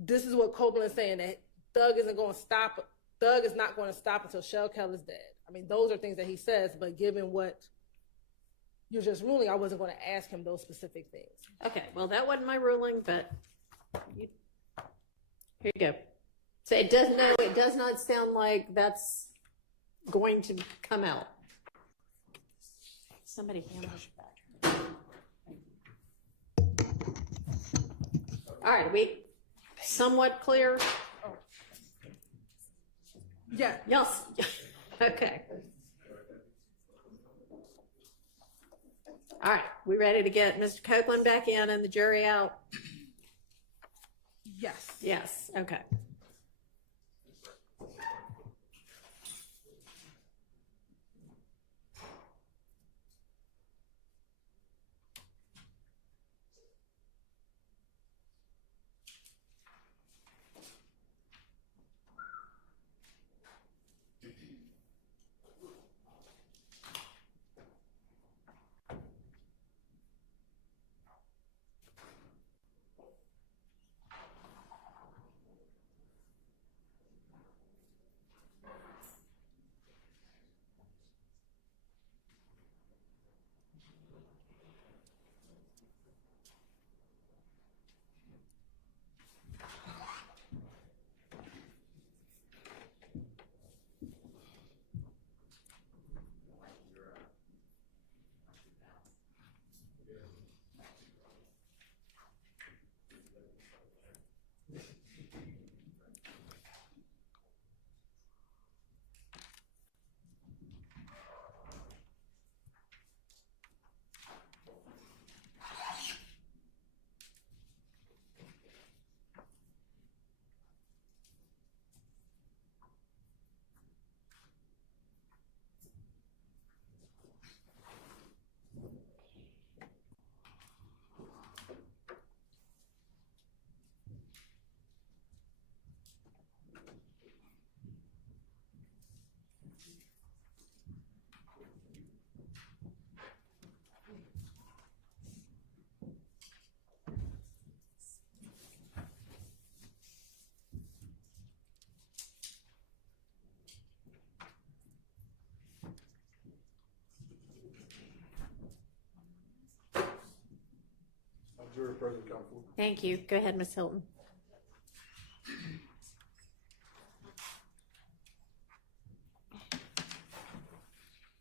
this is what Copeland is saying, that Thug isn't going to stop. Thug is not going to stop until Shell Cal is dead. I mean, those are things that he says, but given what you're just ruling, I wasn't going to ask him those specific things. Okay, well, that wasn't my ruling, but here you go. So it does not sound like that's going to come out. Somebody hand us back. All right, we somewhat clear? Yeah. Yes. Okay. All right, we ready to get Mr. Copeland back in and the jury out? Yes. Yes, okay. Very present, counsel. Thank you. Go ahead, Ms. Hilton.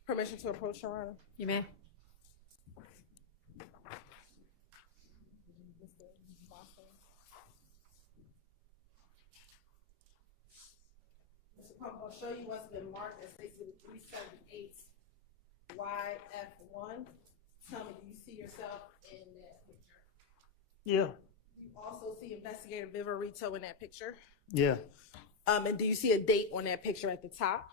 Permission to approach, Your Honor. You may. Mr. Pump, I'll show you what's been marked as Exhibit 378 YF1. Tell me, do you see yourself in that picture? Yeah. You also see Investigator Viverito in that picture? Yeah. And do you see a date on that picture at the top?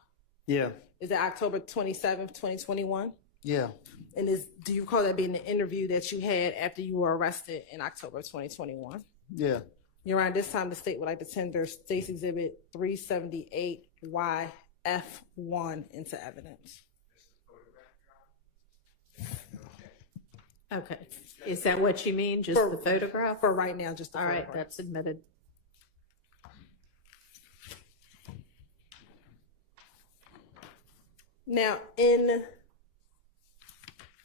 Yeah. Is it October 27th, 2021? Yeah. And do you recall that being the interview that you had after you were arrested in October 2021? Yeah. Your Honor, this time the state would like to tender State's Exhibit 378 YF1 into evidence. Okay. Is that what you mean? Just the photograph? For right now, just the All photograph. right, that's admitted. Now, in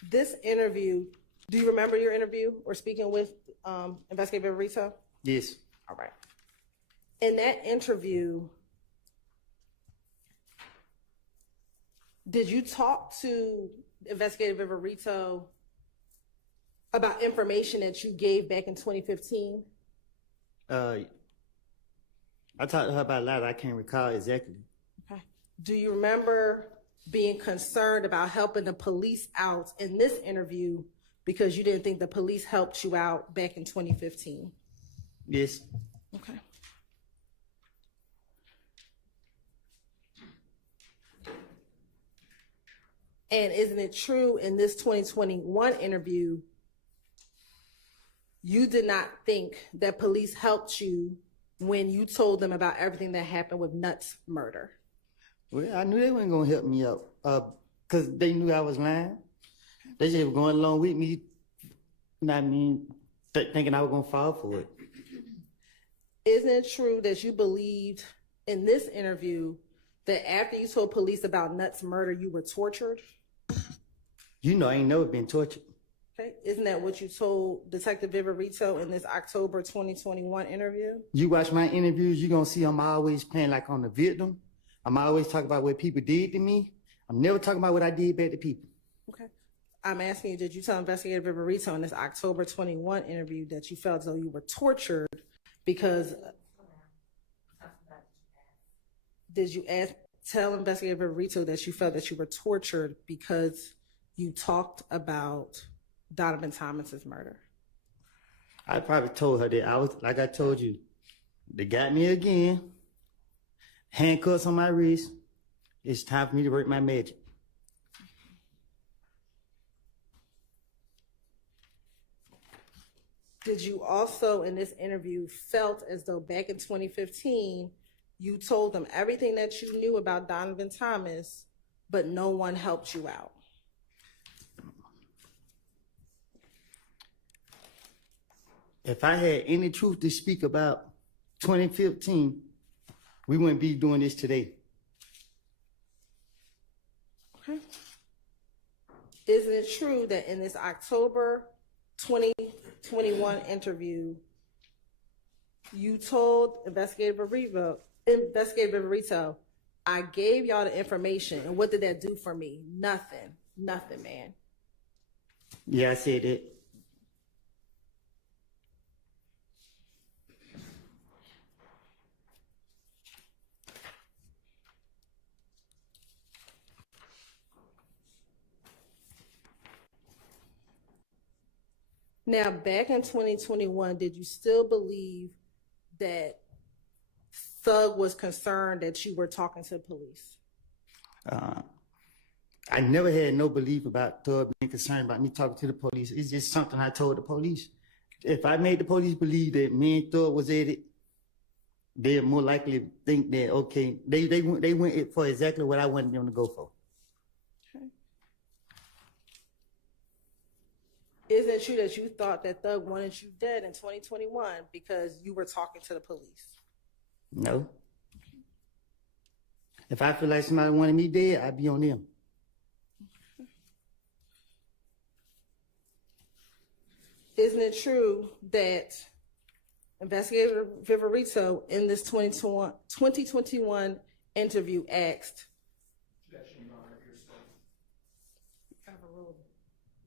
this interview, do you remember your interview or speaking with Investigator Viverito? Yes. All right. In that interview, did you talk to Investigator Viverito about information that you gave back in 2015? I talked to her about a lot. I can't recall exactly. Okay. Do you remember being concerned about helping the police out in this interview because you didn't think the police helped you out back in 2015? Yes. Okay. And isn't it true in this 2021 interview, you did not think that police helped you when you told them about everything that happened with Nutt's murder? Well, I knew they weren't gonna help me out because they knew I was lying. They just were going along with me, you know what I mean, thinking I was gonna fall for it. Isn't it true that you believed in this interview that after you told police about Nutt's murder, you were tortured? You know, I ain't never been tortured. Okay. Isn't that what you told Detective Viverito in this October 2021 interview? You watch my interviews, you're gonna see I'm always playing like on the victim. I'm always talking about what people did to me. I'm never talking about what I did back to people. Okay. I'm asking you, did you tell Investigator Viverito in this October 21 interview that you felt as though you were tortured because... Did you tell Investigator Viverito that you felt that you were tortured because you talked about Donovan Thomas's murder? I probably told her that I was, like I told you, they got me again, handcuffs on my wrist. It's time for me to work my magic. Did you also, in this interview, felt as though back in 2015, you told them everything that you knew about Donovan Thomas, but no one helped you out? If I had any truth to speak about 2015, we wouldn't be doing this today. Okay. Isn't it true that in this October 2021 interview, you told Investigator Viverito, I gave y'all the information, and what did that do for me? Nothing. Nothing, man. Yeah, I said it. Now, back in 2021, did you still believe that Thug was concerned that you were talking to the police? I never had no belief about Thug being concerned about me talking to the police. It's just something I told the police. If I made the police believe that me and Thug was at it, they're more likely to think that, okay, they went for exactly what I wanted them to go for. Isn't it true that you thought that Thug wanted you dead in 2021 because you were talking to the police? No. If I feel like somebody wanted me dead, I'd be on them. Isn't it true that Investigator Viverito in this 2021 interview asked,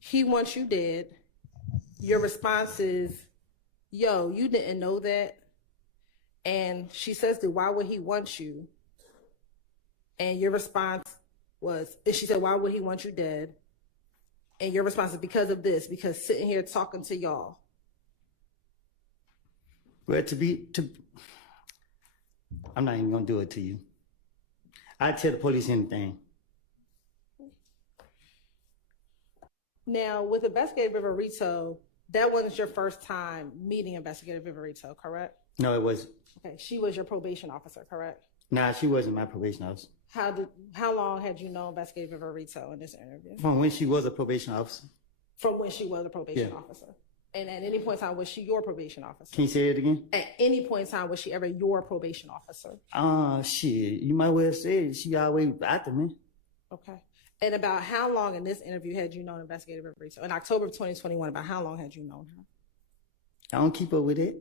he wants you dead. Your response is, yo, you didn't know that. And she says that, why would he want you? And your response was, and she said, why would he want you dead? And your response is, because of this, because sitting here talking to y'all. Well, I'm not even gonna do it to you. I tell the police anything. Now, with Investigator Viverito, that wasn't your first time meeting Investigator Viverito, correct? No, it was. Okay, she was your probation officer, correct? Nah, she wasn't my probation officer. How long had you known Investigator Viverito in this interview? From when she was a probation officer. From when she was a probation officer. And at any point in time, was she your probation officer? Can you say it again? At any point in time, was she ever your probation officer? Shit. You might well say it. She always after me. Okay. And about how long in this interview had you known Investigator Viverito? In October of 2021, about how long had you known her? I don't keep up with it.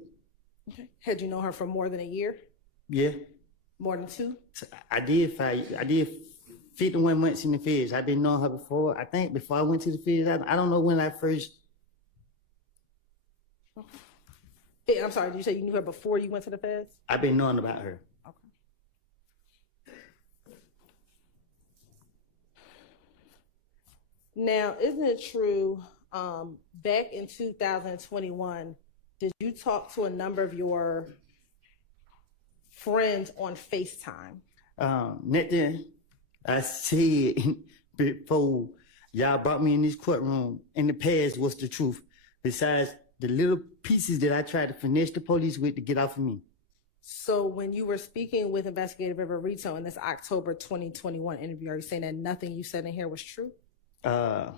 Okay. Had you known her for more than a year? Yeah. More than 2? I did 51 months in the feds. I've been knowing her before. I think before I went to the feds. I don't know when I first. Okay. I'm sorry, did you say you knew her before you went to the feds? I've been knowing about her. Okay. Now, isn't it true, back in 2021, did you talk to a number of your friends on FaceTime? Nothing I said before y'all brought me in this courtroom in the past was the truth. Besides the little pieces that I tried to finesse the police with to get off of me. So when you were speaking with Investigator Viverito in this October 2021 interview, are you saying that nothing you said in here was true? I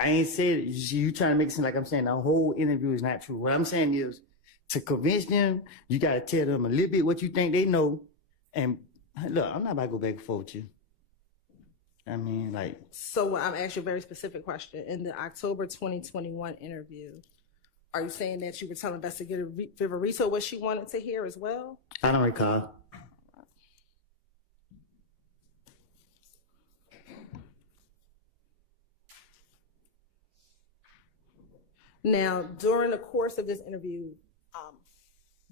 ain't said it. You trying to make it seem like I'm saying the whole interview is not true. What I'm saying is, to convince them, you got to tell them a little bit what you think they know. And look, I'm not about to go back and forth with you. I mean, like. So I'm asking you a very specific question. In the October 2021 interview, are you saying that you were telling Investigator Viverito what she wanted to hear as well? I don't recall. Now, during the course of this interview,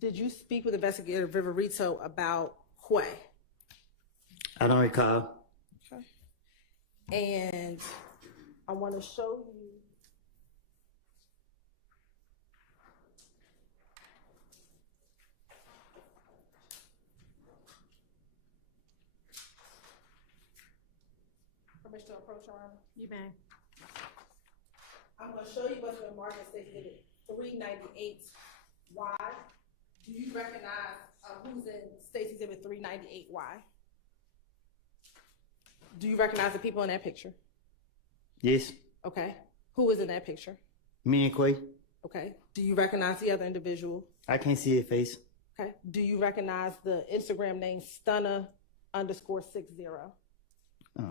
did you speak with Investigator Viverito about Quay? I don't recall. Okay. And I want to show you. Permission to approach, Your Honor? You may. I'm going to show you what's been marked as Exhibit 398Y. Do you recognize who's in State's Exhibit 398Y? Do you recognize the people in that picture? Yes. Okay. Who is in that picture? Me and Quay. Okay. Do you recognize the other individual? I can't see her face. Okay. Do you recognize the Instagram name Stunner_60? I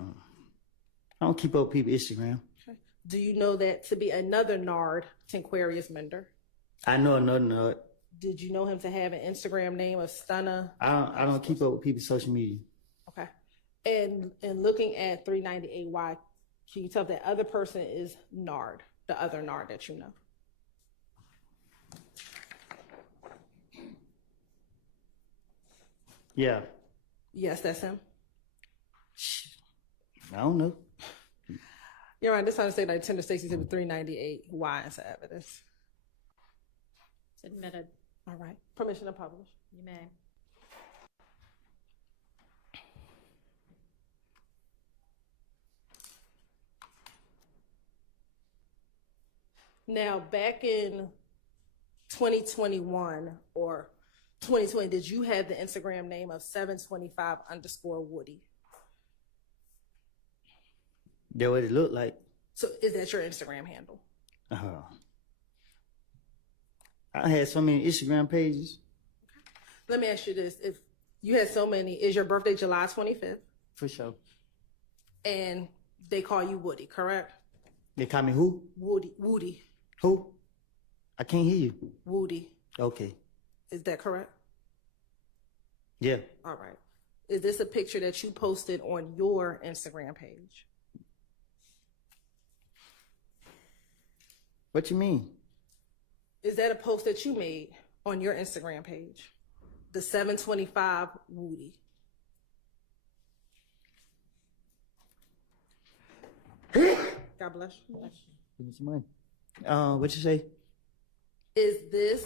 don't keep up with people's Instagram. Okay. Do you know that to be another Nard, Tinquarius Mender? I know another Nard. Did you know him to have an Instagram name of Stunner? I don't keep up with people's social media. Okay. And looking at 398Y, can you tell if that other person is Nard, the other Nard that you know? Yeah. Yes, that's him. I don't know. You're right. This time to say that Tender Stacy Exhibit 398Y into evidence. It's admitted. All right. Permission to publish. You may. Now, back in 2021 or 2020, did you have the Instagram name of 725_Woody? That what it looked like. So is that your Instagram handle? I had so many Instagram pages. Let me ask you this. If you had so many, is your birthday July 25th? For sure. And they call you Woody, correct? They call me who? Woody. Who? I can't hear you. Woody. Okay. Is that correct? Yeah. All right. Is this a picture that you posted on your Instagram page? What you mean? Is that a post that you made on your Instagram page? The 725 Woody. God bless you. Give me some money. What you say? Is this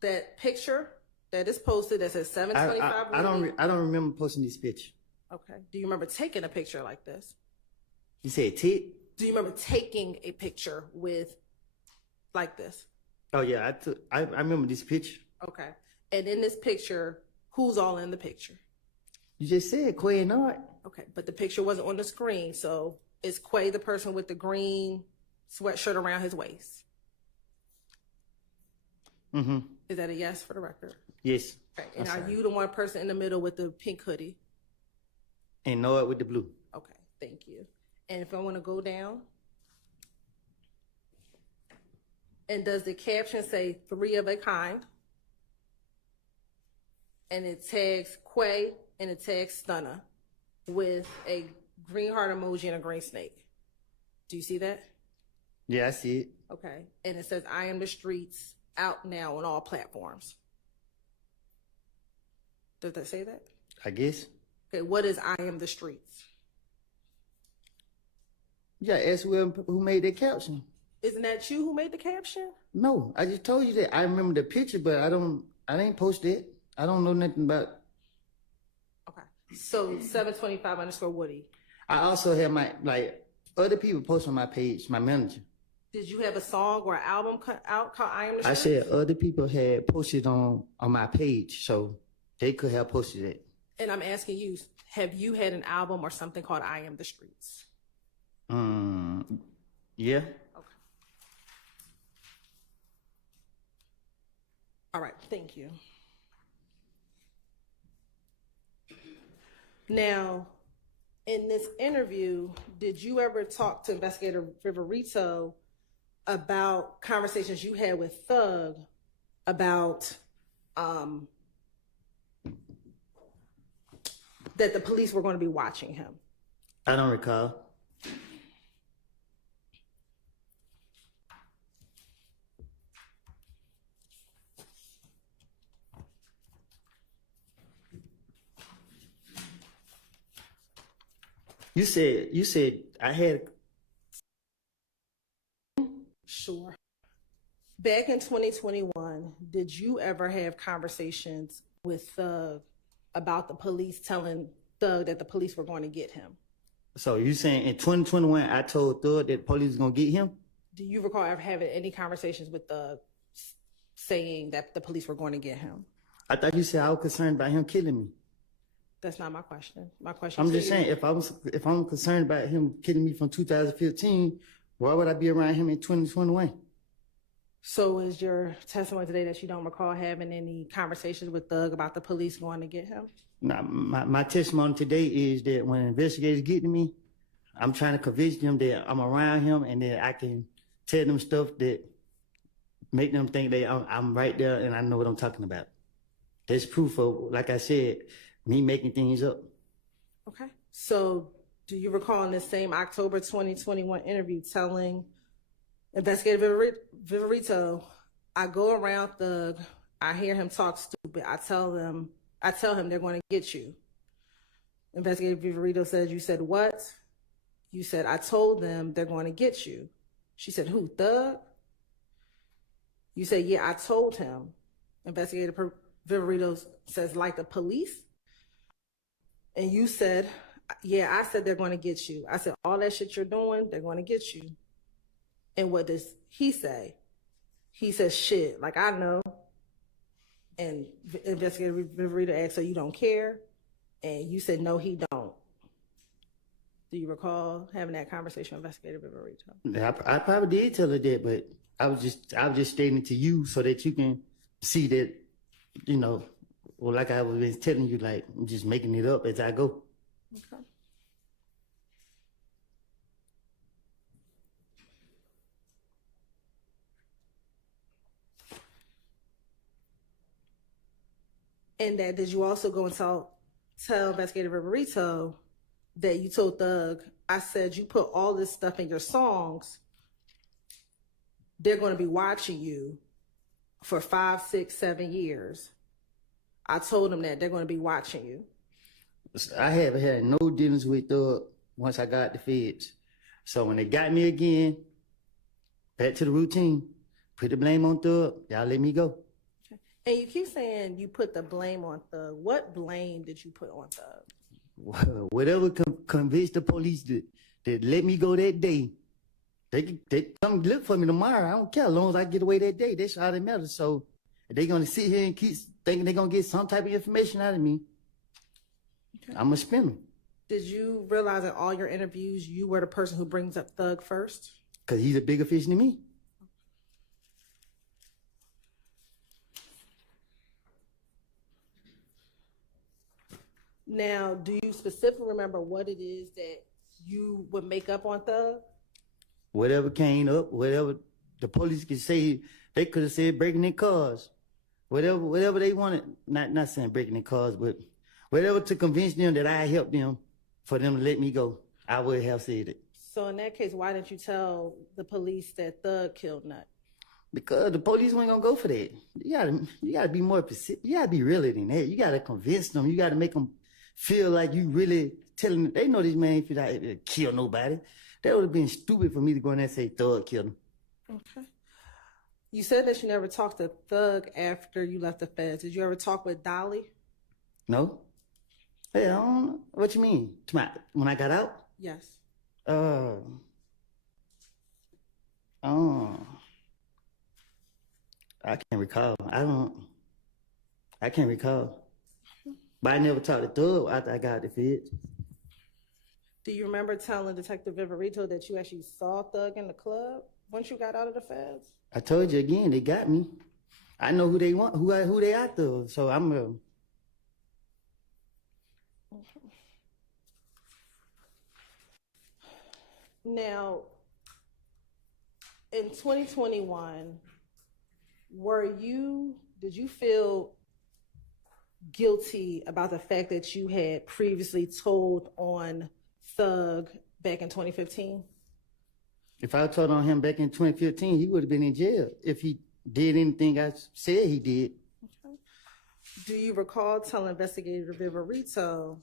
that picture that is posted that says 725 Woody? I don't remember posting this picture. Okay. Do you remember taking a picture like this? You said tit? Do you remember taking a picture with like this? Oh yeah, I remember this picture. Okay. And in this picture, who's all in the picture? You just said Quay and Art. Okay, but the picture wasn't on the screen, so is Quay the person with the green sweatshirt around his waist? Mm-hmm. Is that a yes for the record? Yes. Okay. And are you the one person in the middle with the pink hoodie? And Noah with the blue. Okay, thank you. And if I want to go down, and does the caption say 3 of a kind? And it tags Quay and it tags Stunner with a green heart emoji and a green snake. Do you see that? Yeah, I see it. Okay. And it says, I am the streets, out now on all platforms. Does that say that? I guess. Okay, what is I am the streets? Yeah, ask who made that caption. Isn't that you who made the caption? No, I just told you that. I remember the picture, but I didn't post it. I don't know nothing about. Okay. So 725 _ Woody. I also have other people post on my page, my manager. Did you have a song or an album out called I Am the Streets? I said other people had posted on my page, so they could have posted it. And I'm asking you, have you had an album or something called I Am the Streets? Yeah. Okay. All right, thank you. Now, in this interview, did you ever talk to Investigator Viverito about conversations you had with Thug about that the police were going to be watching him? I don't recall. You said I had. Sure. Back in 2021, did you ever have conversations with Thug about the police telling Thug that the police were going to get him? So you saying in 2021 I told Thug that the police was gonna get him? Do you recall ever having any conversations with Thug saying that the police were going to get him? I thought you said I was concerned about him killing me. That's not my question. My question. I'm just saying if I'm concerned about him killing me from 2015, why would I be around him in 2021? So is your testimony today that you don't recall having any conversations with Thug about the police going to get him? Nah, my testimony today is that when investigators get to me, I'm trying to convince them that I'm around him and that I can tell them stuff that make them think that I'm right there and I know what I'm talking about. There's proof of, like I said, me making things up. Okay. So do you recall in this same October 2021 interview telling Investigator Viverito, I go around Thug, I hear him talk stupid, I tell him they're going to get you. Investigator Viverito says, you said what? You said, I told them they're going to get you. She said, who, Thug? You said, yeah, I told him. Investigator Viverito says, like the police? And you said, yeah, I said they're going to get you. I said, all that shit you're doing, they're going to get you. And what does he say? He says, shit, like I know. And Investigator Viverito asked, so you don't care? And you said, no, he don't. Do you recall having that conversation with Investigator Viverito? I probably did tell her that, but I was just stating it to you so that you can see that, you know, well, like I was telling you, like I'm just making it up as I go. Okay. And that did you also go and tell Investigator Riverito that you told Thug, I said you put all this stuff in your songs, they're going to be watching you for 5, 6, 7 years. I told him that they're going to be watching you. I haven't had no dealings with Thug once I got the feds. So when they got me again, back to the routine, put the blame on Thug, y'all let me go. And you keep saying you put the blame on Thug. What blame did you put on Thug? Whatever convinced the police that let me go that day, they come look for me tomorrow. I don't care as long as I get away that day. That's all that matters. So if they gonna sit here and keep thinking they're gonna get some type of information out of me, okay, I'm gonna spin them. Did you realize in all your interviews you were the person who brings up Thug first? Cause he's a bigger fish than me. Now, do you specifically remember what it is that you would make up on Thug? Whatever came up, whatever the police could say, they could have said breaking their cars. Whatever they wanted, not saying breaking their cars, but whatever to convince them that I helped them for them to let me go, I would have said it. So in that case, why didn't you tell the police that Thug killed Nut? Because the police weren't gonna go for that. You gotta be more specific. You gotta be realer than that. You gotta convince them. You gotta make them feel like you really telling them. They know this man ain't finna kill nobody. That would have been stupid for me to go in there and say Thug killed him. Okay. You said that you never talked to Thug after you left the feds. Did you ever talk with Dolly? No. Hey, I don't know. What you mean? When I got out? Yes. I can't recall. I can't recall. But I never talked to Thug after I got the feds. Do you remember telling Detective Viverito that you actually saw Thug in the club once you got out of the feds? I told you again, they got me. I know who they want, who they after. So I'm Now, in 2021, did you feel guilty about the fact that you had previously told on Thug back in 2015? If I told on him back in 2015, he would have been in jail if he did anything I said he did. Okay. Do you recall telling Investigator Viverito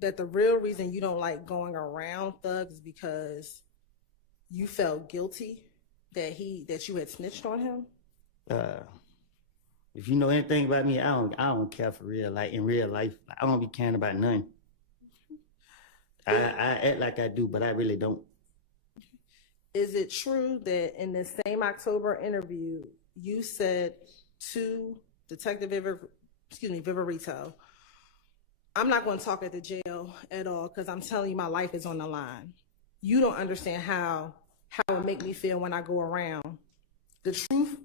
that the real reason you don't like going around Thug is because you felt guilty that you had snitched on him? If you know anything about me, I don't care for real. Like in real life, I don't be caring about nothing. I act like I do, but I really don't. Is it true that in the same October interview, you said to Detective Viverito, I'm not going to talk at the jail at all because I'm telling you my life is on the line. You don't understand how it make me feel when I go around. The truth,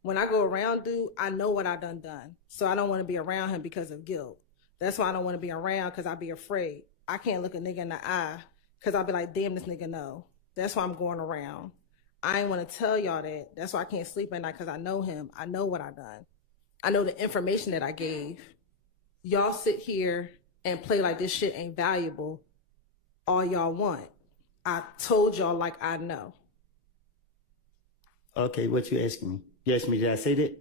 when I go around, dude, I know what I done. So I don't want to be around him because of guilt. That's why I don't want to be around, because I'll be afraid. I can't look a nigga in the eye because I'll be like, damn, this nigga know. That's why I'm going around. I ain't want to tell y'all that. That's why I can't sleep at night, because I know him. I know what I done. I know the information that I gave. Y'all sit here and play like this shit ain't valuable all y'all want. I told y'all like I know. Okay, what you asking me? You asked me, did I say that?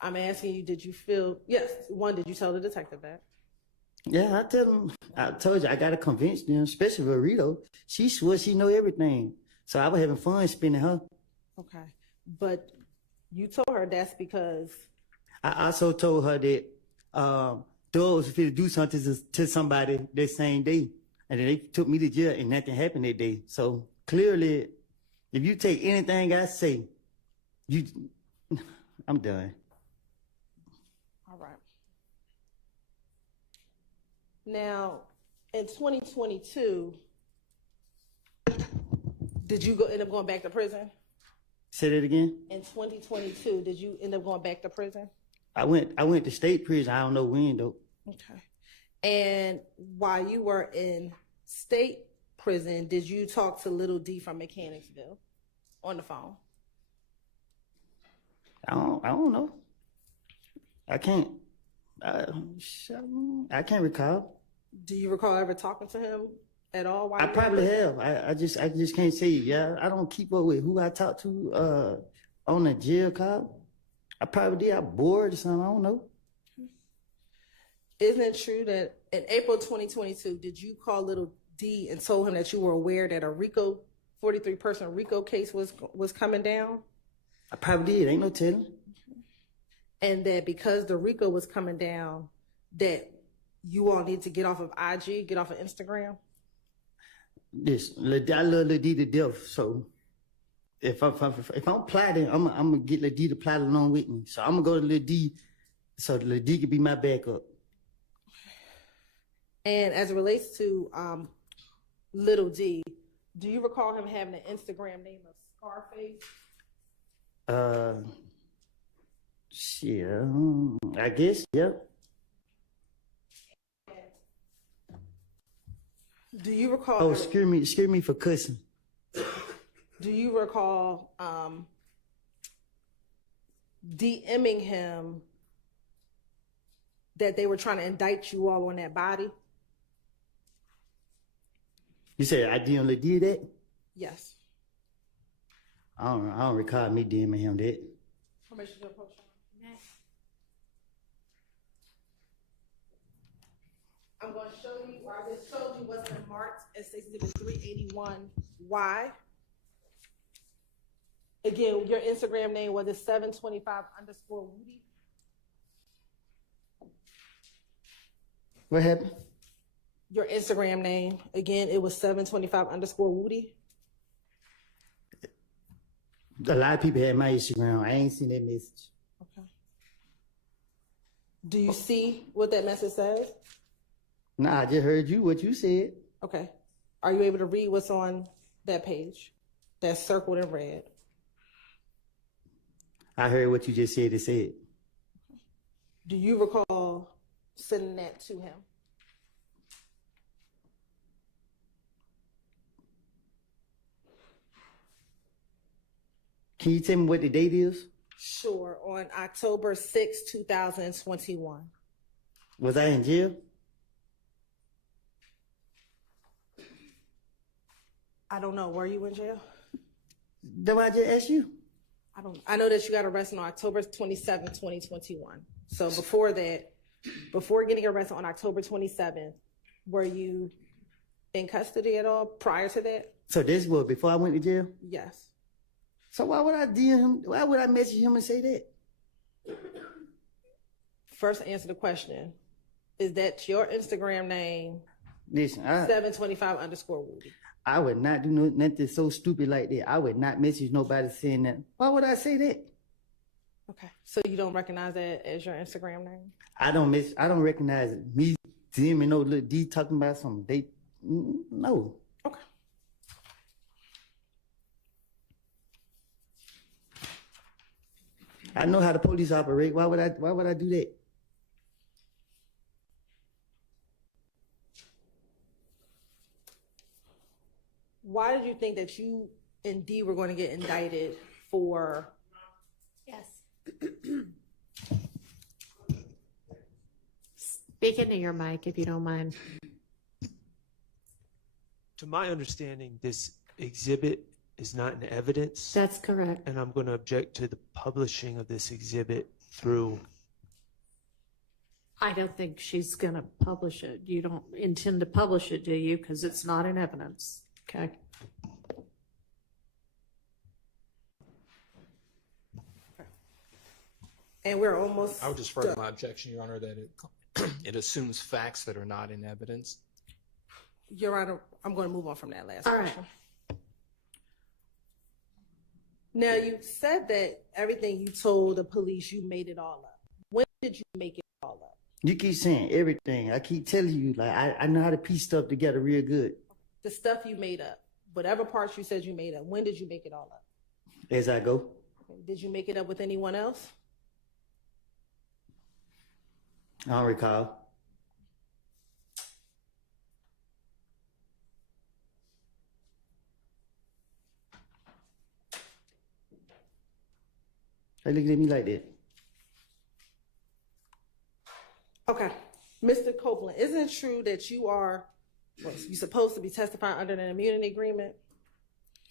I'm asking you, did you feel, yes, one, did you tell the detective that? Yeah, I told you, I got to convince them, especially Rito. She swore she know everything. So I was having fun spinning her. Okay. But you told her that's because? I also told her that Thug was going to do something to somebody that same day. And then they took me to jail and nothing happened that day. So clearly, if you take anything I say, I'm done. All right. Now, in 2022, did you end up going back to prison? Say that again? In 2022, did you end up going back to prison? I went to state prison. I don't know when, though. Okay. And while you were in state prison, did you talk to Little D from Mechanicsville on the phone? I don't know. I can't. I can't recall. Do you recall ever talking to him at all? While I you were probably there? have. I just can't say. Yeah, I don't keep up with who I talk to on the jail call. I probably did. I bored or something. I don't know. Isn't it true that in April 2022, did you call Little D and told him that you were aware that a 43-person RICO case was coming down? I probably did. Ain't no telling. And that because the RICO was coming down, that you all need to get off of IG, get off of Instagram? Listen, I love Lil D to death. So if I'm plotting, I'm gonna get Lil D to plot along with me. So I'm gonna go to Lil D, so Lil D can be my backup. And as it relates to Little D, do you recall him having an Instagram name of Scarface? Shit, I guess, yep. Do you recall? Oh, scare me for cussing. Do you recall DMing him that they were trying to indict you all on that body? You said I didn't did that? Yes. I don't recall me DMing him that. Permission to approach. I'm going to show you, or I just showed you what's been marked as Exhibit 381Y. Again, your Instagram name was 725_Woody. What happened? Your Instagram name, again, it was 725_Woody. A lot of people had my Instagram. I ain't seen that message. Okay. Do you see what that message says? Nah, I just heard what you said. Okay. Are you able to read what's on that page that's circled in red? I heard what you just said. It said. Do you recall sending that to him? Can you tell me what the date is? Sure. On October 6, 2021. Was I in jail? I don't know. Were you in jail? Then I just asked you. I know that you got arrested on October 27, 2021. So before that, before getting arrested on October 27th, were you in custody at all prior to that? So this was before I went to jail? Yes. So why would I DM him? Why would I message him and say that? First, answer the question. Is that your Instagram name? Listen, 725_Woody. I would not do nothing so stupid like that. I would not message nobody saying that. Why would I say that? Okay. So you don't recognize that as your Instagram name? I don't recognize me DMing no little D talking about some date. No. Okay. I know how the police operate. Why would I do that? Why did you think that you and D were going to get indicted for? Yes. Speak into your mic if you don't mind. To my understanding, this exhibit is not in evidence. That's correct. And I'm going to object to the publishing of this exhibit through. I don't think she's going to publish it. You don't intend to publish it, do you? Because it's not in evidence. Okay. And we're almost. I would just further my objection, Your Honor, that it assumes facts that are not in evidence. Your Honor, I'm going to move on from that last All question. right. Now, you said that everything you told the police, you made it all up. When did you make it all up? You keep saying everything. I keep telling you, like, I know how to piece stuff together real good. The stuff you made up, whatever parts you said you made up, when did you make it all up? As I go. Did you make it up with anyone else? I don't recall. They looking at me like that. Okay. Mr. Copeland, isn't it true that you're supposed to be testifying under an immunity agreement?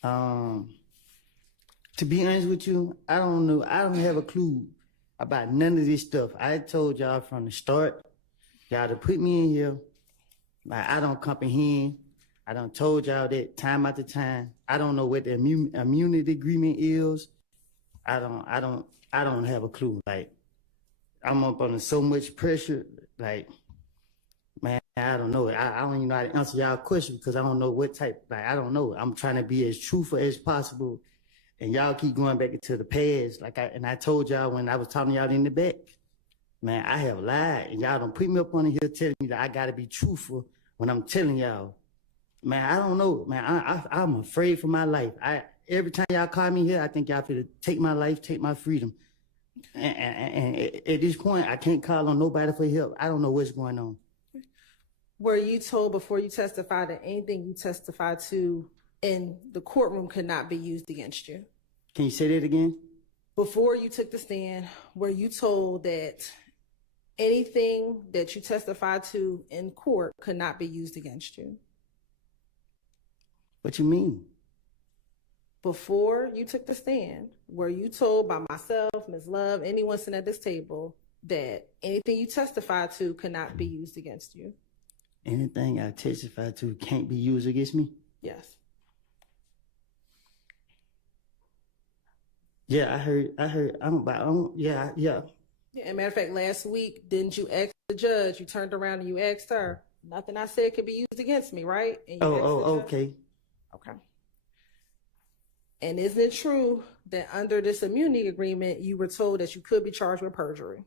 To be honest with you, I don't know. I don't have a clue about none of this stuff. I told y'all from the start, y'all to put me in here. Like, I don't comprehend. I done told y'all that time after time. I don't know what the immunity agreement is. I don't have a clue. Like, I'm up under so much pressure. Like, man, I don't know. I don't even know how to answer y'all question because I don't know what type. Like, I don't know. I'm trying to be as truthful as possible, and y'all keep going back into the past. I told y'all when I was talking to y'all in the back, man, I have lied, and y'all don't put me up on here telling me that I gotta be truthful when I'm telling y'all. Man, I don't know. Man, I'm afraid for my life. Every time y'all call me here, I think y'all finna take my life, take my freedom. And at this point, I can't call on nobody for help. I don't know what's going on. Were you told before you testified that anything you testified to in the courtroom could not be used against you? Can you say that again? Before you took the stand, were you told that anything that you testified to in court could not be used against you? What you mean? Before you took the stand, were you told by myself, Ms. Love, anyone sitting at this table, that anything you testified to could not be used against you? Anything I testified to can't be used against me? Yes. Yeah, I heard. Yeah. Yeah, as a matter of fact, last week, didn't you ask the judge? You turned around and you asked her, nothing I said could be used against me, right? And you asked the judge? Okay. Okay. And isn't it true that under this immunity agreement, you were told that you could be charged with perjury?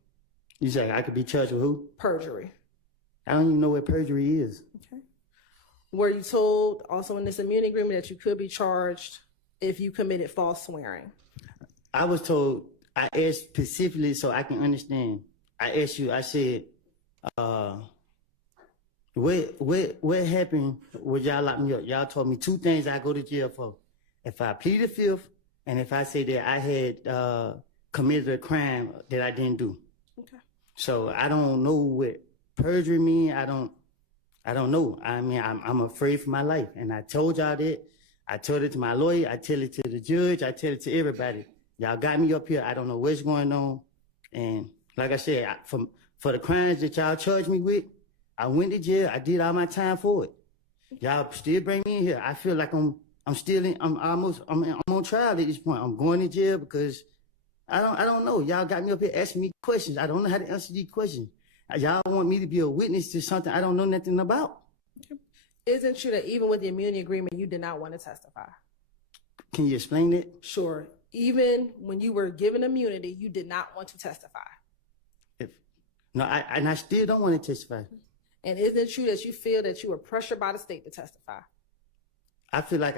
You said I could be charged with who? Perjury. I don't even know what perjury is. Okay. Were you told also in this immunity agreement that you could be charged if you committed false swearing? I was told, I asked specifically so I can understand. I asked you, I said, what happened when y'all locked me up? Y'all told me two things I go to jail for. If I pleaded fifth, and if I say that I had committed a crime that I didn't do. Okay. So I don't know what perjury mean. I don't know. I mean, I'm afraid for my life, and I told y'all that. I told it to my lawyer. I tell it to the judge. I tell it to everybody. Y'all got me up here. I don't know what's going on, and like I said, for the crimes that y'all charged me with, I went to jail. I did all my time for it. Y'all still bring me in here. I feel like I'm on trial at this point. I'm going to jail because I don't know. Y'all got me up here asking me questions. I don't know how to answer these questions. Y'all want me to be a witness to something I don't know nothing about. Isn't it true that even with the immunity agreement, you did not want to testify? Can you explain it? Sure. Even when you were given immunity, you did not want to testify. I still don't want to testify. And isn't it true that you feel that you were pressured by the state to testify? I feel like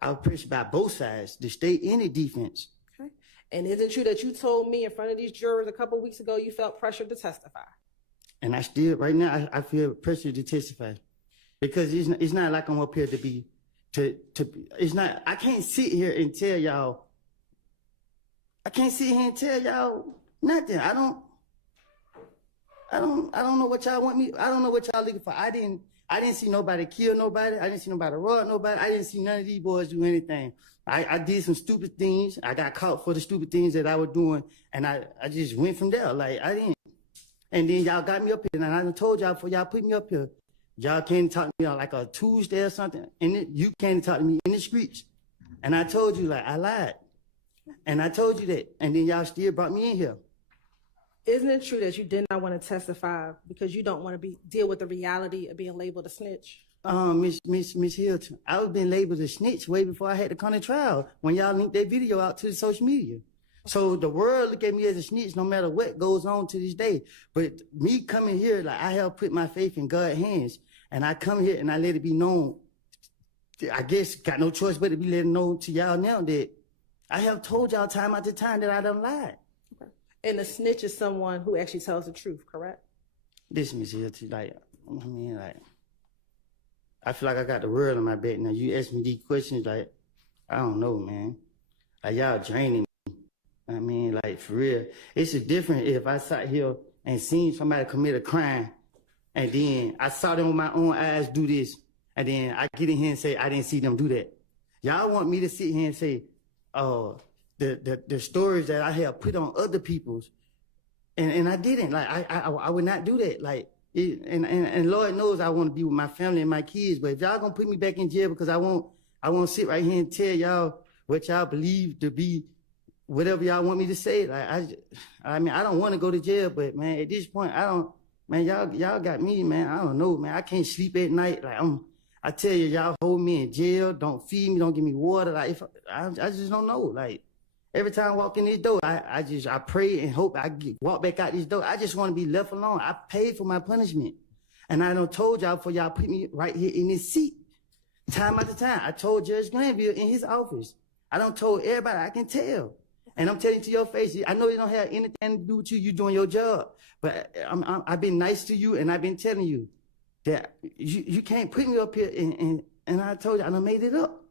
I was pressured by both sides, the state and the defense. Okay. And isn't it true that you told me in front of these jurors a couple of weeks ago you felt pressured to testify? And I still, right now, I feel pressured to testify. Because it's not like I'm up here it's not, I can't sit here and tell y'all, nothing. I don't know what y'all want me, I don't know what y'all looking for. I didn't see nobody kill nobody. I didn't see nobody rob nobody. I didn't see none of these boys do anything. I did some stupid things. I got caught for the stupid things that I was doing, and I just went from there. Like, I didn't. And then y'all got me up here, and I told y'all before y'all put me up here, y'all came to talk to me on like a Tuesday or something, and you came to talk to me in the streets. And I told you, like, I lied. And I told you that, and then y'all still brought me in here. Isn't it true that you did not want to testify because you don't want to deal with the reality of being labeled a snitch? Miss Hilton, I was being labeled a snitch way before I had to come to trial when y'all linked that video out to the social media. So the world look at me as a snitch no matter what goes on to this day. But me coming here, like, I have put my faith in God's hands, and I come here and I let it be known. I guess got no choice but to be letting know to y'all now that I have told y'all time after time that I done lied. Okay. And a snitch is someone who actually tells the truth, correct? This Miss Hilton, I feel like I got the world on my back now. You ask me these questions, like, I don't know, man. Like, y'all draining me. I mean, like, for real. It's a different if I sat here and seen somebody commit a crime, and then I saw them with my own eyes do this, and then I get in here and say I didn't see them do that. Y'all want me to sit here and say, the stories that I have put on other people's, and I didn't. Like I would not do that. Like and Lord knows I want to be with my family and my kids. But if y'all gonna put me back in jail because I won't sit right here and tell y'all what y'all believe to be whatever y'all want me to say. Like I mean I don't want to go to jail, but man, at this point I don't. Man, y'all got me, man. I don't know, man. I can't sleep at night. Like I tell you, y'all hold me in jail. Don't feed me. Don't give me water. Like I just don't know. Like every time I walk in this door, I pray and hope walk back out this door. I just want to be left alone. I paid for my punishment, and I done told y'all before y'all put me right here in this seat, time after time. I told Judge Glanville in his office. I done told everybody I can tell, and I'm telling you to your face. I know it don't have anything to do with you. You doing your job, but I've been nice to you, and I've been telling you that you can't put me up here, and I told you I done made it up.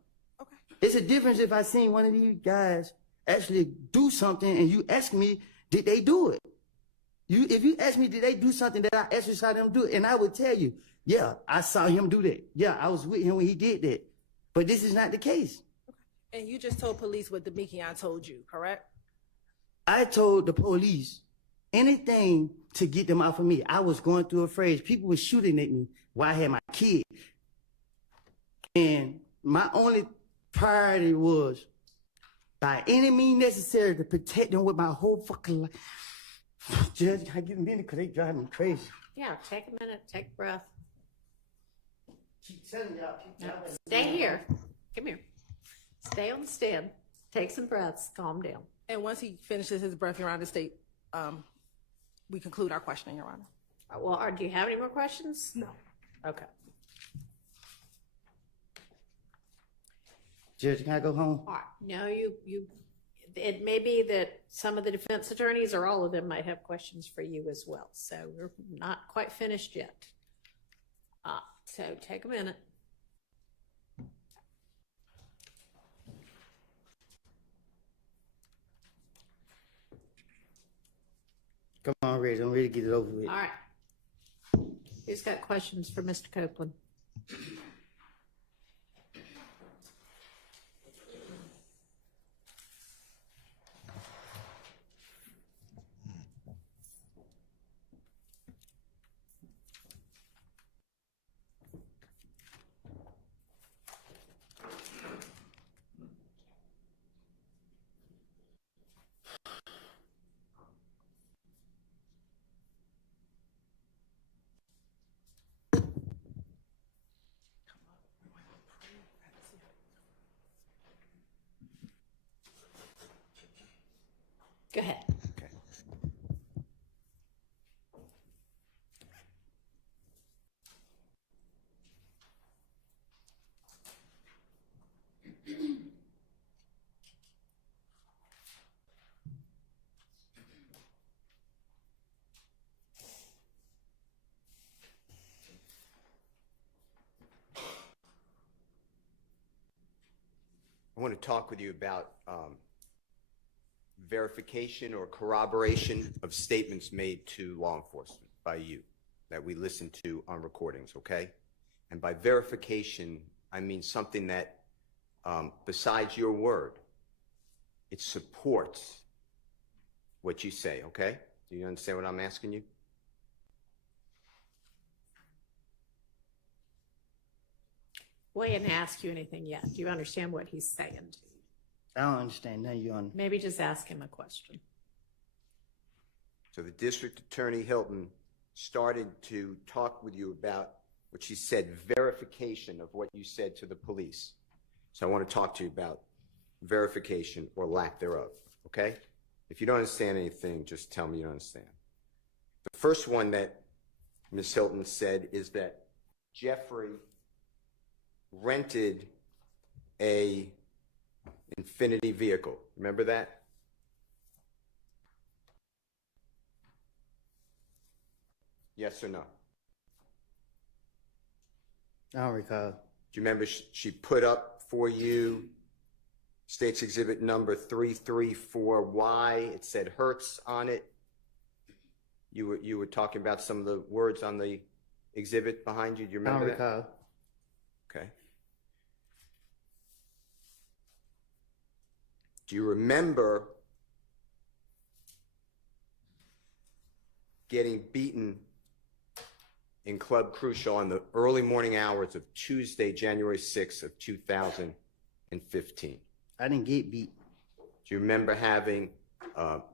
Okay. It's a difference if I seen one of these guys actually do something and you ask me, did they do it? If you ask me, did they do something that I actually saw them do it? And I would tell you, yeah, I saw him do that. Yeah, I was with him when he did that. But this is not the case. Okay. And you just told police what Demikian told you, correct? I told the police anything to get them off of me. I was going through a phase. People were shooting at me while I had my kid. And my only priority was by any means necessary to protect them with my whole fucking life. Judge, I get a minute because they drive me crazy. Yeah, take a minute, take a breath. Keep telling y'all. Stay here. Come here. Stay on the stand. Take some breaths. Calm down. And once he finishes his breath, Your Honor, the state, we conclude our questioning, Your Honor. Well, do you have any more questions? No. Okay. Judge, can I go home? All right. No, it may be that some of the defense attorneys or all of them might have questions for you as well. So we're not quite finished yet. So take a minute. Come on, Reg. I'm ready to get it over with. All right. Who's got questions for Mr. Copeland? Go ahead. Okay. I want to talk with you about verification or corroboration of statements made to law enforcement by you that we listen to on recordings, okay? And by verification, I mean something that, besides your word, it supports what you say, okay? Do you understand what I'm asking you? Well, he didn't ask you anything yet. Do you understand what he's saying to you? I don't understand that, Your Honor. Maybe just ask him a question. So the District Attorney Hilton started to talk with you about what she said, verification of what you said to the police. So I want to talk to you about verification or lack thereof, okay? If you don't understand anything, just tell me you don't understand. The first one that Ms. Hilton said is that Jeffrey rented a Infinity vehicle. Remember that? Yes or no? I don't recall. Do you remember she put up for you State's Exhibit number 334Y? It said Hertz on it. You were talking about some of the words on the exhibit behind you. Do you I don't remember that? recall. Okay. Do you remember getting beaten in Club Crucial on the early morning hours of Tuesday, January 6th of 2015? I didn't get beat. Do you remember having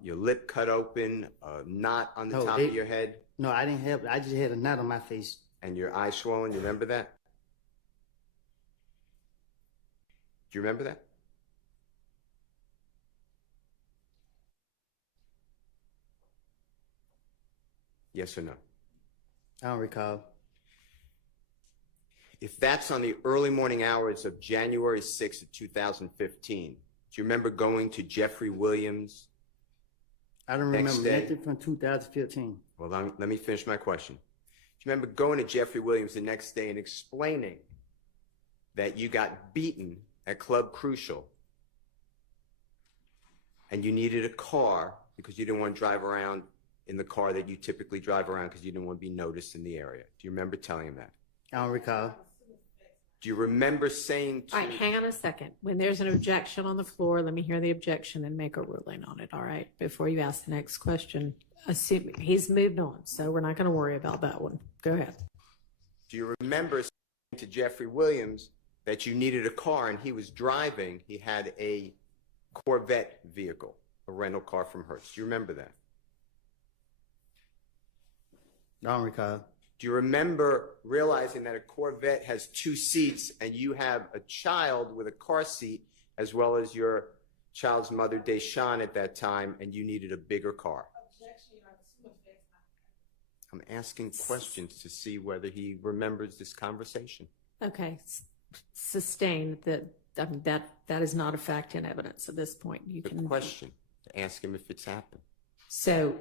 your lip cut open, a knot on the No, top of your head, No, I didn't have. I just had a knot on my face. and your eyes swollen? You remember that? Do you remember that? Yes or no? I don't recall. If that's on the early morning hours of January 6th of 2015, do you remember going to Jeffrey Williams? I don't Next remember day? nothing from 2015. Well, let me finish my question. Do you remember going to Jeffrey Williams the next day and explaining that you got beaten at Club Crucial and you needed a car because you didn't want to drive around in the car that you typically drive around because you didn't want to be noticed in the area? Do you remember telling him that? I don't recall. Do you remember saying to... All right, hang on a second. When there's an objection on the floor, let me hear the objection and make a ruling on it, all right? Before you ask the next question. Assume he's moved on, so we're not going to worry about that one. Go ahead. Do you remember saying to Jeffrey Williams that you needed a car and he was driving? He had a Corvette vehicle, a rental car from Hertz. Do you remember that? I don't recall. Do you remember realizing that a Corvette has 2 seats and you have a child with a car seat as well as your child's mother, Deshawn, at that time, and you needed a bigger car? I'm asking questions to see whether he remembers this conversation. Okay, sustained that is not a fact in evidence at this point. You The can question, to ask him if it's happened. So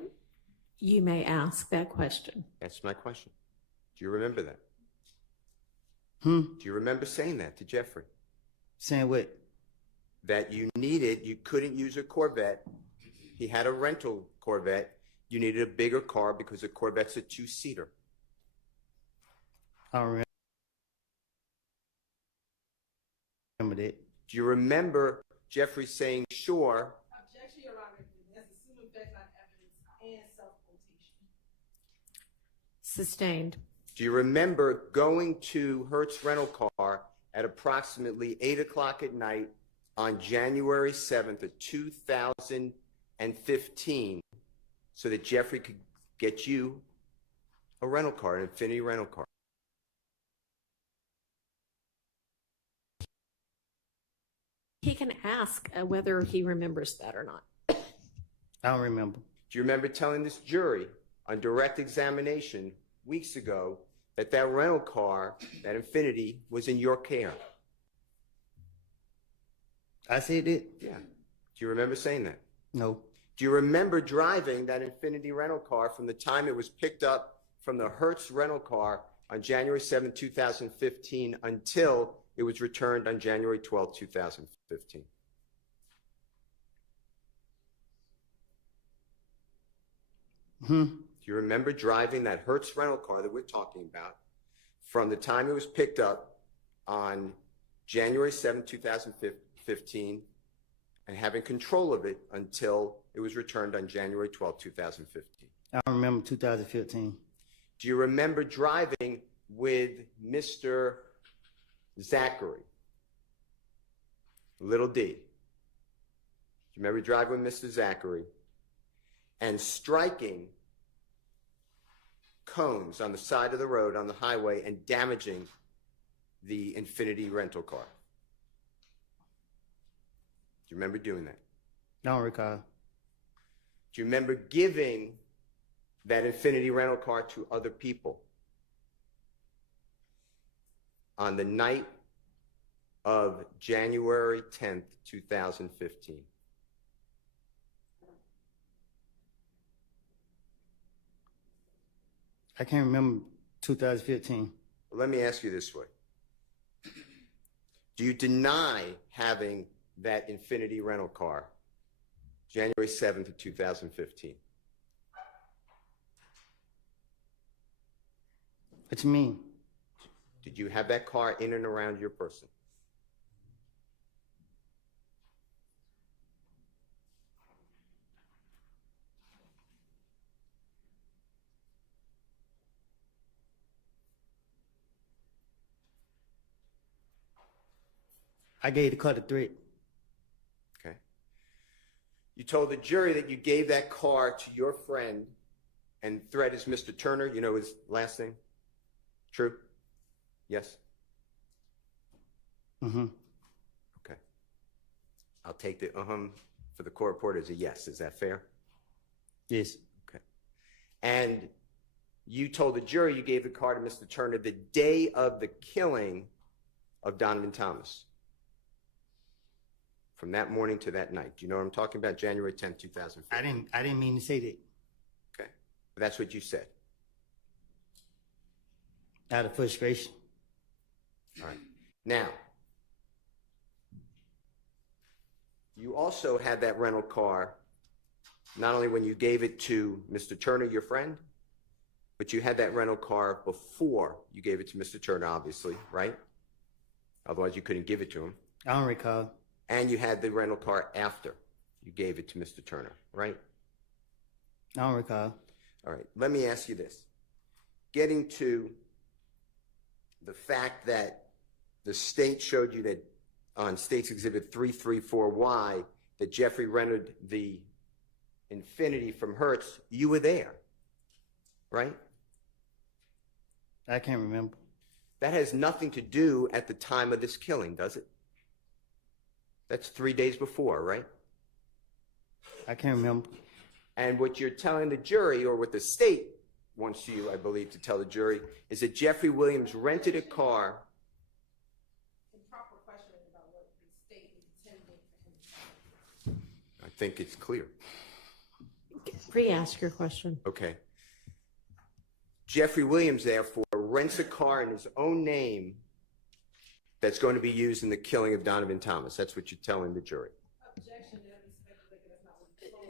you may ask that question. That's my question. Do you remember that? Do you remember saying that to Jeffrey? Saying what? That you couldn't use a Corvette. He had a rental Corvette. You needed a bigger car because a Corvette's a 2-seater. I don't remember that. Do you remember Jeffrey saying, sure? Objection, Your Honor. That's assuming facts, not evidence, and self-quotation. Sustained. Do you remember going to Hertz Rental Car at approximately 8 o'clock at night on January 7th of 2015 so that Jeffrey could get you a rental car, an Infinity rental car? He can ask whether he remembers that or not. I don't remember. Do you remember telling this jury on direct examination weeks ago that that rental car, that Infinity, was in your care? I said it. Yeah. Do you remember saying that? No. Do you remember driving that Infinity rental car from the time it was picked up from the Hertz rental car on January 7, 2015 until it was returned on January 12, 2015? Do you remember driving that Hertz rental car that we're talking about from the time it was picked up on January 7, 2015 and having control of it until it was returned on January 12, 2015? I don't remember 2015. Do you remember driving with Mr. Zachary? Little D. Do you remember driving with Mr. Zachary and striking cones on the side of the road on the highway and damaging the Infinity rental car? Do you remember doing that? I don't recall. Do you remember giving that Infinity rental car to other people on the night of January 10th, 2015? I can't remember 2015. Well, let me ask you this way. Do you deny having that Infinity rental car January 7th of 2015? What you mean? Did you have that car in and around your person? I gave the car to Threat. Okay. You told the jury that you gave that car to your friend, and Threat is Mr. Turner. You know his last name? True? Yes? Mm-hmm. Okay. I'll take the for the court reporter as a yes. Is that fair? Yes. Okay. And you told the jury you gave the car to Mr. Turner the day of the killing of Donovan Thomas. From that morning to that night. Do you know what I'm talking about? January 10th, 2015. I didn't mean to say that. Okay. But that's what you said. Out of frustration. All right. Now, you also had that rental car, not only when you gave it to Mr. Turner, your friend, but you had that rental car before you gave it to Mr. Turner, obviously, right? Otherwise, you couldn't give it to him. I don't recall. And you had the rental car after you gave it to Mr. Turner, right? I don't recall. All right. Let me ask you this. Getting to the fact that the state showed you that on State's Exhibit 334Y that Jeffrey rented the Infiniti from Hertz, you were there, right? I can't remember. That has nothing to do at the time of this killing, does it? That's 3 days before, right? I can't remember. And what you're telling the jury, or what the state wants you, I believe, to tell the jury, is that Jeffrey Williams rented a car. Improper questioning about what the state intended for him. I think it's clear. Re-ask your question. Okay. Jeffrey Williams, therefore, rents a car in his own name that's going to be used in the killing of Donovan Thomas. That's what you're telling the jury. Objection. That's not what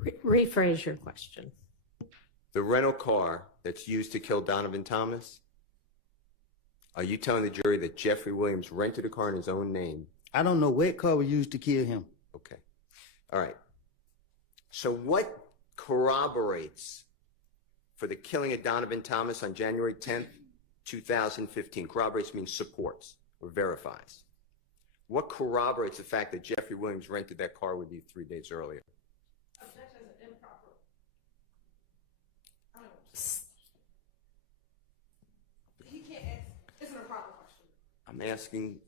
it's Rephrase your question. The rental car that's used to kill Donovan Thomas, are you telling the jury that Jeffrey Williams rented a car in his own name? I don't know what car was used to kill him. Okay. All right. So what corroborates for the killing of Donovan Thomas on January 10th, 2015? Corroborates means supports or verifies. What corroborates the fact that Jeffrey Williams rented that car with you 3 days earlier? Objection is improper. He can't ask. It's an improper question. I'm asking.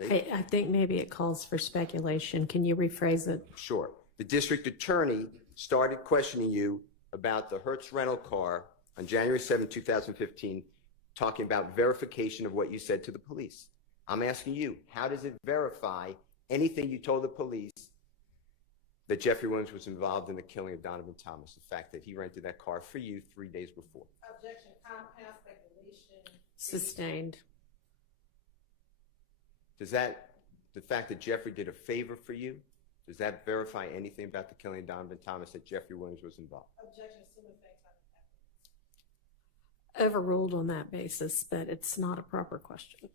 I think maybe it calls for speculation. Can you rephrase it? Sure. The district attorney started questioning you about the Hertz rental car on January 7, 2015, talking about verification of what you said to the police. I'm asking you, how does it verify anything you told the police that Jeffrey Williams was involved in the killing of Donovan Thomas, the fact that he rented that car for you 3 days before? Objection. Compound speculation. Sustained. Does that, the fact that Jeffrey did a favor for you, does that verify anything about the killing of Donovan Thomas, that Jeffrey Williams was involved? Objection. Assuming facts on Overruled on that basis, but it's not a proper question.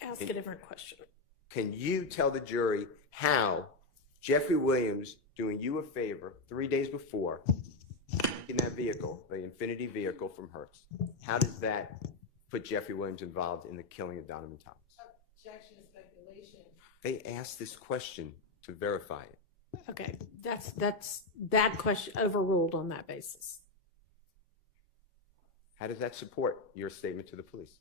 Ask a different question. Can you tell the jury how Jeffrey Williams doing you a favor 3 days before in that vehicle, the Infiniti vehicle from Hertz, how does that put Jeffrey Williams involved in the killing of Donovan Thomas? objection. Speculation. They asked this question to verify it. Okay, that's that question overruled on that basis. How does that support your statement to the police?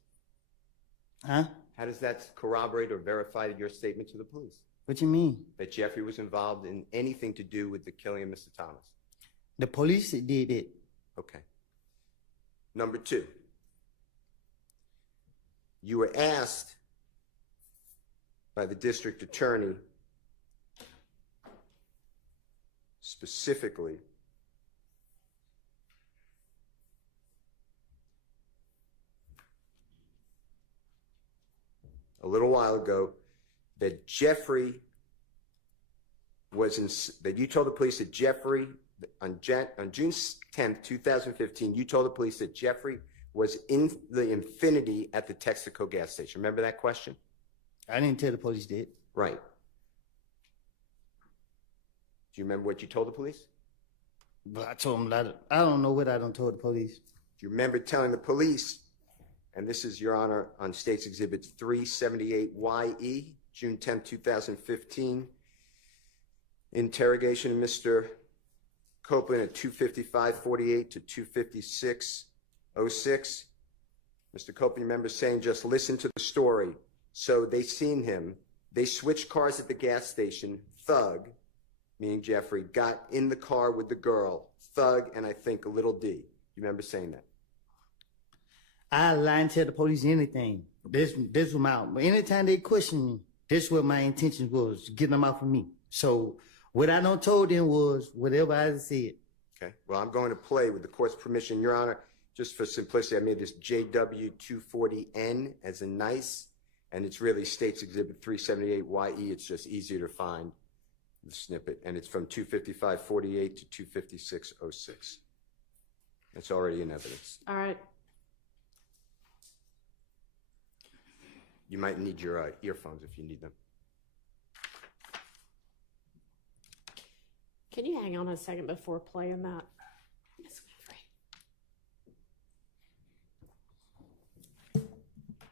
Huh? How does that corroborate or verify your statement to the police? What you mean? That Jeffrey was involved in anything to do with the killing of Mr. Thomas? The police did it. Okay. Number two, you were asked by the district attorney specifically a little while ago that Jeffrey was in, that you told the police that Jeffrey, on June 10th, 2015, you told the police that Jeffrey was in the Infinity at the Texaco gas station. Remember that question? I didn't tell the police that. Right. Do you remember what you told the police? But I told them that I don't know what I done told the police. Do you remember telling the police, and this is, Your Honor, on State's Exhibit 378YE, June 10, 2015, interrogation of Mr. Copeland at 255:48 to 256:06. Mr. Copeland, you remember saying, just listen to the story. So they seen him. They switched cars at the gas station. Thug, meaning Jeffrey, got in the car with the girl. Thug and I think a little D. You remember saying that? I lie and tell the police anything. This was my, anytime they question me, this what my intention was, getting them out of me. So what I done told them was whatever I said. Okay. Well, I'm going to play with the court's permission, Your Honor. Just for simplicity, I made this JW240N as a nice, and it's really State's Exhibit 378YE. It's just easier to find the snippet, and it's from 255:48 to 256:06. It's already in evidence. All right. You might need your earphones if you need them. Can you hang on a second before playing that? Yes, Winfrey.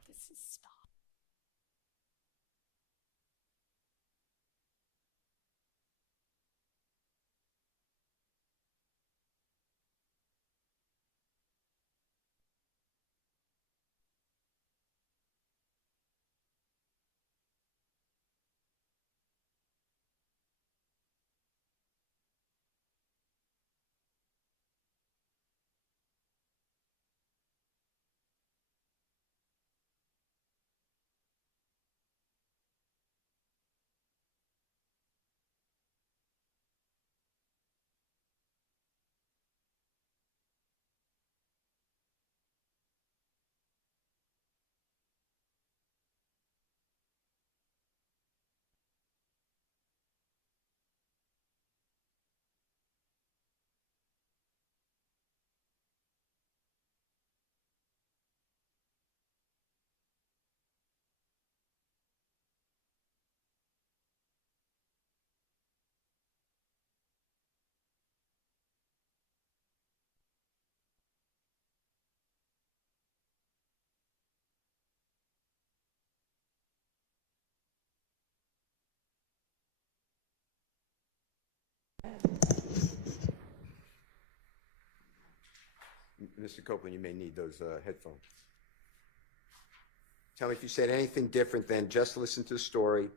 This is stop. Mr. Copeland, you may need those headphones. Tell me if you said anything different than just listen to the story.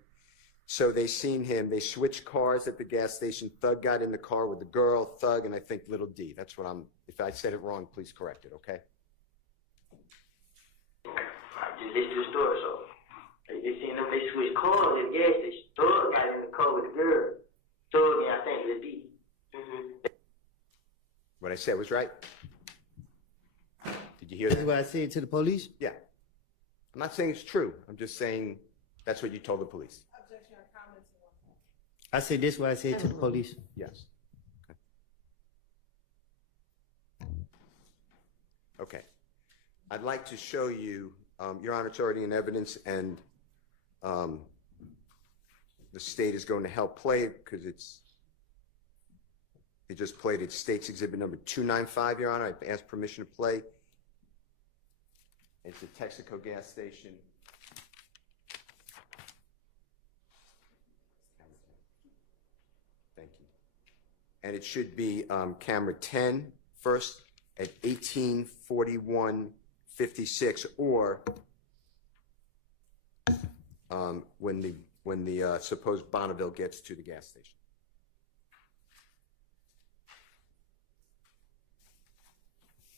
So they seen him. They switched cars at the gas station. Thug got in the car with the girl, Thug, and I think little D. That's what I'm, if I said it wrong, please correct it, okay? I just listened to the story, so they just seen them, they switched cars at the gas station. Thug got in the car with the girl. Thug and I think little D. What I said was right? Did you hear That's that? what I said to the police? Yeah. I'm not saying it's true. I'm just saying that's what you told the police. Objection or comments? I said this what I said to the police. Yes. Okay. I'd like to show you, Your Honor, it's already in evidence, and the state is going to help play it because they just played it. State's Exhibit number 295, Your Honor. I've asked permission to play. It's a Texaco gas station. Thank you. And it should be camera 10 first at 18:41:56, or when the supposed Bonneville gets to the gas station.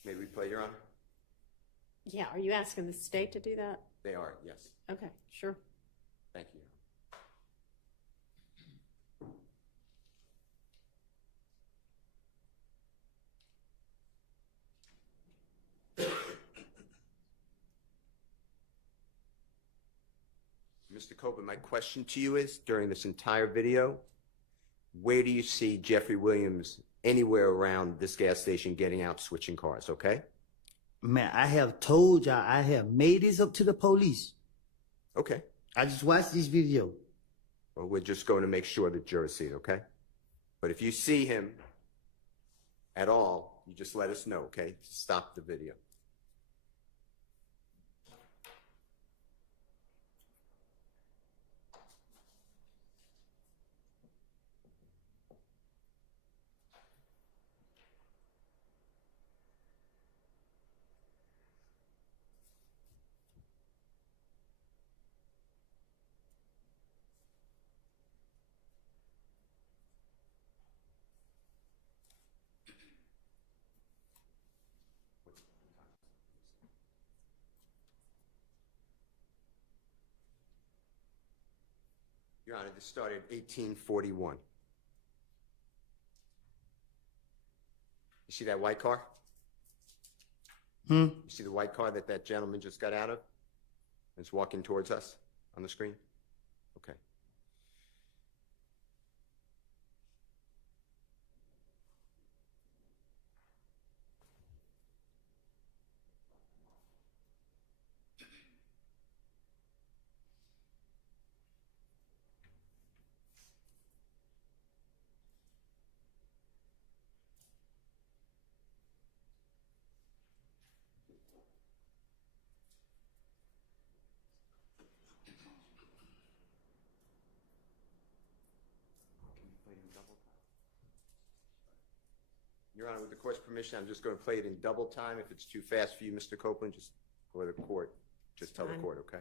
May we play, Your Honor? Yeah, are you asking the state to do that? They are, yes. Okay, sure. Thank you. Mr. Copeland, my question to you is, during this entire video, where do you see Jeffrey Williams anywhere around this gas station getting out, switching cars, okay? Man, I have told y'all, I have made this up to the police. Okay. I just watched this video. Well, we're just going to make sure the jurors see it, okay? But if you see him at all, you just let us know, okay? Stop the video. Your Honor, this started in 1841. You see that white car? You see the white car that that gentleman just got out of? It's walking towards us on the screen? Okay. Your Honor, with the court's permission, I'm just going to play it in double time. If it's too fast for you, Mr. Copeland, just go to the court. Just tell the Fine. court, okay?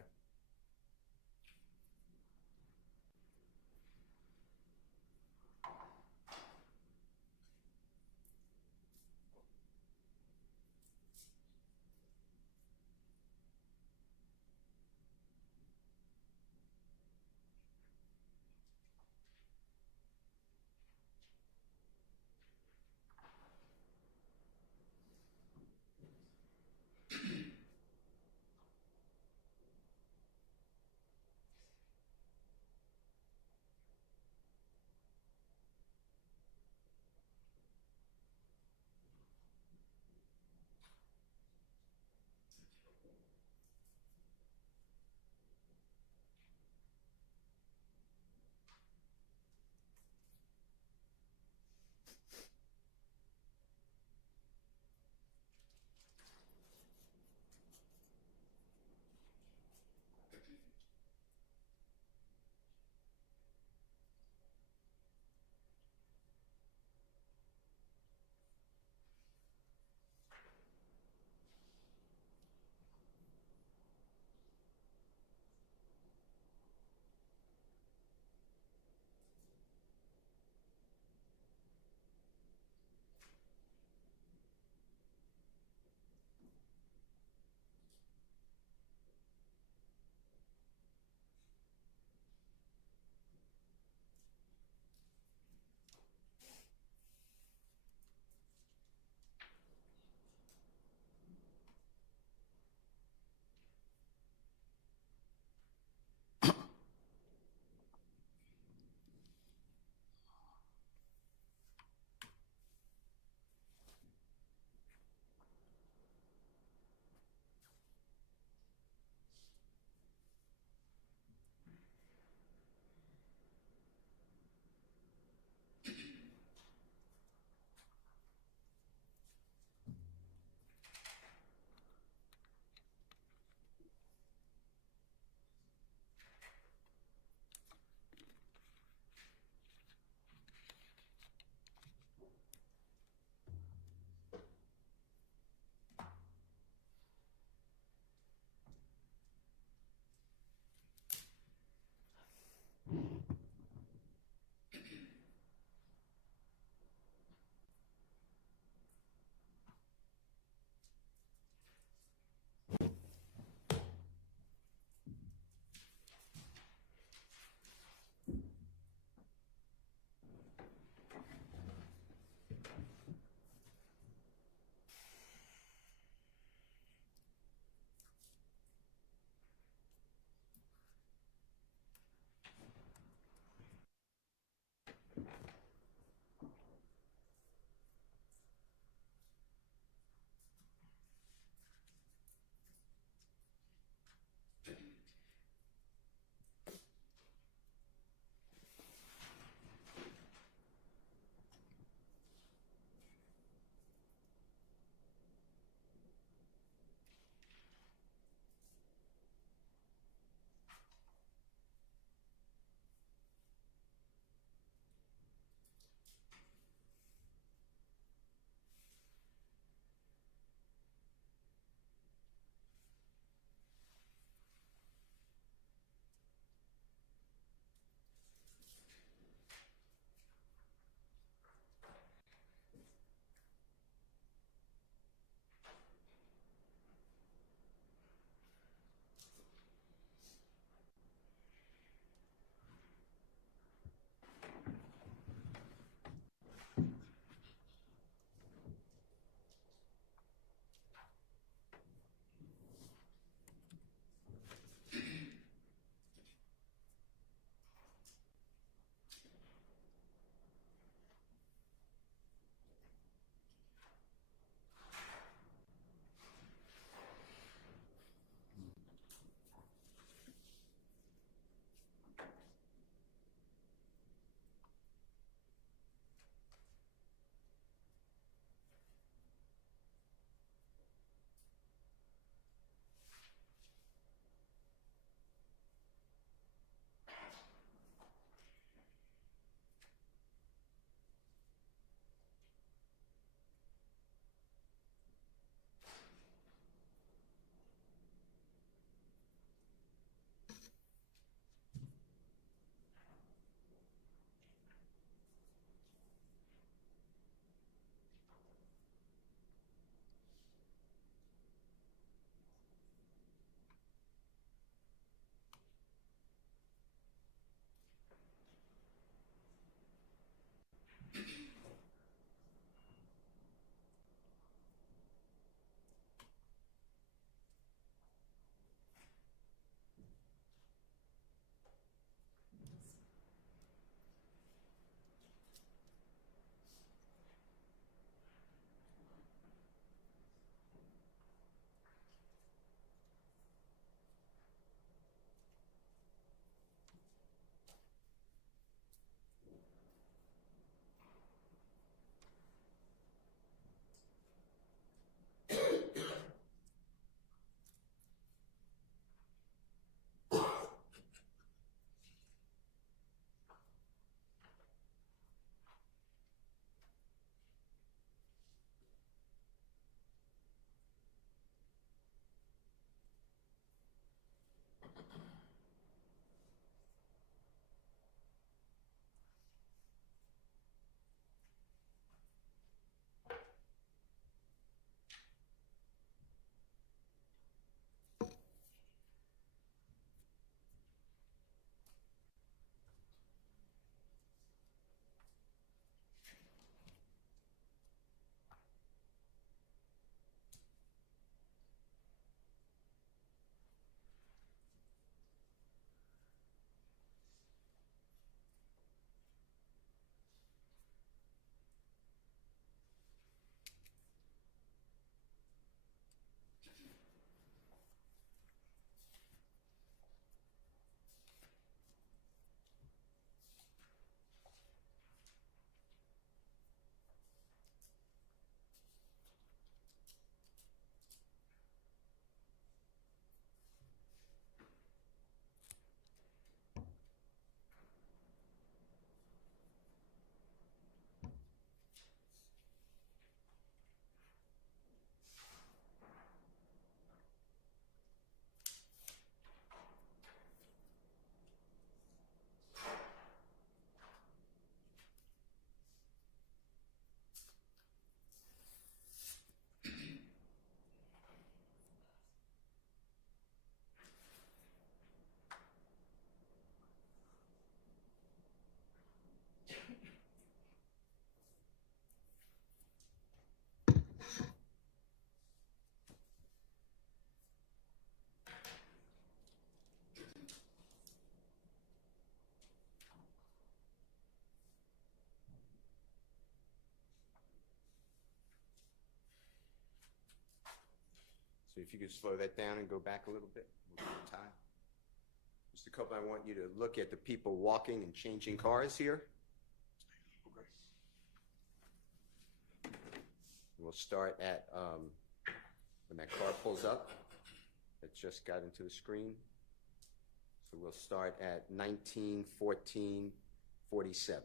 So if you could slow that down and go back a little bit, we'll get time. Mr. Copeland, I want you to look at the people walking and changing cars here. We'll start at when that car pulls up. It just got into the screen. So we'll start at 19:14:47.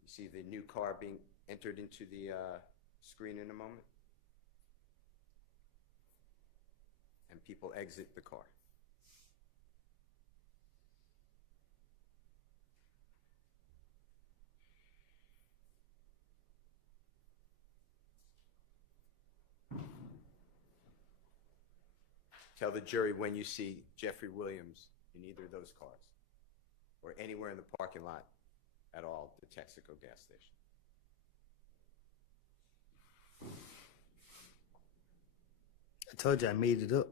You see the new car being entered into the screen in a moment. And people exit the car. Tell the jury when you see Jeffrey Williams in either of those cars or anywhere in the parking lot at all at the Texaco gas station. I told you I made it up.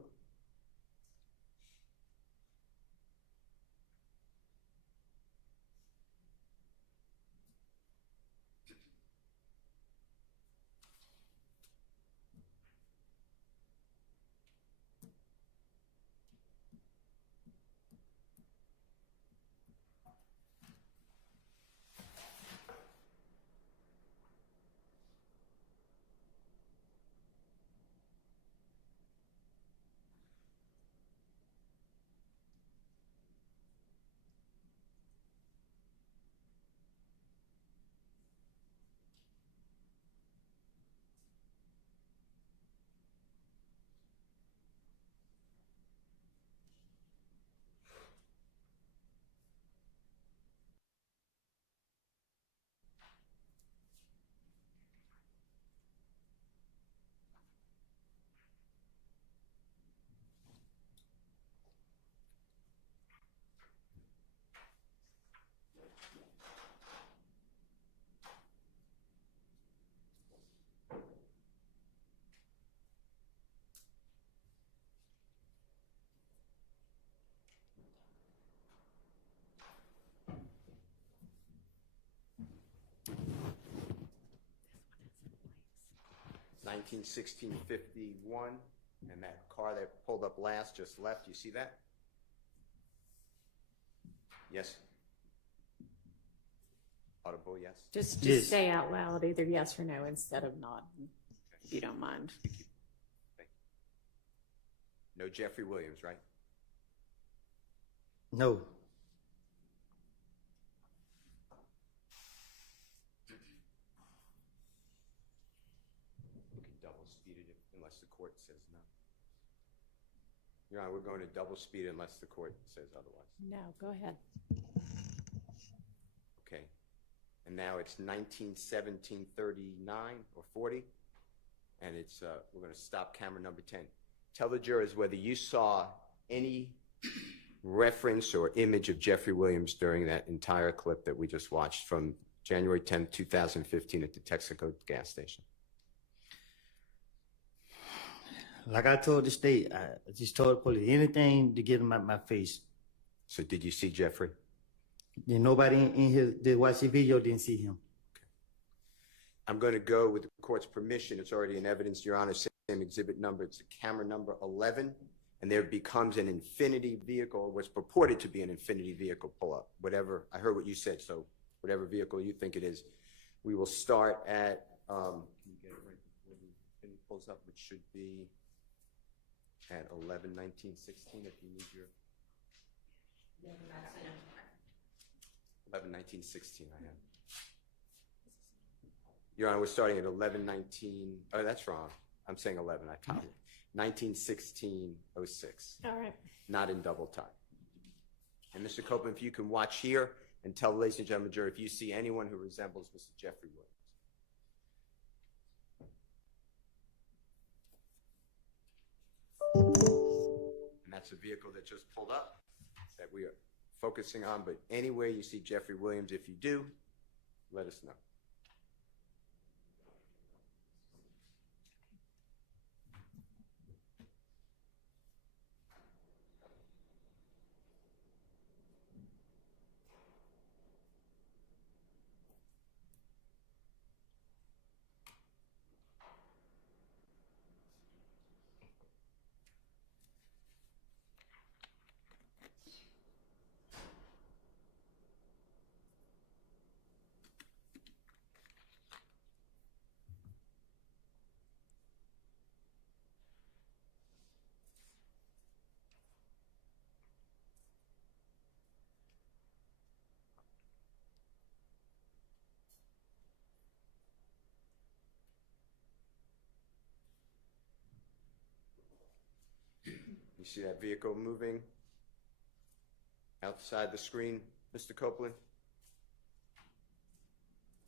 (19:16:51), and that car that pulled up last just left. You see that? Yes. Audible, yes. Just Yes. say out loud either yes or no instead of not, if you don't mind. No Jeffrey Williams, right? No. We can double speed it unless the court says no. Your Honor, we're going to double speed unless the court says otherwise. No, go ahead. Okay. And now it's 19:17:39 or 40, and it's we're going to stop camera number 10. Tell the jurors whether you saw any reference or image of Jeffrey Williams during that entire clip that we just watched from January 10th, 2015 at the Texaco gas station. Like I told the state, I just told the police anything to get them out my face. So did you see Jeffrey? And nobody in here that watched the video didn't see him. I'm going to go with the court's permission. It's already in evidence, Your Honor, same exhibit number. It's a camera number 11, and there becomes an Infinity vehicle, what's purported to be an Infinity vehicle pull up. Whatever, I heard what you said, so whatever vehicle you think it is. We will start at, can you get it right before the Infinity pulls up, which should be at 11:19:16 if you need your. 11:19:16 I have. Your Honor, we're starting at 11:19. Oh, that's wrong. I'm saying 11. I copied. 19:16:06. All right. Not in double time. And Mr. Copeland, if you can watch here and tell the ladies and gentlemen jury if you see anyone who resembles Mr. Jeffrey Williams. And that's a vehicle that just pulled up that we are focusing on. But anywhere you see Jeffrey Williams, if you do, let us know. You see that vehicle moving outside the screen, Mr. Copeland?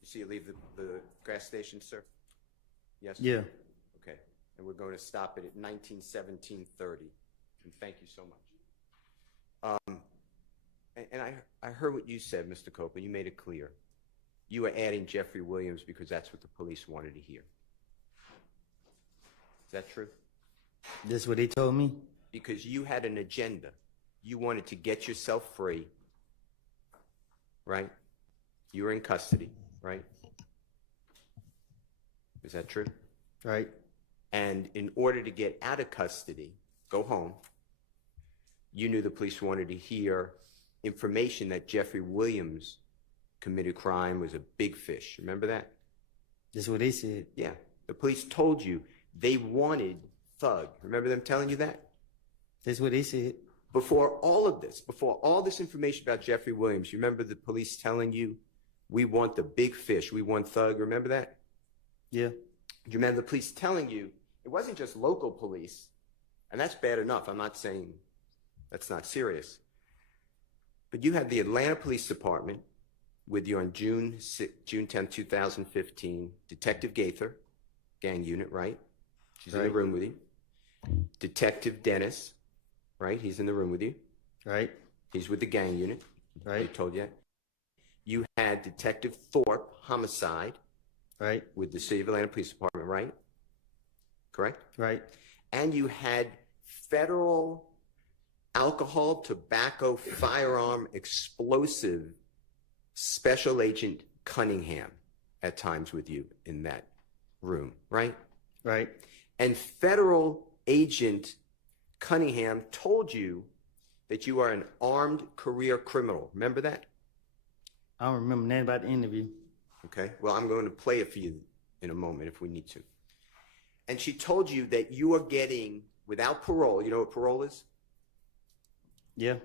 You see it leave the gas station, sir? Yes? Yeah. Okay. And we're going to stop it at 19:17:30. And thank you so much. And I heard what you said, Mr. Copeland. You made it clear. You were adding Jeffrey Williams because that's what the police wanted to hear. Is that true? That's what they told me. Because you had an agenda. You wanted to get yourself free, right? You were in custody, right? Is that true? Right. And in order to get out of custody, go home, you knew the police wanted to hear information that Jeffrey Williams committed crime, was a big fish. Remember that? That's what they said. Yeah. The police told you they wanted Thug. Remember them telling you that? That's what they said. Before all of this, before all this information about Jeffrey Williams, you remember the police telling you, we want the big fish, we want Thug. Remember that? Yeah. You remember the police telling you, it wasn't just local police, and that's bad enough. I'm not saying that's not serious. But you had the Atlanta Police Department with you on June 10, 2015, Detective Gaither, gang unit, right? She's in the room with you. Detective Dennis, right? He's in the room with you. Right. He's with the gang unit. Right. I told you. You had Detective Thorpe, homicide. Right. With the City of Atlanta Police Department, right? Correct? Right. And you had federal alcohol, tobacco, firearm, explosive Special Agent Cunningham at times with you in that room, right? Right. And Federal Agent Cunningham told you that you are an armed career criminal. Remember that? I don't remember nothing about the interview. Okay. Well, I'm going to play it for you in a moment if we need to. And she told you that you are getting, without parole, you know what parole is? Yeah.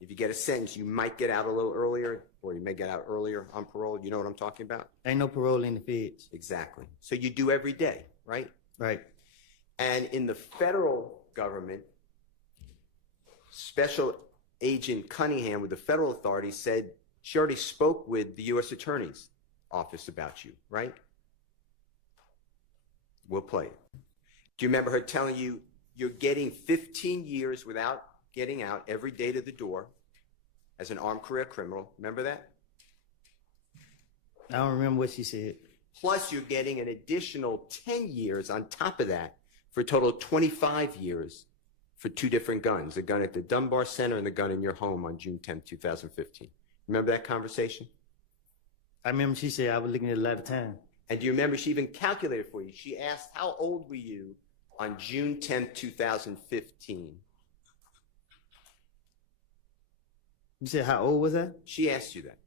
If you get a sentence, you might get out a little earlier, or you may get out earlier on parole. You know what I'm talking about? Ain't no parole in the feds. Exactly. So you do every day, right? Right. And in the federal government, Special Agent Cunningham with the federal authorities said she already spoke with the U.S. Attorney's Office about you, right? We'll play it. Do you remember her telling you you're getting 15 years without getting out every day to the door as an armed career criminal? Remember that? I don't remember what she said. Plus, you're getting an additional 10 years on top of that for a total of 25 years for two different guns, the gun at the Dunbar Center and the gun in your home on June 10, 2015. Remember that conversation? I remember she said I was looking at a lot of time. And do you remember she even calculated for you? She asked, how old were you on June 10, 2015? You said how old was I? She asked you that.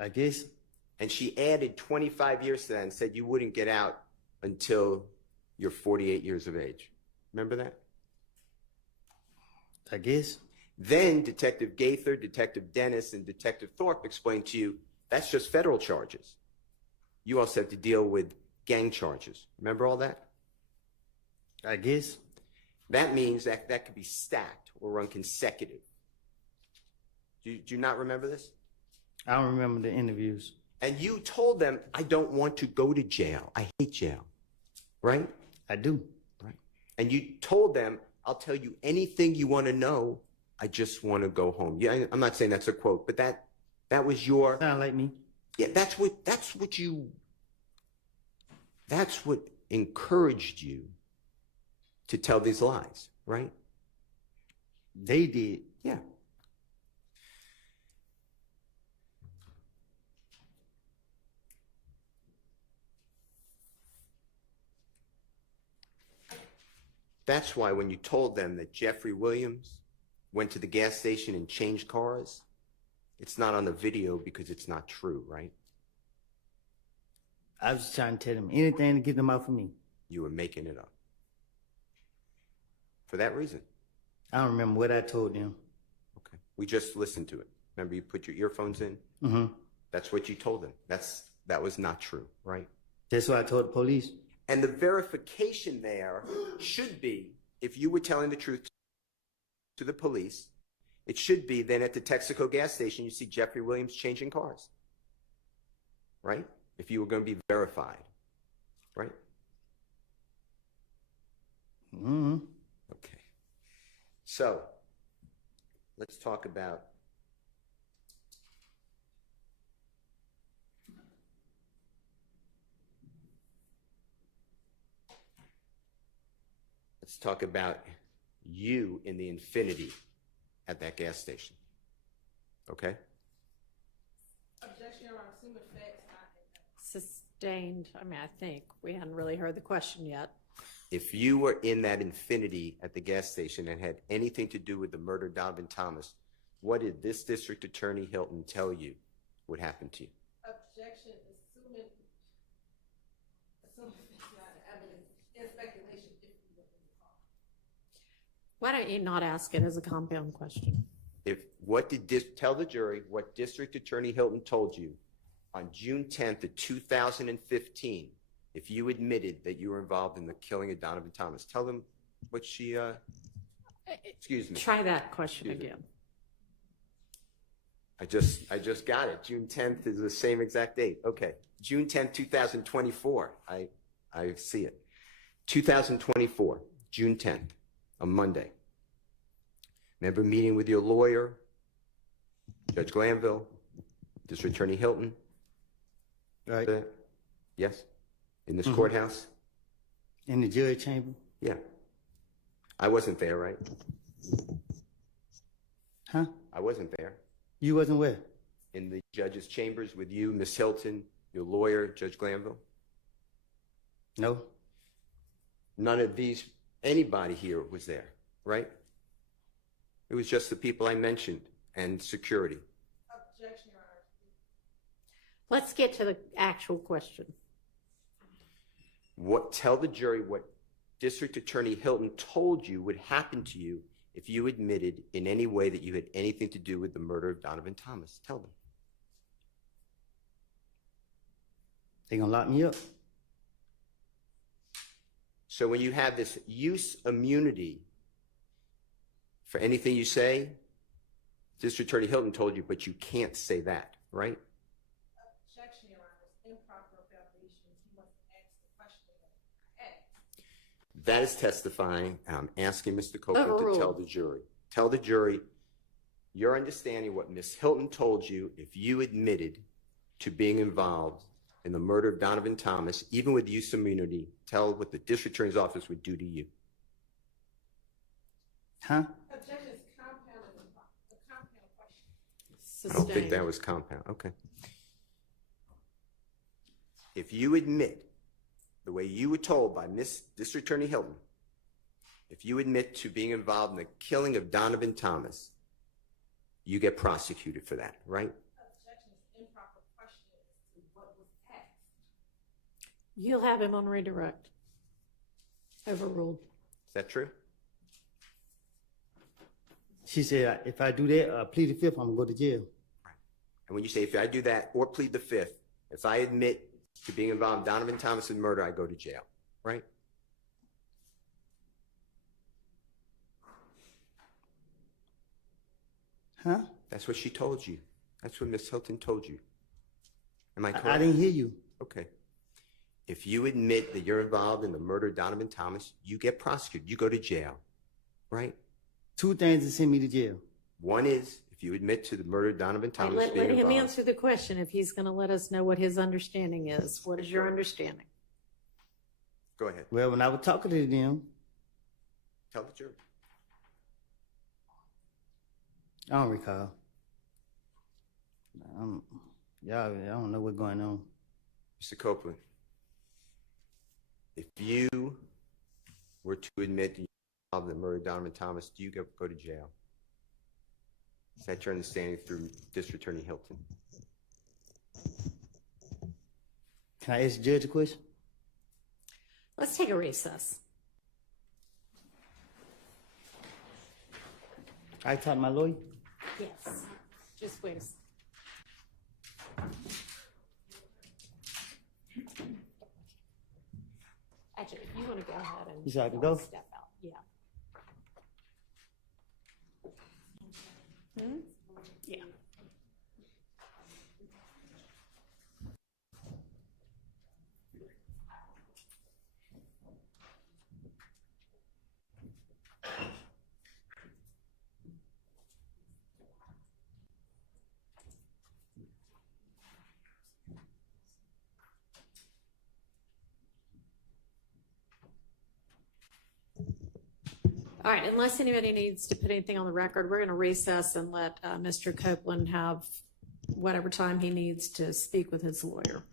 I guess. And she added 25 years to that and said you wouldn't get out until you're 48 years of age. Remember that? I guess. Then Detective Gaither, Detective Dennis, and Detective Thorpe explained to you that's just federal charges. You also have to deal with gang charges. Remember all that? I guess. That means that could be stacked or run consecutive. Do you not remember this? I don't remember the interviews. And you told them, I don't want to go to jail. I hate jail. Right? I do. Right. And you told them, I'll tell you anything you want to know. I just want to go home. Yeah, I'm not saying that's a quote, but that was your... Sound like me. Yeah, that's what encouraged you to tell these lies, right? They did. Yeah. That's why when you told them that Jeffrey Williams went to the gas station and changed cars, it's not on the video because it's not true, right? I was trying to tell them anything to get them out for me. You were making it up. For that reason. I don't remember what I told them. Okay. We just listened to it. Remember you put your earphones in? Mm-hmm. That's what you told them. That was not true, right? That's what I told the police. And the verification there should be, if you were telling the truth to the police. It should be then at the Texaco gas station, you see Jeffrey Williams changing cars, right? If you were going to be verified, right? Mm-hmm. Okay. So let's talk about you in the Infinity at that gas station. Okay? Objection, Your Honor. Assume effects not Sustained. I mean, I think we hadn't really heard the question yet. If you were in that Infinity at the gas station and had anything to do with the murder of Donovan Thomas, what did this District Attorney Hilton tell you would happen to you? objection. Assuming effects not evidence and speculation if you look in the car. Why don't you not ask it as a compound question? Tell the jury what District Attorney Hilton told you on June 10th of 2015 if you admitted that you were involved in the killing of Donovan Thomas. Tell them what she, excuse me. Try that question Excuse me. again. I just got it. June 10th is the same exact date. Okay. June 10th, 2024. I see it. 2024, June 10th, a Monday. Remember meeting with your lawyer, Judge Glanville, District Attorney Hilton? Right. Yes? In this courthouse? In the jury chamber? Yeah. I wasn't there, right? Huh? I wasn't there. You wasn't where? In the judge's chambers with you, Miss Hilton, your lawyer, Judge Glanville? No. None of anybody here was there, right? It was just the people I mentioned and security. Objection, Your Honor. Let's get to the actual question. Tell the jury what District Attorney Hilton told you would happen to you if you admitted in any way that you had anything to do with the murder of Donovan Thomas. Tell them. They gonna lock me up. So when you have this use immunity for anything you say, District Attorney Hilton told you, but you can't say that, right? Objection, Your Honor. Improper foundation. He must ask the question that I asked. That is testifying. I'm asking Mr. Copeland to Overruled. tell the jury. Tell the jury your understanding what Miss Hilton told you if you admitted to being involved in the murder of Donovan Thomas, even with use immunity. Tell what the District Attorney's Office would do to you. Huh? Objection is compound and a compound question. I don't think that was compound. Okay. If you admit, the way you were told by Miss District Attorney Hilton, if you admit to being involved in the killing of Donovan Thomas, you get prosecuted for that, right? Objection is improper question as to what was asked. You'll have him on redirect. Overruled. Is that true? She said, if I do that, plead the fifth, I'm gonna go to jail. And when you say, if I do that or plead the fifth, if I admit to being involved in Donovan Thomas' murder, I go to jail, right? Huh? That's what she told you. That's what Miss Hilton told you. Am I correct? I didn't hear you. Okay. If you admit that you're involved in the murder of Donovan Thomas, you get prosecuted. You go to jail, right? Two things to send me to jail. One is if you admit to the murder of Donovan Thomas Let being him involved. answer the question if he's going to let us know what his understanding is. What is your understanding? Go ahead. Well, when I was talking to them, Tell the jury. I don't recall. I don't know what's going on. Mr. Copeland, if you were to admit that you're involved in the murder of Donovan Thomas, do you go to jail? Is that your understanding through District Attorney Hilton? Can I ask the judge a question? Let's take a recess. I talk to my lawyer. Yes. Just wait a second. Actually, if you want to go ahead and You said I could go? step out. Yeah. Yeah. All right, unless anybody needs to put anything on the record, we're going to recess and let Mr. Copeland have whatever time he needs to speak with his lawyer.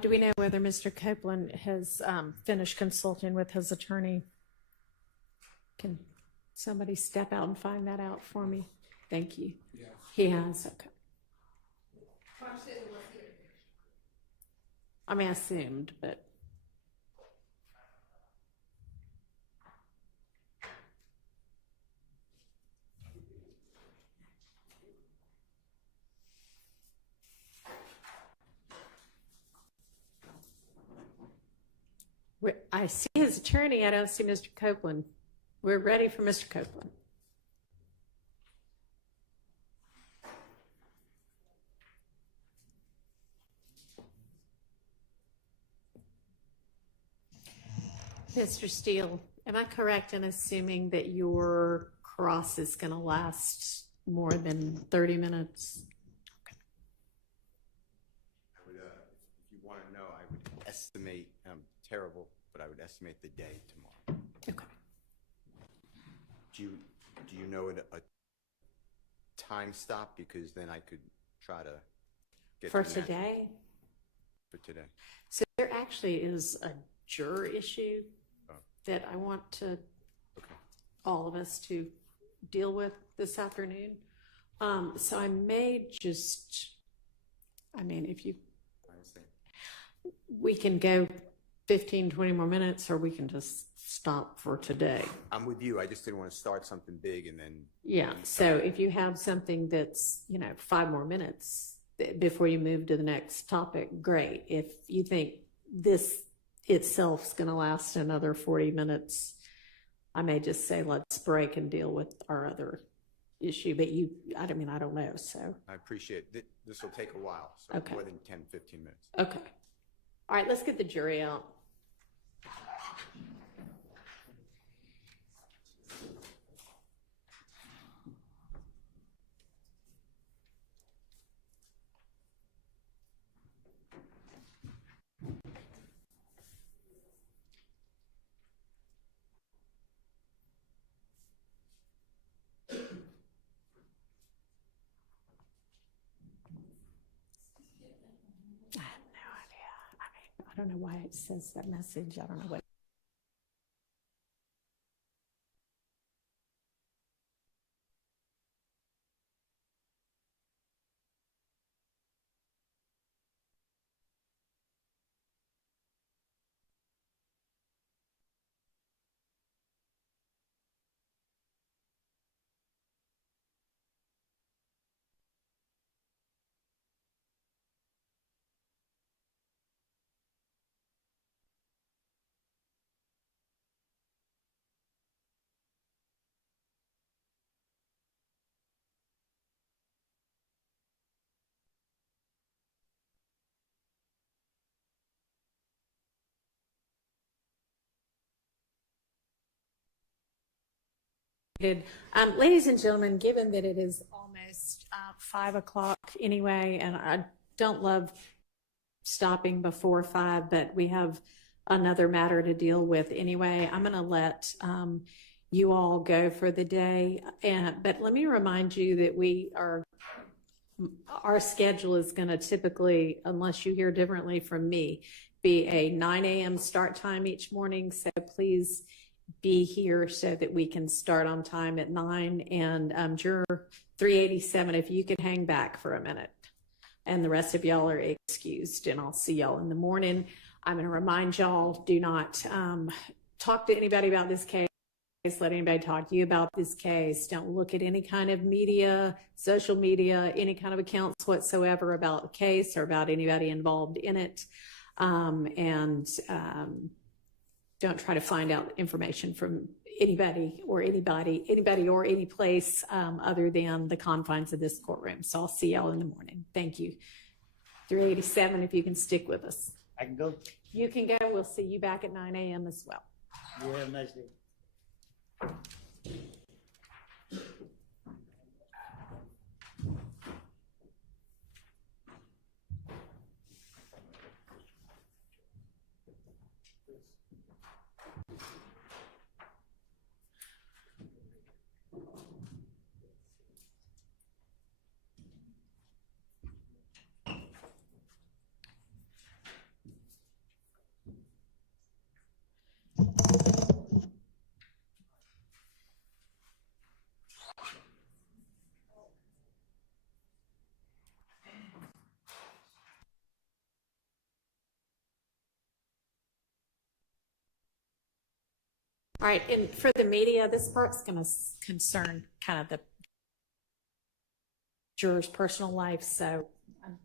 Do we know whether Mr. Copeland has finished consulting with his attorney? Can somebody step out and find that out for me? Thank you. Yeah. He has, okay. I mean, I assumed, but. I see his attorney. I don't see Mr. Copeland. We're ready for Mr. Copeland. Mr. Steele, am I correct in assuming that your cross is going to last more than 30 minutes? I would, if you want to know, I would estimate, I'm terrible, but I would estimate the day tomorrow. Okay. Do you know a time stop? Because then I could try to get For to that. today? For today. So there actually is a juror issue that I want to all of us to deal with this afternoon. So I may just, I mean, if you, we can go 15, 20 more minutes, or we can just stop for today. I'm with you. I just didn't want to start something big and then. Yeah. So if you have something that's, 5 more minutes before you move to the next topic, great. If you think this itself is going to last another 40 minutes, I may just say, let's break and deal with our other issue. But I don't know. So I appreciate it. This will take a while. So Okay. more than 10, 15 minutes. Okay. All right, let's get the jury out. I don't know why it says that message. I don't know what. Ladies and gentlemen, given that it is almost 5 o'clock anyway, and I don't love stopping before 5, but we have another matter to deal with anyway, I'm going to let you all go for the day. But let me remind you that our schedule is going to typically, unless you hear differently from me, be a 9 a.m. start time each morning. So please be here so that we can start on time at 9. And juror 387, if you could hang back for a minute. And the rest of y'all are excused, and I'll see y'all in the morning. I'm going to remind y'all, do not talk to anybody about this case. Let anybody talk to you about this case. Don't look at any kind of media, social media, any kind of accounts whatsoever about the case or about anybody involved in it. Don't try to find out information from anybody or any place other than the confines of this courtroom. So I'll see y'all in the morning. Thank you. 387, if you can stick with us. I can go. You can go. We'll see you back at 9 a.m. as well. You have a nice day. All right, and for the media, this part's going to concern kind of the jurors' personal life, so I'm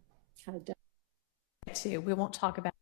kind of done too. We won't talk about